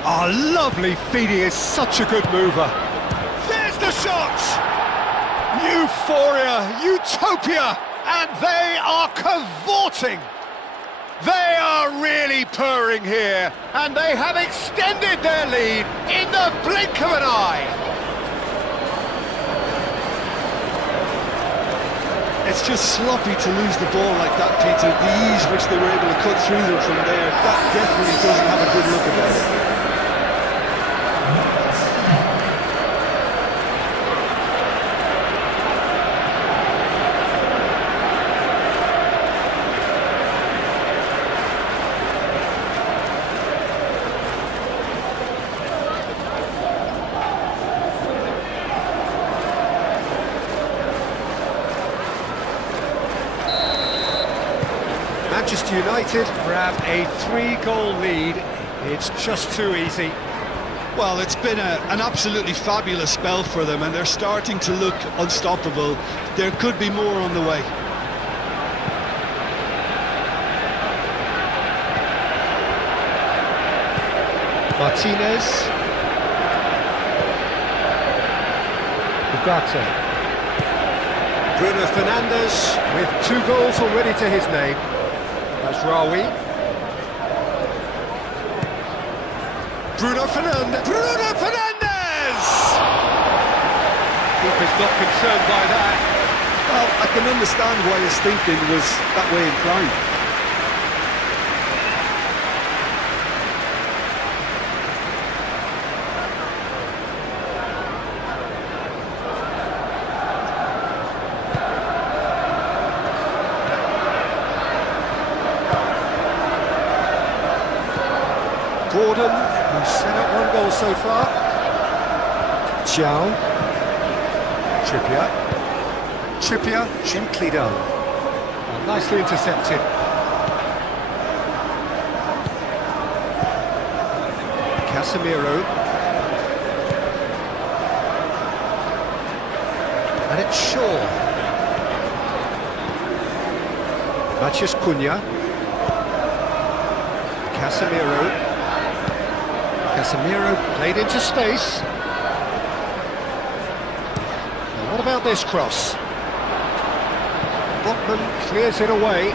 Oh, lovely feed, he is such a good mover. There's the shot! Euphoria, utopia, and they are cavorting. They are really purring here, and they have extended their lead in the blink of an eye. It's just sloppy to lose the ball like that, Peter. The ease which they were able to cut through them from there, that definitely doesn't have a good look about it. Manchester United grab a 3-goal lead. It's just too easy. Well, it's been an absolutely fabulous spell for them, and they're starting to look unstoppable. There could be more on the way. Martinez. Ugarte. Bruno Fernandes with 2 goals already to his name. That's Rawi. Bruno Fernandes! Bruno Fernandes! Keeper's not concerned by that. Well, I can understand why his thinking was that way inclined. goals so far. Xiao. Trippier, gently done. Oh, nicely intercepted. Casemiro. And it's Shaw. Matheus Cunha. Casemiro played into space. Now what about this cross? Botman clears it away.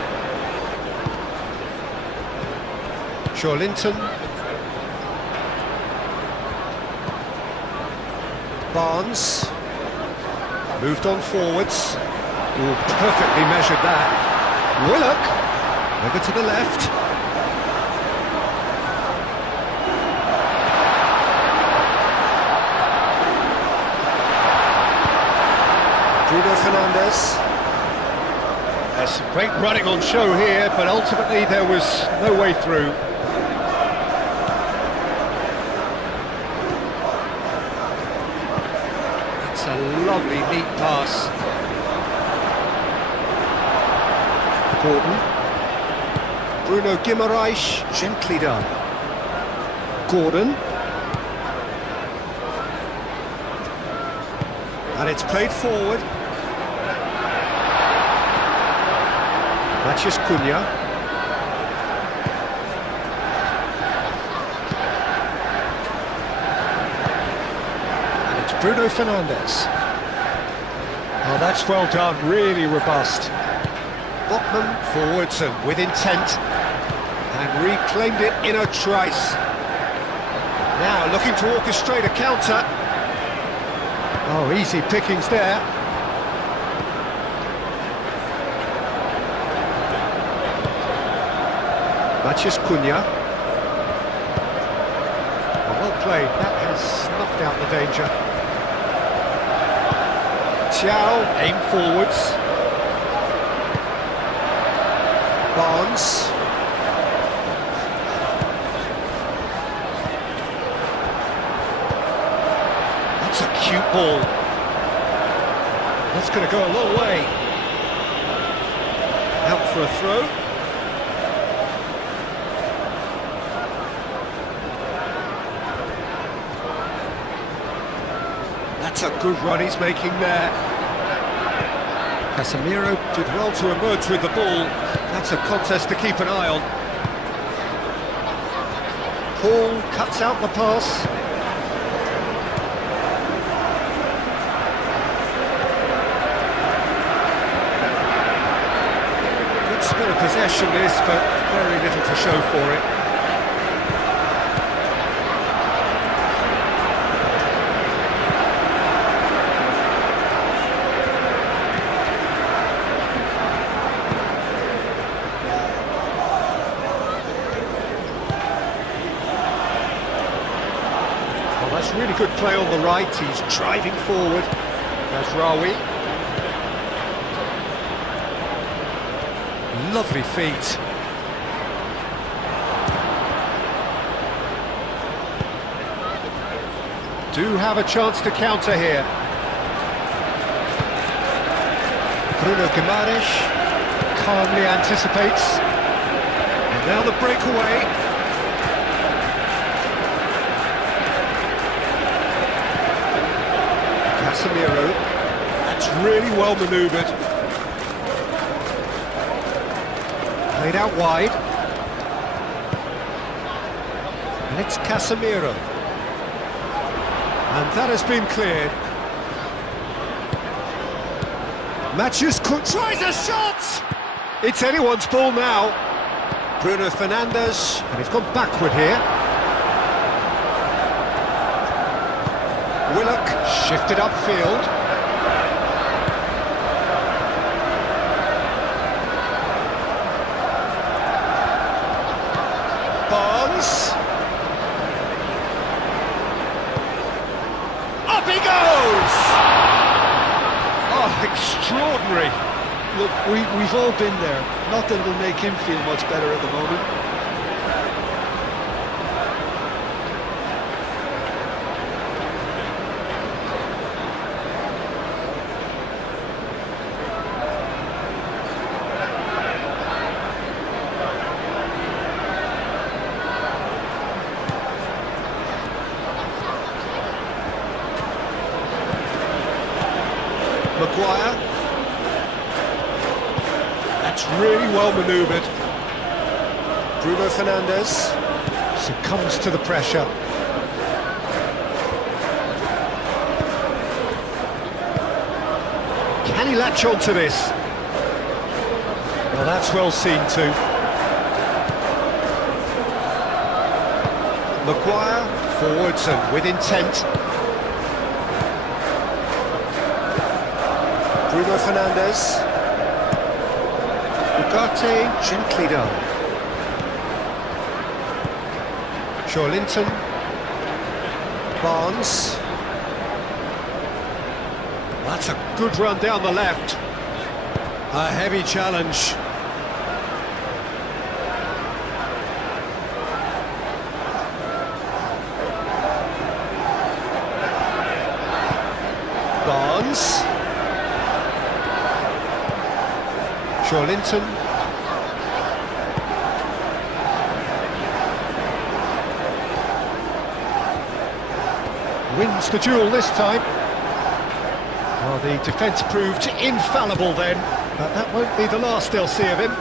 Linton. Barnes. Moved on forwards. Ooh, perfectly measured that. Willock. Over to the left. Bruno Fernandes. There's some great running on show here, but ultimately there was no way through. That's a lovely, neat pass. Gordon. Bruno Guimaraes, gently done. Gordon. And it's played forward. Matheus Cunha. And it's Bruno Fernandes. Oh, that's well done, really robust. Botman forwards and with intent. And reclaimed it in a trice. Now looking to orchestrate a counter. Oh, easy pickings there. Matheus Cunha. Well played, that has snuffed out the danger. Xiao, aim forwards. Barnes. That's a cute ball. That's going to go a long way. Out for a throw. That's a good run he's making there. Casemiro did well to emerge with the ball. That's a contest to keep an eye on. Paul cuts out the pass. Good spell of possession this, but very little to show for it. That's really good play on the right, he's driving forward. There's Rawi. Lovely feet. Do have a chance to counter here. Bruno Guimaraes calmly anticipates. And now the breakaway. Casemiro, that's really well manoeuvred. Played out wide. And it's Casemiro. And that has been cleared. Matheus Cunha tries a shot! It's anyone's ball now. Bruno Fernandes, and he's gone backward here. Willock shifted upfield. Barnes. Up he goes! Oh, extraordinary. Look, we've all been there. Not that it'll make him feel much better at the moment. Maguire. That's really well manoeuvred. Bruno Fernandes succumbs to the pressure. Can he latch on to this? Well, that's well seen too. Maguire, forwards and with intent. Bruno Fernandes. Ugarte, gently done. Linton. Barnes. That's a good run down the left. A heavy challenge. Barnes. Linton. Wins the duel this time. Well, the defence proved infallible then, but that won't be the last they'll see of him.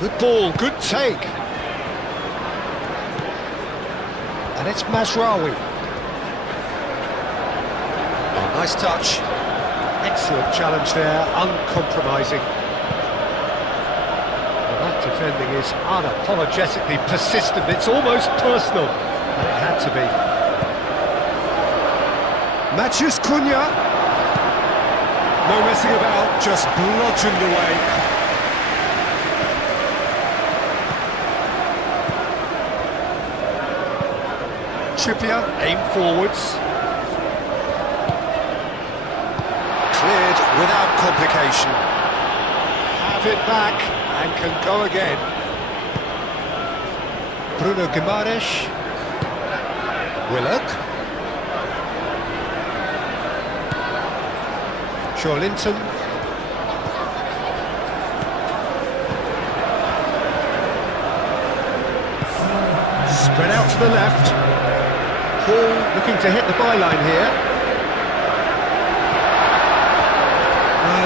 Good ball, good take. And it's Mazraoui. Oh, nice touch. Excellent challenge there, uncompromising. Well, that defending is unapologetically persistent, it's almost personal. And it had to be. Matheus Cunha. No messing about, just bludgeoned away. Trippier, aim forwards. Cleared without complication. Have it back and can go again. Bruno Guimaraes. Willock. Linton. Spread out to the left. Hall looking to hit the byline here.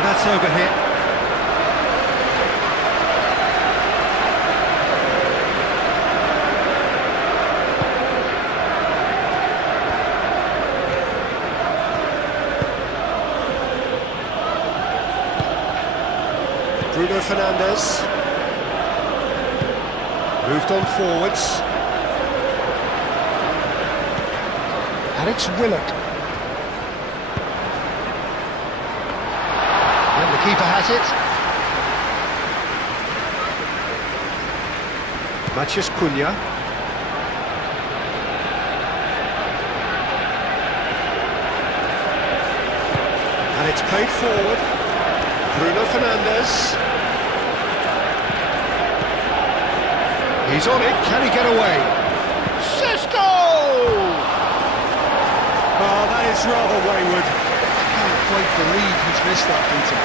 That's overhit. Bruno Fernandes moved on forwards, and it's Willock, and the keeper has it. Matheus Cunha. And it's played forward. Bruno Fernandes. He's on it, can he get away? Sesko! Oh, that is rather wayward. I can't quite believe he's missed that, Peter.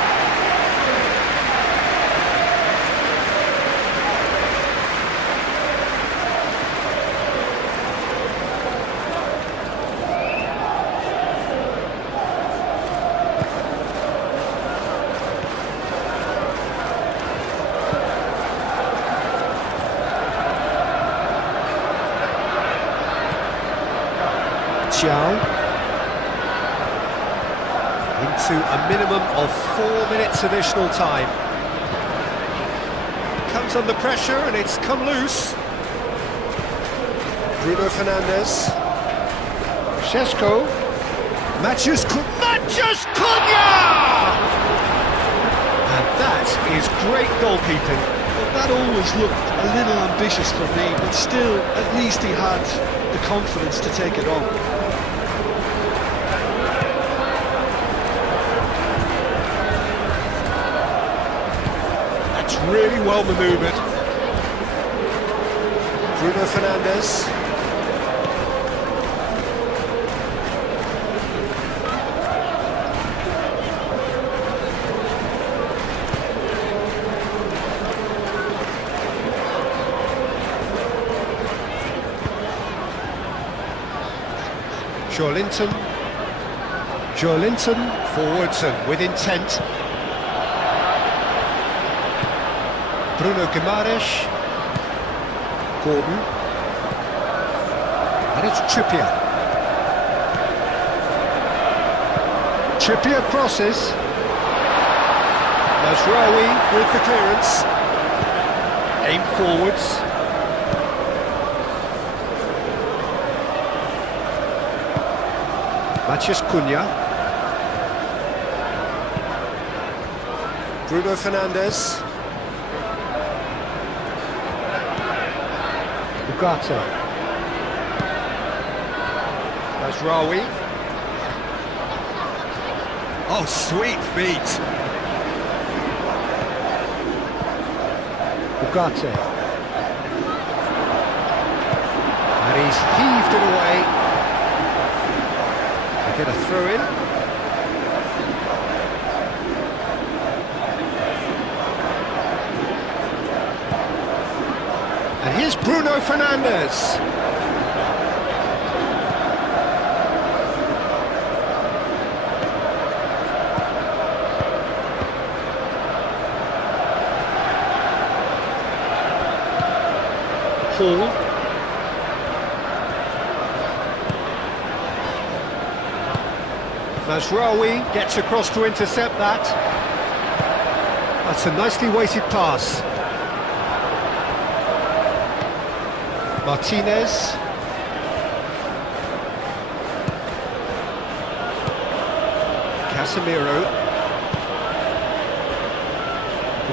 Into a minimum of 4 minutes additional time. Comes under pressure and it's come loose. Bruno Fernandes. Sesko. Matheus Cunha! And that is great goalkeeping. Well, that always looked a little ambitious for me, but still, at least he had the confidence to take it on. Really well manoeuvred. Bruno Fernandes. Linton. Joelinton forwards and with intent. Bruno Guimaraes. Gordon. And it's Trippier. Trippier crosses. Mazraoui with the clearance. Aim forwards. Matheus Cunha. Bruno Fernandes. Ugarte. Mazraoui. Oh, sweet feet. Ugarte. And he's heaved it away. They get a throw in. And here's Bruno Fernandes. Hall. Mazraoui gets across to intercept that. That's a nicely weighted pass. Martinez. Casemiro.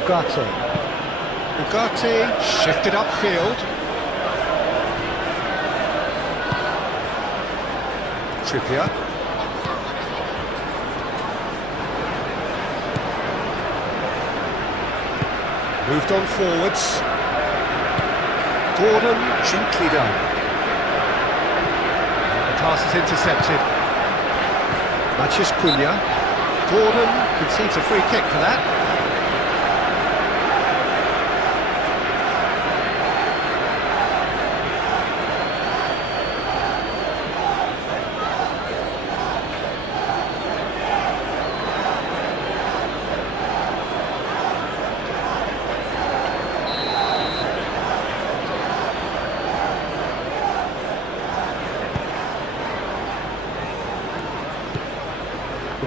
Ugarte. Ugarte shifted upfield. Trippier. Moved on forwards. Gordon, gently done. The pass is intercepted. Matheus Cunha. Gordon concedes a free kick for that.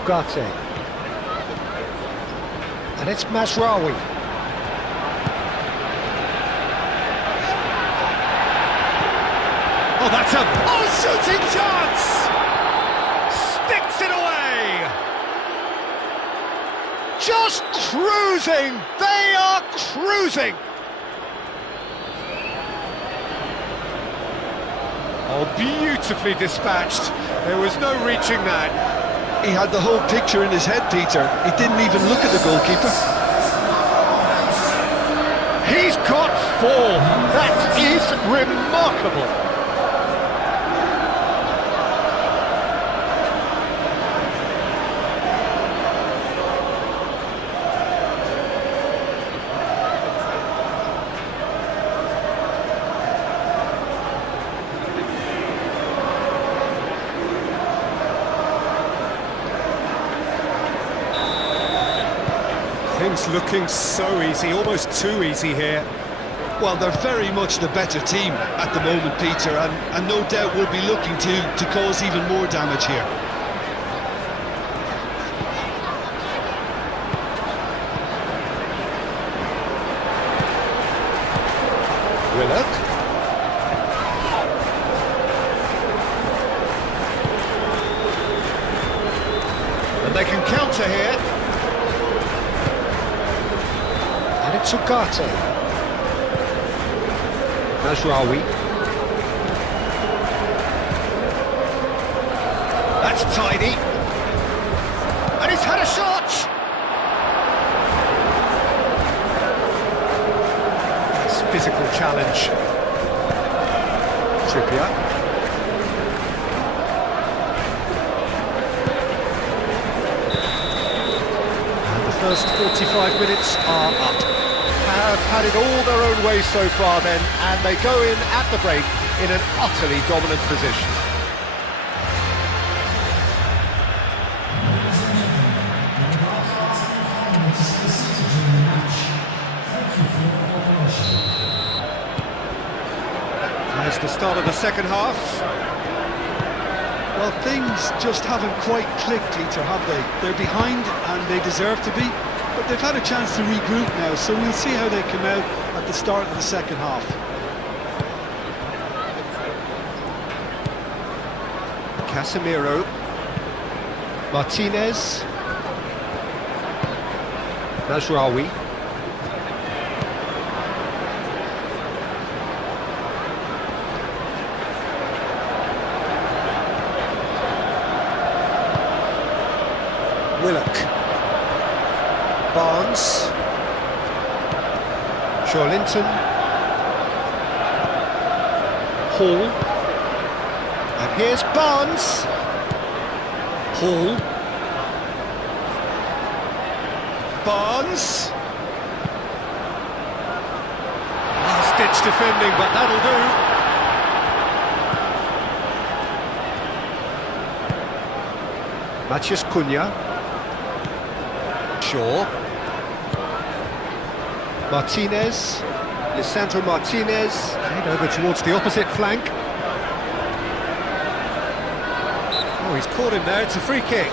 Ugarte. And it's Mazraoui. Oh, that's a shooting chance! Sticks it away! Just cruising! They are cruising! Oh, beautifully dispatched. There was no reaching that. He had the whole picture in his head, Peter. He didn't even look at the goalkeeper. He's got form. That is remarkable. Things looking so easy, almost too easy here. Well, they're very much the better team at the moment, Peter, and no doubt will be looking to cause even more damage here. Willock. And they can counter here. And it's Ugarte. Mazraoui. That's tidy. And he's had a shot! That's physical challenge. Trippier. And the first 45 minutes are up. Have had it all their own way so far then, and they go in at the break in an utterly dominant position. start of the second half. Well, things just haven't quite clicked, Peter, have they? They're behind and they deserve to be, but they've had a chance to regroup now, so we'll see how they come out at the start of the second half. Casemiro, Martinez, Mazraoui, Willock, Barnes, Linton, Hall, and here's Barnes, Hall, Barnes, last-ditch defending, but that'll do. Matheus Cunha, Shaw, Martinez, Lisandro Martinez, played over towards the opposite flank. Oh, he's caught him there, it's a free kick.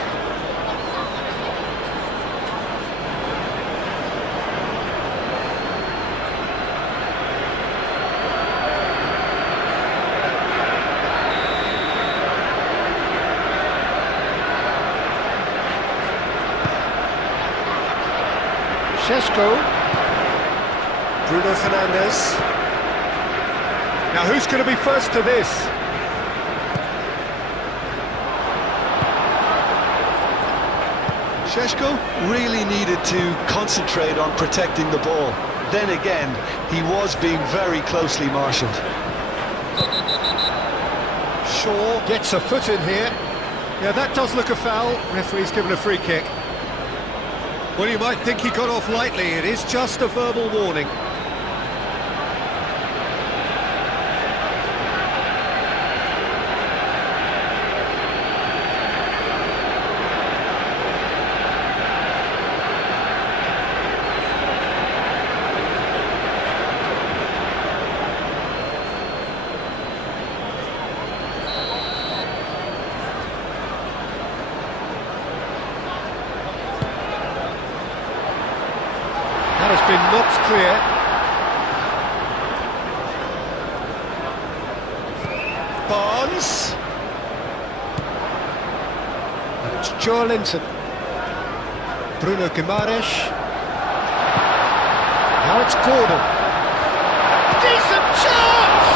Šeško, Bruno Fernandes. Now who's going to be first to this? Šeško really needed to concentrate on protecting the ball. Then again, he was being very closely marshalled. Shaw gets a foot in here. Yeah, that does look a foul. Referee's given a free kick. Well, you might think he got off lightly. It is just a verbal warning. That has been knocked clear. Barnes. And it's Linton. Bruno Guimaraes. Now it's Gordon. Decent chance!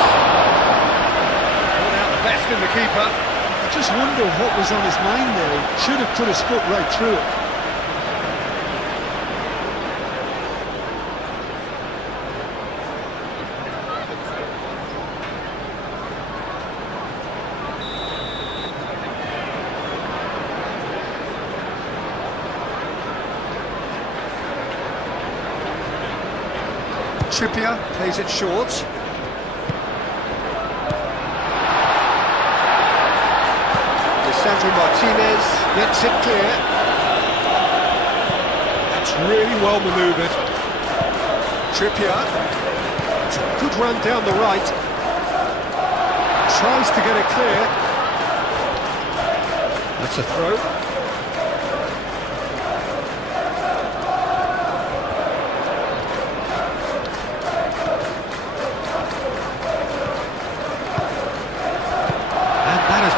Not out the best in the keeper. I just wonder what was on his mind there. He should have put his foot right through it. Trippier plays it short. Lisandro Martinez gets it clear. That's really well manoeuvred. Trippier, it's a good run down the right. Tries to get it clear. That's a throw.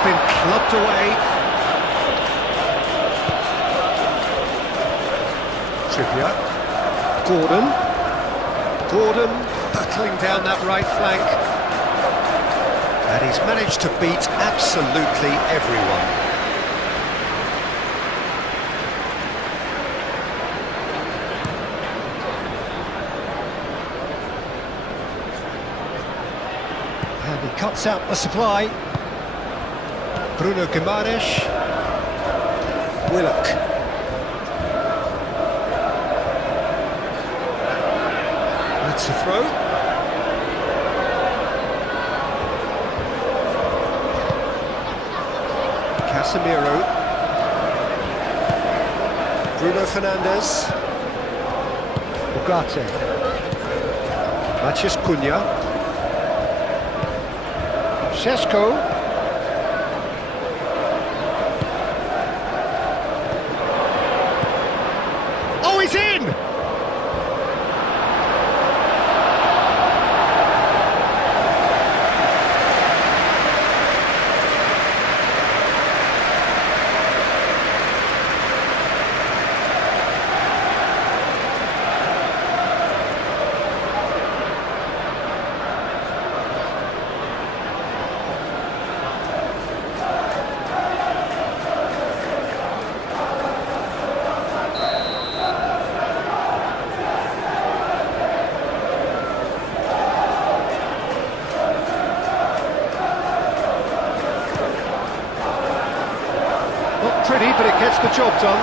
Been clubbed away. Trippier. Gordon battling down that right flank. And he's managed to beat absolutely everyone. And he cuts out the supply. Bruno Guimaraes, Willock. That's a throw. Casemiro. Bruno Fernandes. Ugarte. Matheus Cunha. Šeško. Oh, he's in! Pretty, but it gets the job done.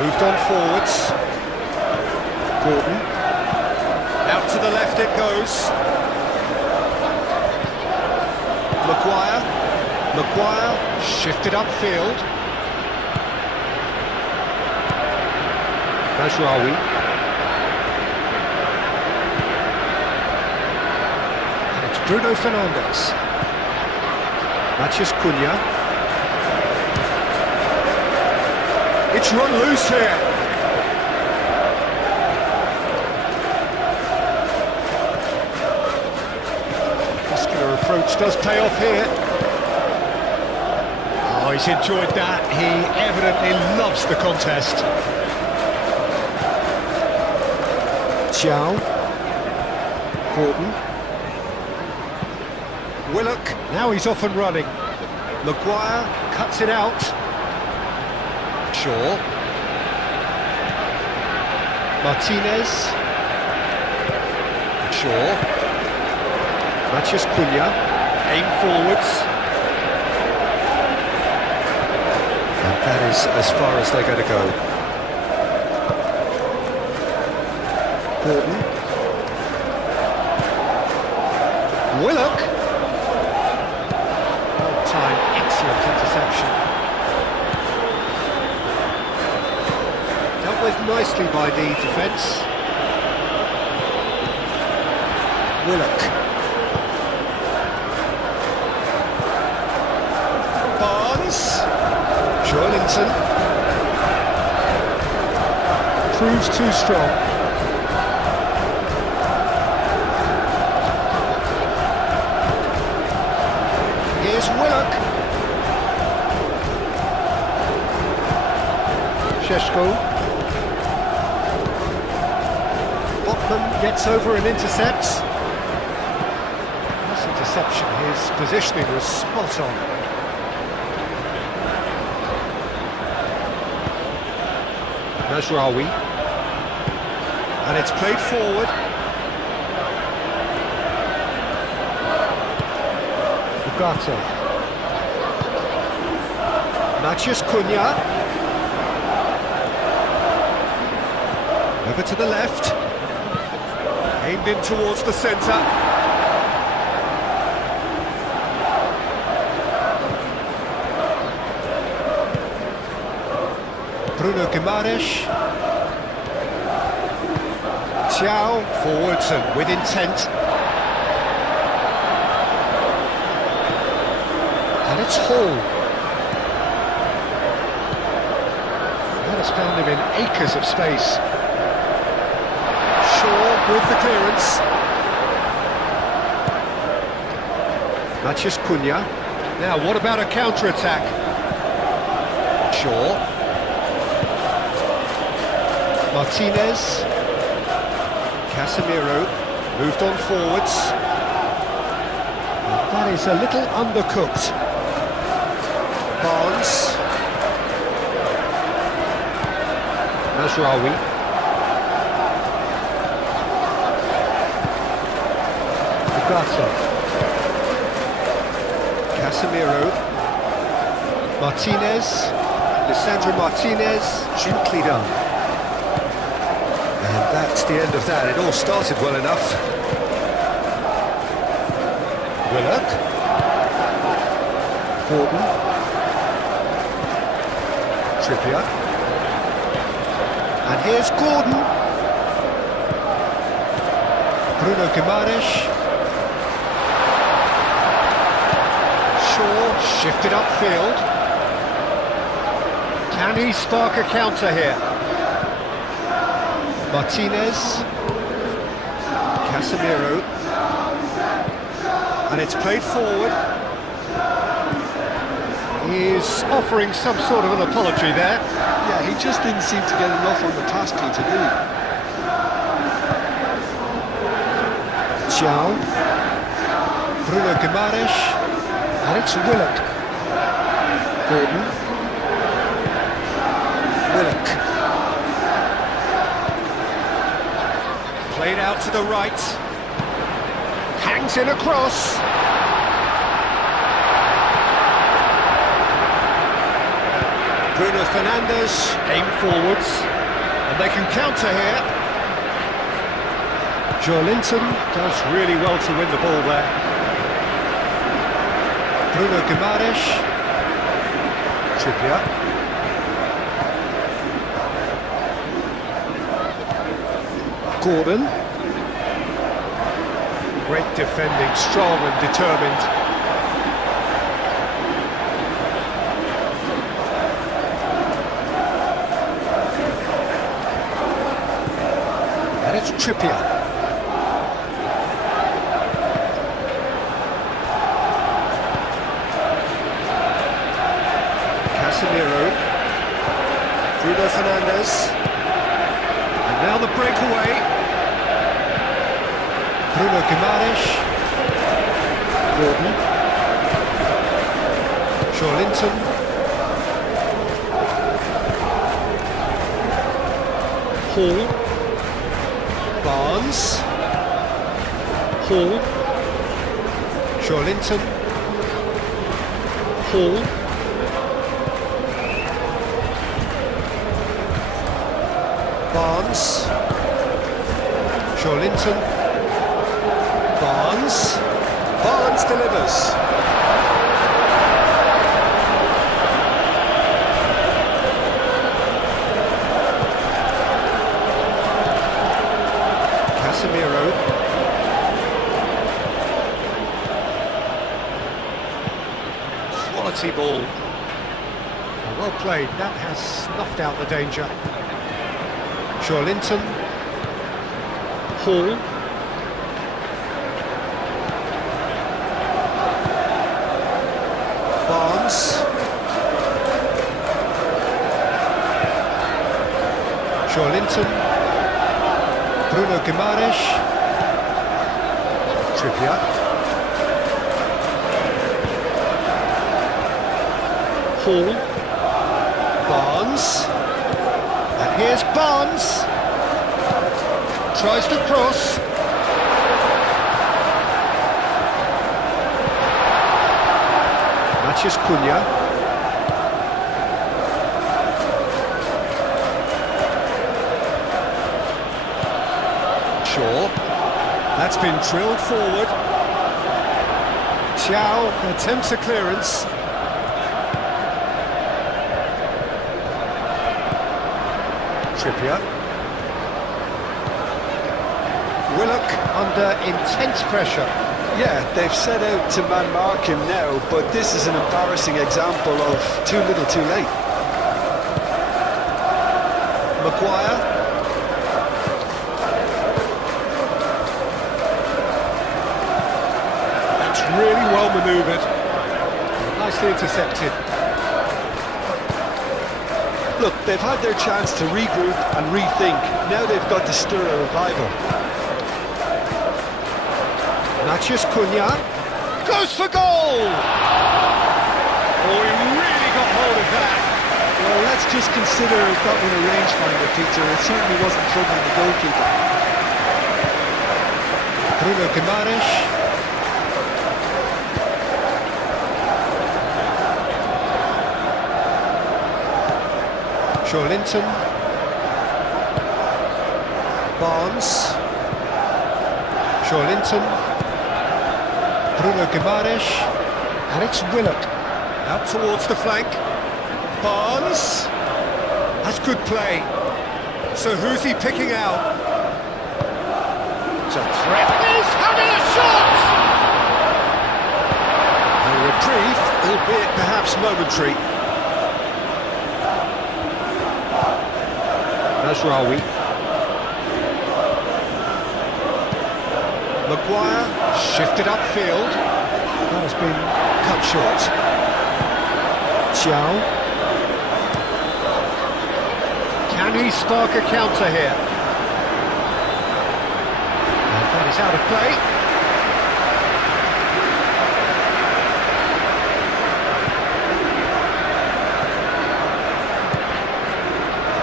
Moved on forwards. Gordon. Out to the left it goes. Maguire shifted upfield. Mazraoui. And it's Bruno Fernandes. Matheus Cunha. It's run loose here. Muscular approach does pay off here. Oh, he's enjoyed that. He evidently loves the contest. Xiao. Gordon. Willock, now he's off and running. Maguire cuts it out. Shaw. Martinez. Shaw. Matheus Cunha. Aim forwards. And that is as far as they're going to go. Gordon. Willock. Excellent interception. Dealt with nicely by the defence. Willock. Barnes. Joelinton. Proves too strong. Here's Willock. Šeško. Botman gets over and intercepts. This interception, his positioning was spot on. Mazraoui. And it's played forward. Ugarte. Matheus Cunha. Over to the left. Aimed in towards the centre. Bruno Guimaraes. Xiao forwards and with intent. And it's Hall. That has found him in acres of space. With the clearance. Matheus Cunha. Now, what about a counter-attack? Shaw. Martinez. Casemiro. Moved on forwards. And that is a little undercooked. Barnes. Mazraoui. Casemiro. Martinez. Lisandro Martinez. Gently done. And that's the end of that. It all started well enough. Willock. Gordon. Trippier. And here's Gordon. Bruno Guimaraes. Shaw shifted upfield. Can he spark a counter here? Martinez. Casemiro. And it's played forward. He's offering some sort of an apology there. Yeah, he just didn't seem to get enough on the task, Peter, did he? Xiao. Bruno Guimaraes. And it's Willock. Gordon. Willock. Played out to the right. Hangs in across. Bruno Fernandes aim forwards, and they can counter here. Joelinton does really well to win the ball there. Bruno Guimaraes. Trippier. Gordon. Great defending, strong and determined. And it's Trippier. Casemiro. Bruno Fernandes. And now the breakaway. Bruno Guimaraes. Gordon. Joelinton. Hall. Barnes. Hall. Joelinton. Hall. Barnes. Joelinton. Barnes. Barnes delivers. Casemiro. Quality ball. Well played. That has snuffed out the danger. Joelinton. Hall. Barnes. Joelinton. Bruno Guimaraes. Trippier. Hall. Barnes. And here's Barnes. Tries to cross. Matches Cunha. Shaw. That's been drilled forward. Xiao attempts a clearance. Trippier. Willock under intense pressure. Yeah, they've set out to man-mark him now, but this is an embarrassing example of too little too late. Maguire. That's really well manoeuvred. Nicely intercepted. Look, they've had their chance to regroup and rethink. Now they've got to stir a revival. Matches Cunha. Goes for goal! Oh, he really got hold of that. Well, let's just consider that one a rangefinder, Peter. It certainly wasn't troubling the goalkeeper. Bruno Guimaraes. Joelinton. Barnes. Joelinton. Bruno Guimaraes. And it's Willock. Out towards the flank. Barnes. That's good play. So who's he picking out? It's a threat. He's having a shot! A reprieve, albeit perhaps momentary. Mazraoui. Maguire shifted upfield. That has been cut short. Xiao. Can he spark a counter here? And that is out of play.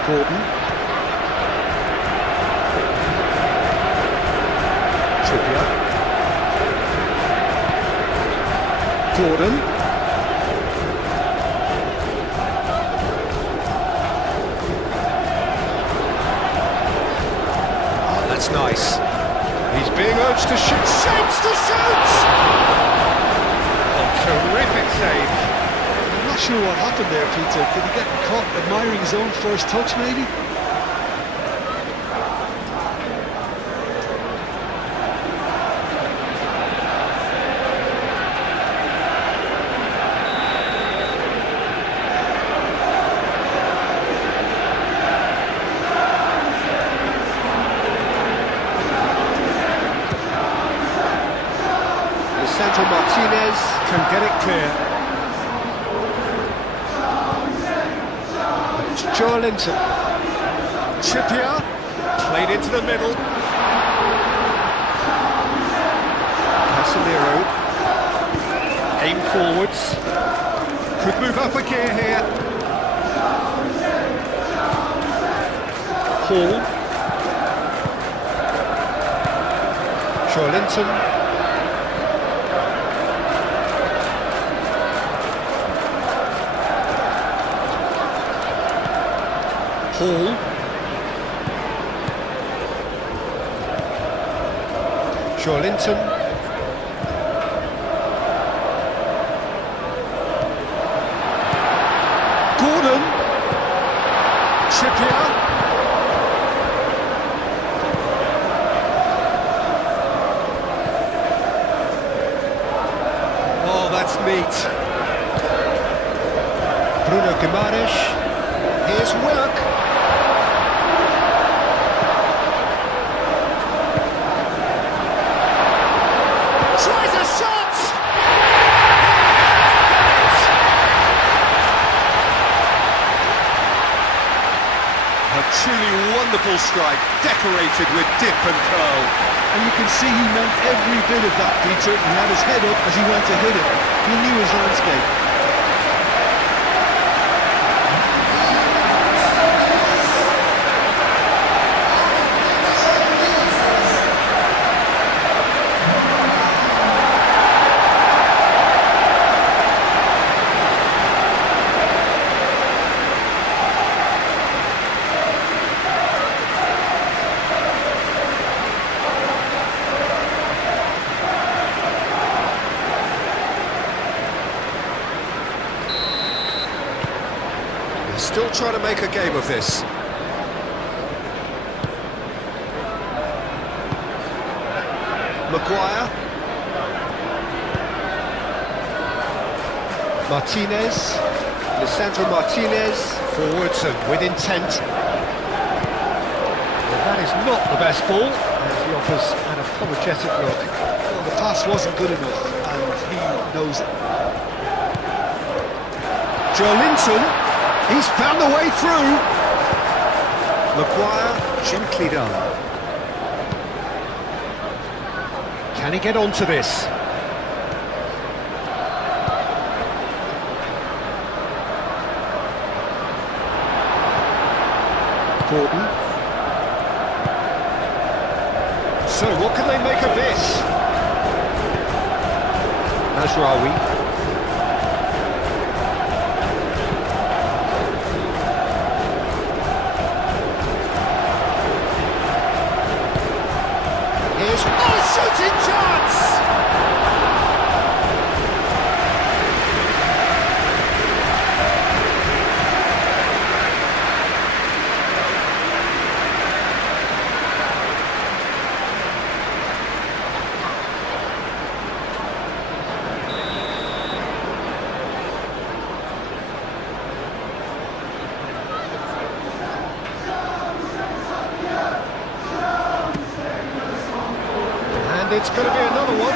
Gordon. Trippier. Gordon. Oh, that's nice. He's being urged to shoot. Shapes to shoot! Oh, terrific save. I'm not sure what happened there, Peter. Did he get caught admiring his own first touch, maybe? Lisandro Martinez can get it clear. It's Joelinton. Trippier played into the middle. Casemiro aim forwards. Could move up a gear here. Hall. Joelinton. Hall. Joelinton. Gordon. Trippier. Oh, that's neat. Bruno Guimaraes. Here's Willock. Tries a shot! A truly wonderful strike, decorated with dip and curl. And you can see he meant every bit of that, Peter. He had his head up as he went to hit it. He knew his landscape. Still trying to make a game of this. Maguire. Martinez. Lisandro Martinez. Forwards and with intent. Well, that is not the best ball, as he offers an apologetic look. Well, the pass wasn't good enough, and he knows it. Joelinton. He's found the way through. Maguire, gently done. Can he get onto this? Gordon. So, what can they make of this? Mazraoui. Shooting chance! And it's going to be another one.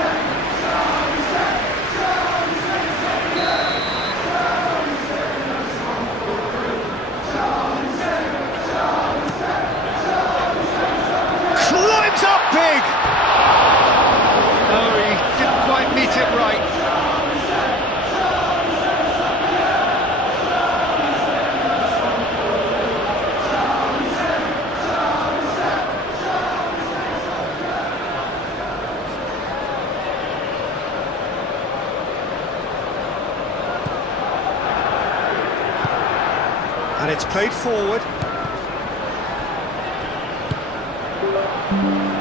Climbs up big! No, he didn't quite meet it right. And it's played forward.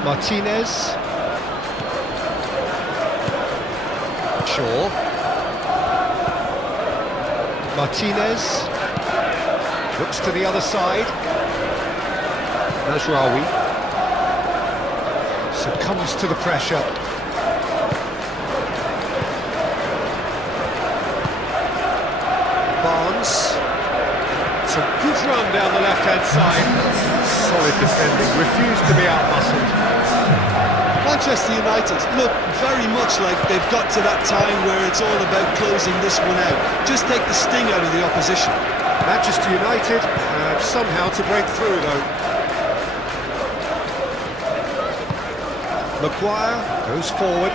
Martinez. Shaw. Martinez. Looks to the other side. Mazraoui. Succumbs to the pressure. Barnes. It's a good run down the left-hand side. Solid defending, refused to be out-muscled. Manchester United look very much like they've got to that time where it's all about closing this one out. Just take the sting out of the opposition. Manchester United have somehow to break through, though. Maguire goes forward.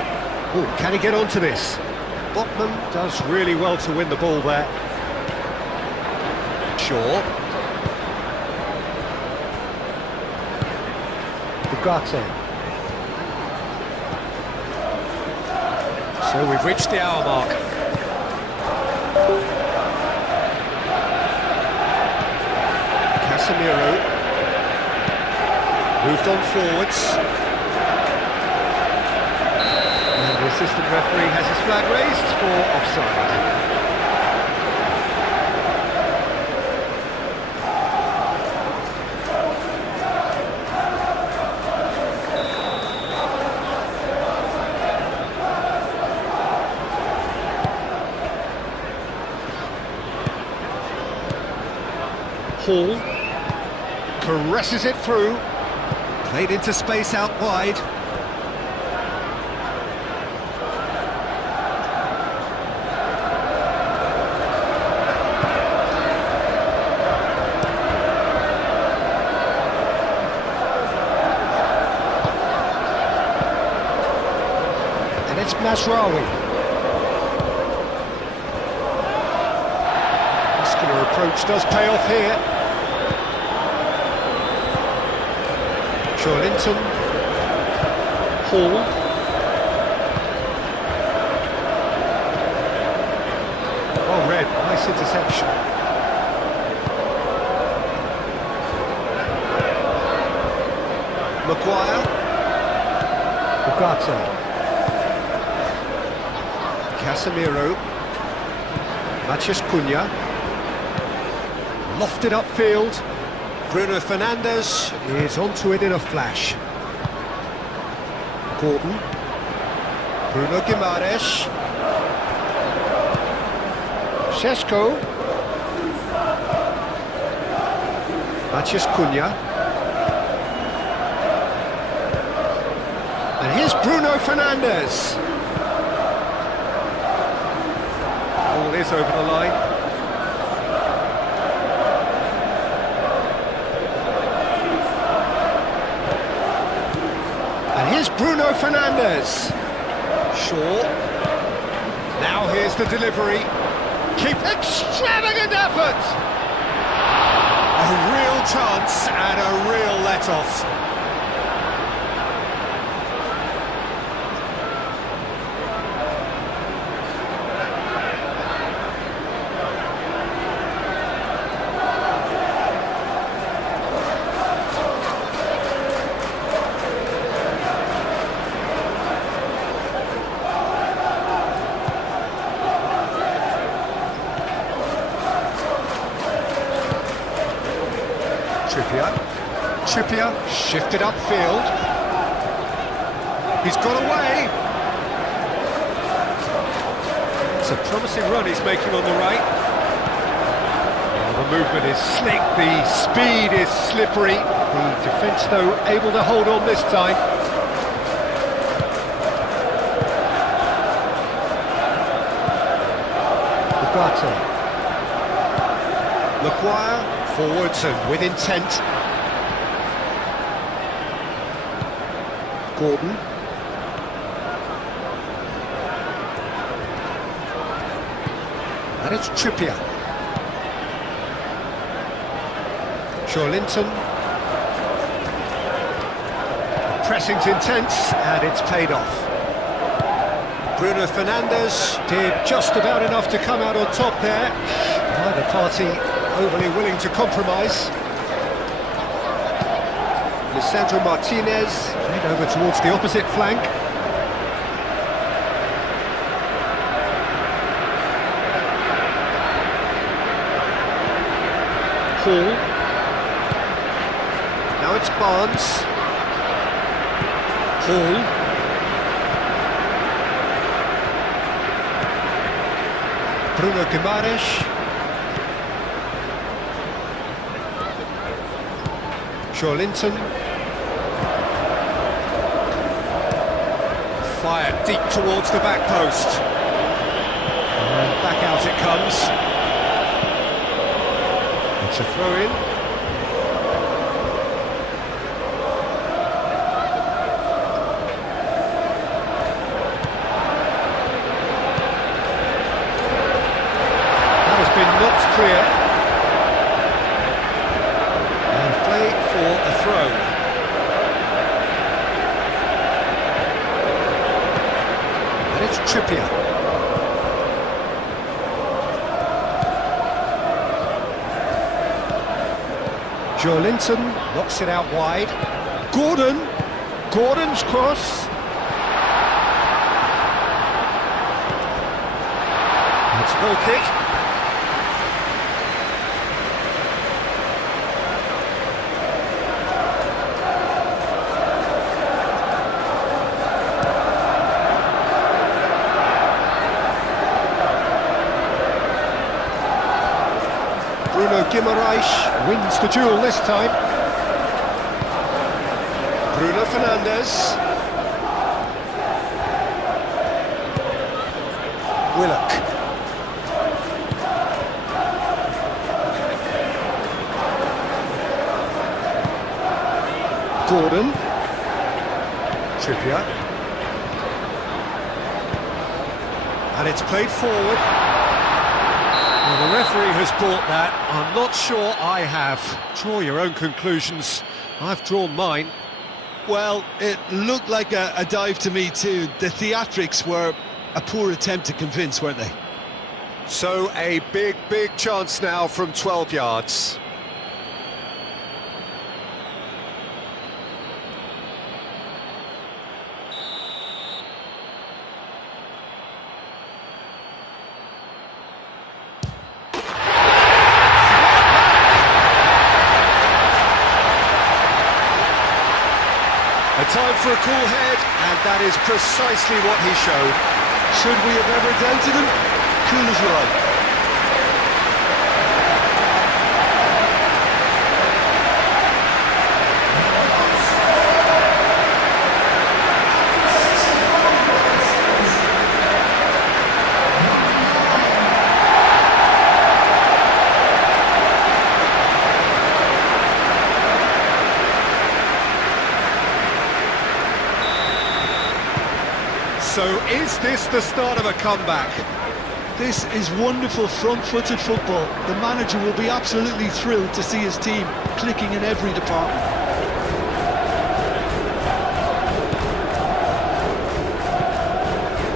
Oh, can he get onto this? Botman does really well to win the ball there. Shaw. Ugarte. So we've reached the hour mark. Casemiro moved on forwards. And the assistant referee has his flag raised for offside. Hall caresses it through, played into space out wide. And it's Mazraoui. Muscular approach does pay off here. Linton, Hall, oh red, nice interception. Maguire, Ugarte, Casemiro, Matheus Cunha, lofted upfield. Bruno Fernandes is onto it in a flash. Gordon. Bruno Guimaraes. Šeško. Matheus Cunha. And here's Bruno Fernandes. Ball is over the line. Here's Bruno Fernandes. Shaw. Now here's the delivery. Keep extravagant effort. A real chance and a real let-off. Trippier shifted upfield. He's got away. It's a promising run he's making on the right. The movement is slick, the speed is slippery. The defence, though, able to hold on this time. Ugarte. Maguire forwards and with intent. Gordon. And it's Trippier. Linton. Pressing's intense, and it's paid off. Bruno Fernandes did just about enough to come out on top there. Neither party overly willing to compromise. Lisandro Martinez played over towards the opposite flank. Hall. Now it's Barnes. Hall. Bruno Guimaraes. Linton. Fired deep towards the back post. And back out it comes. It's a throw-in. Not clear, and play for a throw. And it's Trippier. Linton knocks it out wide. Gordon's cross. It's a goal kick. Bruno Guimaraes wins the duel this time. Bruno Fernandes. Willock. Gordon. Trippier. And it's played forward. Well, the referee has brought that. I'm not sure I have. Draw your own conclusions. I've drawn mine. Well, it looked like a dive to me too. The theatrics were a poor attempt to convince, weren't they? So a big chance now from 12 yards. A time for a cool head, and that is precisely what he showed. Should we have ever doubted him? Cool as you like. So is this the start of a comeback? This is wonderful front-footed football. The manager will be absolutely thrilled to see his team clicking in every department.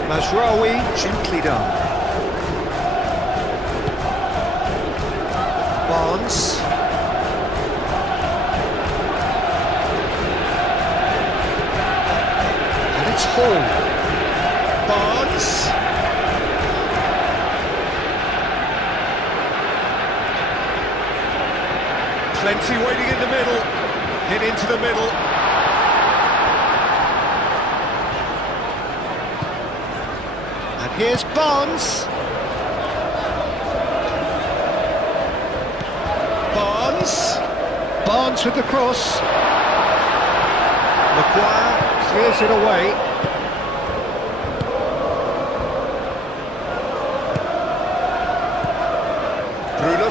Mazraoui, gently done. Barnes. And it's Hall. Barnes. Plenty waiting in the middle. Hit into the middle. And here's Barnes. Barnes with the cross. Maguire clears it away.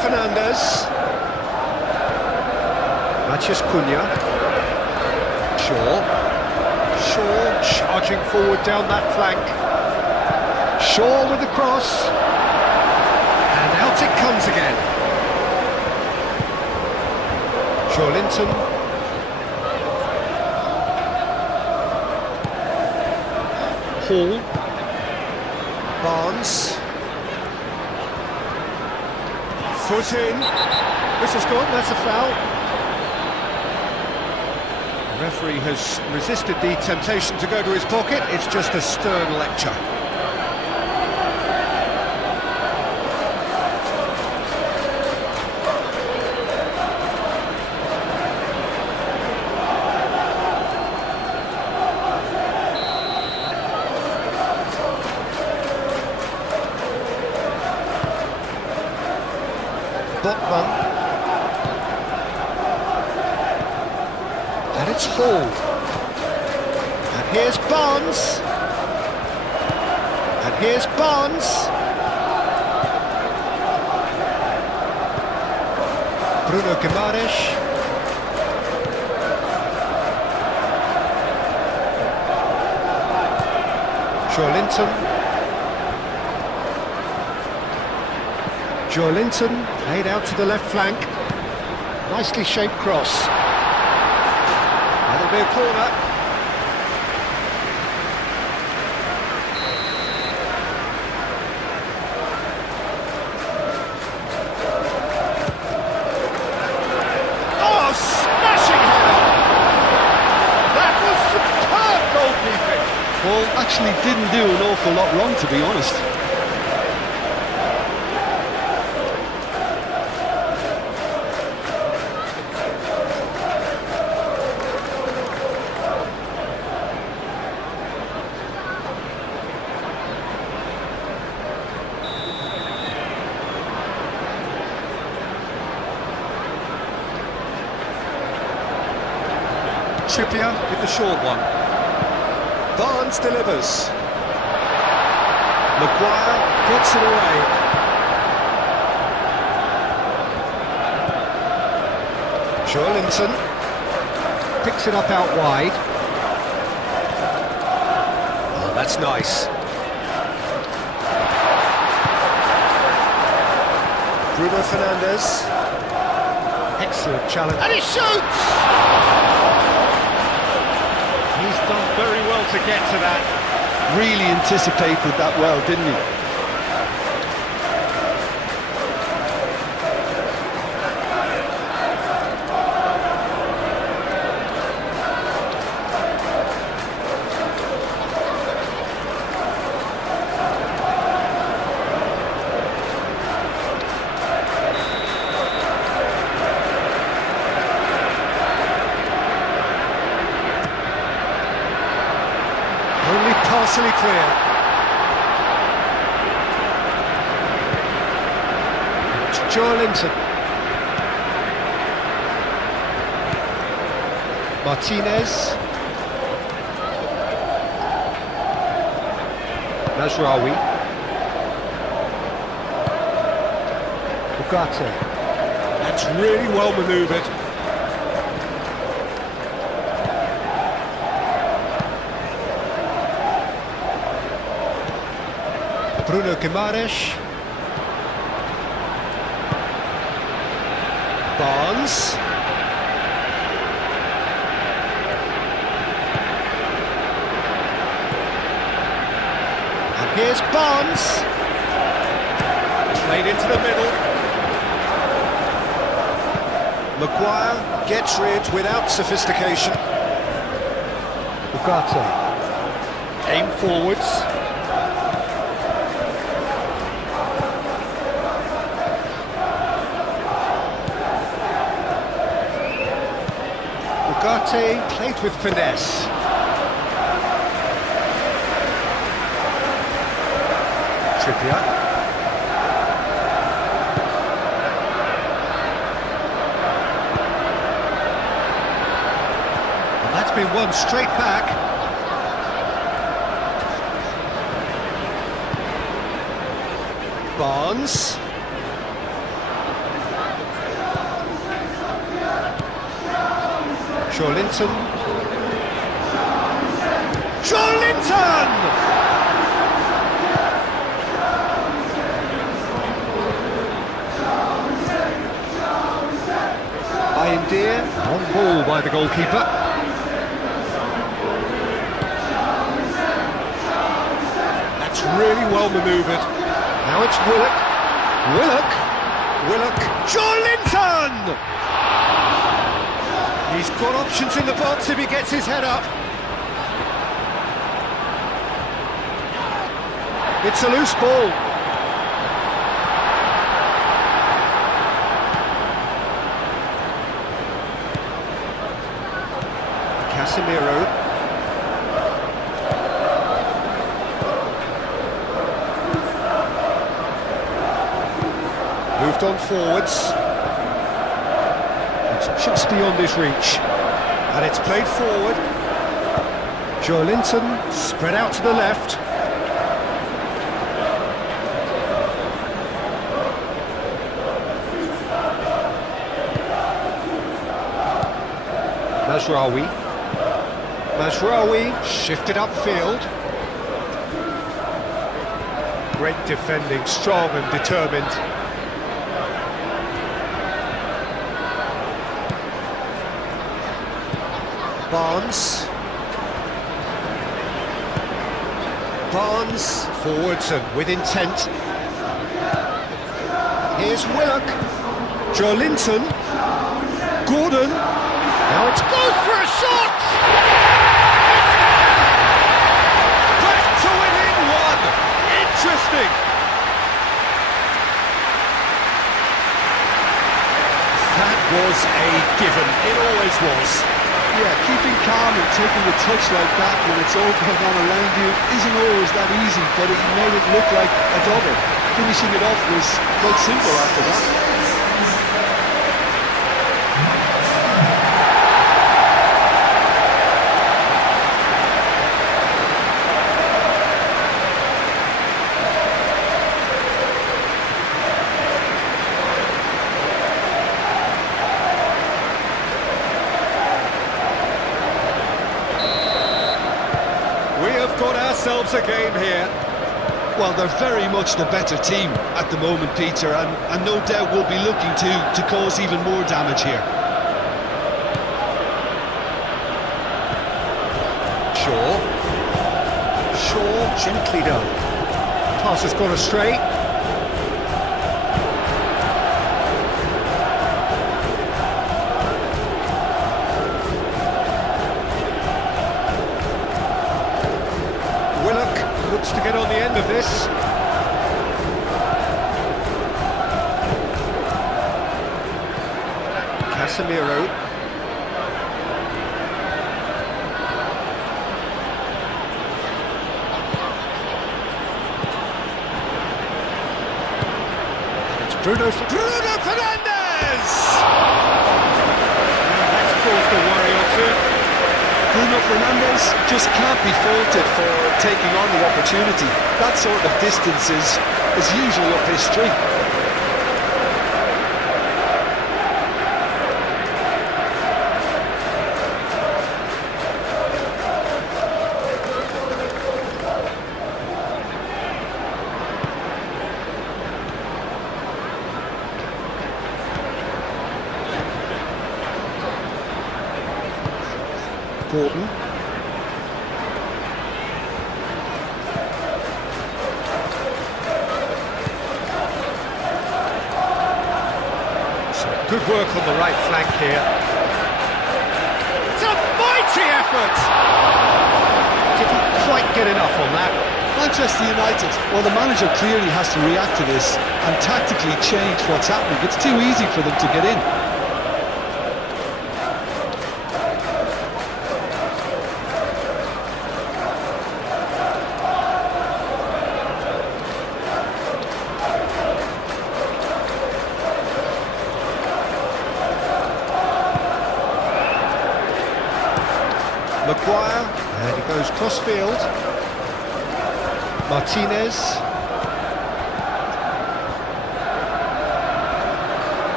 Fernandes. Matheus Cunha. Shaw charging forward down that flank. Shaw with the cross. And out it comes again. Linton. Hall. Barnes. Foot in. Whistle's gone, that's a foul. The referee has resisted the temptation to go to his pocket. It's just a stern lecture. Botman. And it's Hall. And here's Barnes. And here's Barnes. Bruno Guimaraes. Linton played out to the left flank. Nicely shaped cross. That'll be a corner. Oh, smashing header! That was superb goalkeeping. Well, actually didn't do an awful lot wrong, to be honest. Trippier with the short one. Barnes delivers. Maguire gets it away. Linton picks it up out wide. Oh, that's nice. Bruno Fernandes. Excellent challenge. And he shoots! He's done very well to get to that. Really anticipated that well, didn't he? Only partially clear. It's Linton. Martinez. Nasraoui. Ugarte. That's really well manoeuvred. Bruno Guimaraes. Barnes. And here's Barnes. Played into the middle. Maguire gets rid without sophistication. Ugarte. Aim forwards. Ugarte played with finesse. Trippier. And that's been won straight back. Barnes. Linton. Linton! Dear, on ball by the goalkeeper. That's really well manoeuvred. Now it's Willock. Linton! He's got options in the box if he gets his head up. It's a loose ball. Casemiro. Moved on forwards. It's just beyond his reach. And it's played forward. Linton spread out to the left. Mazraoui shifted upfield. Great defending, strong and determined. Barnes forwards and with intent. Here's Willock. Linton. Gordon. Now it goes for a shot! Back to within one! Interesting! That was a given, it always was. Yeah, keeping calm and taking a touch like that when it's all going on around you isn't always that easy, but he made it look like a double. Finishing it off was quite simple after that. Got ourselves a game here. Well, they're very much the better team at the moment, Peter, and no doubt will be looking to cause even more damage here. Shaw, gently done. Pass has gone astray. Looks to get on the end of this. Casemiro. It's Bruno Fernandes! That's caused a worry or two. Bruno Fernandes just can't be faulted for taking on the opportunity. That sort of distance is usually up his street. Gordon. Some good work on the right flank here. It's a mighty effort! Didn't quite get enough on that. Manchester United, well, the manager clearly has to react to this and tactically change what's happening. It's too easy for them to get in. Maguire, and he goes cross-field. Martinez.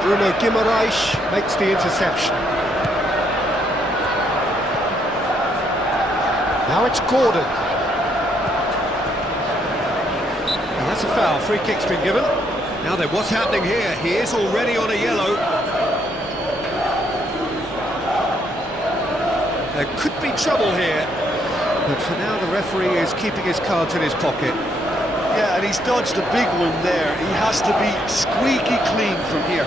Bruno Guimaraes makes the interception. Now it's Gordon. And that's a foul. Free kick's been given. Now then, what's happening here? He is already on a yellow. There could be trouble here. But for now, the referee is keeping his cards in his pocket. Yeah, and he's dodged a big one there. He has to be squeaky clean from here.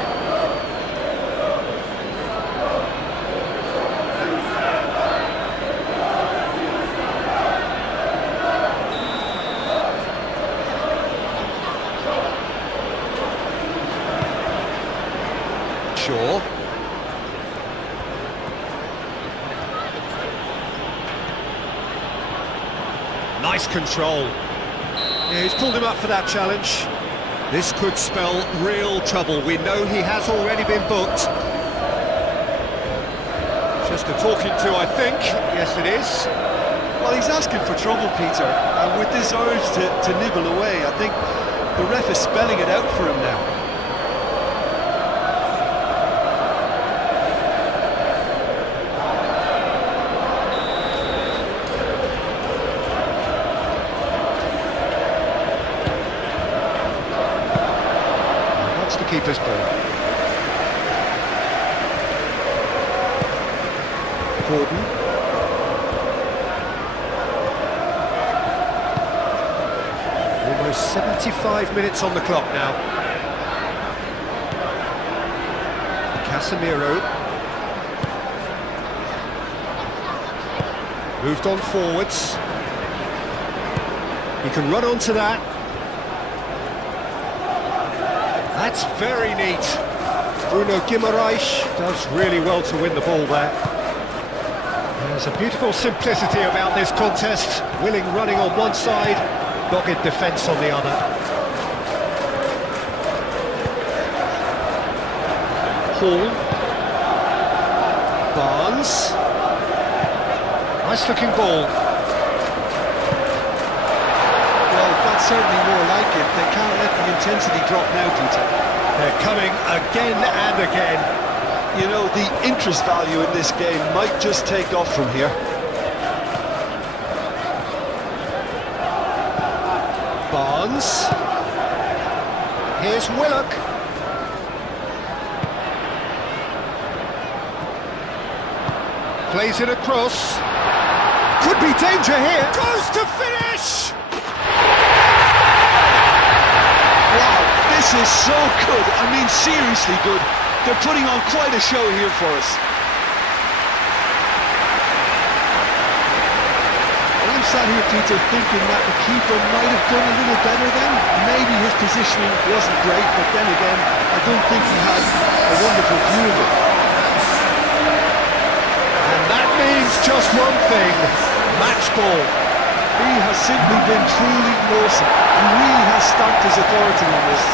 Sure. Nice control. Yeah, he's pulled him up for that challenge. This could spell real trouble. We know he has already been booked. Just a talking to, I think. Yes, it is. Well, he's asking for trouble, Peter. And with this urge to nibble away, I think the ref is spelling it out for him now. Keeper's ball. Gordon. Almost 75 minutes on the clock now. Casemiro. Moved on forwards. He can run onto that. That's very neat. Bruno Guimaraes does really well to win the ball there. There's a beautiful simplicity about this contest. Willing running on one side, dogged defence on the other. Hall. Barnes. Nice looking ball. Certainly more like it. They can't let the intensity drop now, Peter. They're coming again and again. You know, the interest value in this game might just take off from here. Barnes. Here's Willock. Plays it across. Could be danger here. Goes to finish! This is so good, I mean seriously good. They're putting on quite a show here for us. I'm sat here, Peter, thinking that the keeper might have done a little better then. Maybe his positioning wasn't great, but then again, I don't think he had a wonderful view of it. And that means just one thing, match ball. He has simply been truly awesome. He really has stamped his authority on this.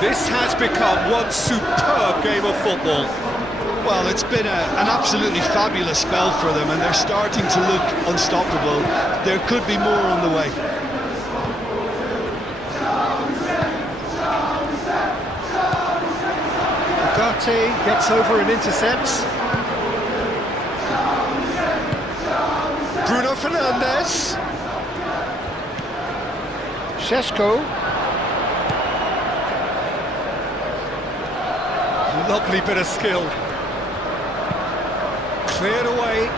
This has become one superb game of football. Well, it's been an absolutely fabulous spell for them, and they're starting to look unstoppable. There could be more on the way. Ugarte gets over and intercepts. Bruno Fernandes. Šeško. Lovely bit of skill. Cleared away.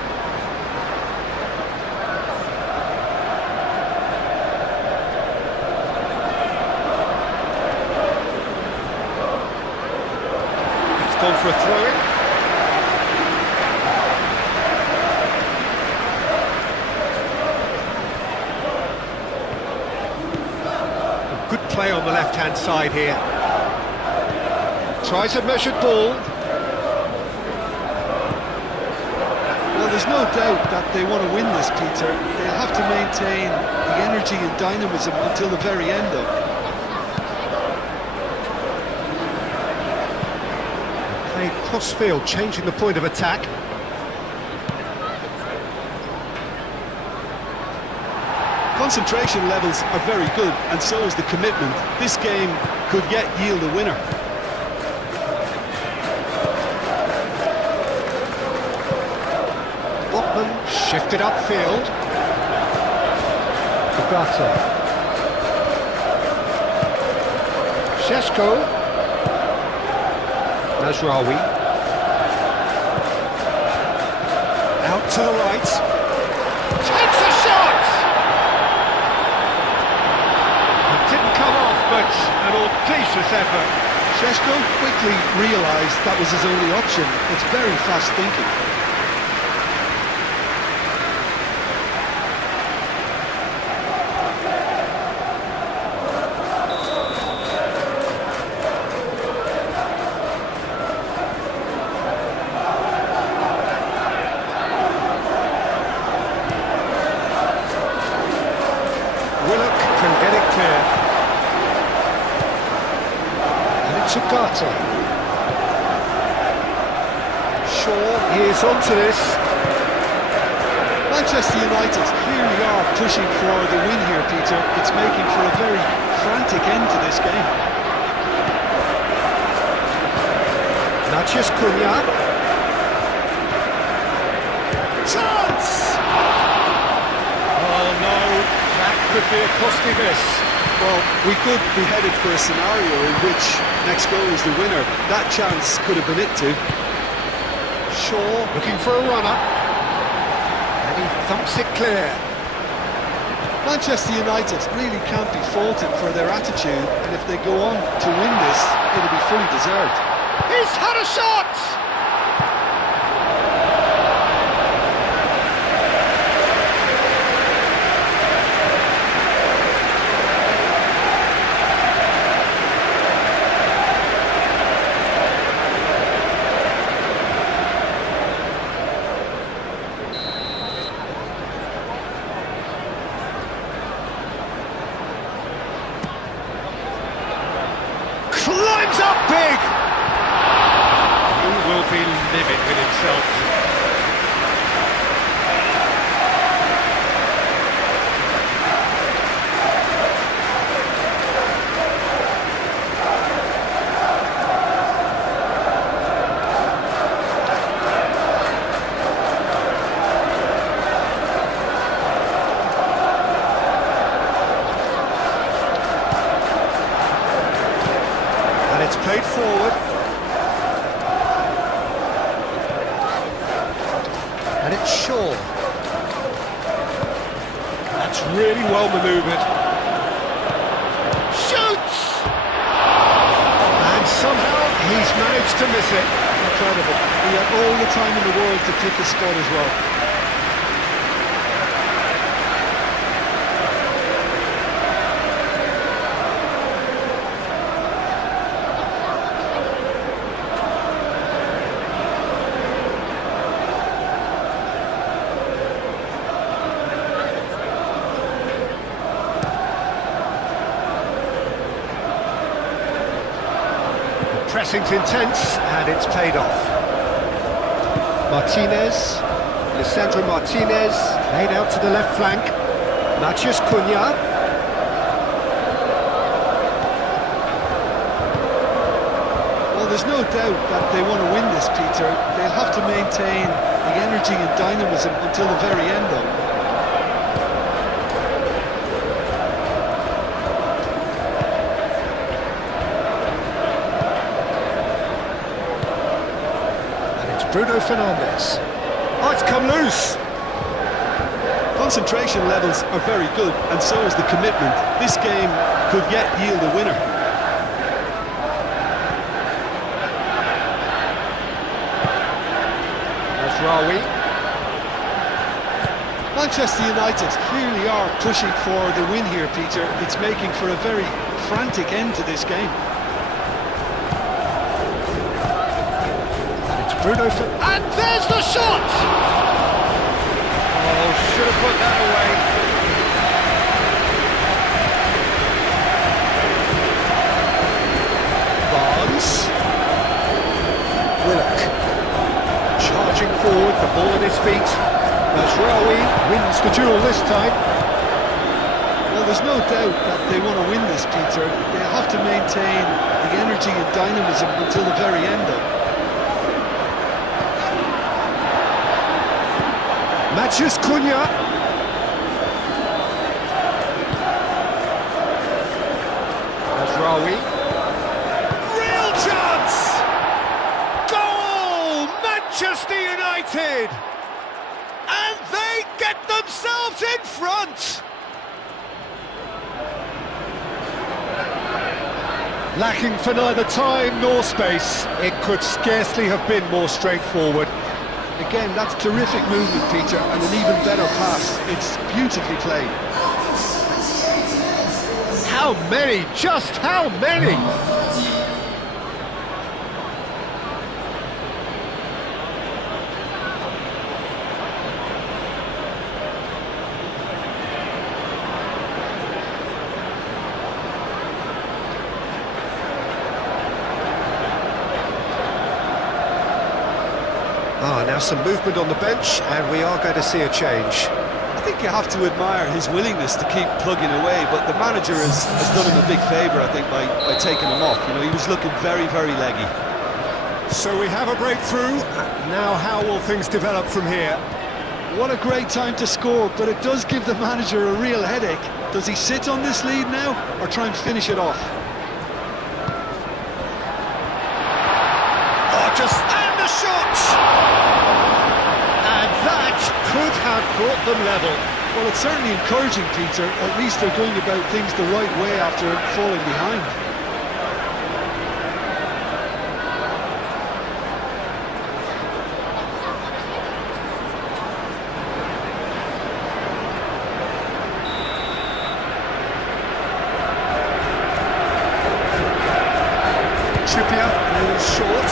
It's gone for a throw-in. Good play on the left-hand side here. Tries a measured ball. Well, there's no doubt that they want to win this, Peter. They'll have to maintain the energy and dynamism until the very end, though. cross-field, changing the point of attack. Concentration levels are very good, and so is the commitment. This game could yet yield a winner. Botman shifted upfield. Bugatti. Šeško. Mazraoui. Out to the right. Takes a shot! It didn't come off, but an audacious effort. Šeško quickly realised that was his only option. It's very fast thinking. Can get it clear. And it's Ugarte. Shaw, he is onto this. Manchester United clearly are pushing for the win here, Peter. It's making for a very frantic end to this game. Matheus Cunha. Chance! Oh no, that could be a costly miss. Well, we could be headed for a scenario in which next goal is the winner. That chance could have been it too. Shaw looking for a runner. And he thumps it clear. Manchester United really can't be faulted for their attitude, and if they go on to win this, it'll be fully deserved. He's had a shot! Climbs up big! He will be livid with himself. It's played forward. And it's Shaw. That's really well manoeuvred. Shoots! And somehow he's managed to miss it. Incredible. He had all the time in the world to pick his spot as well. Pressing's intense, and it's paid off. Martinez, Lisandro Martinez, laid out to the left flank. Matheus Cunha. Well, there's no doubt that they want to win this, Peter. They'll have to maintain the energy and dynamism until the very end, though. Bruno Fernandes. Oh, it's come loose. Concentration levels are very good, and so is the commitment. This game could yet yield a winner. Mazraoui. Manchester United clearly are pushing for the win here, Peter. It's making for a very frantic end to this game. Bruno and there's the shot! Oh, should have put that away. Barnes. Willock. forward, the ball at his feet. Mazraoui wins the duel this time. Well, there's no doubt that they want to win this, Peter. They have to maintain the energy and dynamism until the very end, though. Mathias Cunha. Mazraoui. Real chance! Goal! Manchester United! And they get themselves in front! Lacking for neither time nor space, it could scarcely have been more straightforward. Again, that's terrific movement, Peter, and an even better pass. It's beautifully played. How many? Just how many? Now some movement on the bench, and we are going to see a change. I think you have to admire his willingness to keep plugging away, but the manager has done him a big favour, I think, by taking him off. You know, he was looking very, very leggy. So we have a breakthrough. Now how will things develop from here? What a great time to score, but it does give the manager a real headache. Does he sit on this lead now, or try and finish it off? Oh, and the shot! Could have brought them level. Well, it's certainly encouraging, Peter. At least they're going about things the right way after falling behind. Trippier, short.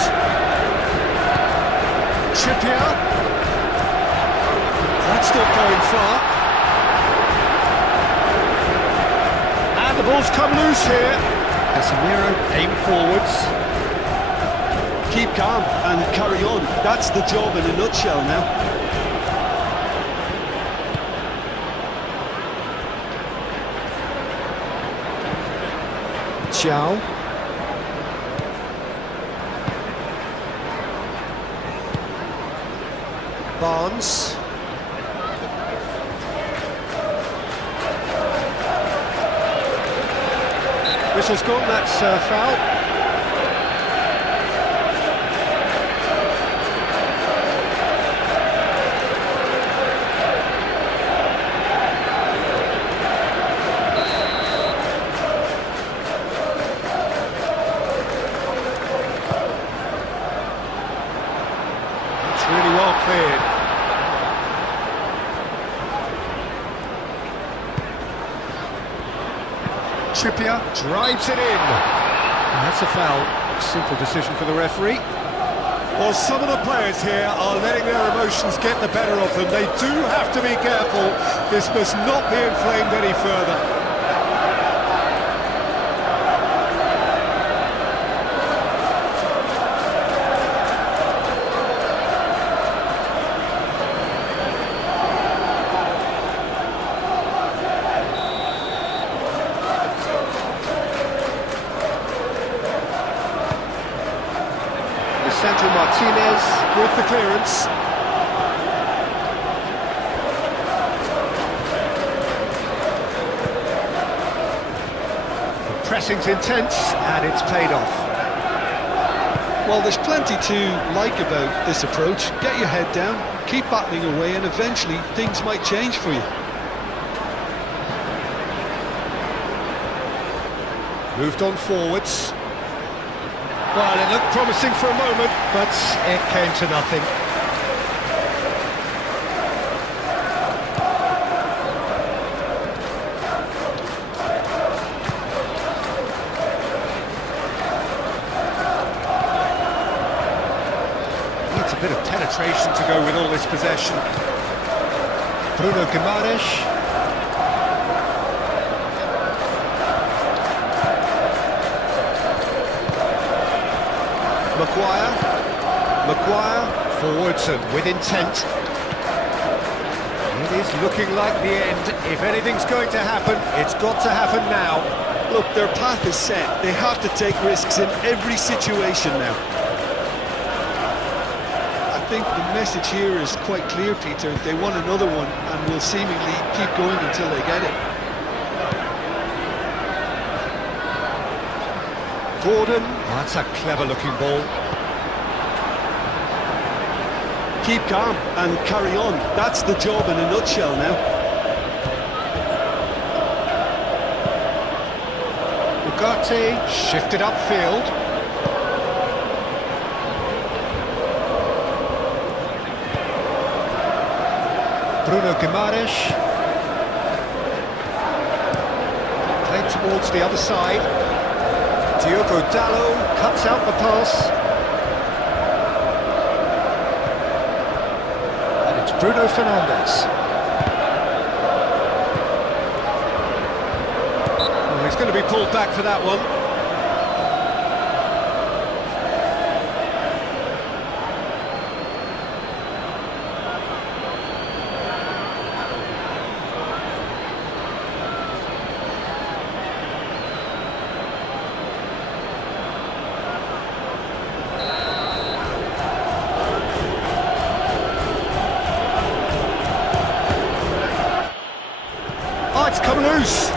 Trippier. That's not going far. And the ball's come loose here. Casemiro aim forwards. Keep calm and carry on. That's the job in a nutshell now. Xiao. Barnes. Whistle's gone, that's foul. It's really well cleared. Trippier drives it in. And that's a foul. Simple decision for the referee. Well, some of the players here are letting their emotions get the better of them. They do have to be careful. This must not be inflamed any further. Sandro Martinez with the clearance. The pressing's intense and it's paid off. Well, there's plenty to like about this approach. Get your head down, keep battling away, and eventually things might change for you. Moved on forwards. Well, it looked promising for a moment, but it came to nothing. Needs a bit of penetration to go with all this possession. Bruno Guimaraes. Maguire. Forwards and with intent. It is looking like the end. If anything's going to happen, it's got to happen now. Look, their path is set. They have to take risks in every situation now. I think the message here is quite clear, Peter. They want another one and will seemingly keep going until they get it. Gordon. Oh, that's a clever-looking ball. Keep calm and carry on. That's the job in a nutshell now. Ugarte shifted upfield. Bruno Guimaraes. Played towards the other side. Diogo Dalot cuts out the pass. And it's Bruno Fernandes. Well, he's going to be pulled back for that one. It's come loose.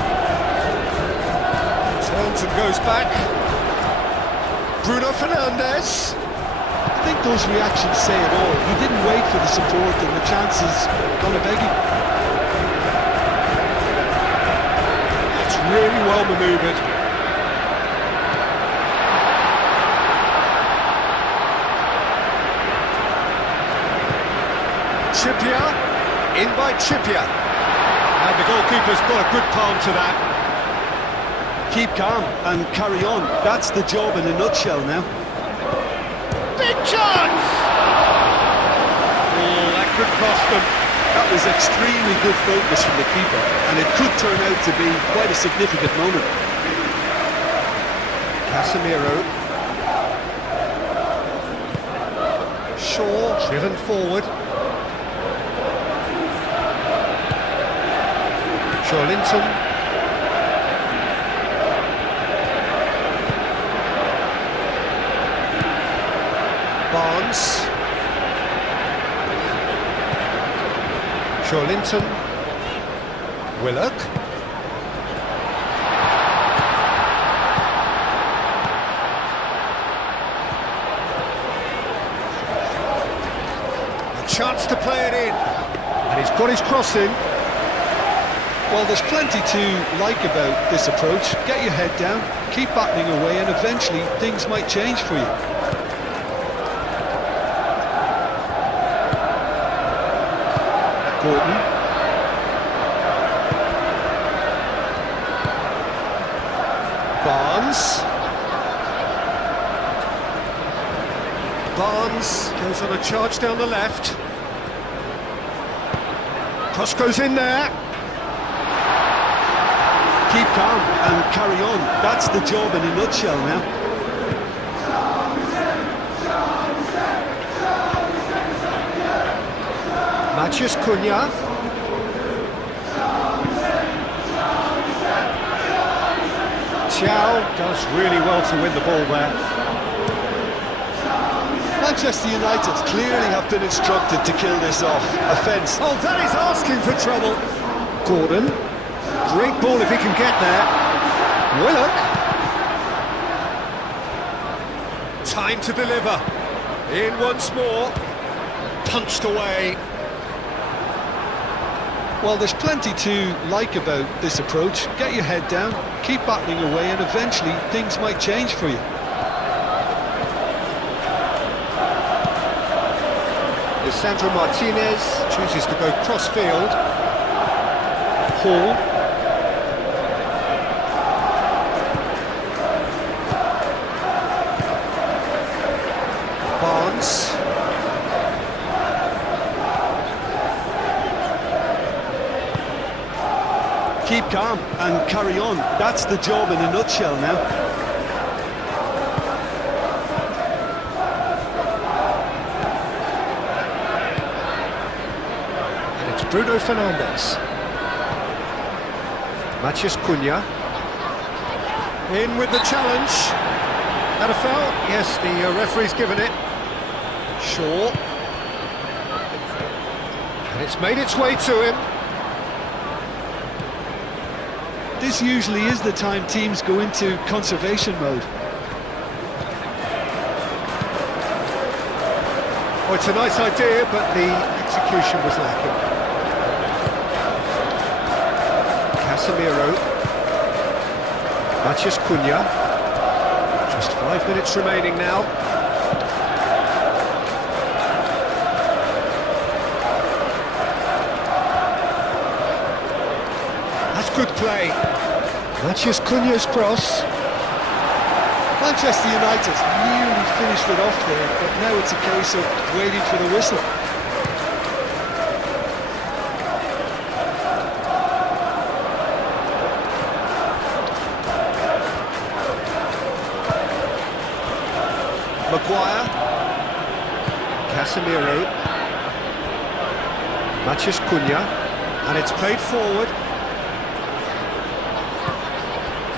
Turns and goes back. Bruno Fernandes. I think those reactions say it all. He didn't wait for the support and the chances gone a begging. It's really well manoeuvred. Trippier. In by Trippier. And the goalkeeper's got a good palm to that. Keep calm and carry on. That's the job in a nutshell now. Big chance! Oh, that could cost them. That was extremely good focus from the keeper, and it could turn out to be quite a significant moment. Casemiro. Shaw driven forward. Linton. Barnes. Linton. Willock. A chance to play it in. And he's got his cross in. Well, there's plenty to like about this approach. Get your head down, keep battling away, and eventually things might change for you. Gordon. Barnes. Barnes goes on a charge down the left. Cross goes in there. Keep calm and carry on. That's the job in a nutshell now. Matheus Cunha. Thiaw does really well to win the ball there. Manchester United clearly have been instructed to kill this off. Offence. Oh, that is asking for trouble. Gordon. Great ball if he can get there. Willock. Time to deliver. In once more. Punched away. Well, there's plenty to like about this approach. Get your head down, keep battling away, and eventually things might change for you. Sandro Martinez chooses to go cross-field. Hall. Barnes. Keep calm and carry on. That's the job in a nutshell now. Bruno Fernandes. Matheus Cunha. In with the challenge. That a foul? Yes, the referee's given it. Shaw. And it's made its way to him. This usually is the time teams go into conservation mode. Oh, it's a nice idea, but the execution was lacking. Casemiro. Matheus Cunha. Just 5 minutes remaining now. That's good play. Matheus Cunha's cross. Manchester United nearly finished it off there, but now it's a case of waiting for the whistle. Maguire. Casemiro. Matheus Cunha. And it's played forward.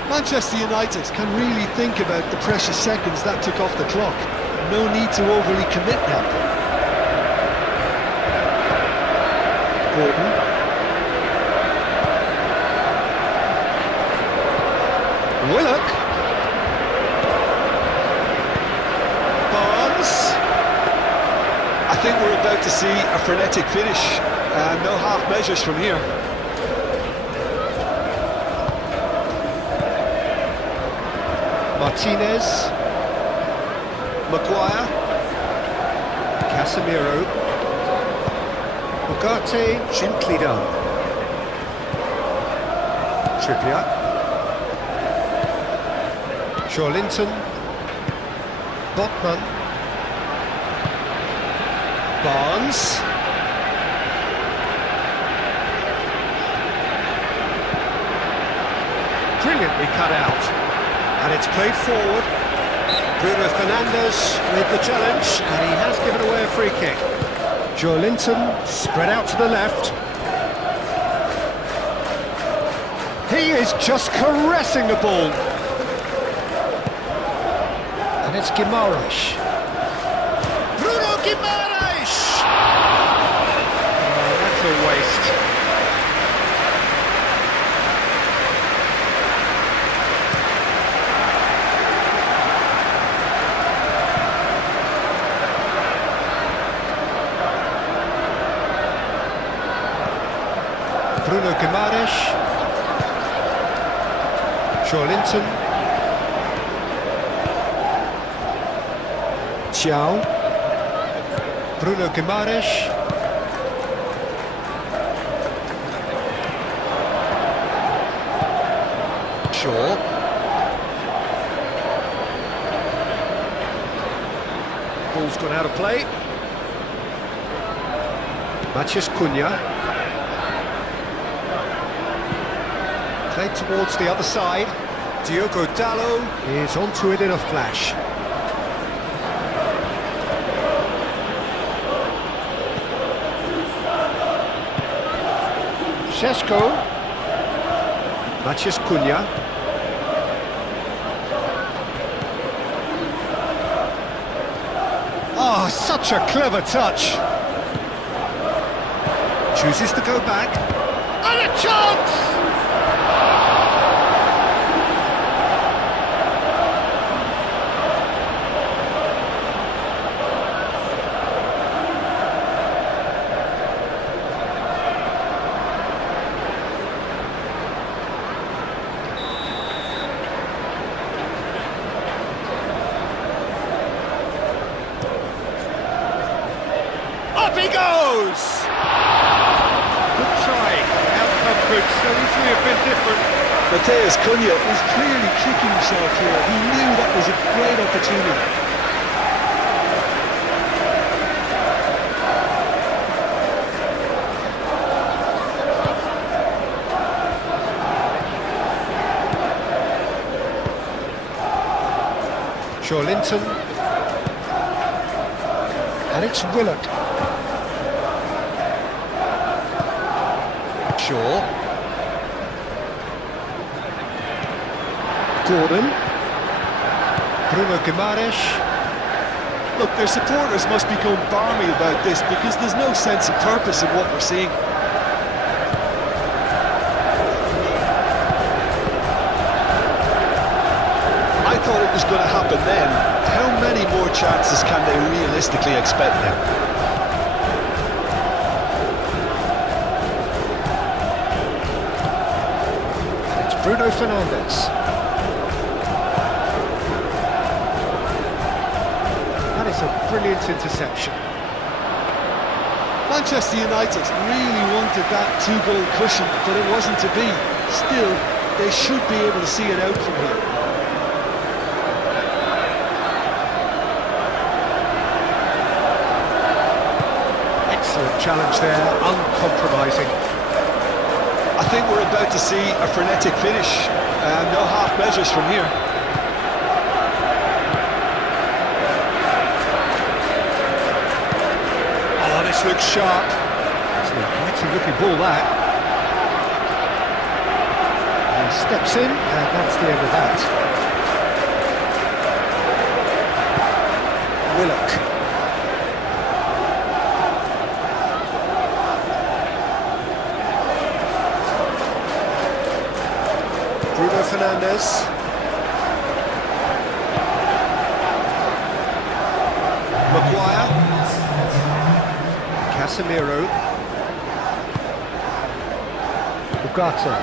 Manchester United can really think about the precious seconds that took off the clock. No need to overly commit now. Gordon. Willock. Barnes. I think we're about to see a frenetic finish, and no half measures from here. Martinez. Maguire. Casemiro. Ugarte, gently done. Trippier. Joelinton. Botman. Barnes. Brilliantly cut out. And it's played forward. Bruno Fernandes with the challenge, and he has given away a free kick. Joelinton spread out to the left. He is just caressing the ball. And it's Guimaraes. Bruno Guimaraes! Oh, that's a waste. Bruno Guimaraes. Joelinton. Thiaw. Bruno Guimaraes. Shaw. Ball's gone out of play. Matheus Cunha. Played towards the other side. Diogo Dalot is onto it in a flash. Šeško. Matheus Cunha. Oh, such a clever touch. Chooses to go back. And a chance! Up he goes! Good try. The outcome could so easily have been different. Matheus Cunha is clearly kicking himself here. He knew that was a great opportunity. Joelinton. And it's Willock. Shaw. Gordon. Bruno Guimaraes. Look, their supporters must be going balmy about this because there's no sense of purpose in what we're seeing. I thought it was going to happen then. How many more chances can they realistically expect now? It's Bruno Fernandes. That is a brilliant interception. Manchester United really wanted that two-goal cushion, but it wasn't to be. Still, they should be able to see it out from here. Excellent challenge there, uncompromising. I think we're about to see a frenetic finish, and no half measures from here. Oh, this looks sharp. It's an inviting looking ball, that. He steps in, and that's the end of that. Willock. Bruno Fernandes. Maguire. Casemiro. Ugarte.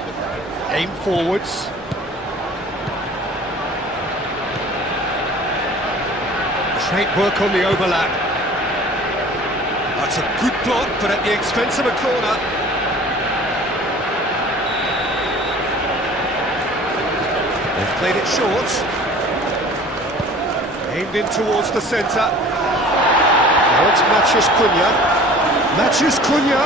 Aim forwards. Great work on the overlap. That's a good block, but at the expense of a corner. They've played it short. Aimed in towards the centre. Now it's Matheus Cunha. Matheus Cunha.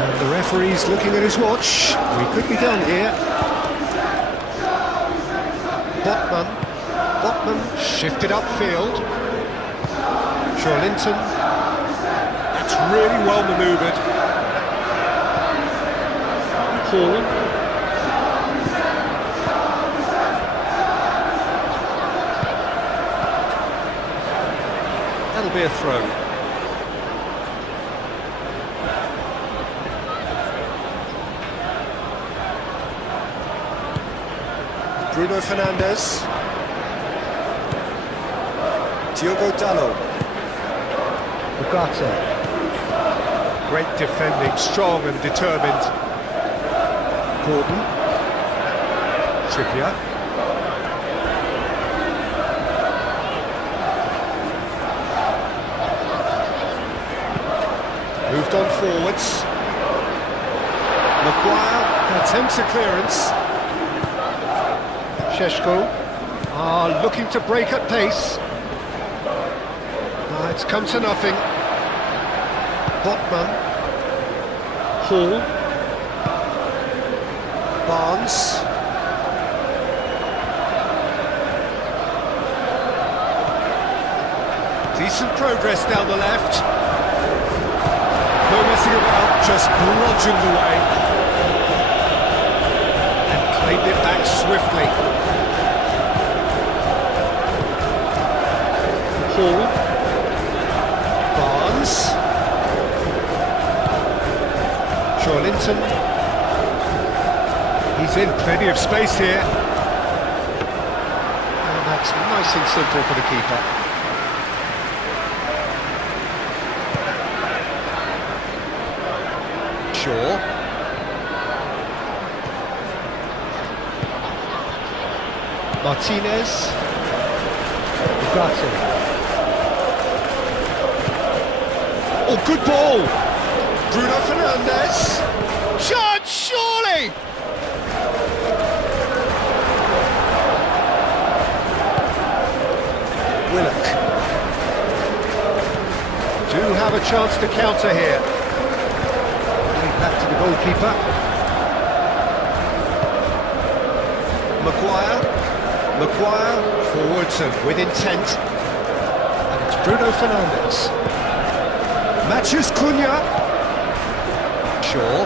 And the referee's looking at his watch. We could be done here. Botman shifted upfield. Linton. That's really well manoeuvred. Hall. That'll be a throw. Bruno Fernandes. Diogo Dalot. Ugarte. Great defending, strong and determined. Gordon. Trippier. Moved on forwards. Maguire attempts a clearance. Šeško looking to break at pace. It's come to nothing. Botman. Hall. Barnes. Decent progress down the left. No messing about, just bludgeoned away. And claimed it back swiftly. Hall. Barnes. Linton. He's in plenty of space here. And that's nice and simple for the keeper. Shaw. Martinez. Ugarte. Oh, good ball! Bruno Fernandes. Chance, surely! Willock. Do have a chance to counter here. Back to the goalkeeper. Maguire forwards and with intent. It's Bruno Fernandes. Matthews Cunha. Shaw.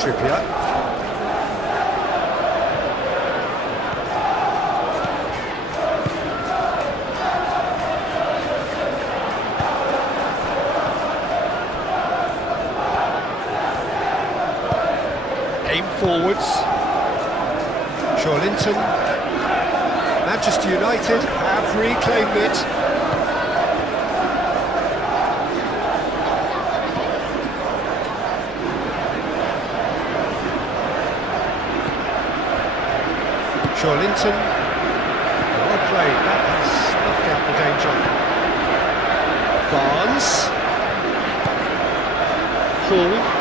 Trippier. Aim forwards. Linton. Manchester United have reclaimed it. Linton. Well played, that has snuffed out the danger. Barnes. Hall.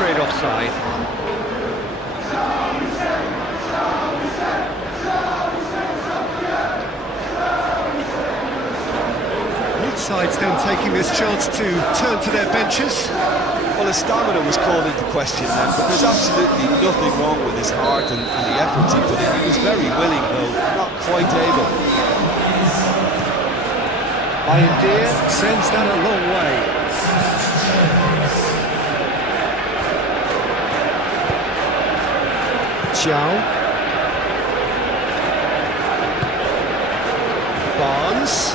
Straight offside. Both sides then taking this chance to turn to their benches. Well, his stamina was called into question then, but there's absolutely nothing wrong with his heart and the effort he put in. He was very willing, though, not quite able. Bayindir sends that a long way. Barnes.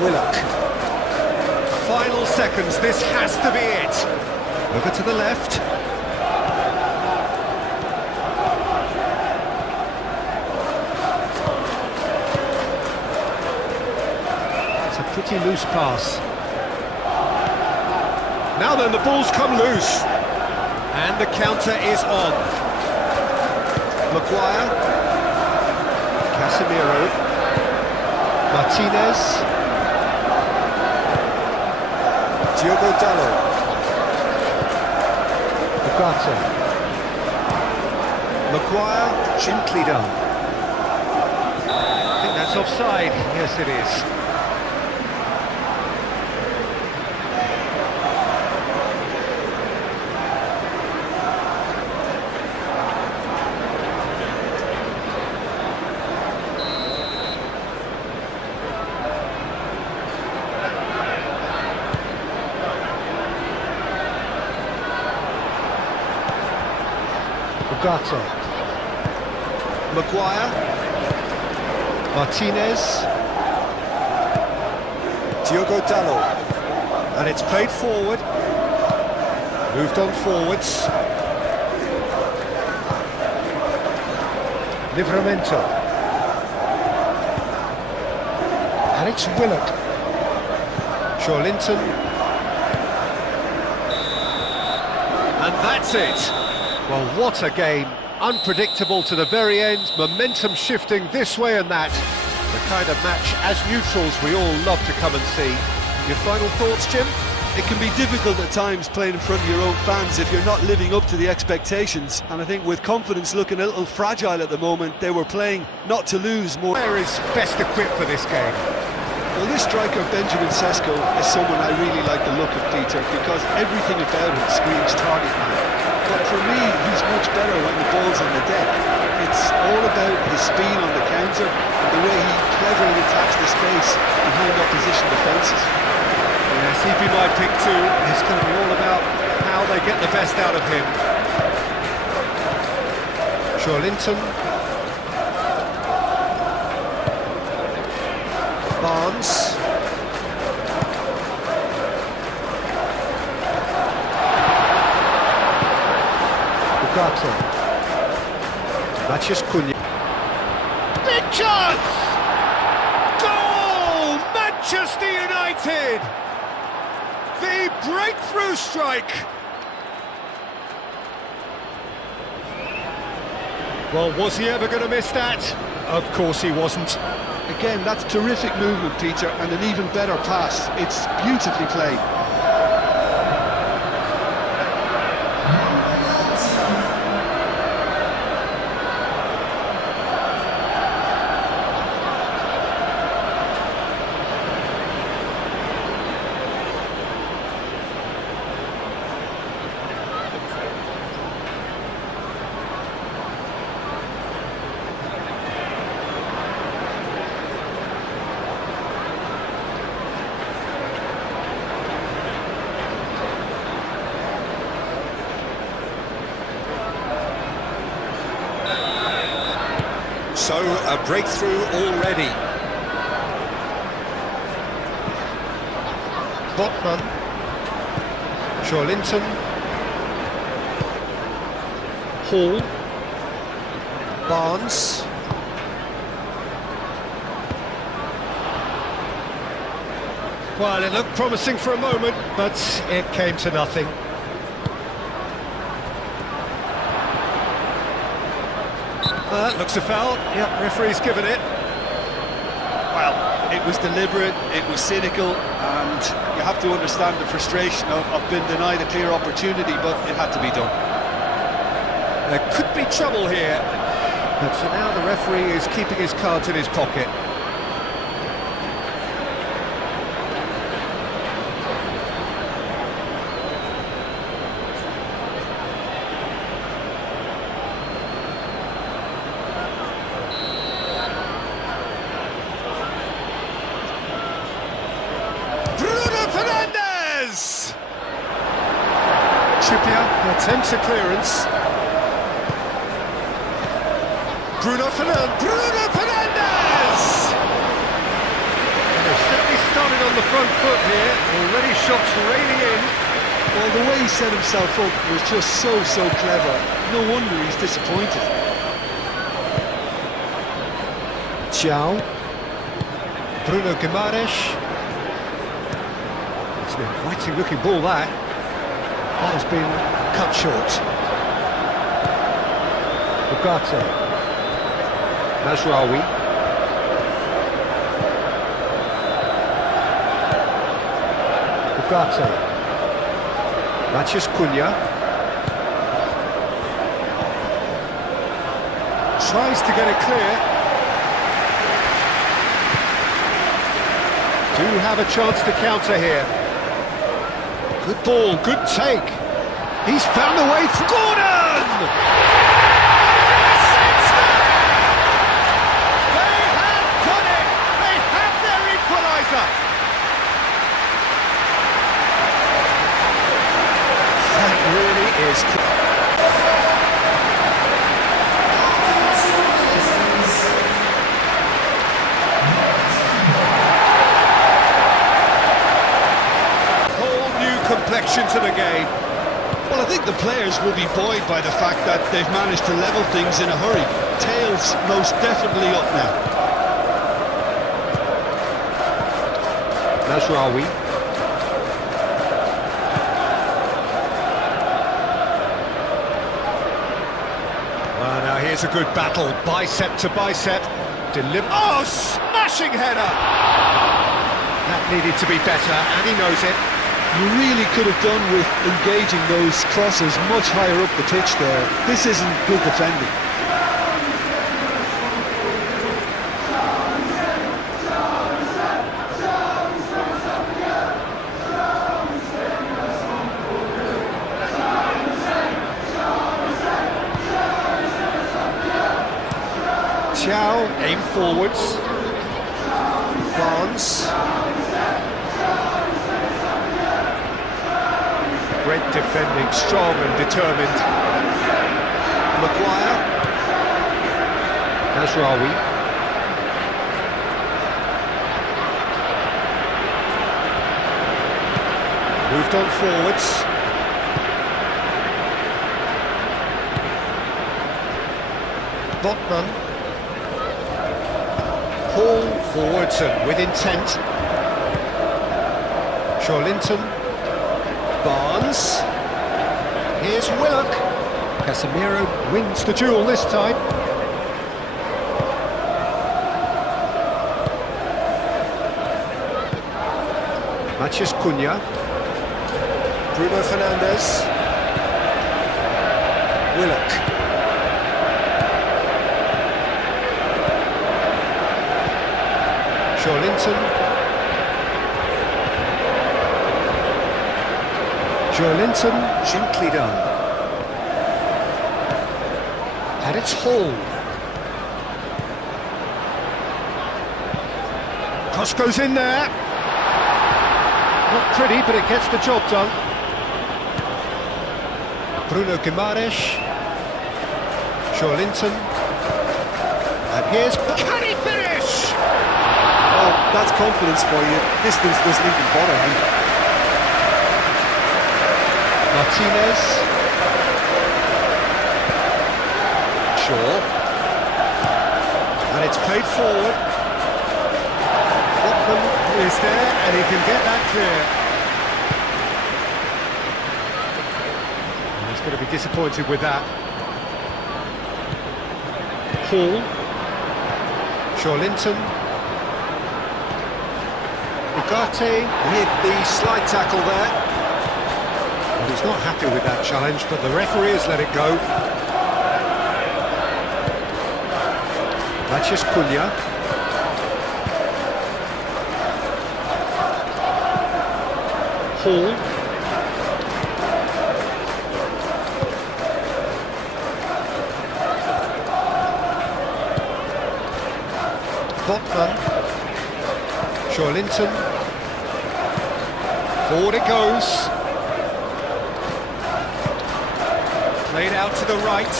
Willock. Final seconds, this has to be it. Over to the left. It's a pretty loose pass. Now then, the ball's come loose. And the counter is on. Maguire. Casemiro. Martinez. Diogo Dalot. Ugarte. Maguire, gently done. I think that's offside. Yes, it is. Ugarte. Maguire. Martinez. Diogo Dalot. And it's played forward. Moved on forwards. Livramento. And it's Willock. Linton. And that's it. Well, what a game. Unpredictable to the very end, momentum shifting this way and that. The kind of match, as neutrals, we all love to come and see. Your final thoughts, Jim? It can be difficult at times playing in front of your own fans if you're not living up to the expectations. And I think with confidence looking a little fragile at the moment, they were playing not to lose more. Where is best equipped for this game? Well, this striker, Benjamin Sesko, is someone I really like the look of, Peter, because everything about him screams target man. But for me, he's much better when the ball's on the deck. It's all about his speed on the counter and the way he cleverly attacks the space behind opposition defences. Yes, he'd be my pick too. It's going to be all about how they get the best out of him. Linton. Barnes. Ugarte. Matthews Cunha. Big chance! Goal! Manchester United! The breakthrough strike! Well, was he ever going to miss that? Of course he wasn't. Again, that's terrific movement, Peter, and an even better pass. It's beautifully played. So, a breakthrough already. Botman. Linton. Hall. Barnes. Well, it looked promising for a moment, but it came to nothing. Looks a foul. Yep, referee's given it. Well, it was deliberate, it was cynical, and you have to understand the frustration of being denied a clear opportunity, but it had to be done. There could be trouble here, but for now the referee is keeping his cards in his pocket. Trippier attempts a clearance. Bruno Fernandes! And they've certainly started on the front foot here. Already shots raining in. Well, the way he set himself up was just so clever. No wonder he's disappointed. Ciao. Bruno Guimaraes. It's an inviting looking ball, that. That has been cut short. Ugarte. Mazraoui. Ugarte. Matheus Cunha. Tries to get it clear. Do have a chance to counter here. Good ball, good take. He's found a way for Gordon! They have done it! They have their equaliser! That really is... complexion to the game. Well, I think the players will be buoyed by the fact that they've managed to level things in a hurry. Tails most definitely up now. Mazraoui. Well, now here's a good battle, bicep to bicep. Oh, smashing header! That needed to be better, and he knows it. You really could have done with engaging those crosses much higher up the pitch there. This isn't good defending. Ciao, aim forwards. Barnes. Great defending, strong and determined. Maguire. Mazraoui. Moved on forwards. Botman. Paul forwards and with intent. Linton. Barnes. Here's Willock. Casemiro wins the duel this time. Matheus Cunha. Bruno Fernandes. Willock. Linton. Linton, gently done. And it's Hall. Cross goes in there. Not pretty, but it gets the job done. Bruno Guimaraes. Linton. And here's... Can he finish? Oh, that's confidence for you. Distance doesn't even bother him. Martinez. Shaw. And it's played forward. Botman is there, and he can get that clear. And he's going to be disappointed with that. Hall. Linton. Ugarte with the slide tackle there. Well, he's not happy with that challenge, but the referee has let it go. Mathias Cunha. Hall. Botman. Linton. Forward it goes. Played out to the right.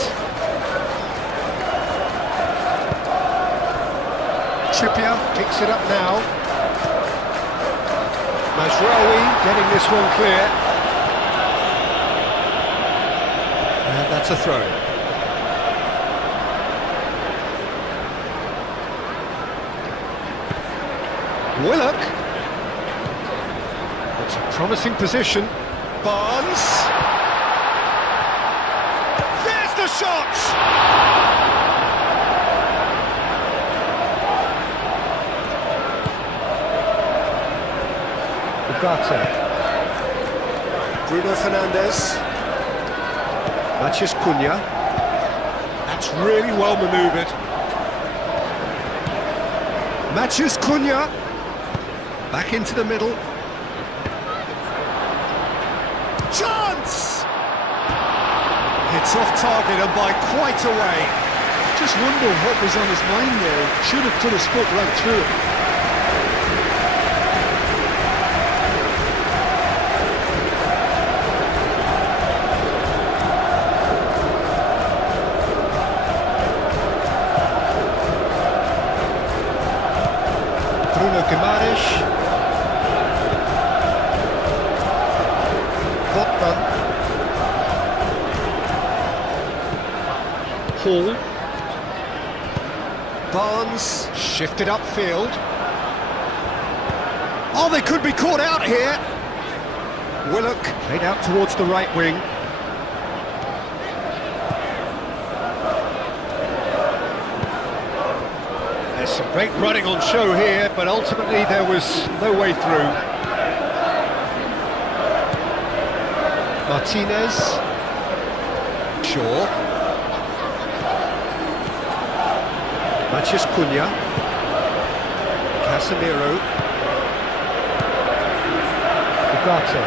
Trippier picks it up now. Mazraoui getting this one clear. And that's a throw. Willock. It's a promising position. Barnes. There's the shot! Ugarte. Bruno Fernandes. Mathias Cunha. That's really well manoeuvred. Mathias Cunha. Back into the middle. Chance! It's off target and by quite a way. Just wonder what was on his mind there. Should have put his foot right through it. Bruno Guimaraes. Botman. Hall. Barnes shifted upfield. Oh, they could be caught out here. Willock played out towards the right wing. There's some great running on show here, but ultimately there was no way through. Martinez. Shaw. Mathias Cunha. Casemiro. Ugarte.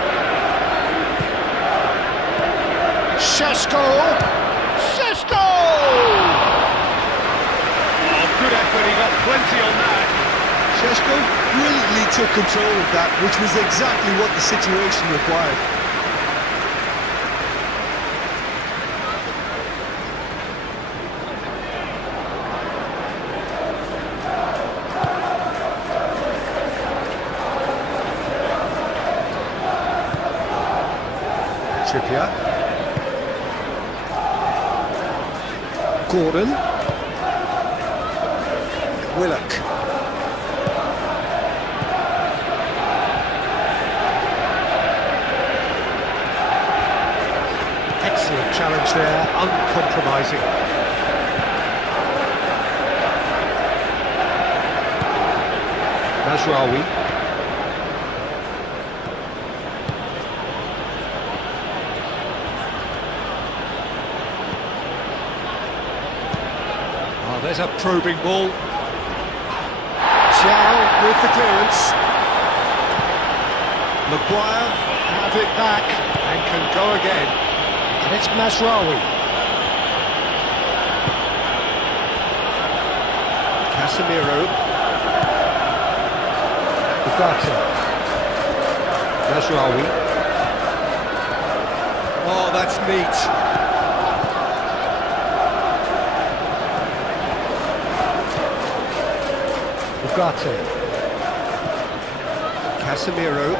Šeško! Oh, good effort, he got plenty on that. Šeško brilliantly took control of that, which was exactly what the situation required. Trippier. Gordon. Willock. Excellent challenge there, uncompromising. Mazraoui. There's a probing ball. Chow with the clearance. Maguire has it back and can go again. And it's Mazraoui. Casemiro. Ugarte. Mazraoui. Oh, that's neat. Ugarte. Casemiro.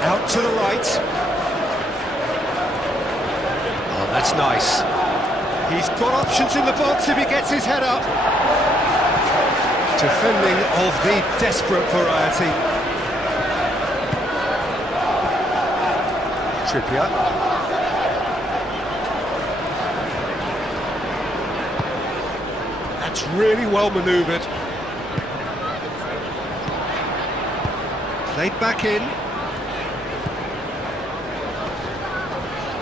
Out to the right. Oh, that's nice. He's got options in the box if he gets his head up. Defending of the desperate variety. Trippier. That's really well manoeuvred. Played back in.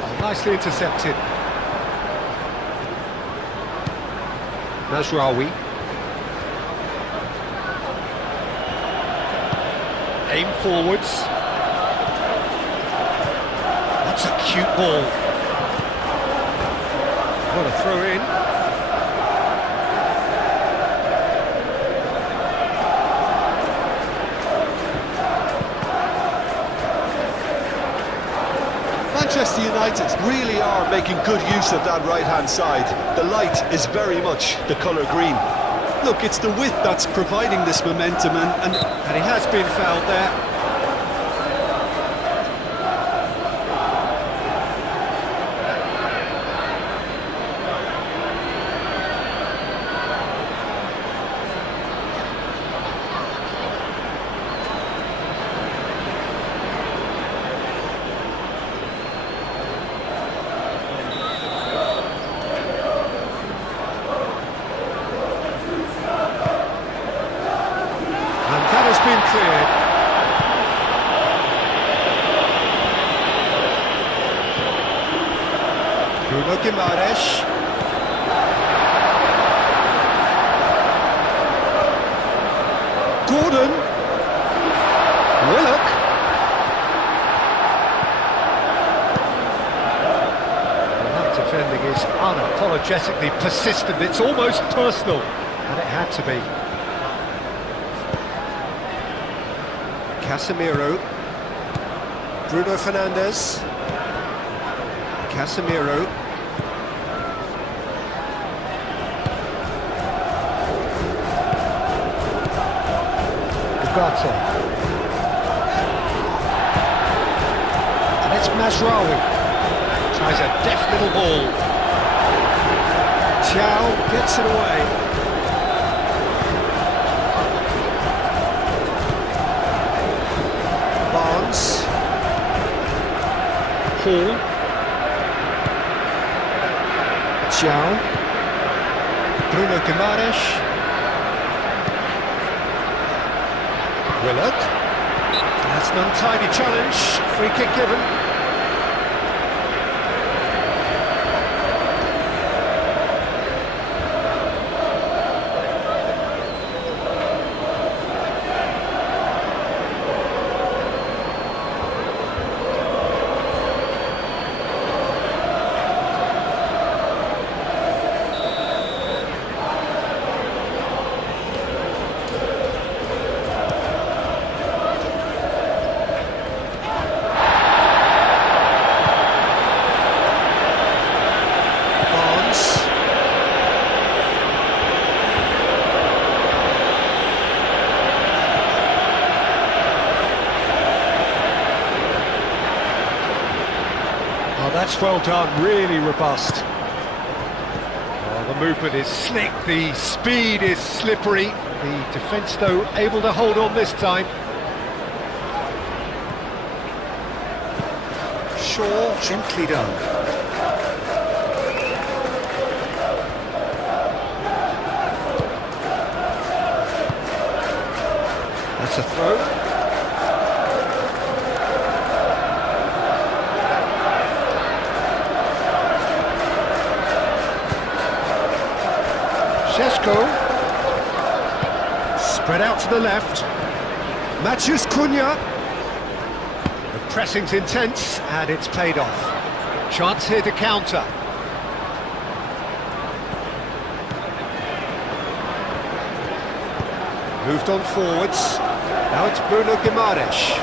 Oh, nicely intercepted. Mazraoui. Aim forwards. That's a cute ball. What a throw in. Manchester United really are making good use of that right-hand side. The light is very much the colour green. Look, it's the width that's providing this momentum, and he has been fouled there. Been cleared. Bruno Guimaraes. Gordon. Willock. Well, that defending is unapologetically persistent. It's almost personal, and it had to be. Casemiro, Bruno Fernandes, Casemiro, Ugarte, and it's Mazraoui, tries a deft little ball, Thiaw gets it away. Hall, Thiaw, Bruno Guimaraes, Willock. That's an untidy challenge. Free kick given. That's well done, really robust. Oh, the movement is slick, the speed is slippery. The defence, though, able to hold on this time. Shaw, gently done. That's a throw. Šeško, spread out to the left, Matheus Cunha, the pressing's intense and it's paid off, chance here to counter. Moved on forwards, now it's Bruno Guimaraes,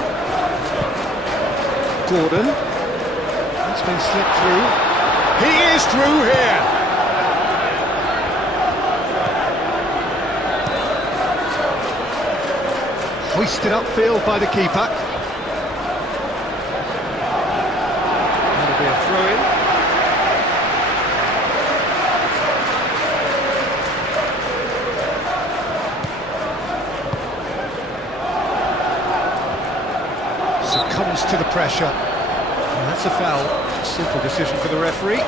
Gordon, that's been slipped through. He is through here. Hoisted upfield by the keeper. That'll be a throw-in. Succumbs to the pressure. And that's a foul. Simple decision for the referee.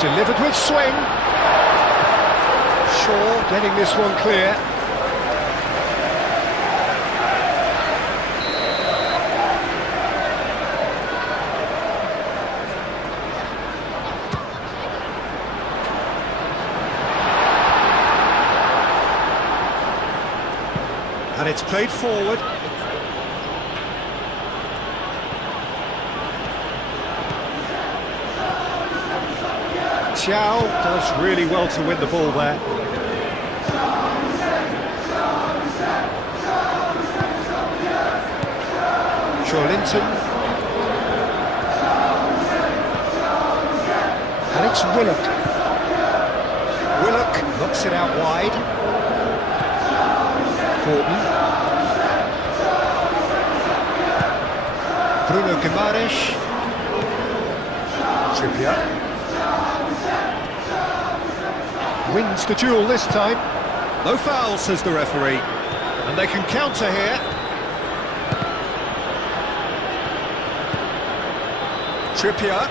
Delivered with swing. Shaw getting this one clear. And it's played forward. Chow does really well to win the ball there. Linton. And it's Willock. Willock knocks it out wide. Gordon. Bruno Guimaraes. Trippier. Wins the duel this time. No foul, says the referee. And they can counter here. Trippier.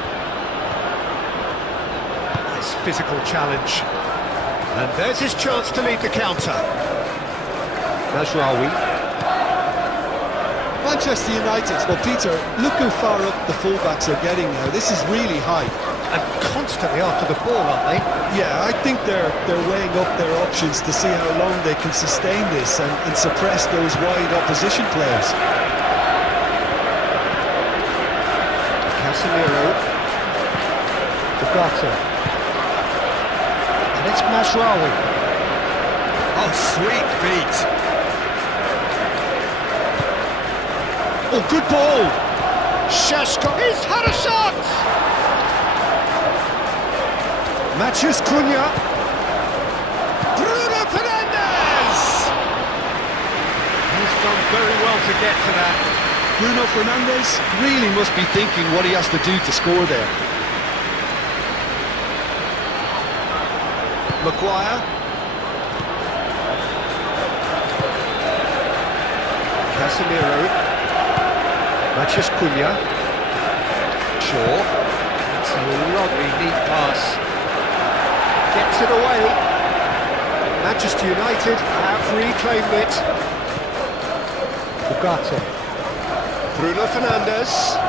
Nice physical challenge. And there's his chance to lead the counter. Mazraoui. Manchester United, well Peter, look how far up the fullbacks are getting now. This is really high. And constantly after the ball, aren't they? Yeah, I think they're weighing up their options to see how long they can sustain this and suppress those wide opposition players. Casemiro. Bugatti. And it's Mazraoui. Oh, sweet feet. Oh, good ball. Shashko. He's had a shot. Matheus Cunha. Bruno Fernandes! He's done very well to get to that. Bruno Fernandes really must be thinking what he has to do to score there. Maguire. Casemiro. Matheus Cunha. Shaw. That's a lovely, neat pass. Gets it away. Manchester United have reclaimed it. Bugatti. Bruno Fernandes.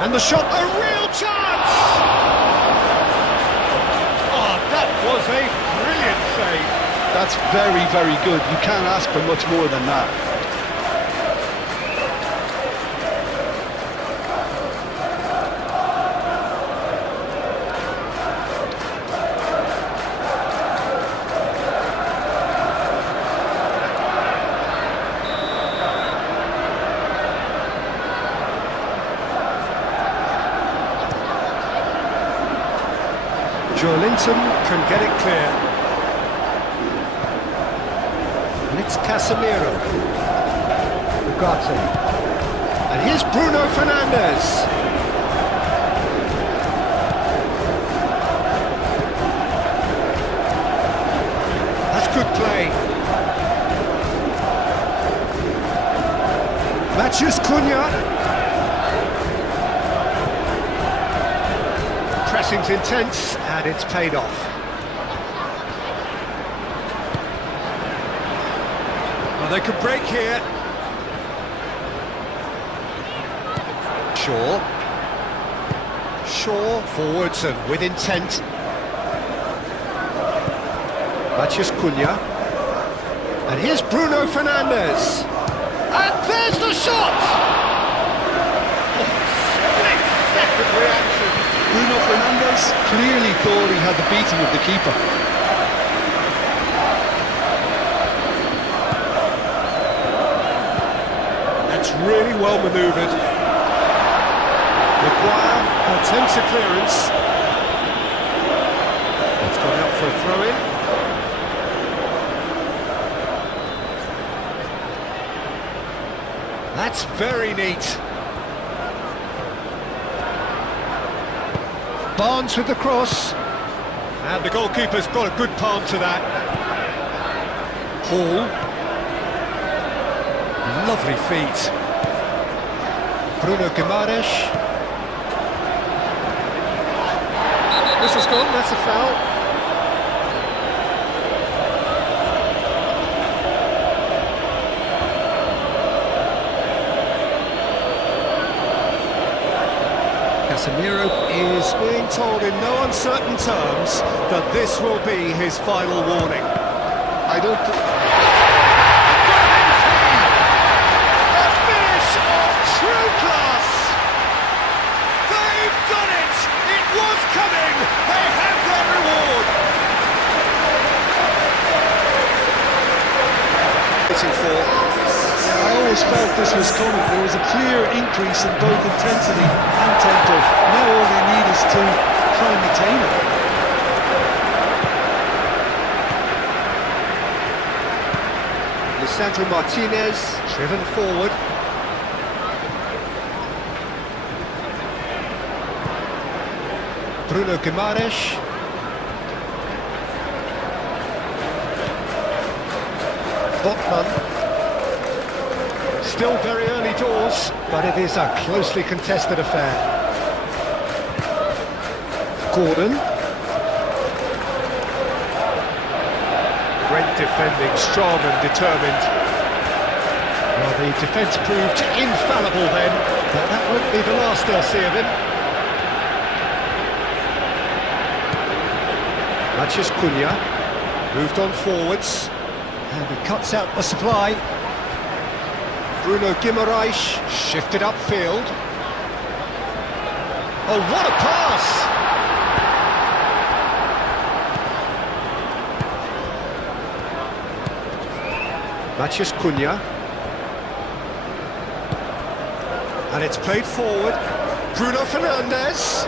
And the shot, a real chance! Oh, that was a brilliant save. That's very, very good. You can't ask for much more than that. Linton can get it clear. And it's Casemiro. Bugatti. And here's Bruno Fernandes. That's good play. Matheus Cunha. Pressing's intense, and it's paid off. Well, they could break here. Shaw. Shaw forwards and with intent. Matheus Cunha. And here's Bruno Fernandes. And there's the shot! Oh, split-second reaction. Bruno Fernandes clearly thought he had the beating of the keeper. That's really well manoeuvred. Maguire attempts a clearance. It's gone out for a throw-in. That's very neat. Barnes with the cross. And the goalkeeper's got a good palm to that. Hall. Lovely feet. Bruno Guimaraes. This is gone, that's a foul. Casemiro is being told in no uncertain terms that this will be his final warning. I don't think... A finish of true class! They've done it! It was coming! They have their reward! Waiting for... I always felt this was coming. There was a clear increase in both intensity and tempo. Now all they need is to try and maintain it. Lisandro Martinez, driven forward. Bruno Guimaraes. Botman. Still very early doors, but it is a closely contested affair. Gordon. Great defending, strong and determined. Well, the defence proved infallible then, but that won't be the last they'll see of him. Matheus Cunha moved on forwards, and he cuts out the supply. Bruno Guimaraes shifted upfield. Oh, what a pass! Matheus Cunha. And it's played forward. Bruno Fernandes.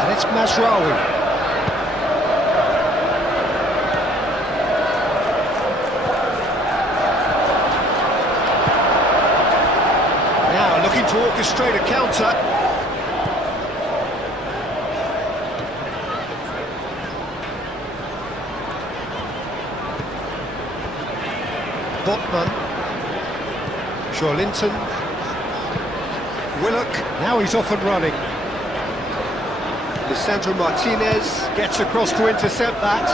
And it's Mazraoui. Looking to orchestrate a counter. Botman. Linton. Willock. Now he's off and running. Lisandro Martinez gets across to intercept that.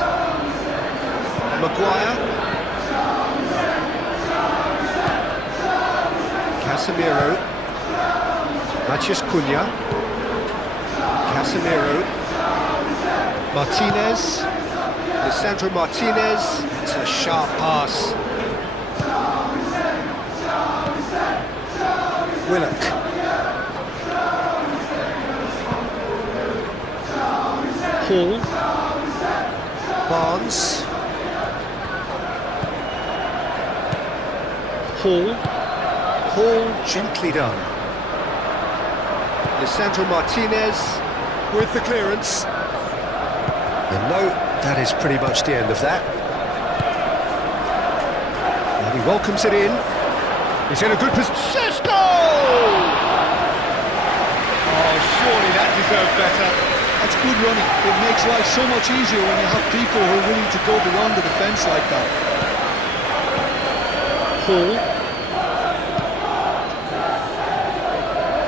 Maguire. Casemiro. Matheus Cunha. Casemiro. Martinez. Lisandro Martinez. It's a sharp pass. Willock. Hall. Barnes. Hall. Hall, gently done. Lisandro Martinez with the clearance. And no, that is pretty much the end of that. And he welcomes it in. He's in a good position. Sesko! Oh, surely that deserved better. That's good running. It makes life so much easier when you have people who are willing to go beyond the defence like that. Hall.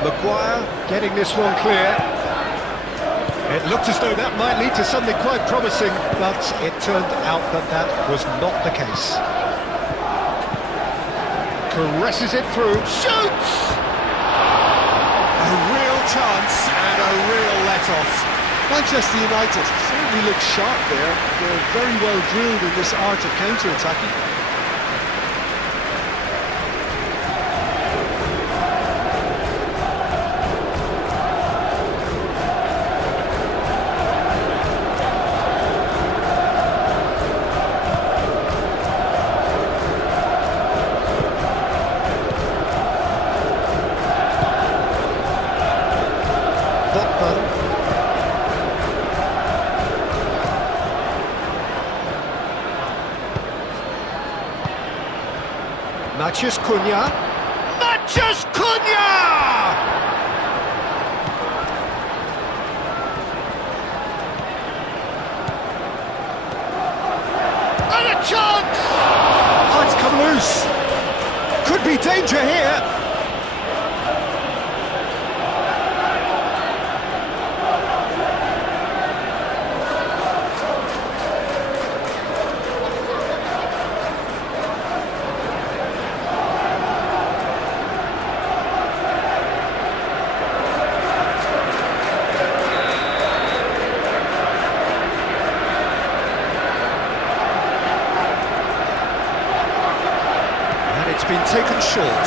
Maguire getting this one clear. It looked as though that might lead to something quite promising, but it turned out that that was not the case. Caresses it through, shoots! chance and a real let-off. Manchester United certainly look sharp there. They're very well drilled in this art of counter-attacking. Mathias Cunha. Mathias Cunha! And a chance! Oh, it's come loose. Could be danger here. It's been taken short.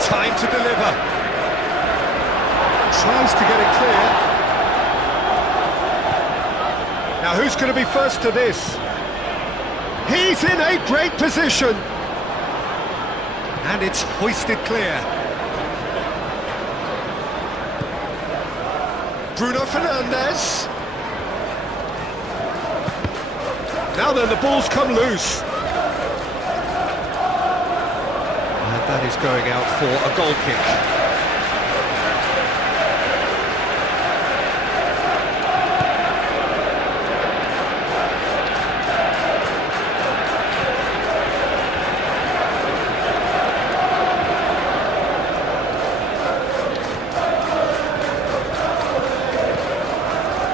Time to deliver. Tries to get it clear. Now who's going to be first to this? He's in a great position. And it's hoisted clear. Bruno Fernandes. Now then, the ball's come loose. That is going out for a goal kick.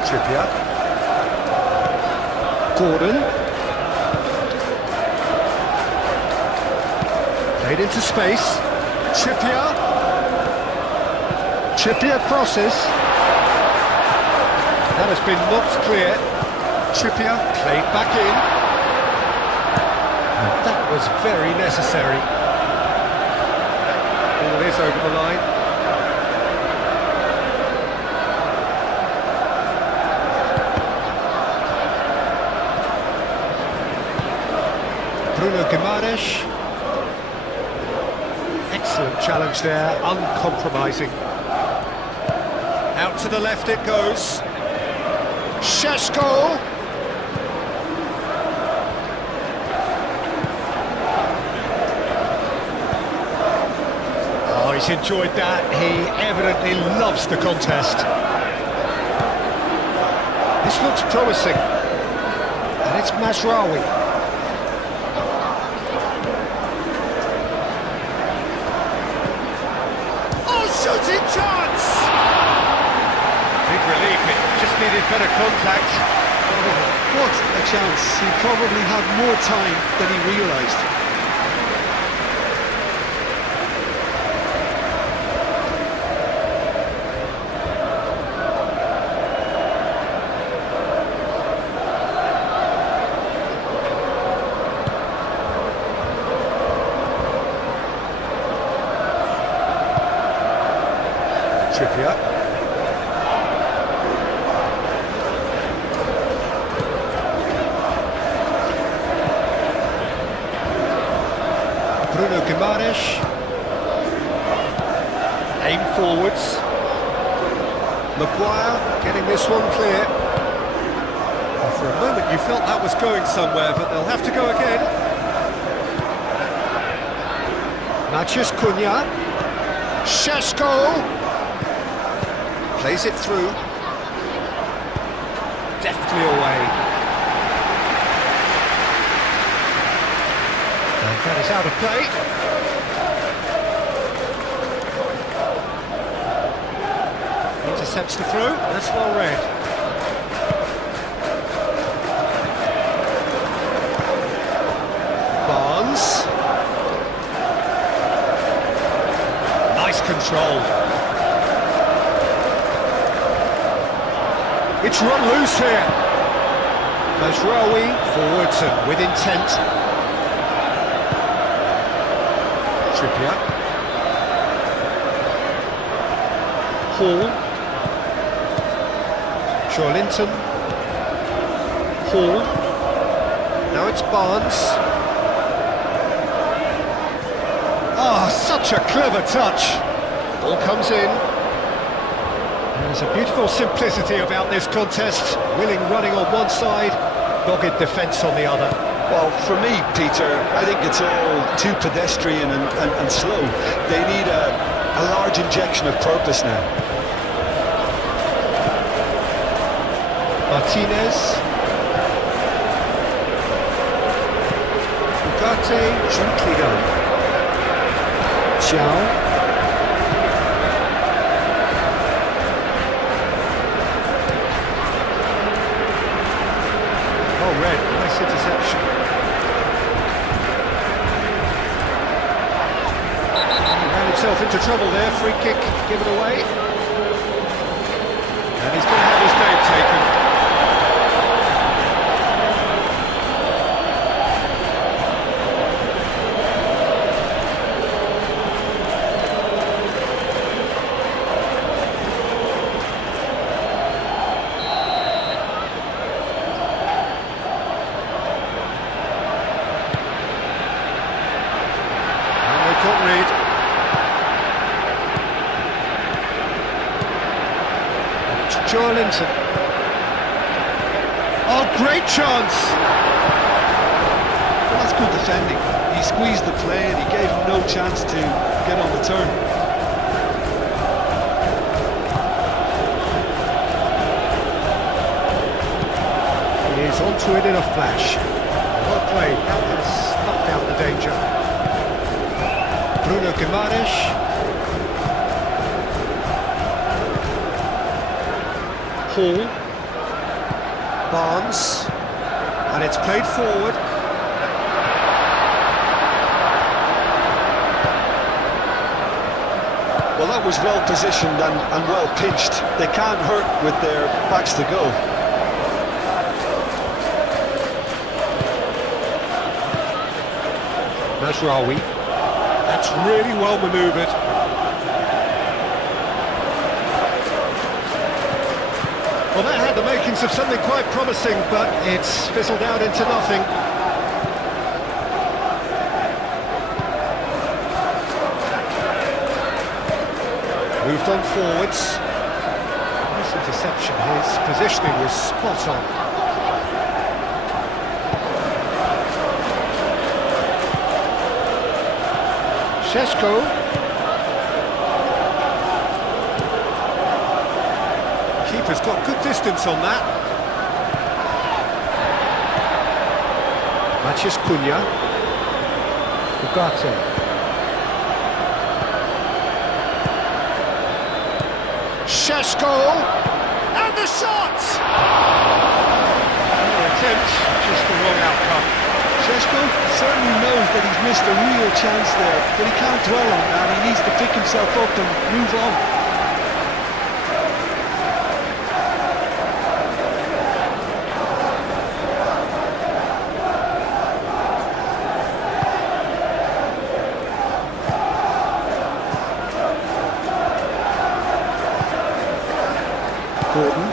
Trippier. Gordon. Played into space. Trippier. Trippier crosses. That has been knocked clear. Trippier played back in. And that was very necessary. Ball is over the line. Bruno Guimaraes. Excellent challenge there, uncompromising. Out to the left it goes. Šeško. Oh, he's enjoyed that. He evidently loves the contest. This looks promising. And it's Mazraoui. Shooting chance! Big relief, it just needed better contact. Oh, what a chance. He probably had more time than he realised. Trippier. Bruno Guimaraes. Aim forwards. Maguire getting this one clear. Well, for a moment you felt that was going somewhere, but they'll have to go again. Mathias Cunha. Šeško. Plays it through. Deftly away. And that is out of play. Intercepts the throw. That's well read. Barnes. Nice control. It's run loose here. Mazraoui forwards and with intent. Trippier. Hall. Joelinton. Hall. Now it's Barnes. Ah, such a clever touch. Ball comes in. There's a beautiful simplicity about this contest. Willing running on one side, dogged defence on the other. Well, for me, Peter, I think it's all too pedestrian and slow. They need a large injection of purpose now. Martinez. Ugarte, gently going. Zhao. Oh, red, nice interception. He ran himself into trouble there, free kick given away. And he's going to have his name taken. Can't read. Joelinton. Oh, great chance! Well, that's good defending. He squeezed the play and he gave him no chance to get on the turn. He is onto it in a flash. Well played. That has snuffed out the danger. Bruno Guimaraes. Hall. Barnes. And it's played forward. Well, that was well positioned and well pitched. They can't hurt with their backs to go. Mazraoui. That's really well manoeuvred. Well, that had the makings of something quite promising, but it's fizzled out into nothing. Moved on forwards. Nice interception. His positioning was spot on. Šeško. Keeper's got good distance on that. Maciej Cunha. Ugarte. Šeško. And the shot! Another attempt, just the wrong outcome. Šeško certainly knows that he's missed a real chance there, but he can't dwell on that. He needs to pick himself up and move on. Gordon.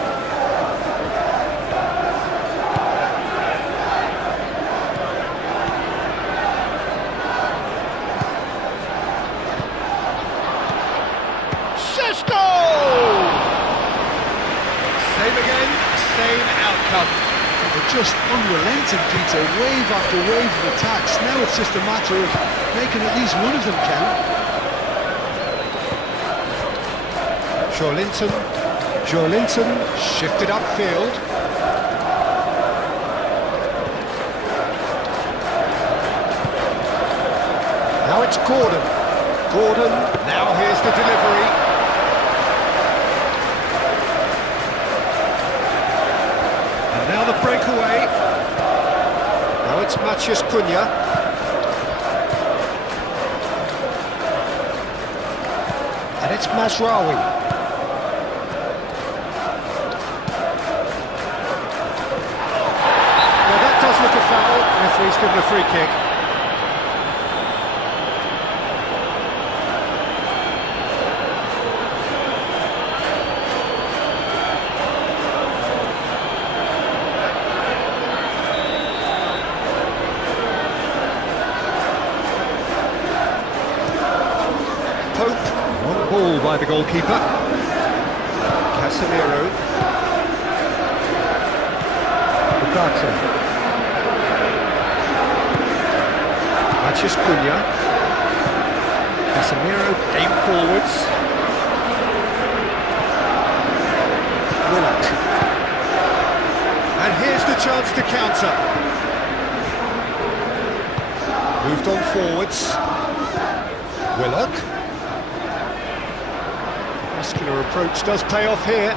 Same again, same outcome. They're just unrelenting, Peter, wave after wave of attacks. Now it's just a matter of making at least one of them count. Joelinton shifted upfield. Now it's Gordon, now here's the delivery. Now the breakaway. Now it's Maciej Cunha. And it's Mazraoui. Well, that does look a foul. Referee's given a free kick. One ball by the goalkeeper. Casemiro. Ugarte. Matheus Cunha. Casemiro aim forwards. Willock. And here's the chance to counter. Moved on forwards. Willock. Muscular approach does pay off here.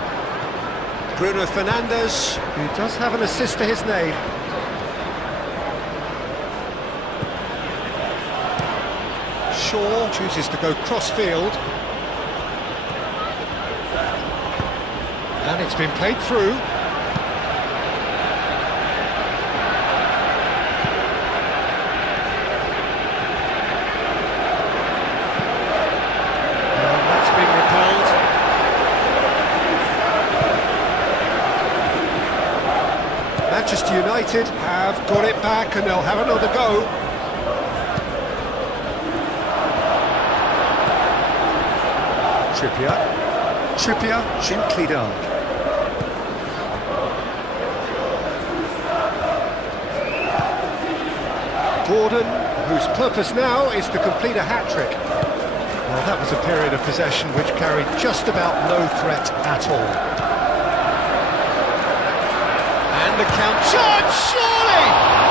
Bruno Fernandes, who does have an assist to his name. Shaw chooses to go cross-field. And it's been played through. Manchester United have got it back and they'll have another go. Trippier, gently done. Gordon, whose purpose now is to complete a hat-trick. Well, that was a period of possession which carried just about no threat at all. And the count charge, surely!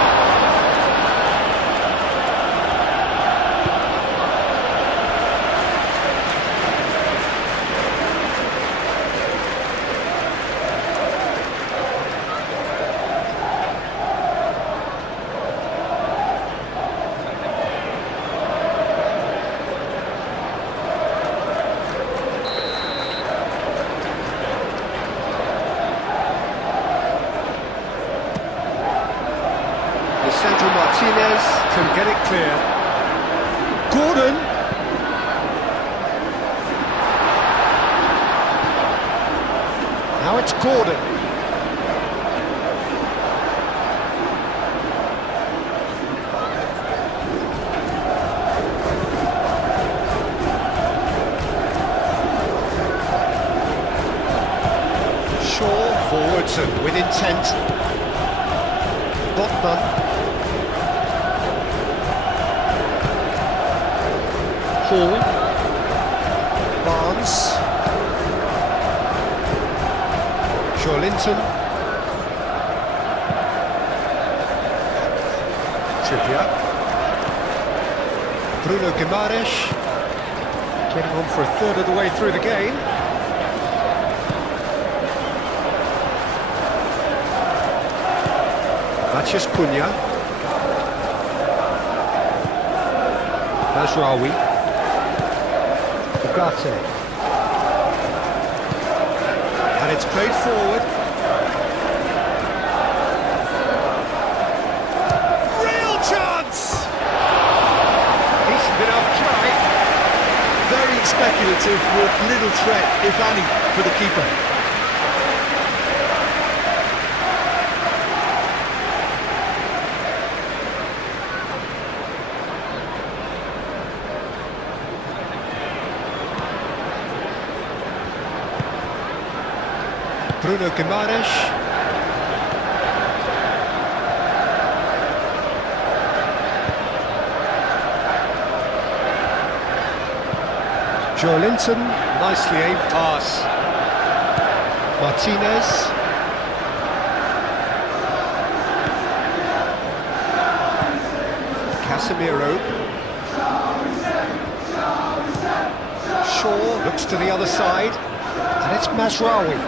Martinez can get it clear. Gordon. Now it's Gordon. Shaw forwards and with intent. Botman. Hall, Barnes, Joelinton, Trippier, Bruno Guimaraes, getting on for a third of the way through the game. Matheus Cunha, Mazraoui. Ugarte. And it's played forward. Real chance! Decent enough try. Very speculative with little threat, if any, for the keeper. Bruno Guimaraes. Joelinton, nicely aimed pass. Martinez. Casemiro. Shaw looks to the other side, and it's Mazraoui.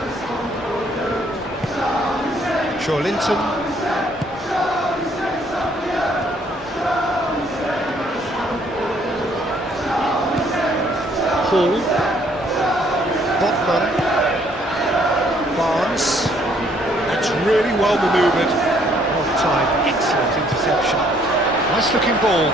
Joelinton. Hall. Hotman. Barnes. That's really well manoeuvred. Well timed, excellent interception. Nice looking ball.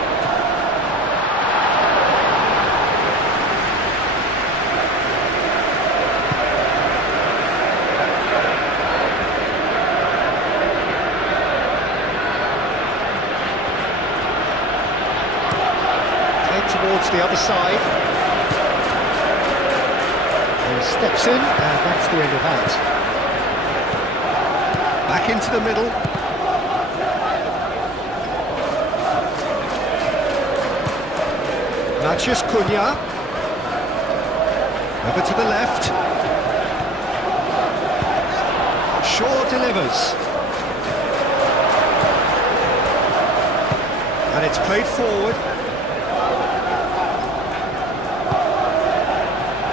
Towards the other side. He steps in, and that's the end of that. Back into the middle. Maciej Cunha. Over to the left. Shaw delivers. And it's played forward.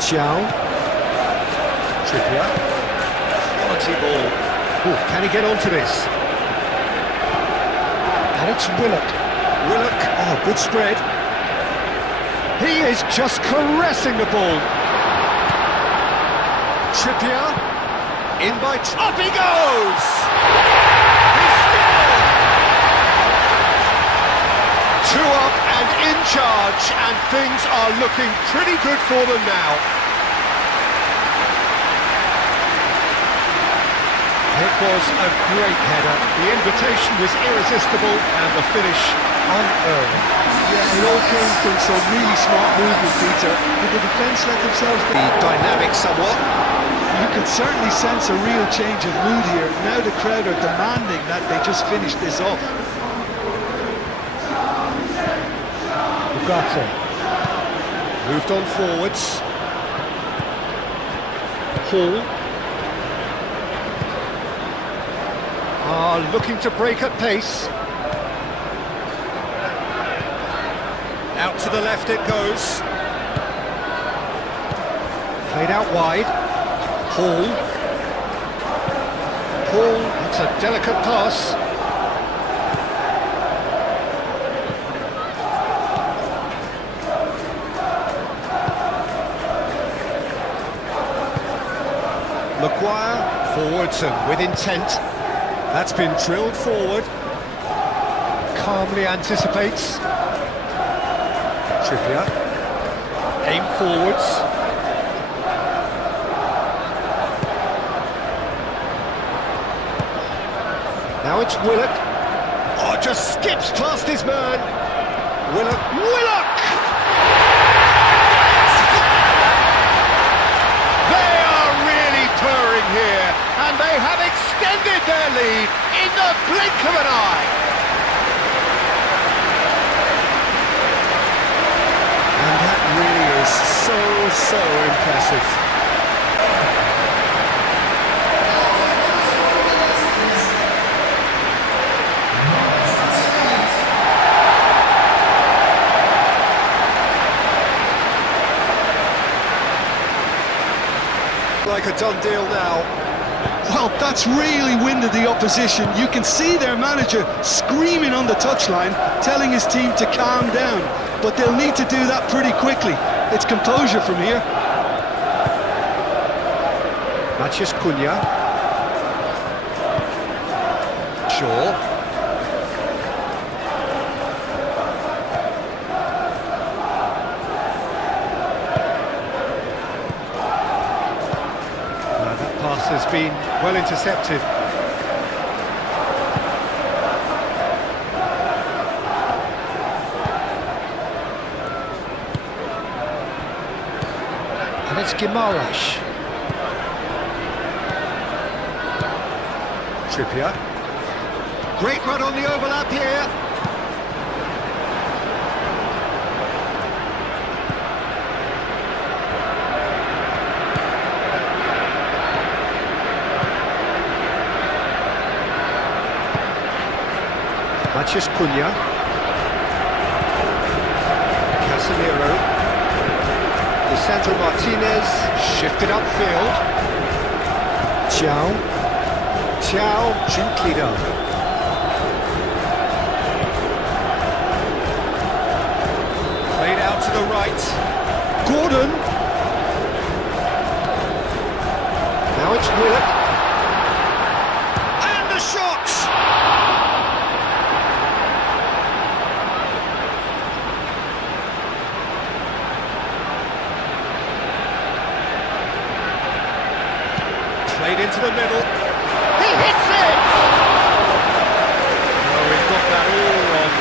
Xiao. Trippier. Quality ball. Ooh, can he get onto this? And it's Willock. Willock, oh, good spread. He is just caressing the ball. Trippier. In by... Up he goes! He scored! 2 up and in charge, and things are looking pretty good for them now. It was a great header. The invitation was irresistible and the finish unearned. Yeah, it all came from some really smart movement, Peter. Did the defence let themselves be dynamic somewhat? You could certainly sense a real change of mood here. Now the crowd are demanding that they just finish this off. Ugarte. Moved on forwards. Hall. Looking to break at pace. Out to the left it goes. Played out wide. Hall. Hall, that's a delicate pass. Maguire, forwards and with intent. That's been drilled forward. Calmly anticipates. Trippier. Aim forwards. Now it's Willock. Oh, just skips past his man. Willock. Willock! Here, and they have extended their lead in the blink of an eye. And that really is so impressive. Like a done deal now. Well, that's really winded the opposition. You can see their manager screaming on the touchline, telling his team to calm down. But they'll need to do that pretty quickly. It's composure from here. Maciej Cunha. Shaw. Has been well intercepted. And it's Guimaraes. Trippier. Great run on the overlap here. Maciej Cunha. Casemiro. Lisandro Martinez. Shifted upfield. Xiao. Xiao, gently done. Played out to the right. Gordon. It's Willock. And the shot! Played into the middle. He hits it! Oh, he got that all wrong.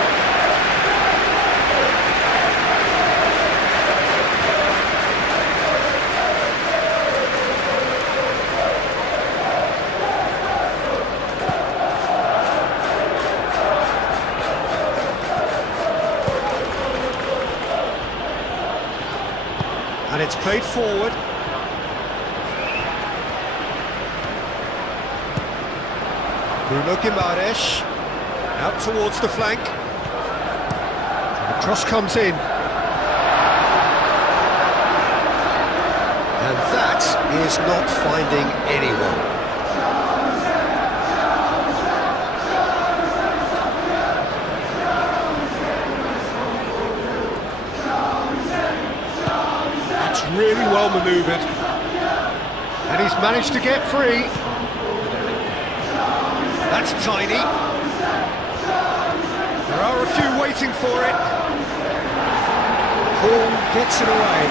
And it's played forward. Bruno Guimaraes out towards the flank. And the cross comes in. And that is not finding anyone. Really well manoeuvred, and he's managed to get free. That's tiny. There are a few waiting for it. Paul gets it away.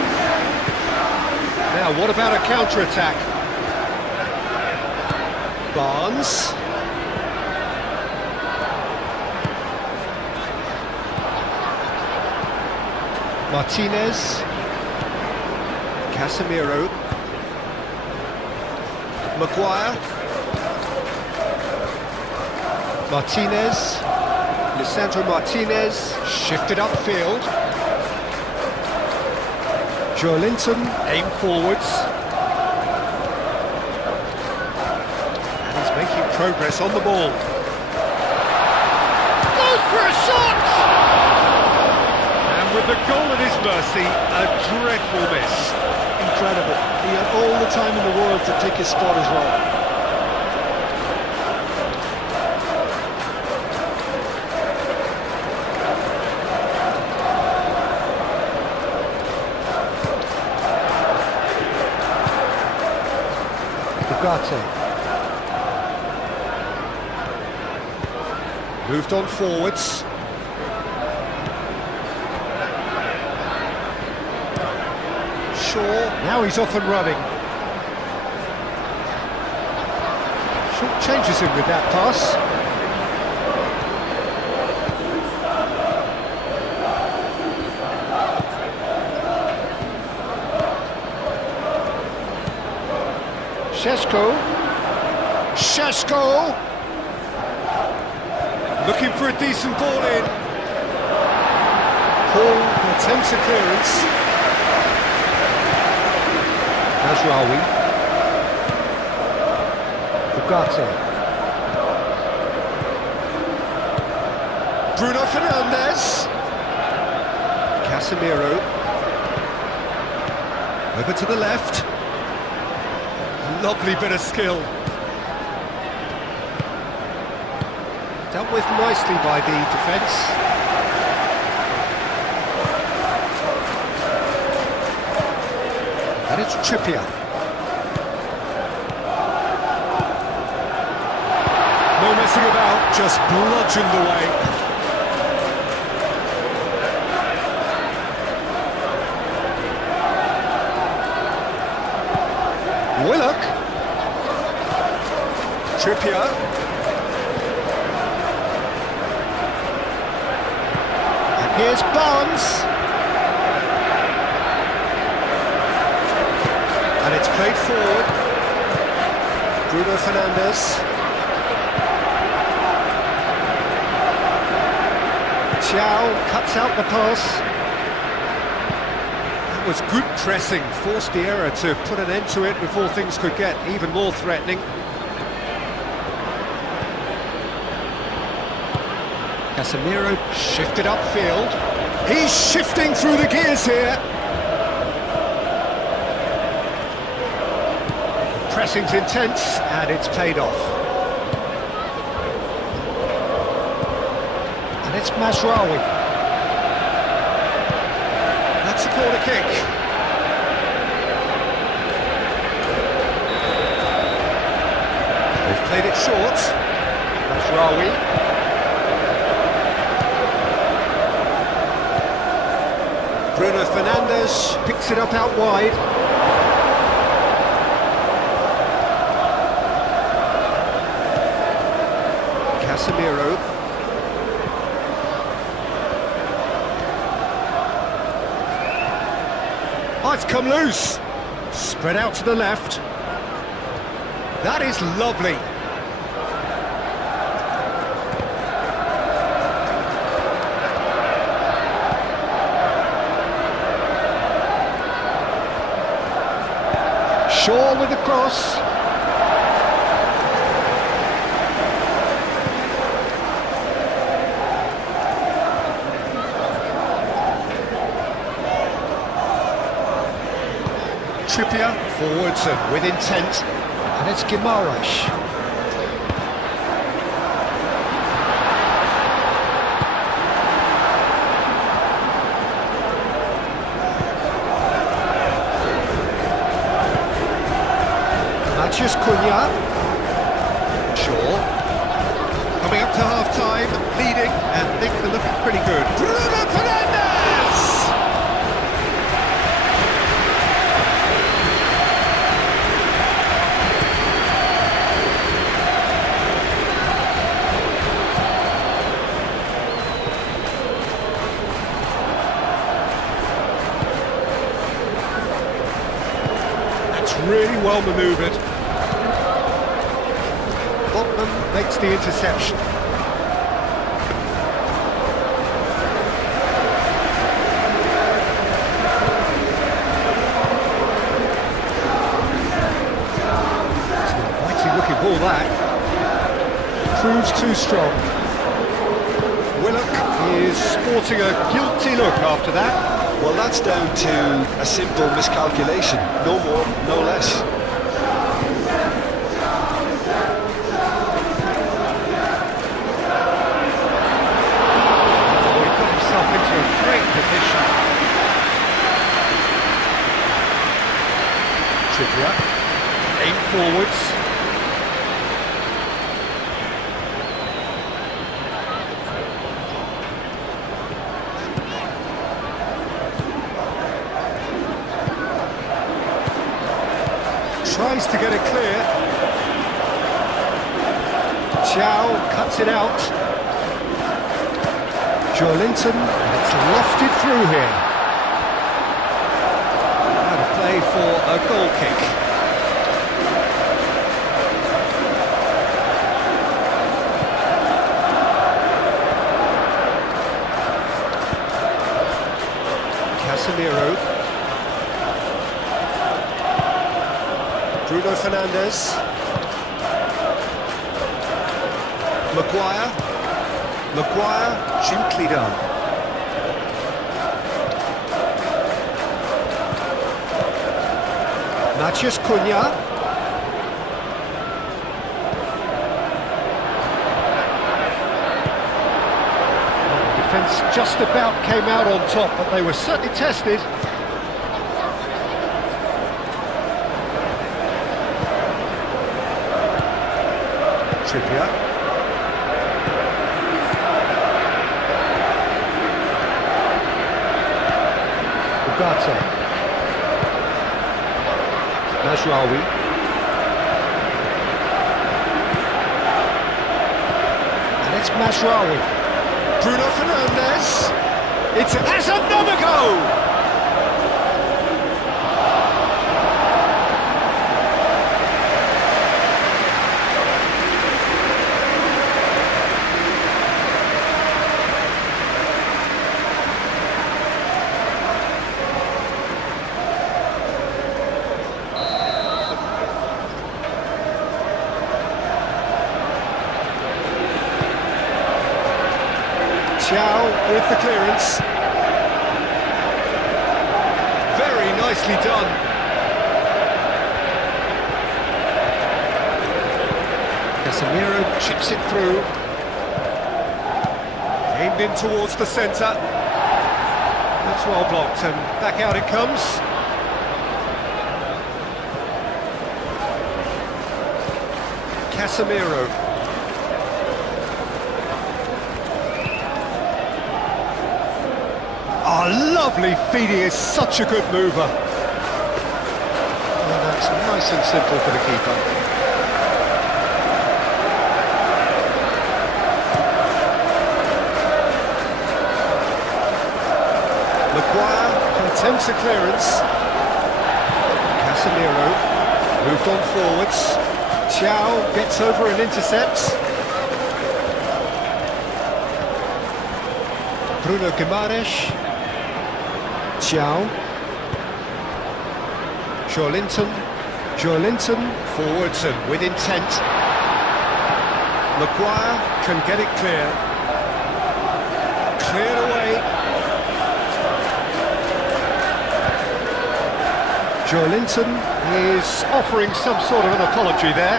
Now, what about a counter-attack? Barnes. Martinez. Casemiro, Maguire, Martinez, Lisandro Martinez, shifted upfield. Joelinton, aim forwards. And he's making progress on the ball. Goes for a shot! And with the goal at his mercy, a dreadful miss. Incredible. He had all the time in the world to take his spot as well. Ugarte. Moved on forwards. Now he's off and running. Short changes him with that pass. Šeško. Looking for a decent ball in. Paul attempts a clearance. Mazraoui. Ugarte. Bruno Fernandes. Casemiro. Over to the left. Lovely bit of skill. Dealt with nicely by the defence. And it's Trippier. No messing about, just bludgeoned away. Willock. Trippier. And here's Barnes. And it's played forward. Bruno Fernandes. Thiaw cuts out the pass. That was good pressing, forced the error to put an end to it before things could get even more threatening. Casemiro shifted upfield. He's shifting through the gears here. Pressing's intense, and it's paid off. And it's Mazraoui. That's a corner kick. Played it short. Mashraoui. Bruno Fernandes picks it up out wide. Casemiro. Oh, it's come loose. Spread out to the left. That is lovely. Shaw with the cross. Trippier forwards and with intent, and it's Guimaraes. Mathias Cunha. Shaw. Coming up to half-time, leading, and things are looking pretty good. Bruno Fernandes! That's really well manoeuvred. Botman makes the interception. It's an inviting looking ball that. Proves too strong. Willock is sporting a guilty look after that. Well, that's down to a simple miscalculation. No more, no less. Into a great position. Trippier, aim forwards. Tries to get it clear. Chow cuts it out. Joelinton, it's lofted through here. Out of play for a goal kick. Casemiro. Bruno Fernandes. Maguire, gently done. Mathias Cunha. The defence just about came out on top, but they were certainly tested. Trippier. Mashraoui. And it's Mashraoui. Bruno Fernandes. It's another goal! Chow with the clearance. Very nicely done. Casemiro chips it through. Aimed in towards the centre. That's well blocked, and back out it comes. Casemiro. Oh, lovely feed, he is such a good mover. And that's nice and simple for the keeper. Maguire attempts a clearance. Casemiro moved on forwards. Thiaw gets over and intercepts. Bruno Guimaraes. Thiaw. Joelinton forwards and with intent. Maguire can get it clear. Cleared away. Joelinton is offering some sort of an apology there.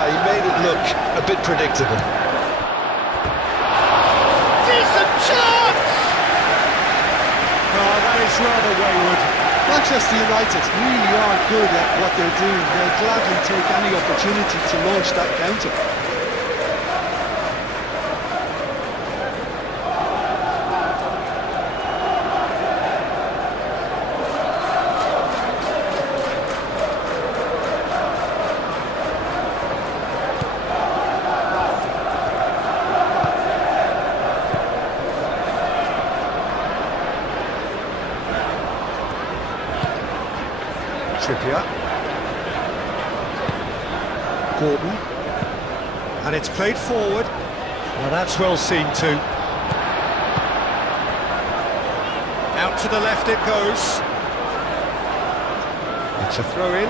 He made it look a bit predictable. Decent chance! Oh, that is rather wayward. Manchester United really are good at what they're doing. They'll gladly take any opportunity to launch that counter. Trippier. Gordon. And it's played forward. Now that's well seen too. Out to the left it goes. It's a throw-in.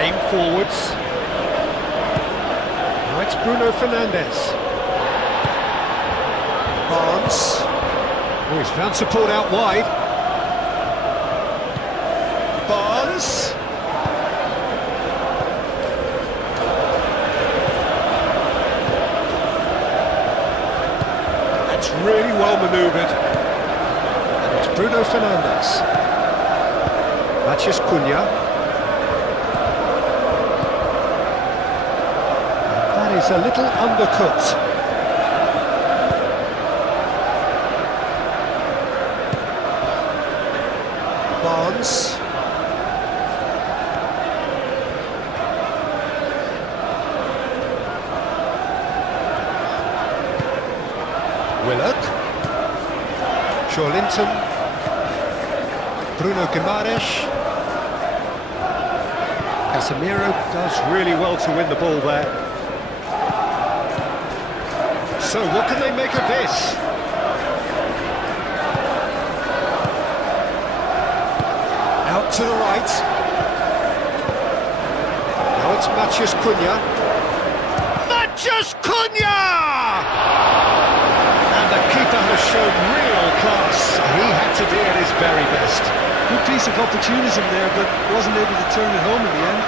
Aim forwards. It's Bruno Fernandes. Barnes. Oh, he's found support out wide. Barnes. That's really well manoeuvred. And it's Bruno Fernandes. Matheus Cunha. Is a little undercut. Barnes. Willock. Joelinton. Bruno Guimaraes. Casemiro does really well to win the ball there. So what can they make of this? Out to the right. Now it's Matheus Cunha. Matheus Cunha! And the keeper has shown real class. He had to be at his very best. Good piece of opportunism there, but wasn't able to turn it home in the end.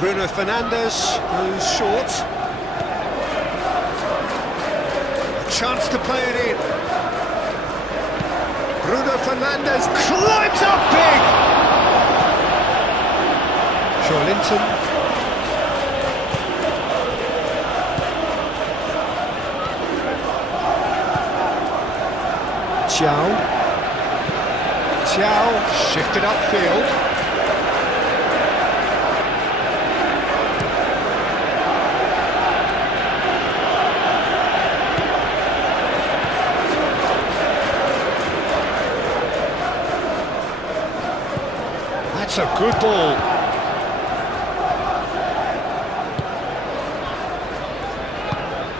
Bruno Fernandes goes short. A chance to play it in. Bruno Fernandes climbs up big! Joelinton. Thiaw shifted upfield. That's a good ball.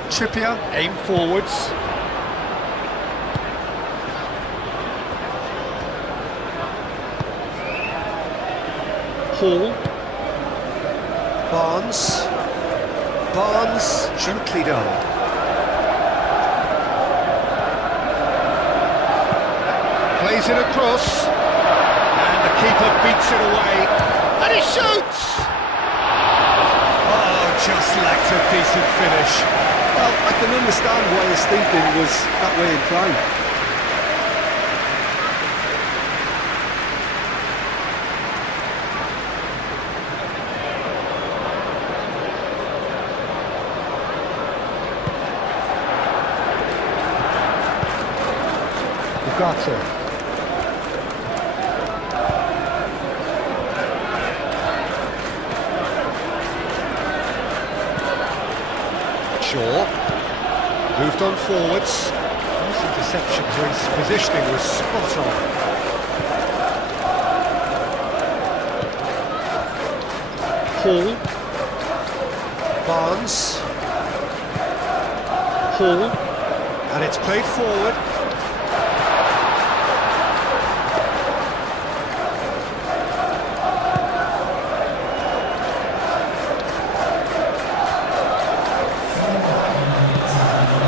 Trippier, aim forwards. Hall. Barnes, gently done. Plays it across. And And the keeper beats it away. And he shoots! Oh, just lacked a decent finish. Well, I can understand why his thinking was that way inclined. Ugarte. Shaw moved on forwards. Nice interception to his positioning was spot on. Hall. Barnes. Hall. And it's played forward.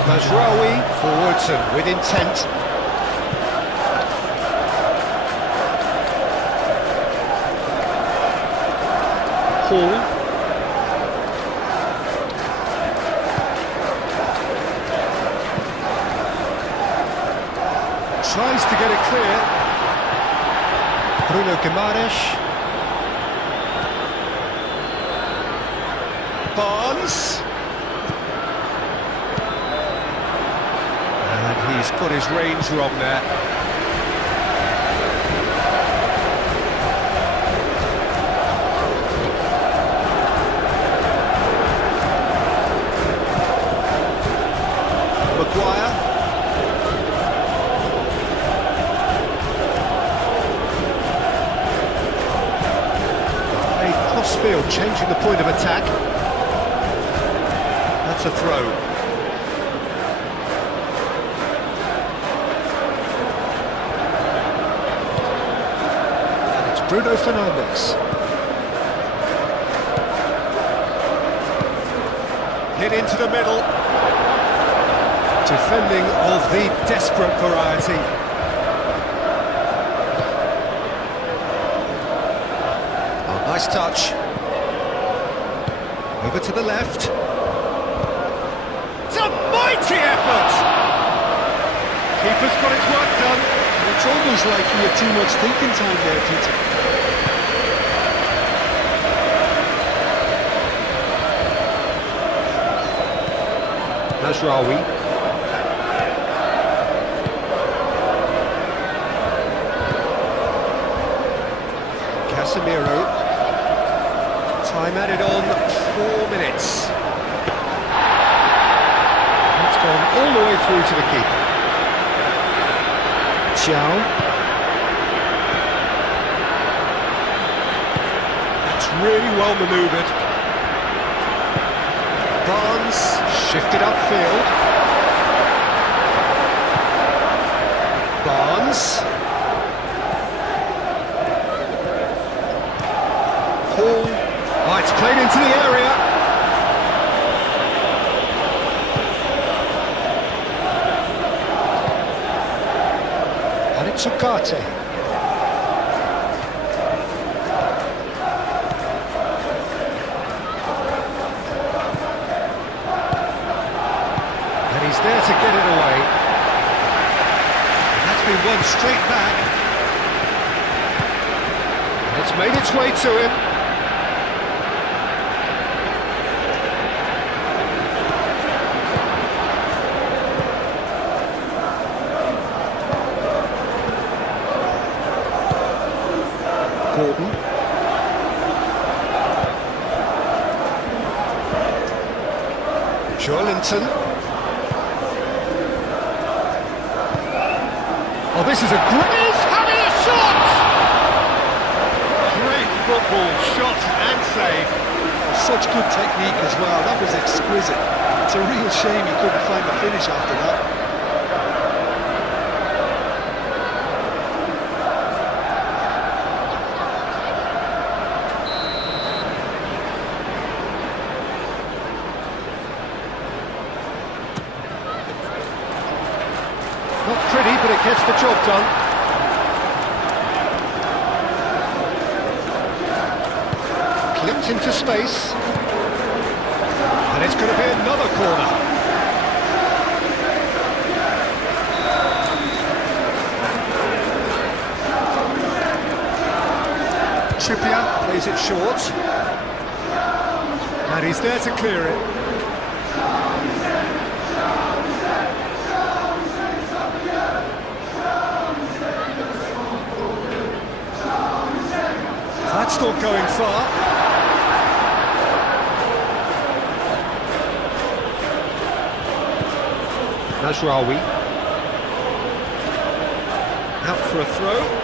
Mazraoui forwards and with intent. Hall. Tries to get it clear. Bruno Guimaraes. Barnes. He's got his range wrong there. Maguire. A crossfield changing the point of attack. That's a throw. Bruno Fernandes. Hit into the middle. Defending of the desperate variety. Oh, nice touch. Over to the left. It's a mighty effort! Keeper's got his work done. It's almost like he had too much thinking time there, Peter. Mazraoui. Casemiro. Time added on 4 minutes. It's gone all the way through to the keeper. Xiao. That's really well manoeuvred. Barnes shifted upfield. Barnes. Hall. Oh, it's played into the area. And it's Ugarte. He's there to get it away. And that's been won straight back. And it's made its way to him. Gordon. Joelinton. Oh, this is a great... He's having a shot! Great football, shot and save. Such good technique as well, that was exquisite. It's a real shame he couldn't find the finish after that. Not pretty, but it gets the job done. Cuts into space. And it's going to be another corner. Trippier plays it short. And he's there to clear it. That's not going far. Najraoui. Out for a throw.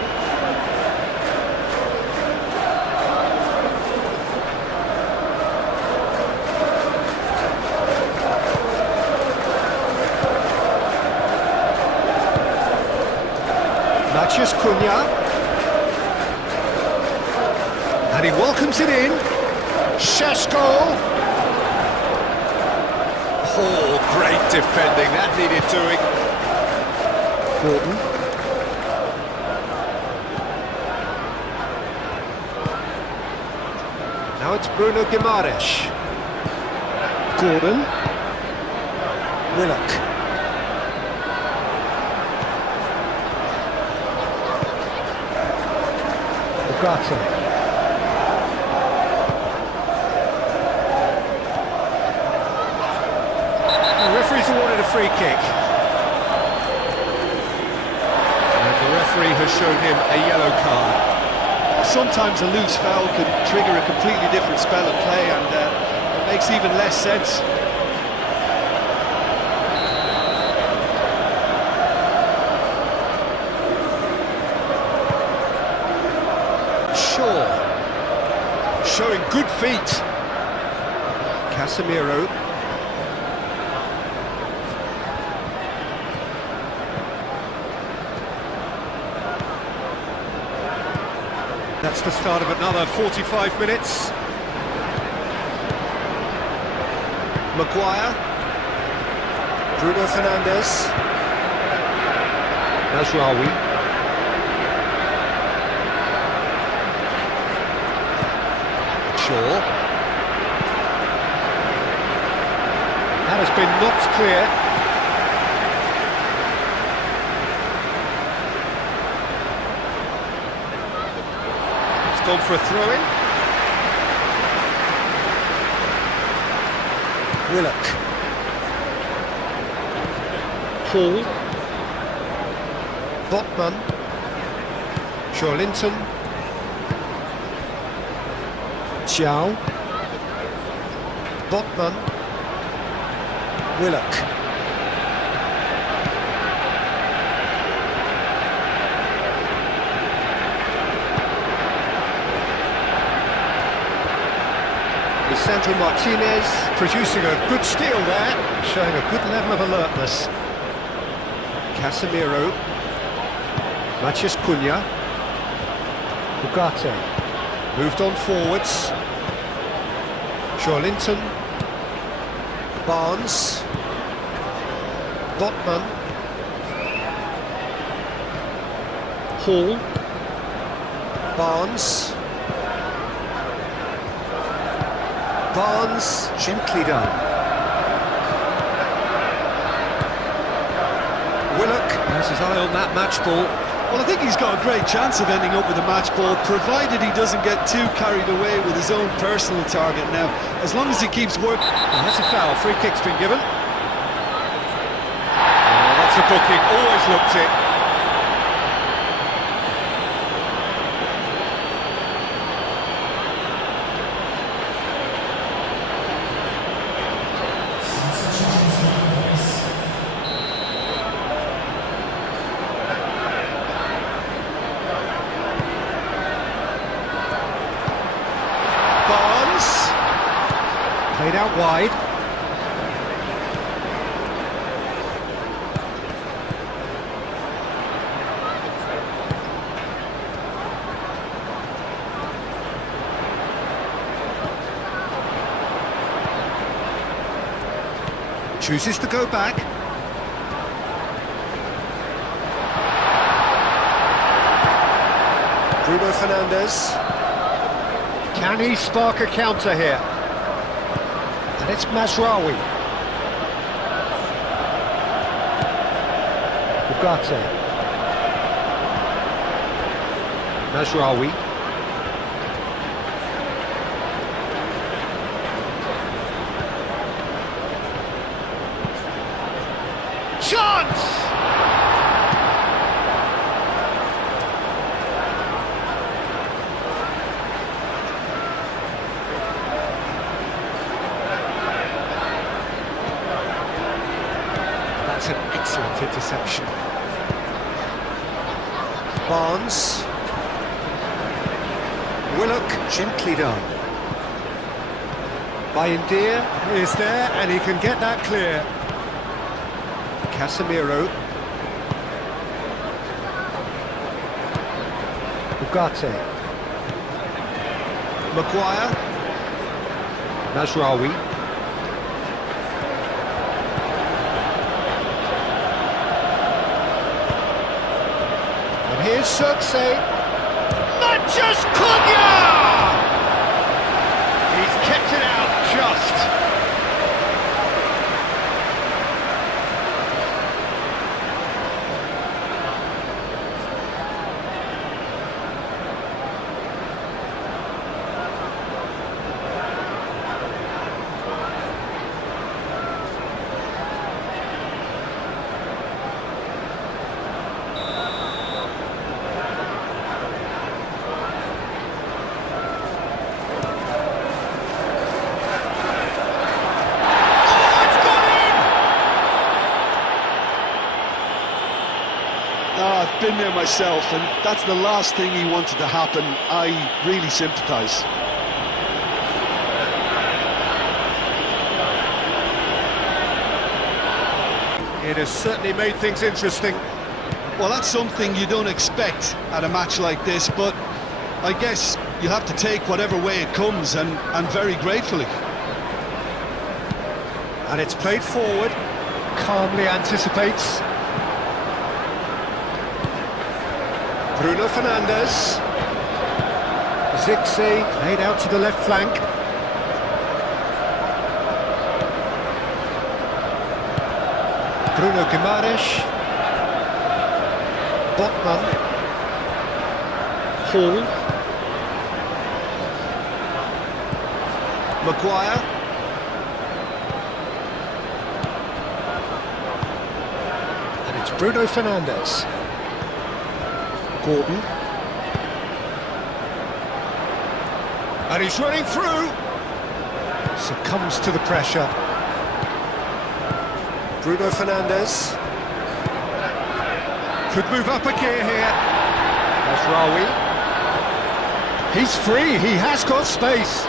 Cunha, and he welcomes it in. Šeško. Oh, great defending, that needed doing. Gordon. Now it's Bruno Guimaraes. Gordon. Willock. Ugarte. The referee's awarded a free kick. And the referee has shown him a yellow card. Sometimes a loose foul can trigger a completely different spell of play, and it makes even less sense. Showing good feet. Casemiro. That's the start of another 45 minutes. Maguire. Bruno Fernandes. Najraoui. That has been knocked clear. It's gone for a throw-in. Willock. Hall. Botman. Joelinton. Xiao. Botman. Willock. Lisandro Martinez producing a good steal there, showing a good level of alertness. Casemiro. Matheus Cunha. Ugarte. Moved on forwards. Joelinton. Barnes. Botman. Hall. Barnes. Barnes, gently done. Willock has his eye on that match ball. Well, I think he's got a great chance of ending up with a match ball, provided he doesn't get too carried away with his own personal target. Now, as long as he keeps working... Oh, that's a foul. Free kick's been given. Oh, that's a booking. Always looked it. Played out wide. Chooses to go back. Bruno Fernandes. Can he spark a counter here? And it's Mazraoui. Ugarte. Mazraoui. Chance! That's an excellent interception. Barnes. Willock, gently done. Bayindir is there, and he can get that clear. Casemiro. Ugarte. Maguire. Mazraoui. And here's Circe. Manchester Cunha! He's kept it out just. I've been there myself, and that's the last thing he wanted to happen. I really sympathise. It has certainly made things interesting. Well, that's something you don't expect at a match like this, but I guess you have to take whatever way it comes, and very gratefully. And it's played forward, calmly anticipates. Bruno Fernandes. Zirkzee played out to the left flank. Bruno Guimaraes. Botman. Hall. Maguire. And it's Bruno Fernandes. Gordon. And he's running through. Succumbs to the pressure. Bruno Fernandes. Could move up a gear here. Mazraoui. He's free, he has got space.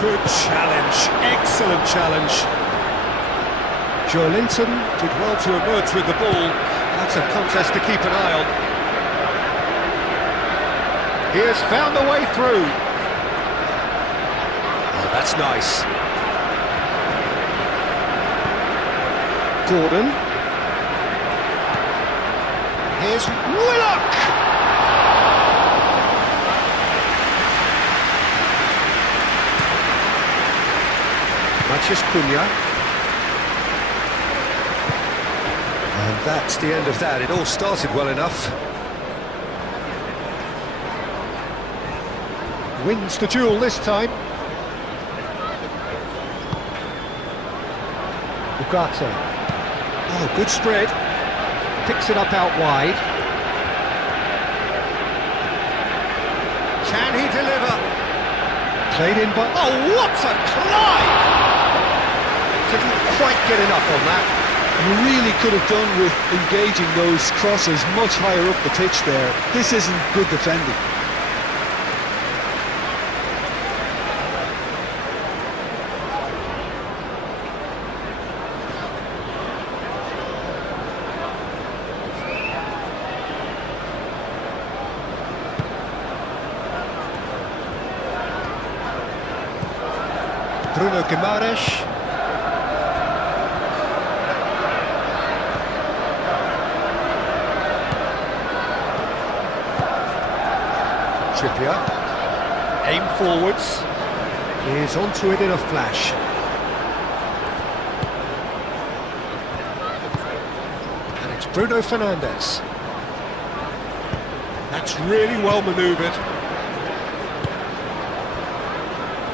Good challenge, excellent challenge. Joelinton did well to emerge with the ball. That's a contest to keep an eye on. He has found the way through. Oh, that's nice. Gordon. Here's Willock! Manchester Cunha. And that's the end of that. It all started well enough. Wins the duel this time. Ugarte. Oh, good spread. Picks it up out wide. Can he deliver? Played in by... Oh, what a climb! Didn't quite get enough on that. You really could have done with engaging those crosses much higher up the pitch there. This isn't good defending. Bruno Guimaraes. Trippier. aim forwards. He's onto it in a flash. And it's Bruno Fernandes. That's really well manoeuvred.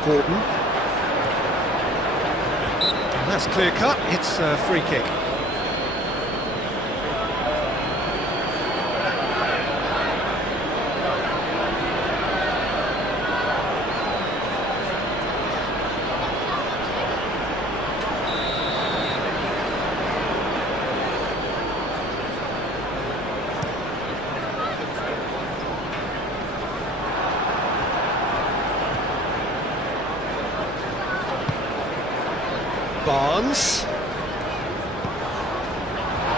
Gordon. And that's clear cut, it's a free kick. Barnes.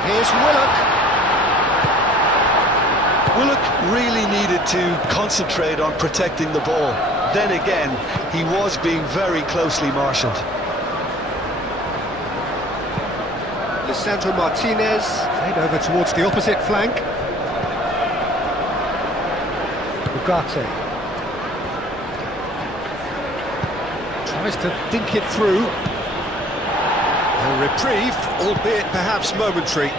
Here's Willock. Willock really needed to concentrate on protecting the ball. Then again, he was being very closely marshalled. Lisandro Martinez, played over towards the opposite flank. Ugarte. Tries to dink it through. A reprieve, albeit perhaps momentary.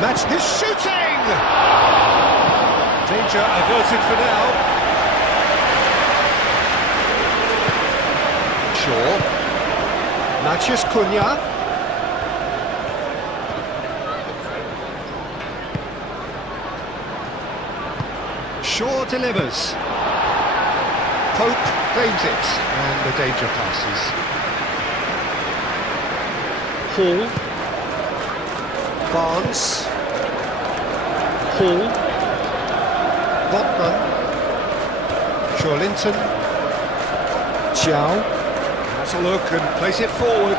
Match his shooting! Danger averted for now. Shaw. Matheus Cunha. Shaw delivers. Pope claims it, and the danger passes. Hall. Barnes. Hall. Botman. Shawlinton. Chow. Has a look and plays it forward.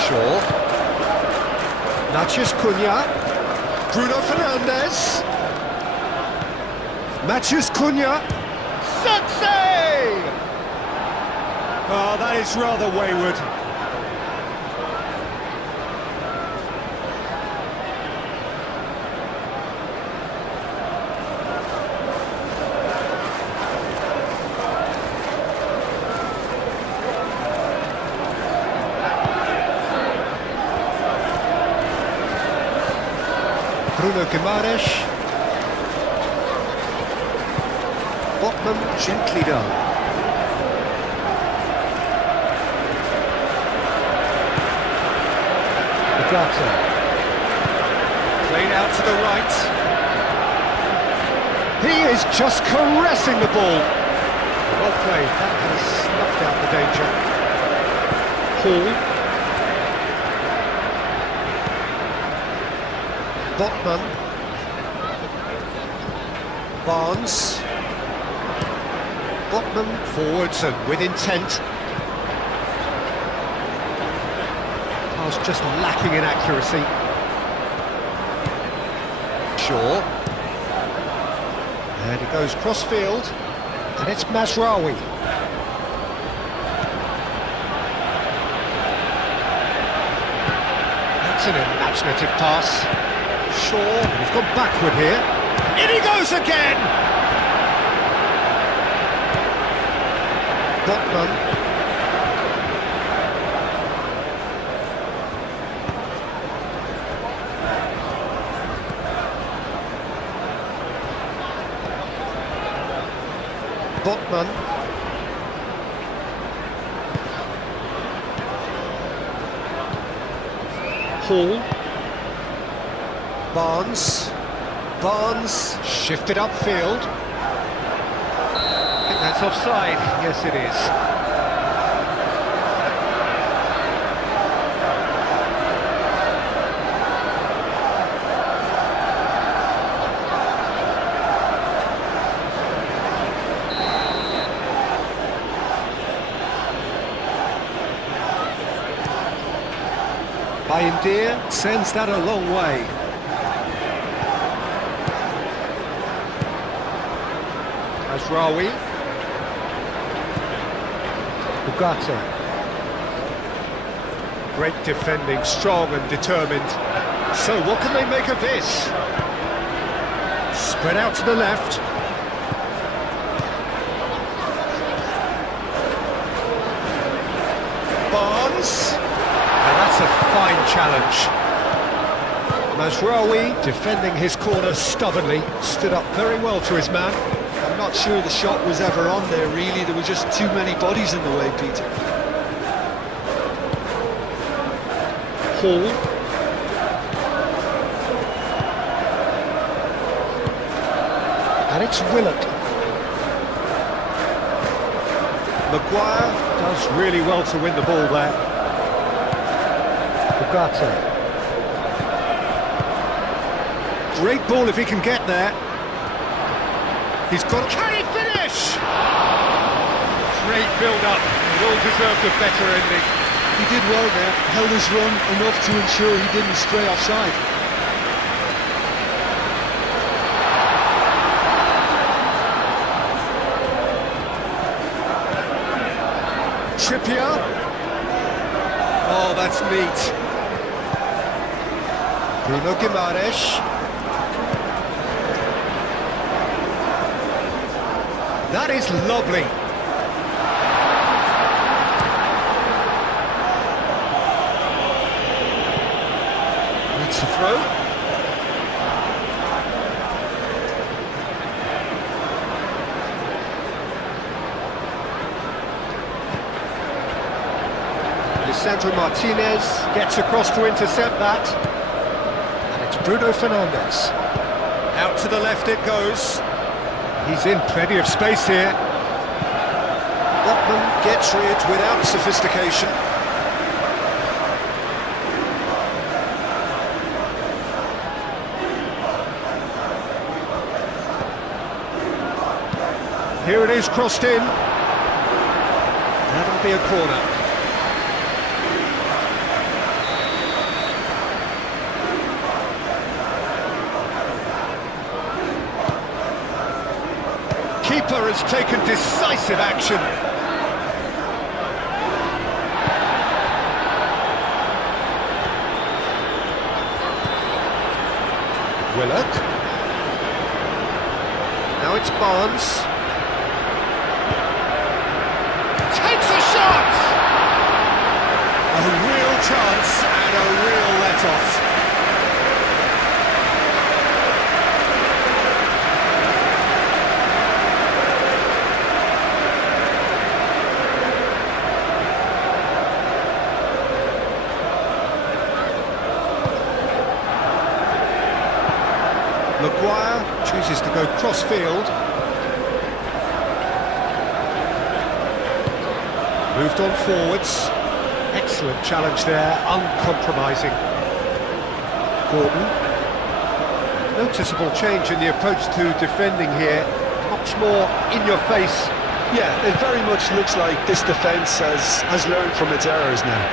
Shaw. Matheus Cunha. Bruno Fernandes. Matheus Cunha. Sensei! Oh, that is rather wayward. Bruno Guimaraes. Botman gently done. Ugarte. Played out to the right. He is just caressing the ball. Well played, that has snuffed out the danger. Hall. Botman. Barnes. Botman forwards and with intent. Pass just lacking in accuracy. Shaw. And he goes cross-field, and it's Mazraoui. That's an imaginative pass. Shaw, he's gone backward here. In he goes again! Botman. Botman. Hall. Barnes. Barnes shifted upfield. I think that's offside. Yes, it is. Bayindir sends that a long way. Mazraoui. Ugarte. Great defending, strong and determined. So what can they make of this? Spread out to the left. Barnes. And that's a fine challenge. Mazraoui, defending his corner stubbornly, stood up very well to his man. I'm not sure the shot was ever on there, really. There were just too many bodies in the way, Peter. Hall. And it's Willock. Maguire does really well to win the ball there. Ugarte. Great ball if he can get there. He's got... Can he finish? Great build-up. It all deserved a better ending. He did well there, held his run enough to ensure he didn't stray offside. Trippier. Oh, that's neat. Bruno Guimaraes. That is lovely. That's a throw. Lisandro Martinez gets across to intercept that. And it's Bruno Fernandes. Out to the left it goes. He's in plenty of space here. Botman gets rid without sophistication. Here it is, crossed in. That'll be a corner. Keeper has taken decisive action. Willock. Now it's Barnes. Takes a shot! A real chance and a real let-off. Maguire chooses to go cross-field. Moved on forwards. Excellent challenge there, uncompromising. Gordon. Noticeable change in the approach to defending here. Much more in your face. Yeah, it very much looks like this defence has learned from its errors now.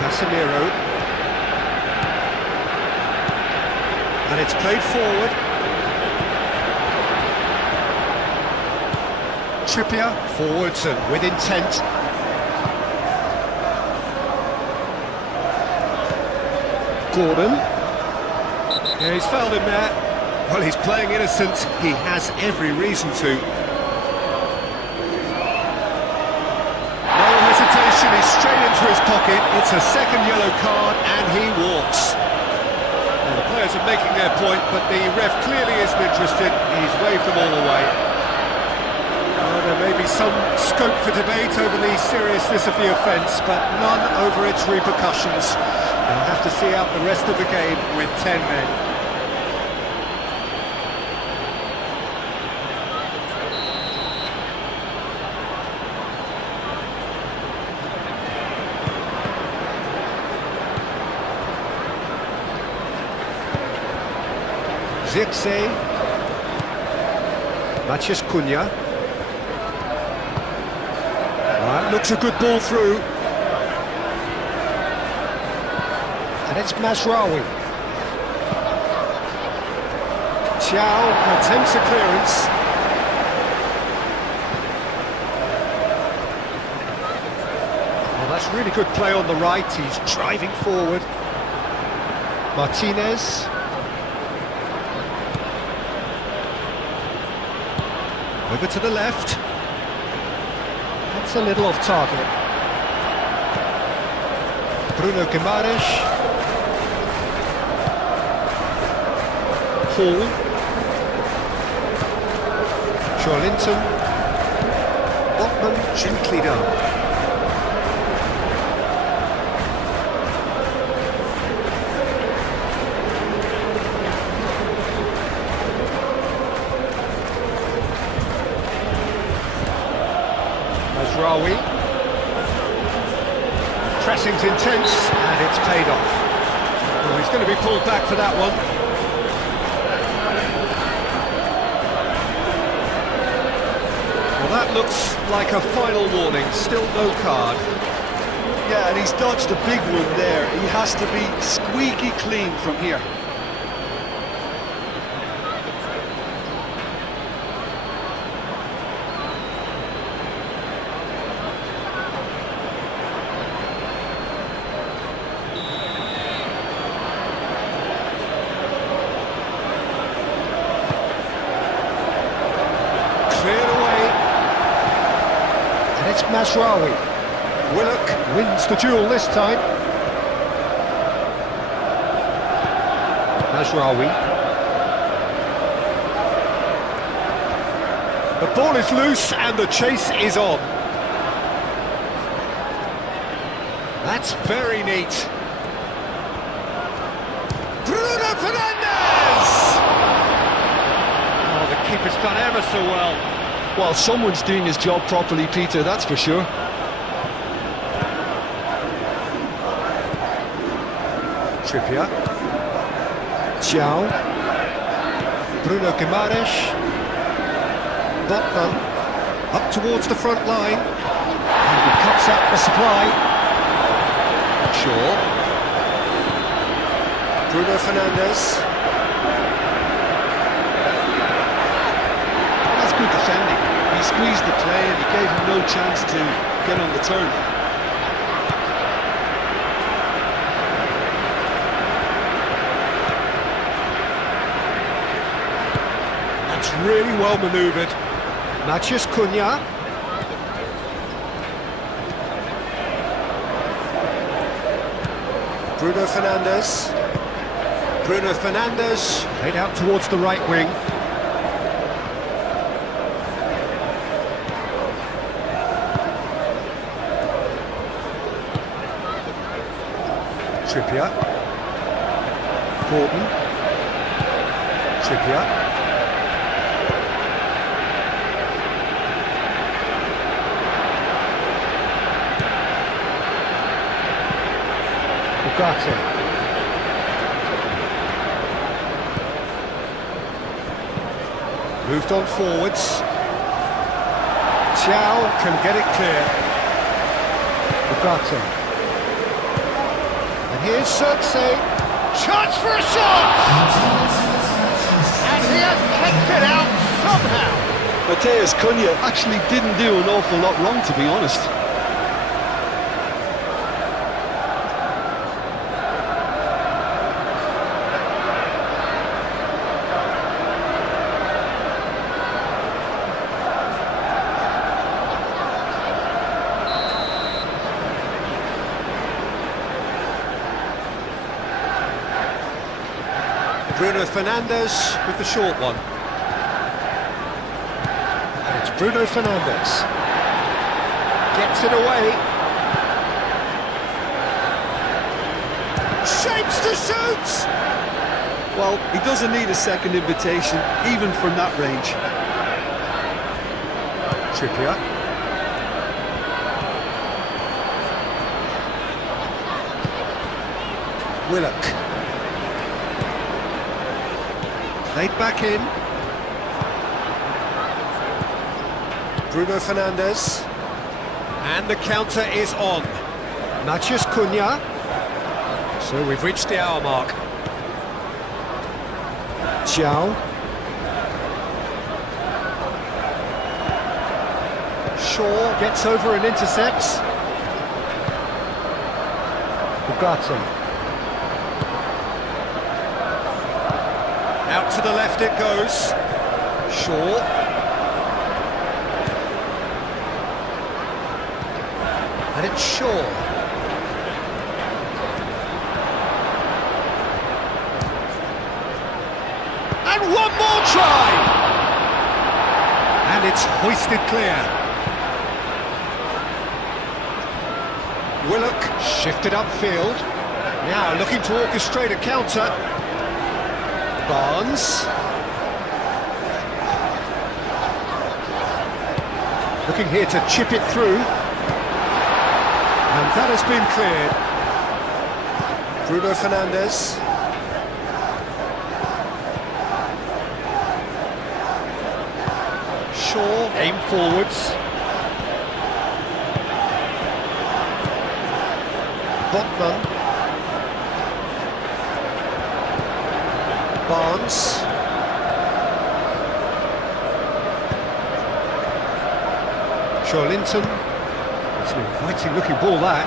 Casemiro. And it's played forward. Trippier, forwards and with intent. Gordon. Yeah, he's fouled him there. Well, he's playing innocent. He has every reason to. No hesitation, he's straight into his pocket. It's a second yellow card and he walks. Well, the players are making their point, but the ref clearly isn't interested. He's waved them all away. Well, there may be some scope for debate over the seriousness of the offence, but none over its repercussions. They'll have to see out the rest of the game with 10 men. Zirkzee, Matheus Cunha. That looks a good ball through. And it's Mazraoui. Thiaw attempts a clearance. That's really good play on the right, he's driving forward. Martinez. Over to the left. That's a little off target. Bruno Guimaraes. Hall. Joelinton. Botman gently done. Mazraoui. Pressing's intense and it's paid off. Well, he's going to be pulled back for that one. Well, that looks like a final warning, still no card. Yeah, and he's dodged a big one there. He has to be squeaky clean from here. Cleared away. And it's Mazraoui. Willock wins the duel this time. Mazraoui. The ball is loose and the chase is on. That's very neat. Bruno Fernandes! Oh, the keeper's done ever so well. Well, someone's doing his job properly, Peter, that's for sure. Trippier. Thiaw. Bruno Guimaraes. Botman. Up towards the front line. And he cuts out the supply. Shaw. Bruno Fernandes. That's good defending. He squeezed the play and he gave him no chance to get on the turn. That's really well manoeuvred. Matheus Cunha. Bruno Fernandes. Bruno Fernandes. Played out towards the right wing. Trippier. Gordon. Trippier. Ugarte. Moved on forwards. Thiaw can get it clear. Ugarte. And here's Xerxes. Chance for a shot! And he has kicked it out somehow. Matheus Cunha actually didn't do an awful lot wrong, to be honest. Bruno Fernandes with the short one. And it's Bruno Fernandes. Gets it away. Shapes to shoot! Well, he doesn't need a second invitation, even from that range. Trippier. Willock. Laid back in. Bruno Fernandes. And the counter is on. Matheus Cunha. So we've reached the hour mark. Thiaw. Shaw gets over and intercepts. Bugatti. Out to the left it goes. Shaw. And it's Shaw. And one more try! And it's hoisted clear. Willock shifted upfield. Now looking to orchestrate a counter. Barnes. Looking here to chip it through. And that has been cleared. Bruno Fernandes. Shaw, aim forwards. Botman. Barnes. Linton. It's an inviting looking ball, that.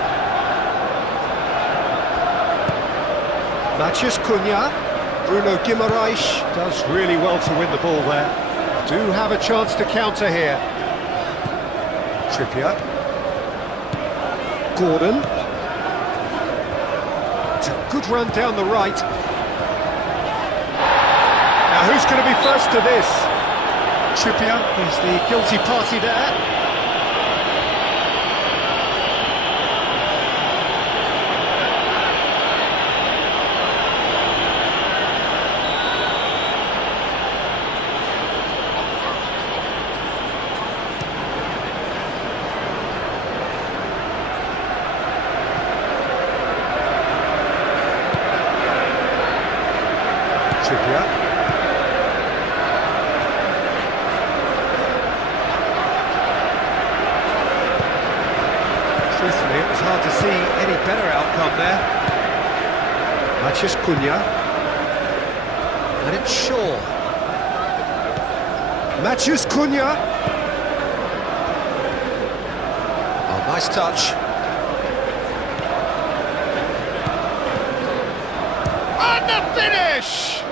Matheus Cunha. Bruno Guimaraes does really well to win the ball there. Do have a chance to counter here. Trippier. Gordon. It's a good run down the right. Now who's going to be first to this? Trippier is the guilty party there. Trippier. Truthfully, it was hard to see any better outcome there. Matheus Cunha. And it's Shaw. Matheus Cunha. Oh, nice touch. And the finish!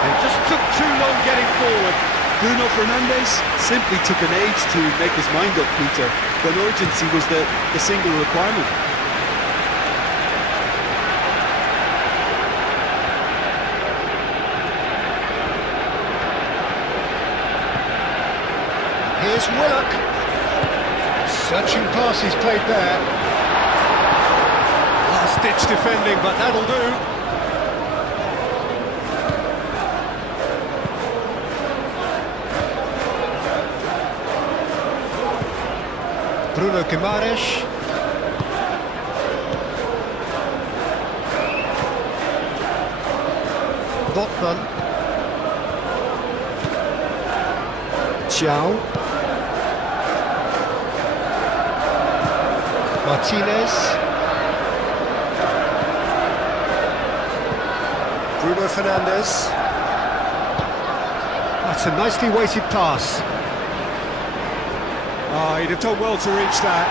It just took too long getting forward. Bruno Fernandes simply took an age to make his mind up, Peter, when urgency was the single requirement. Here's Willock. Searching pass he's played there. Last-ditch defending, but that'll do. Bruno Guimaraes. Botman. Thiaw. Martinez. Bruno Fernandes. That's a nicely weighted pass. Oh, he'd have done well to reach that.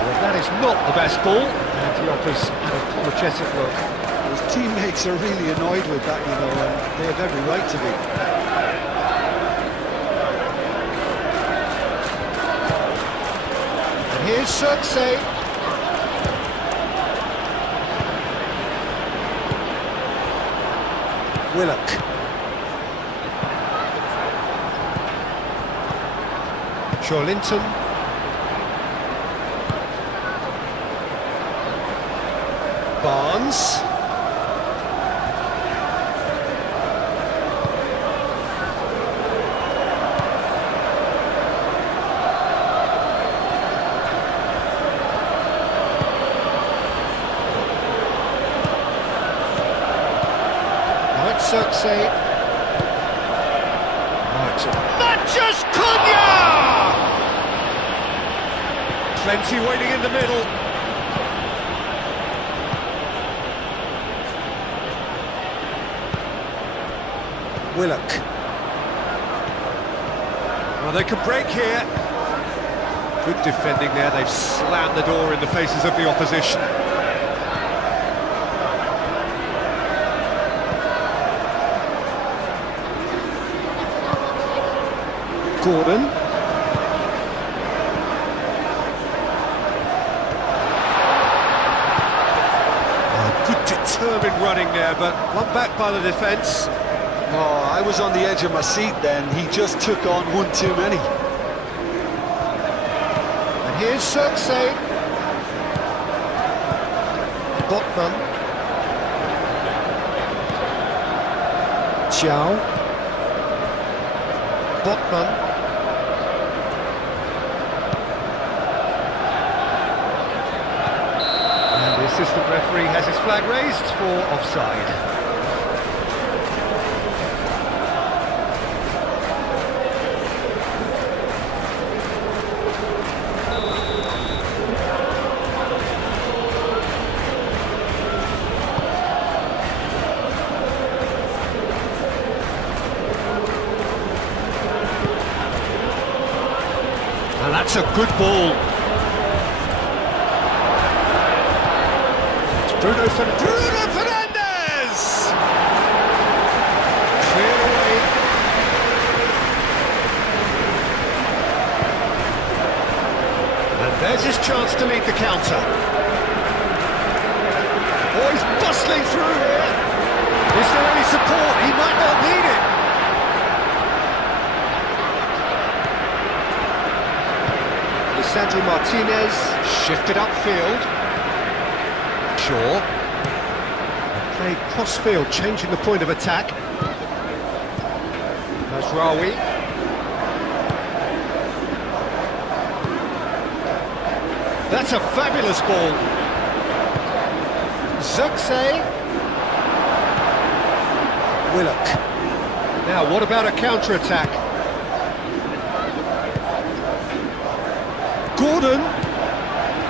Well, that is not the best ball, and he offers an apologetic look. His teammates are really annoyed with that, you know, and they have every right to be. And here's Circe. Willock. Linton. Barnes. Circe. Matheus Cunha! Plenty waiting in the middle. Willock. Well, they can break here. Good defending there, they've slammed the door in the faces of the opposition. Gordon. Good determined running there, but one back by the defence. Oh, I was on the edge of my seat then. He just took on one too many. And here's Zirkzee. Botman. Chow. Botman. And the assistant referee has his flag raised for offside. And that's a good ball. It's Bruno Fernandes! Clear away. And there's his chance to lead the counter. Oh, he's bustling through here. Is there any support? He might not need it. Sandro Martinez shifted upfield. Shaw. Played cross-field, changing the point of attack. Mazraoui. That's a fabulous ball. Zirkzee. Willock. Now, what about a counter-attack? Gordon.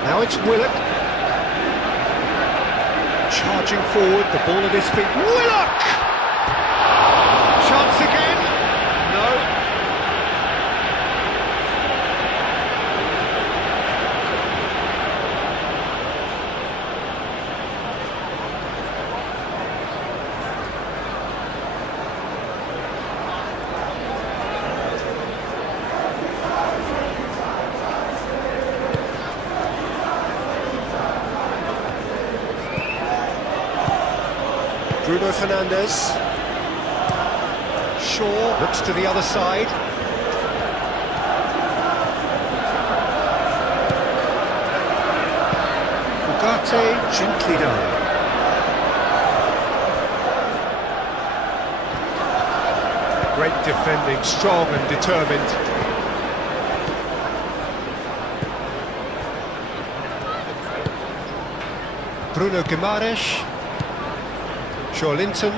Now it's Willock. Charging forward, the ball at his feet. Willock! Chance again. No. Bruno Fernandes. Shaw looks to the other side. Ugarte gently done. Great defending, strong and determined. Bruno Guimaraes. Linton.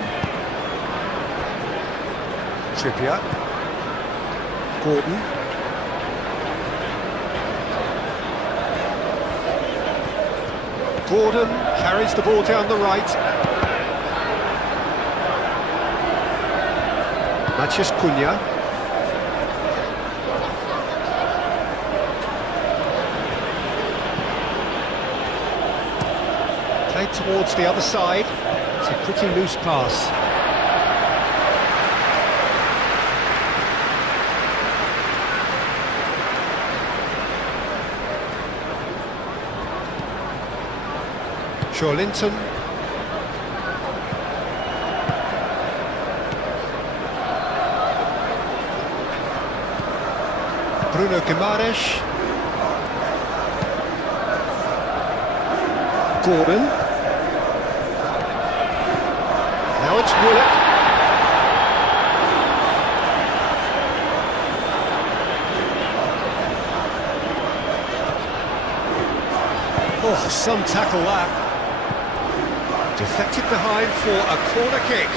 Trippier. Gordon. Gordon carries the ball down the right. Matheus Cunha. Played towards the other side. It's a pretty loose pass. Linton. Bruno Guimaraes. Gordon. Now it's Willock. Oh, some tackle that. Deflected behind for a corner kick.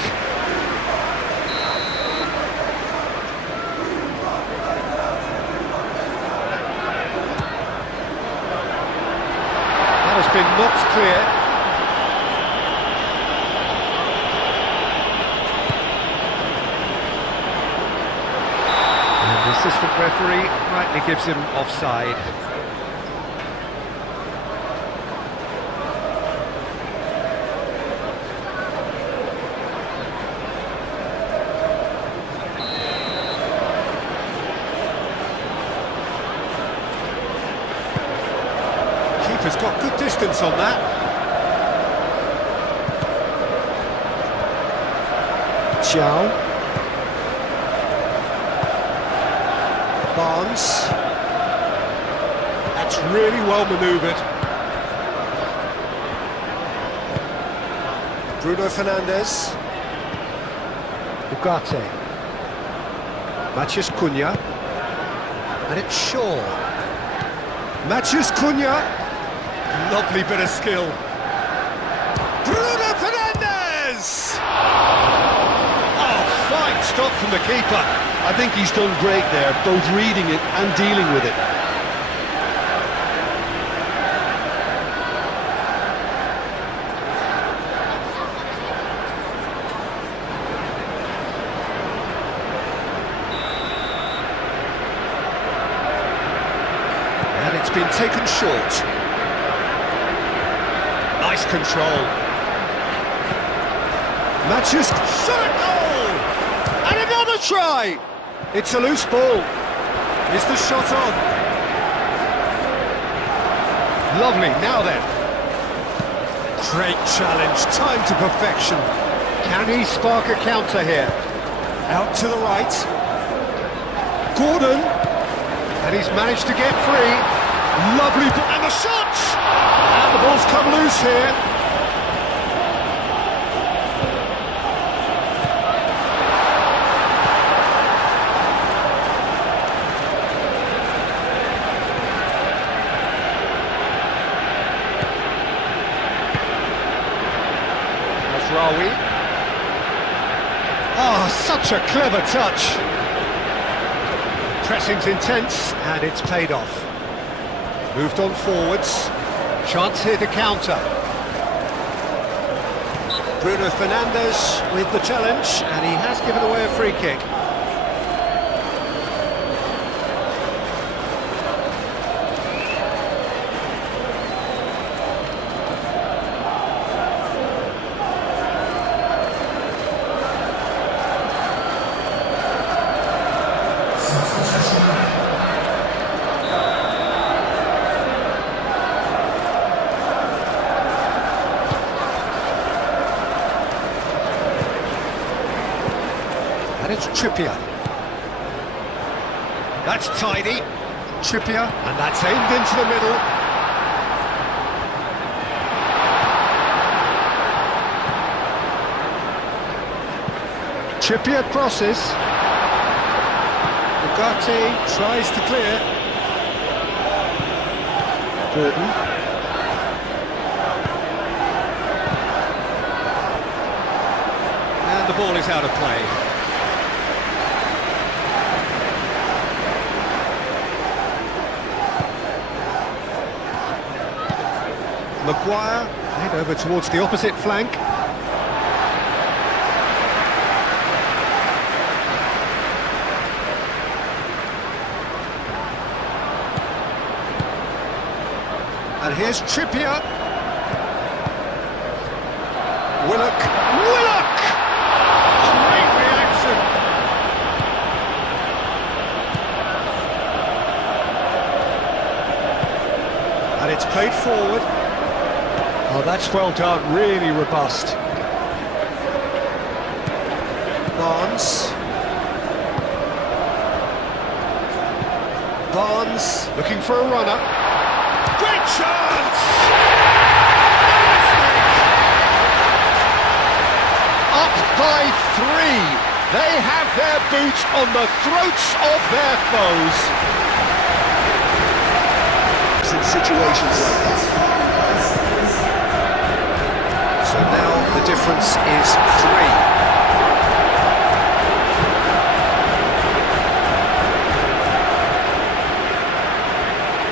That has been knocked clear. assistant referee rightly gives him offside. Keeper's got good distance on that. Chow. Barnes. That's really well manoeuvred. Bruno Fernandes. Ugarte. Matheus Cunha. And it's Shaw. Matheus Cunha. Lovely bit of skill. Bruno Fernandes! Oh, fine stop from the keeper. I think he's done great there, both reading it and dealing with it. And it's been taken short. Nice control. Matheus shot at goal! And another try! It's a loose ball. Is the shot on? Lovely, now then. Great challenge, time to perfection. Can he spark a counter here? Out to the right. Gordon. And he's managed to get free. Lovely ball, and the shot! And the ball's come loose here. Oh, such a clever touch. Pressing's intense, and it's paid off. Moved on forwards. Chance here to counter. Bruno Fernandes with the challenge, and he has given away a free kick. And it's Trippier. That's tidy. Trippier, and that's aimed into the middle. Trippier crosses. Ugarte tries to clear. Gordon. And the ball is out of play. Maguire, head over towards the opposite flank. And here's Trippier. Willock. Willock! Great reaction. And it's played forward. Oh, that's well done, really robust. Barnes. Barnes looking for a runner. Great chance! Up by 3. They have their boot on the throats of their foes. In situations like that. So now the difference is 3.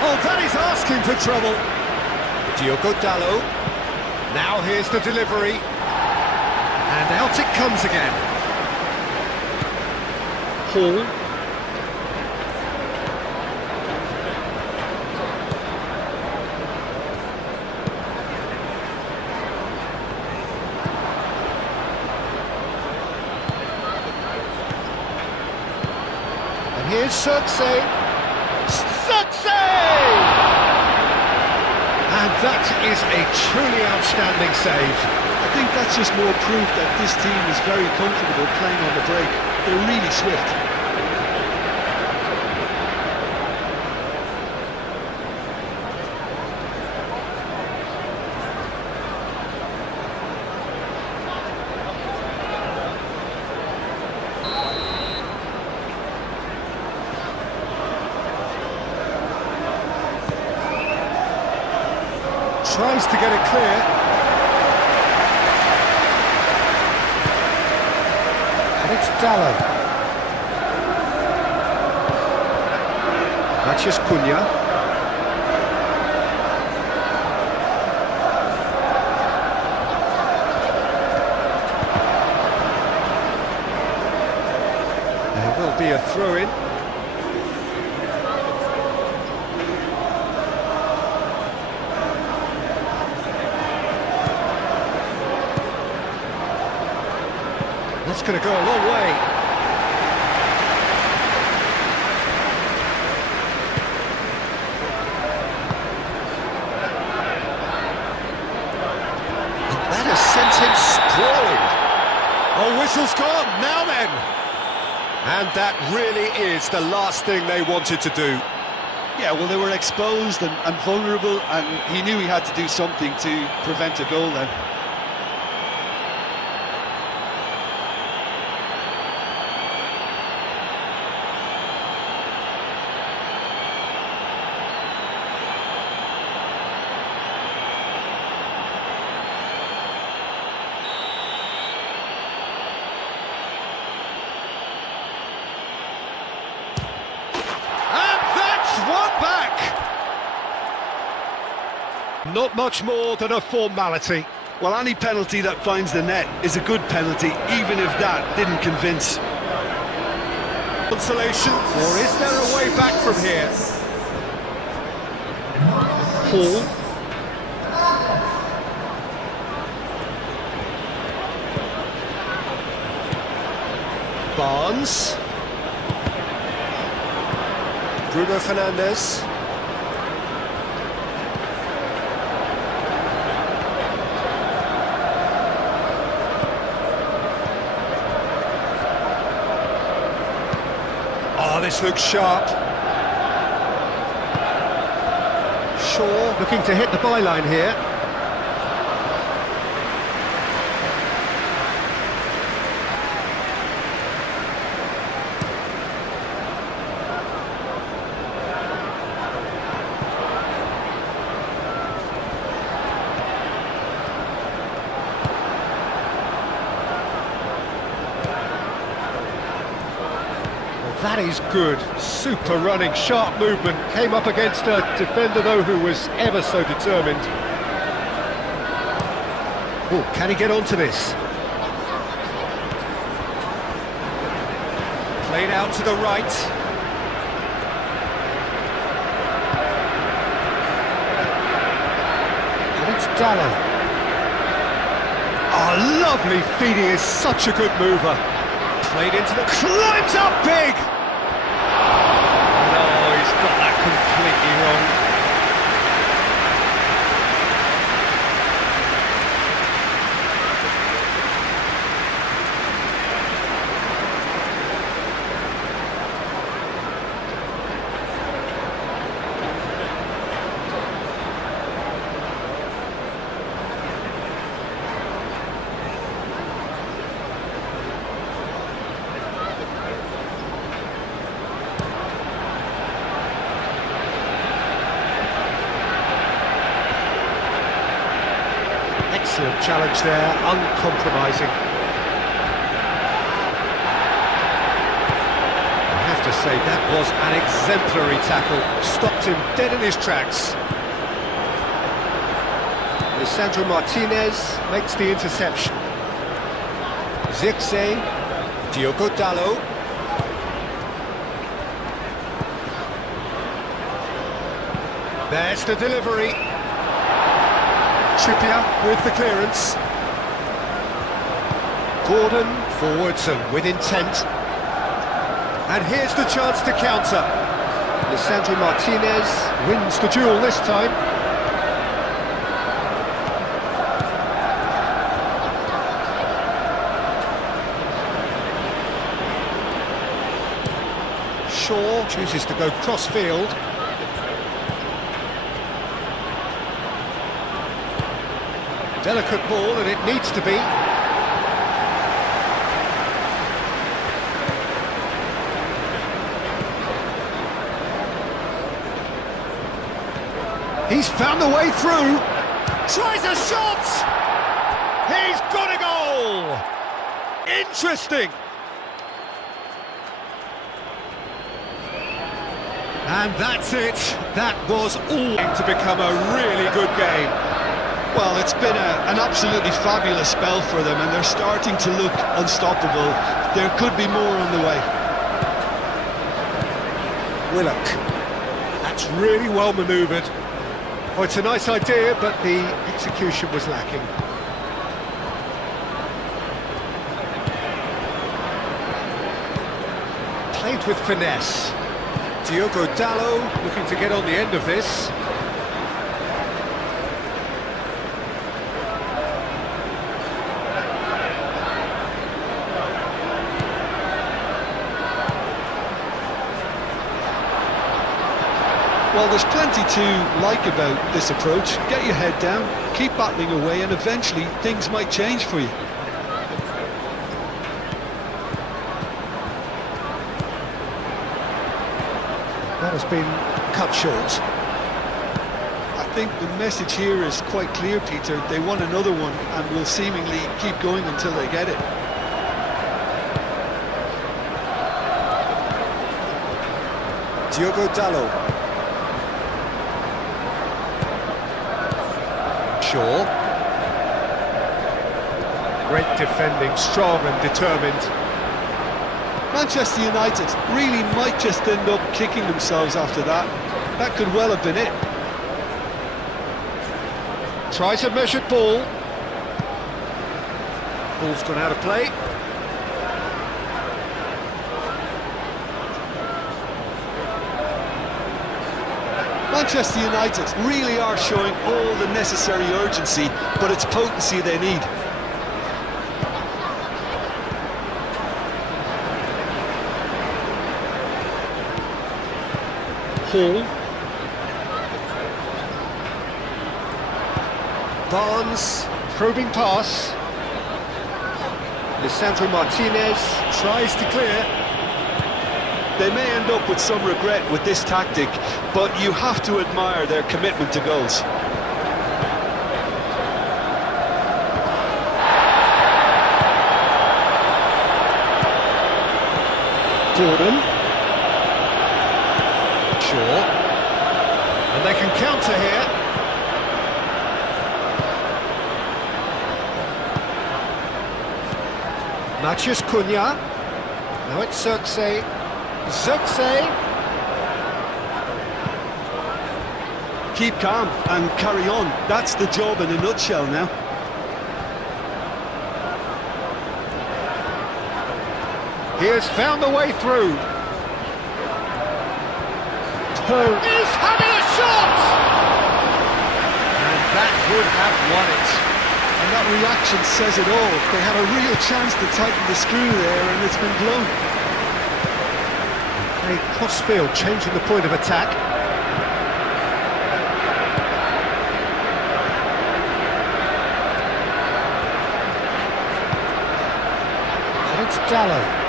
Oh, that is asking for trouble. Diogo Dalot. Now here's the delivery. And out it comes again. Hall. here's Circe. Circe! And that is a truly outstanding save. I think that's just more proof that this team is very comfortable playing on the break. They're really swift. Tries to get it clear. And it's Dallo. Mathias Cunha. There will be a throw-in. That's going to go a long way. And that has sent him sprawling. Oh, whistle's gone, now then. And that really is the last thing they wanted to do. Yeah, well, they were exposed and vulnerable, and he knew he had to do something to prevent a goal then. Not much more than a formality. Well, any penalty that finds the net is a good penalty, even if that didn't convince. Consolation, or is there a way back from here? Hall. Barnes. Bruno Fernandes. Oh, this looks sharp. Shaw looking to hit the byline here. That is good, super running, sharp movement, came up against a defender though who was ever so determined. Oh, can he get onto this? Played out to the right. And it's Dallo. Oh, lovely feed, he is such a good mover. Played into the... climbs up big! No, he's got that completely wrong. Excellent challenge there, uncompromising. I have to say, that was an exemplary tackle. Stopped him dead in his tracks. Lisandro Martinez makes the interception. Zirkzee, Diogo Dallo. There's the delivery. Trippier with the clearance. Gordon forwards and with intent. And here's the chance to counter. Lisandro Martinez wins the duel this time. Shaw chooses to go cross-field. Delicate ball, and it needs to be. He's found the way through. Tries a shot! He's got a goal! Interesting! And that's it. That was all to become a really good game. Well, it's been an absolutely fabulous spell for them, and they're starting to look unstoppable. There could be more on the way. Willock. That's really well manoeuvred. Oh, it's a nice idea, but the execution was lacking. Played with finesse. Diogo Dalot looking to get on the end of this. Well, there's plenty to like about this approach. Get your head down, keep battling away, and eventually things might change for you. That has been cut short. I think the message here is quite clear, Peter. They want another one and will seemingly keep going until they get it. Diogo Dalot. Shaw. Great defending, strong and determined. Manchester United really might just end up kicking themselves after that. That could well have been it. Tries a measured ball. Ball's gone out of play. Manchester United really are showing all the necessary urgency, but it's potency they need. Hall. Barnes, probing pass. Lisandro Martinez tries to clear. They may end up with some regret with this tactic, but you have to admire their commitment to goals. Gordon. Shaw. And they can counter here. Matheus Cunha. Now it's Zirkzee. Keep calm and carry on. That's the job in a nutshell now. He has found the way through. He's having a shot! And that would have won it. And that reaction says it all. They had a real chance to tighten the screw there, and it's been blown. A cross-field, changing the point of attack. And it's Dalot.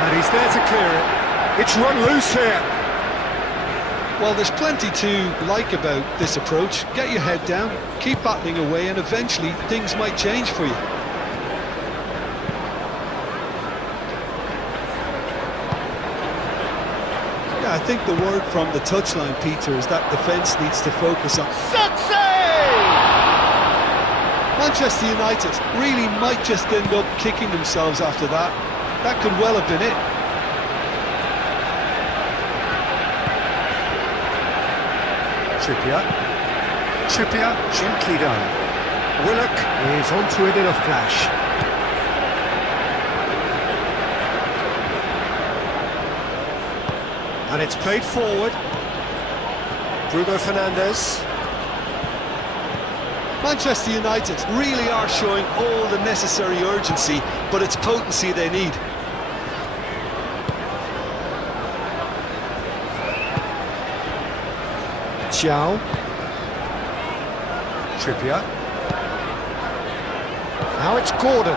And he's there to clear it. It's run loose here. Well, there's plenty to like about this approach. Get your head down, keep battling away, and eventually things might change for you. Yeah, I think the word from the touchline, Peter, is that defence needs to focus on... Manchester United really might just end up kicking themselves after that. That could well have been it. Trippier, gently done. Willock is onto it in a flash. And it's played forward. Bruno Fernandes. Manchester United really are showing all the necessary urgency, but it's potency they need. Xiao. Trippier. Now it's Gordon.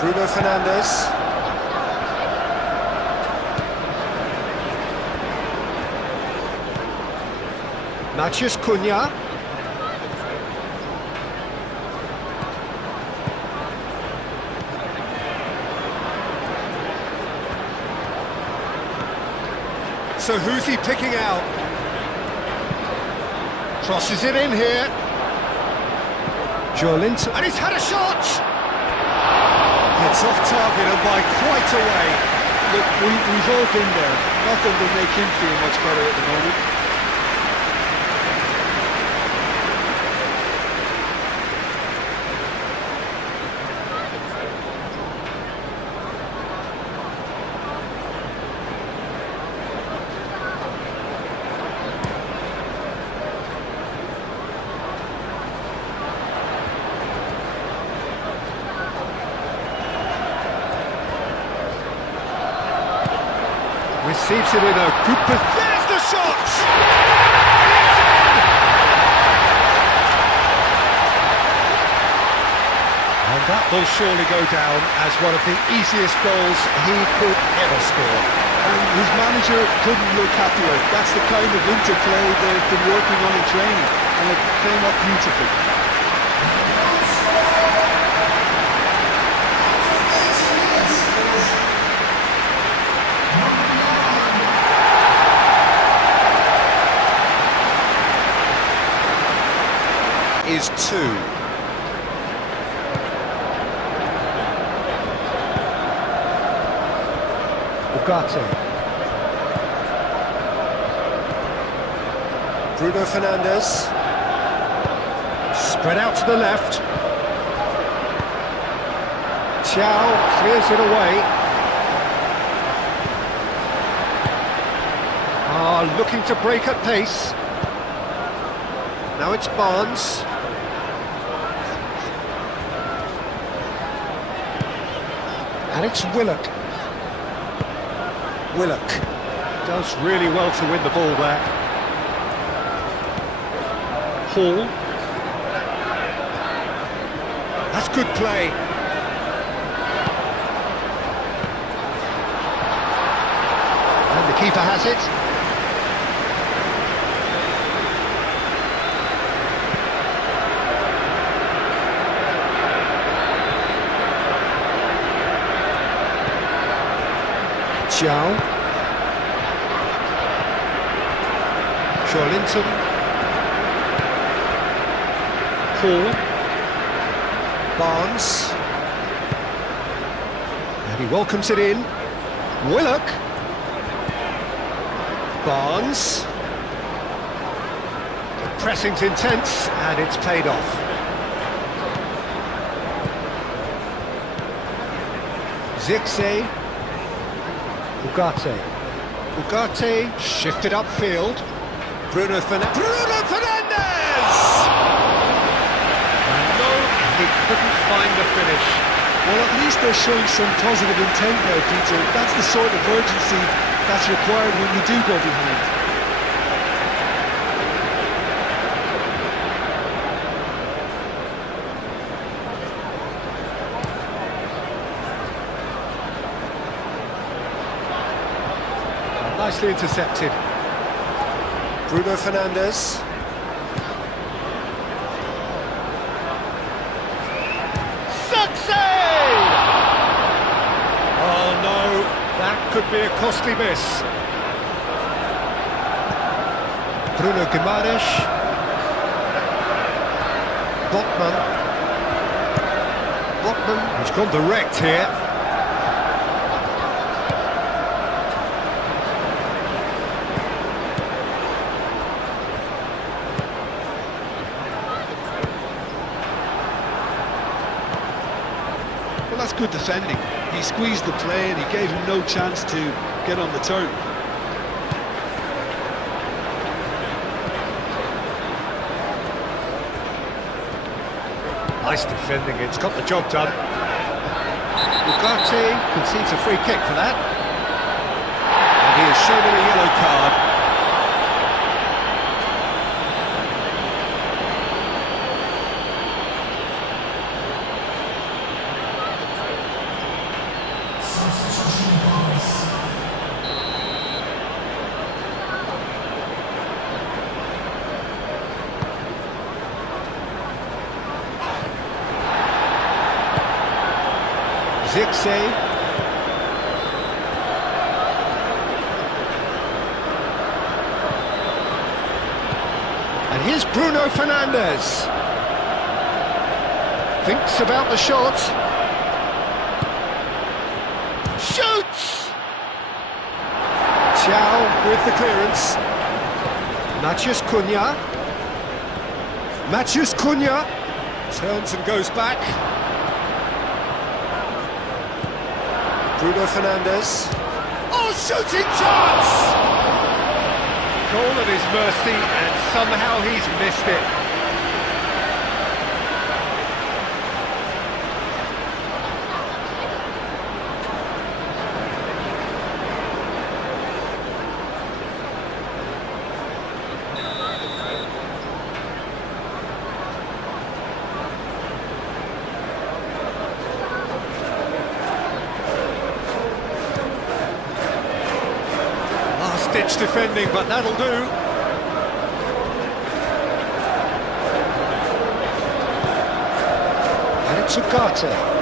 Bruno Fernandes. Matheus Cunha. So who's he picking out? Crosses it in here. Joelinton. And he's had a shot! It's off target and by quite a way. Look, we've all been there. Nothing will make him feel much better at the moment. Receives it in a good position. There's the shot! And that will surely go down as one of the easiest goals he could ever score. And his manager couldn't look happier. That's the kind of interplay they've been working on in training, and it came up beautifully. Is 2. Ugarte. Bruno Fernandes. Spread out to the left. Xiao clears it away. Looking to break at pace. Now it's Barnes. And it's Willock. Willock does really well to win the ball there. Hall. That's good play. And the keeper has it. Xiao. Joelinton. Hall. Barnes. And he welcomes it in. Willock. Barnes. The pressing's intense and it's paid off. Zirkzee. Ugarte. Ugarte shifted upfield. Bruno Fernandes. And no, he couldn't find the finish. Well, at least they're showing some positive intent there, Peter. That's the sort of urgency that's required when you do go behind. Nicely intercepted. Bruno Fernandes. Success! Oh no, that could be a costly miss. Bruno Guimaraes. Botman. He's gone direct here. good defending. He squeezed the play and he gave him no chance to get on the turn. Nice defending, it's got the job done. Ugarte concedes a free kick for that. And he has shown him a yellow card. Zixi. And here's Bruno Fernandes. Thinks about the shot. Shoots! Chow with the clearance. Matheus Cunha. Matheus Cunha turns and goes back. Bruno Fernandes. Oh, shooting chance! Goal at his mercy, and somehow he's missed it. Ditch defending, but that'll do. And it's Ugarte.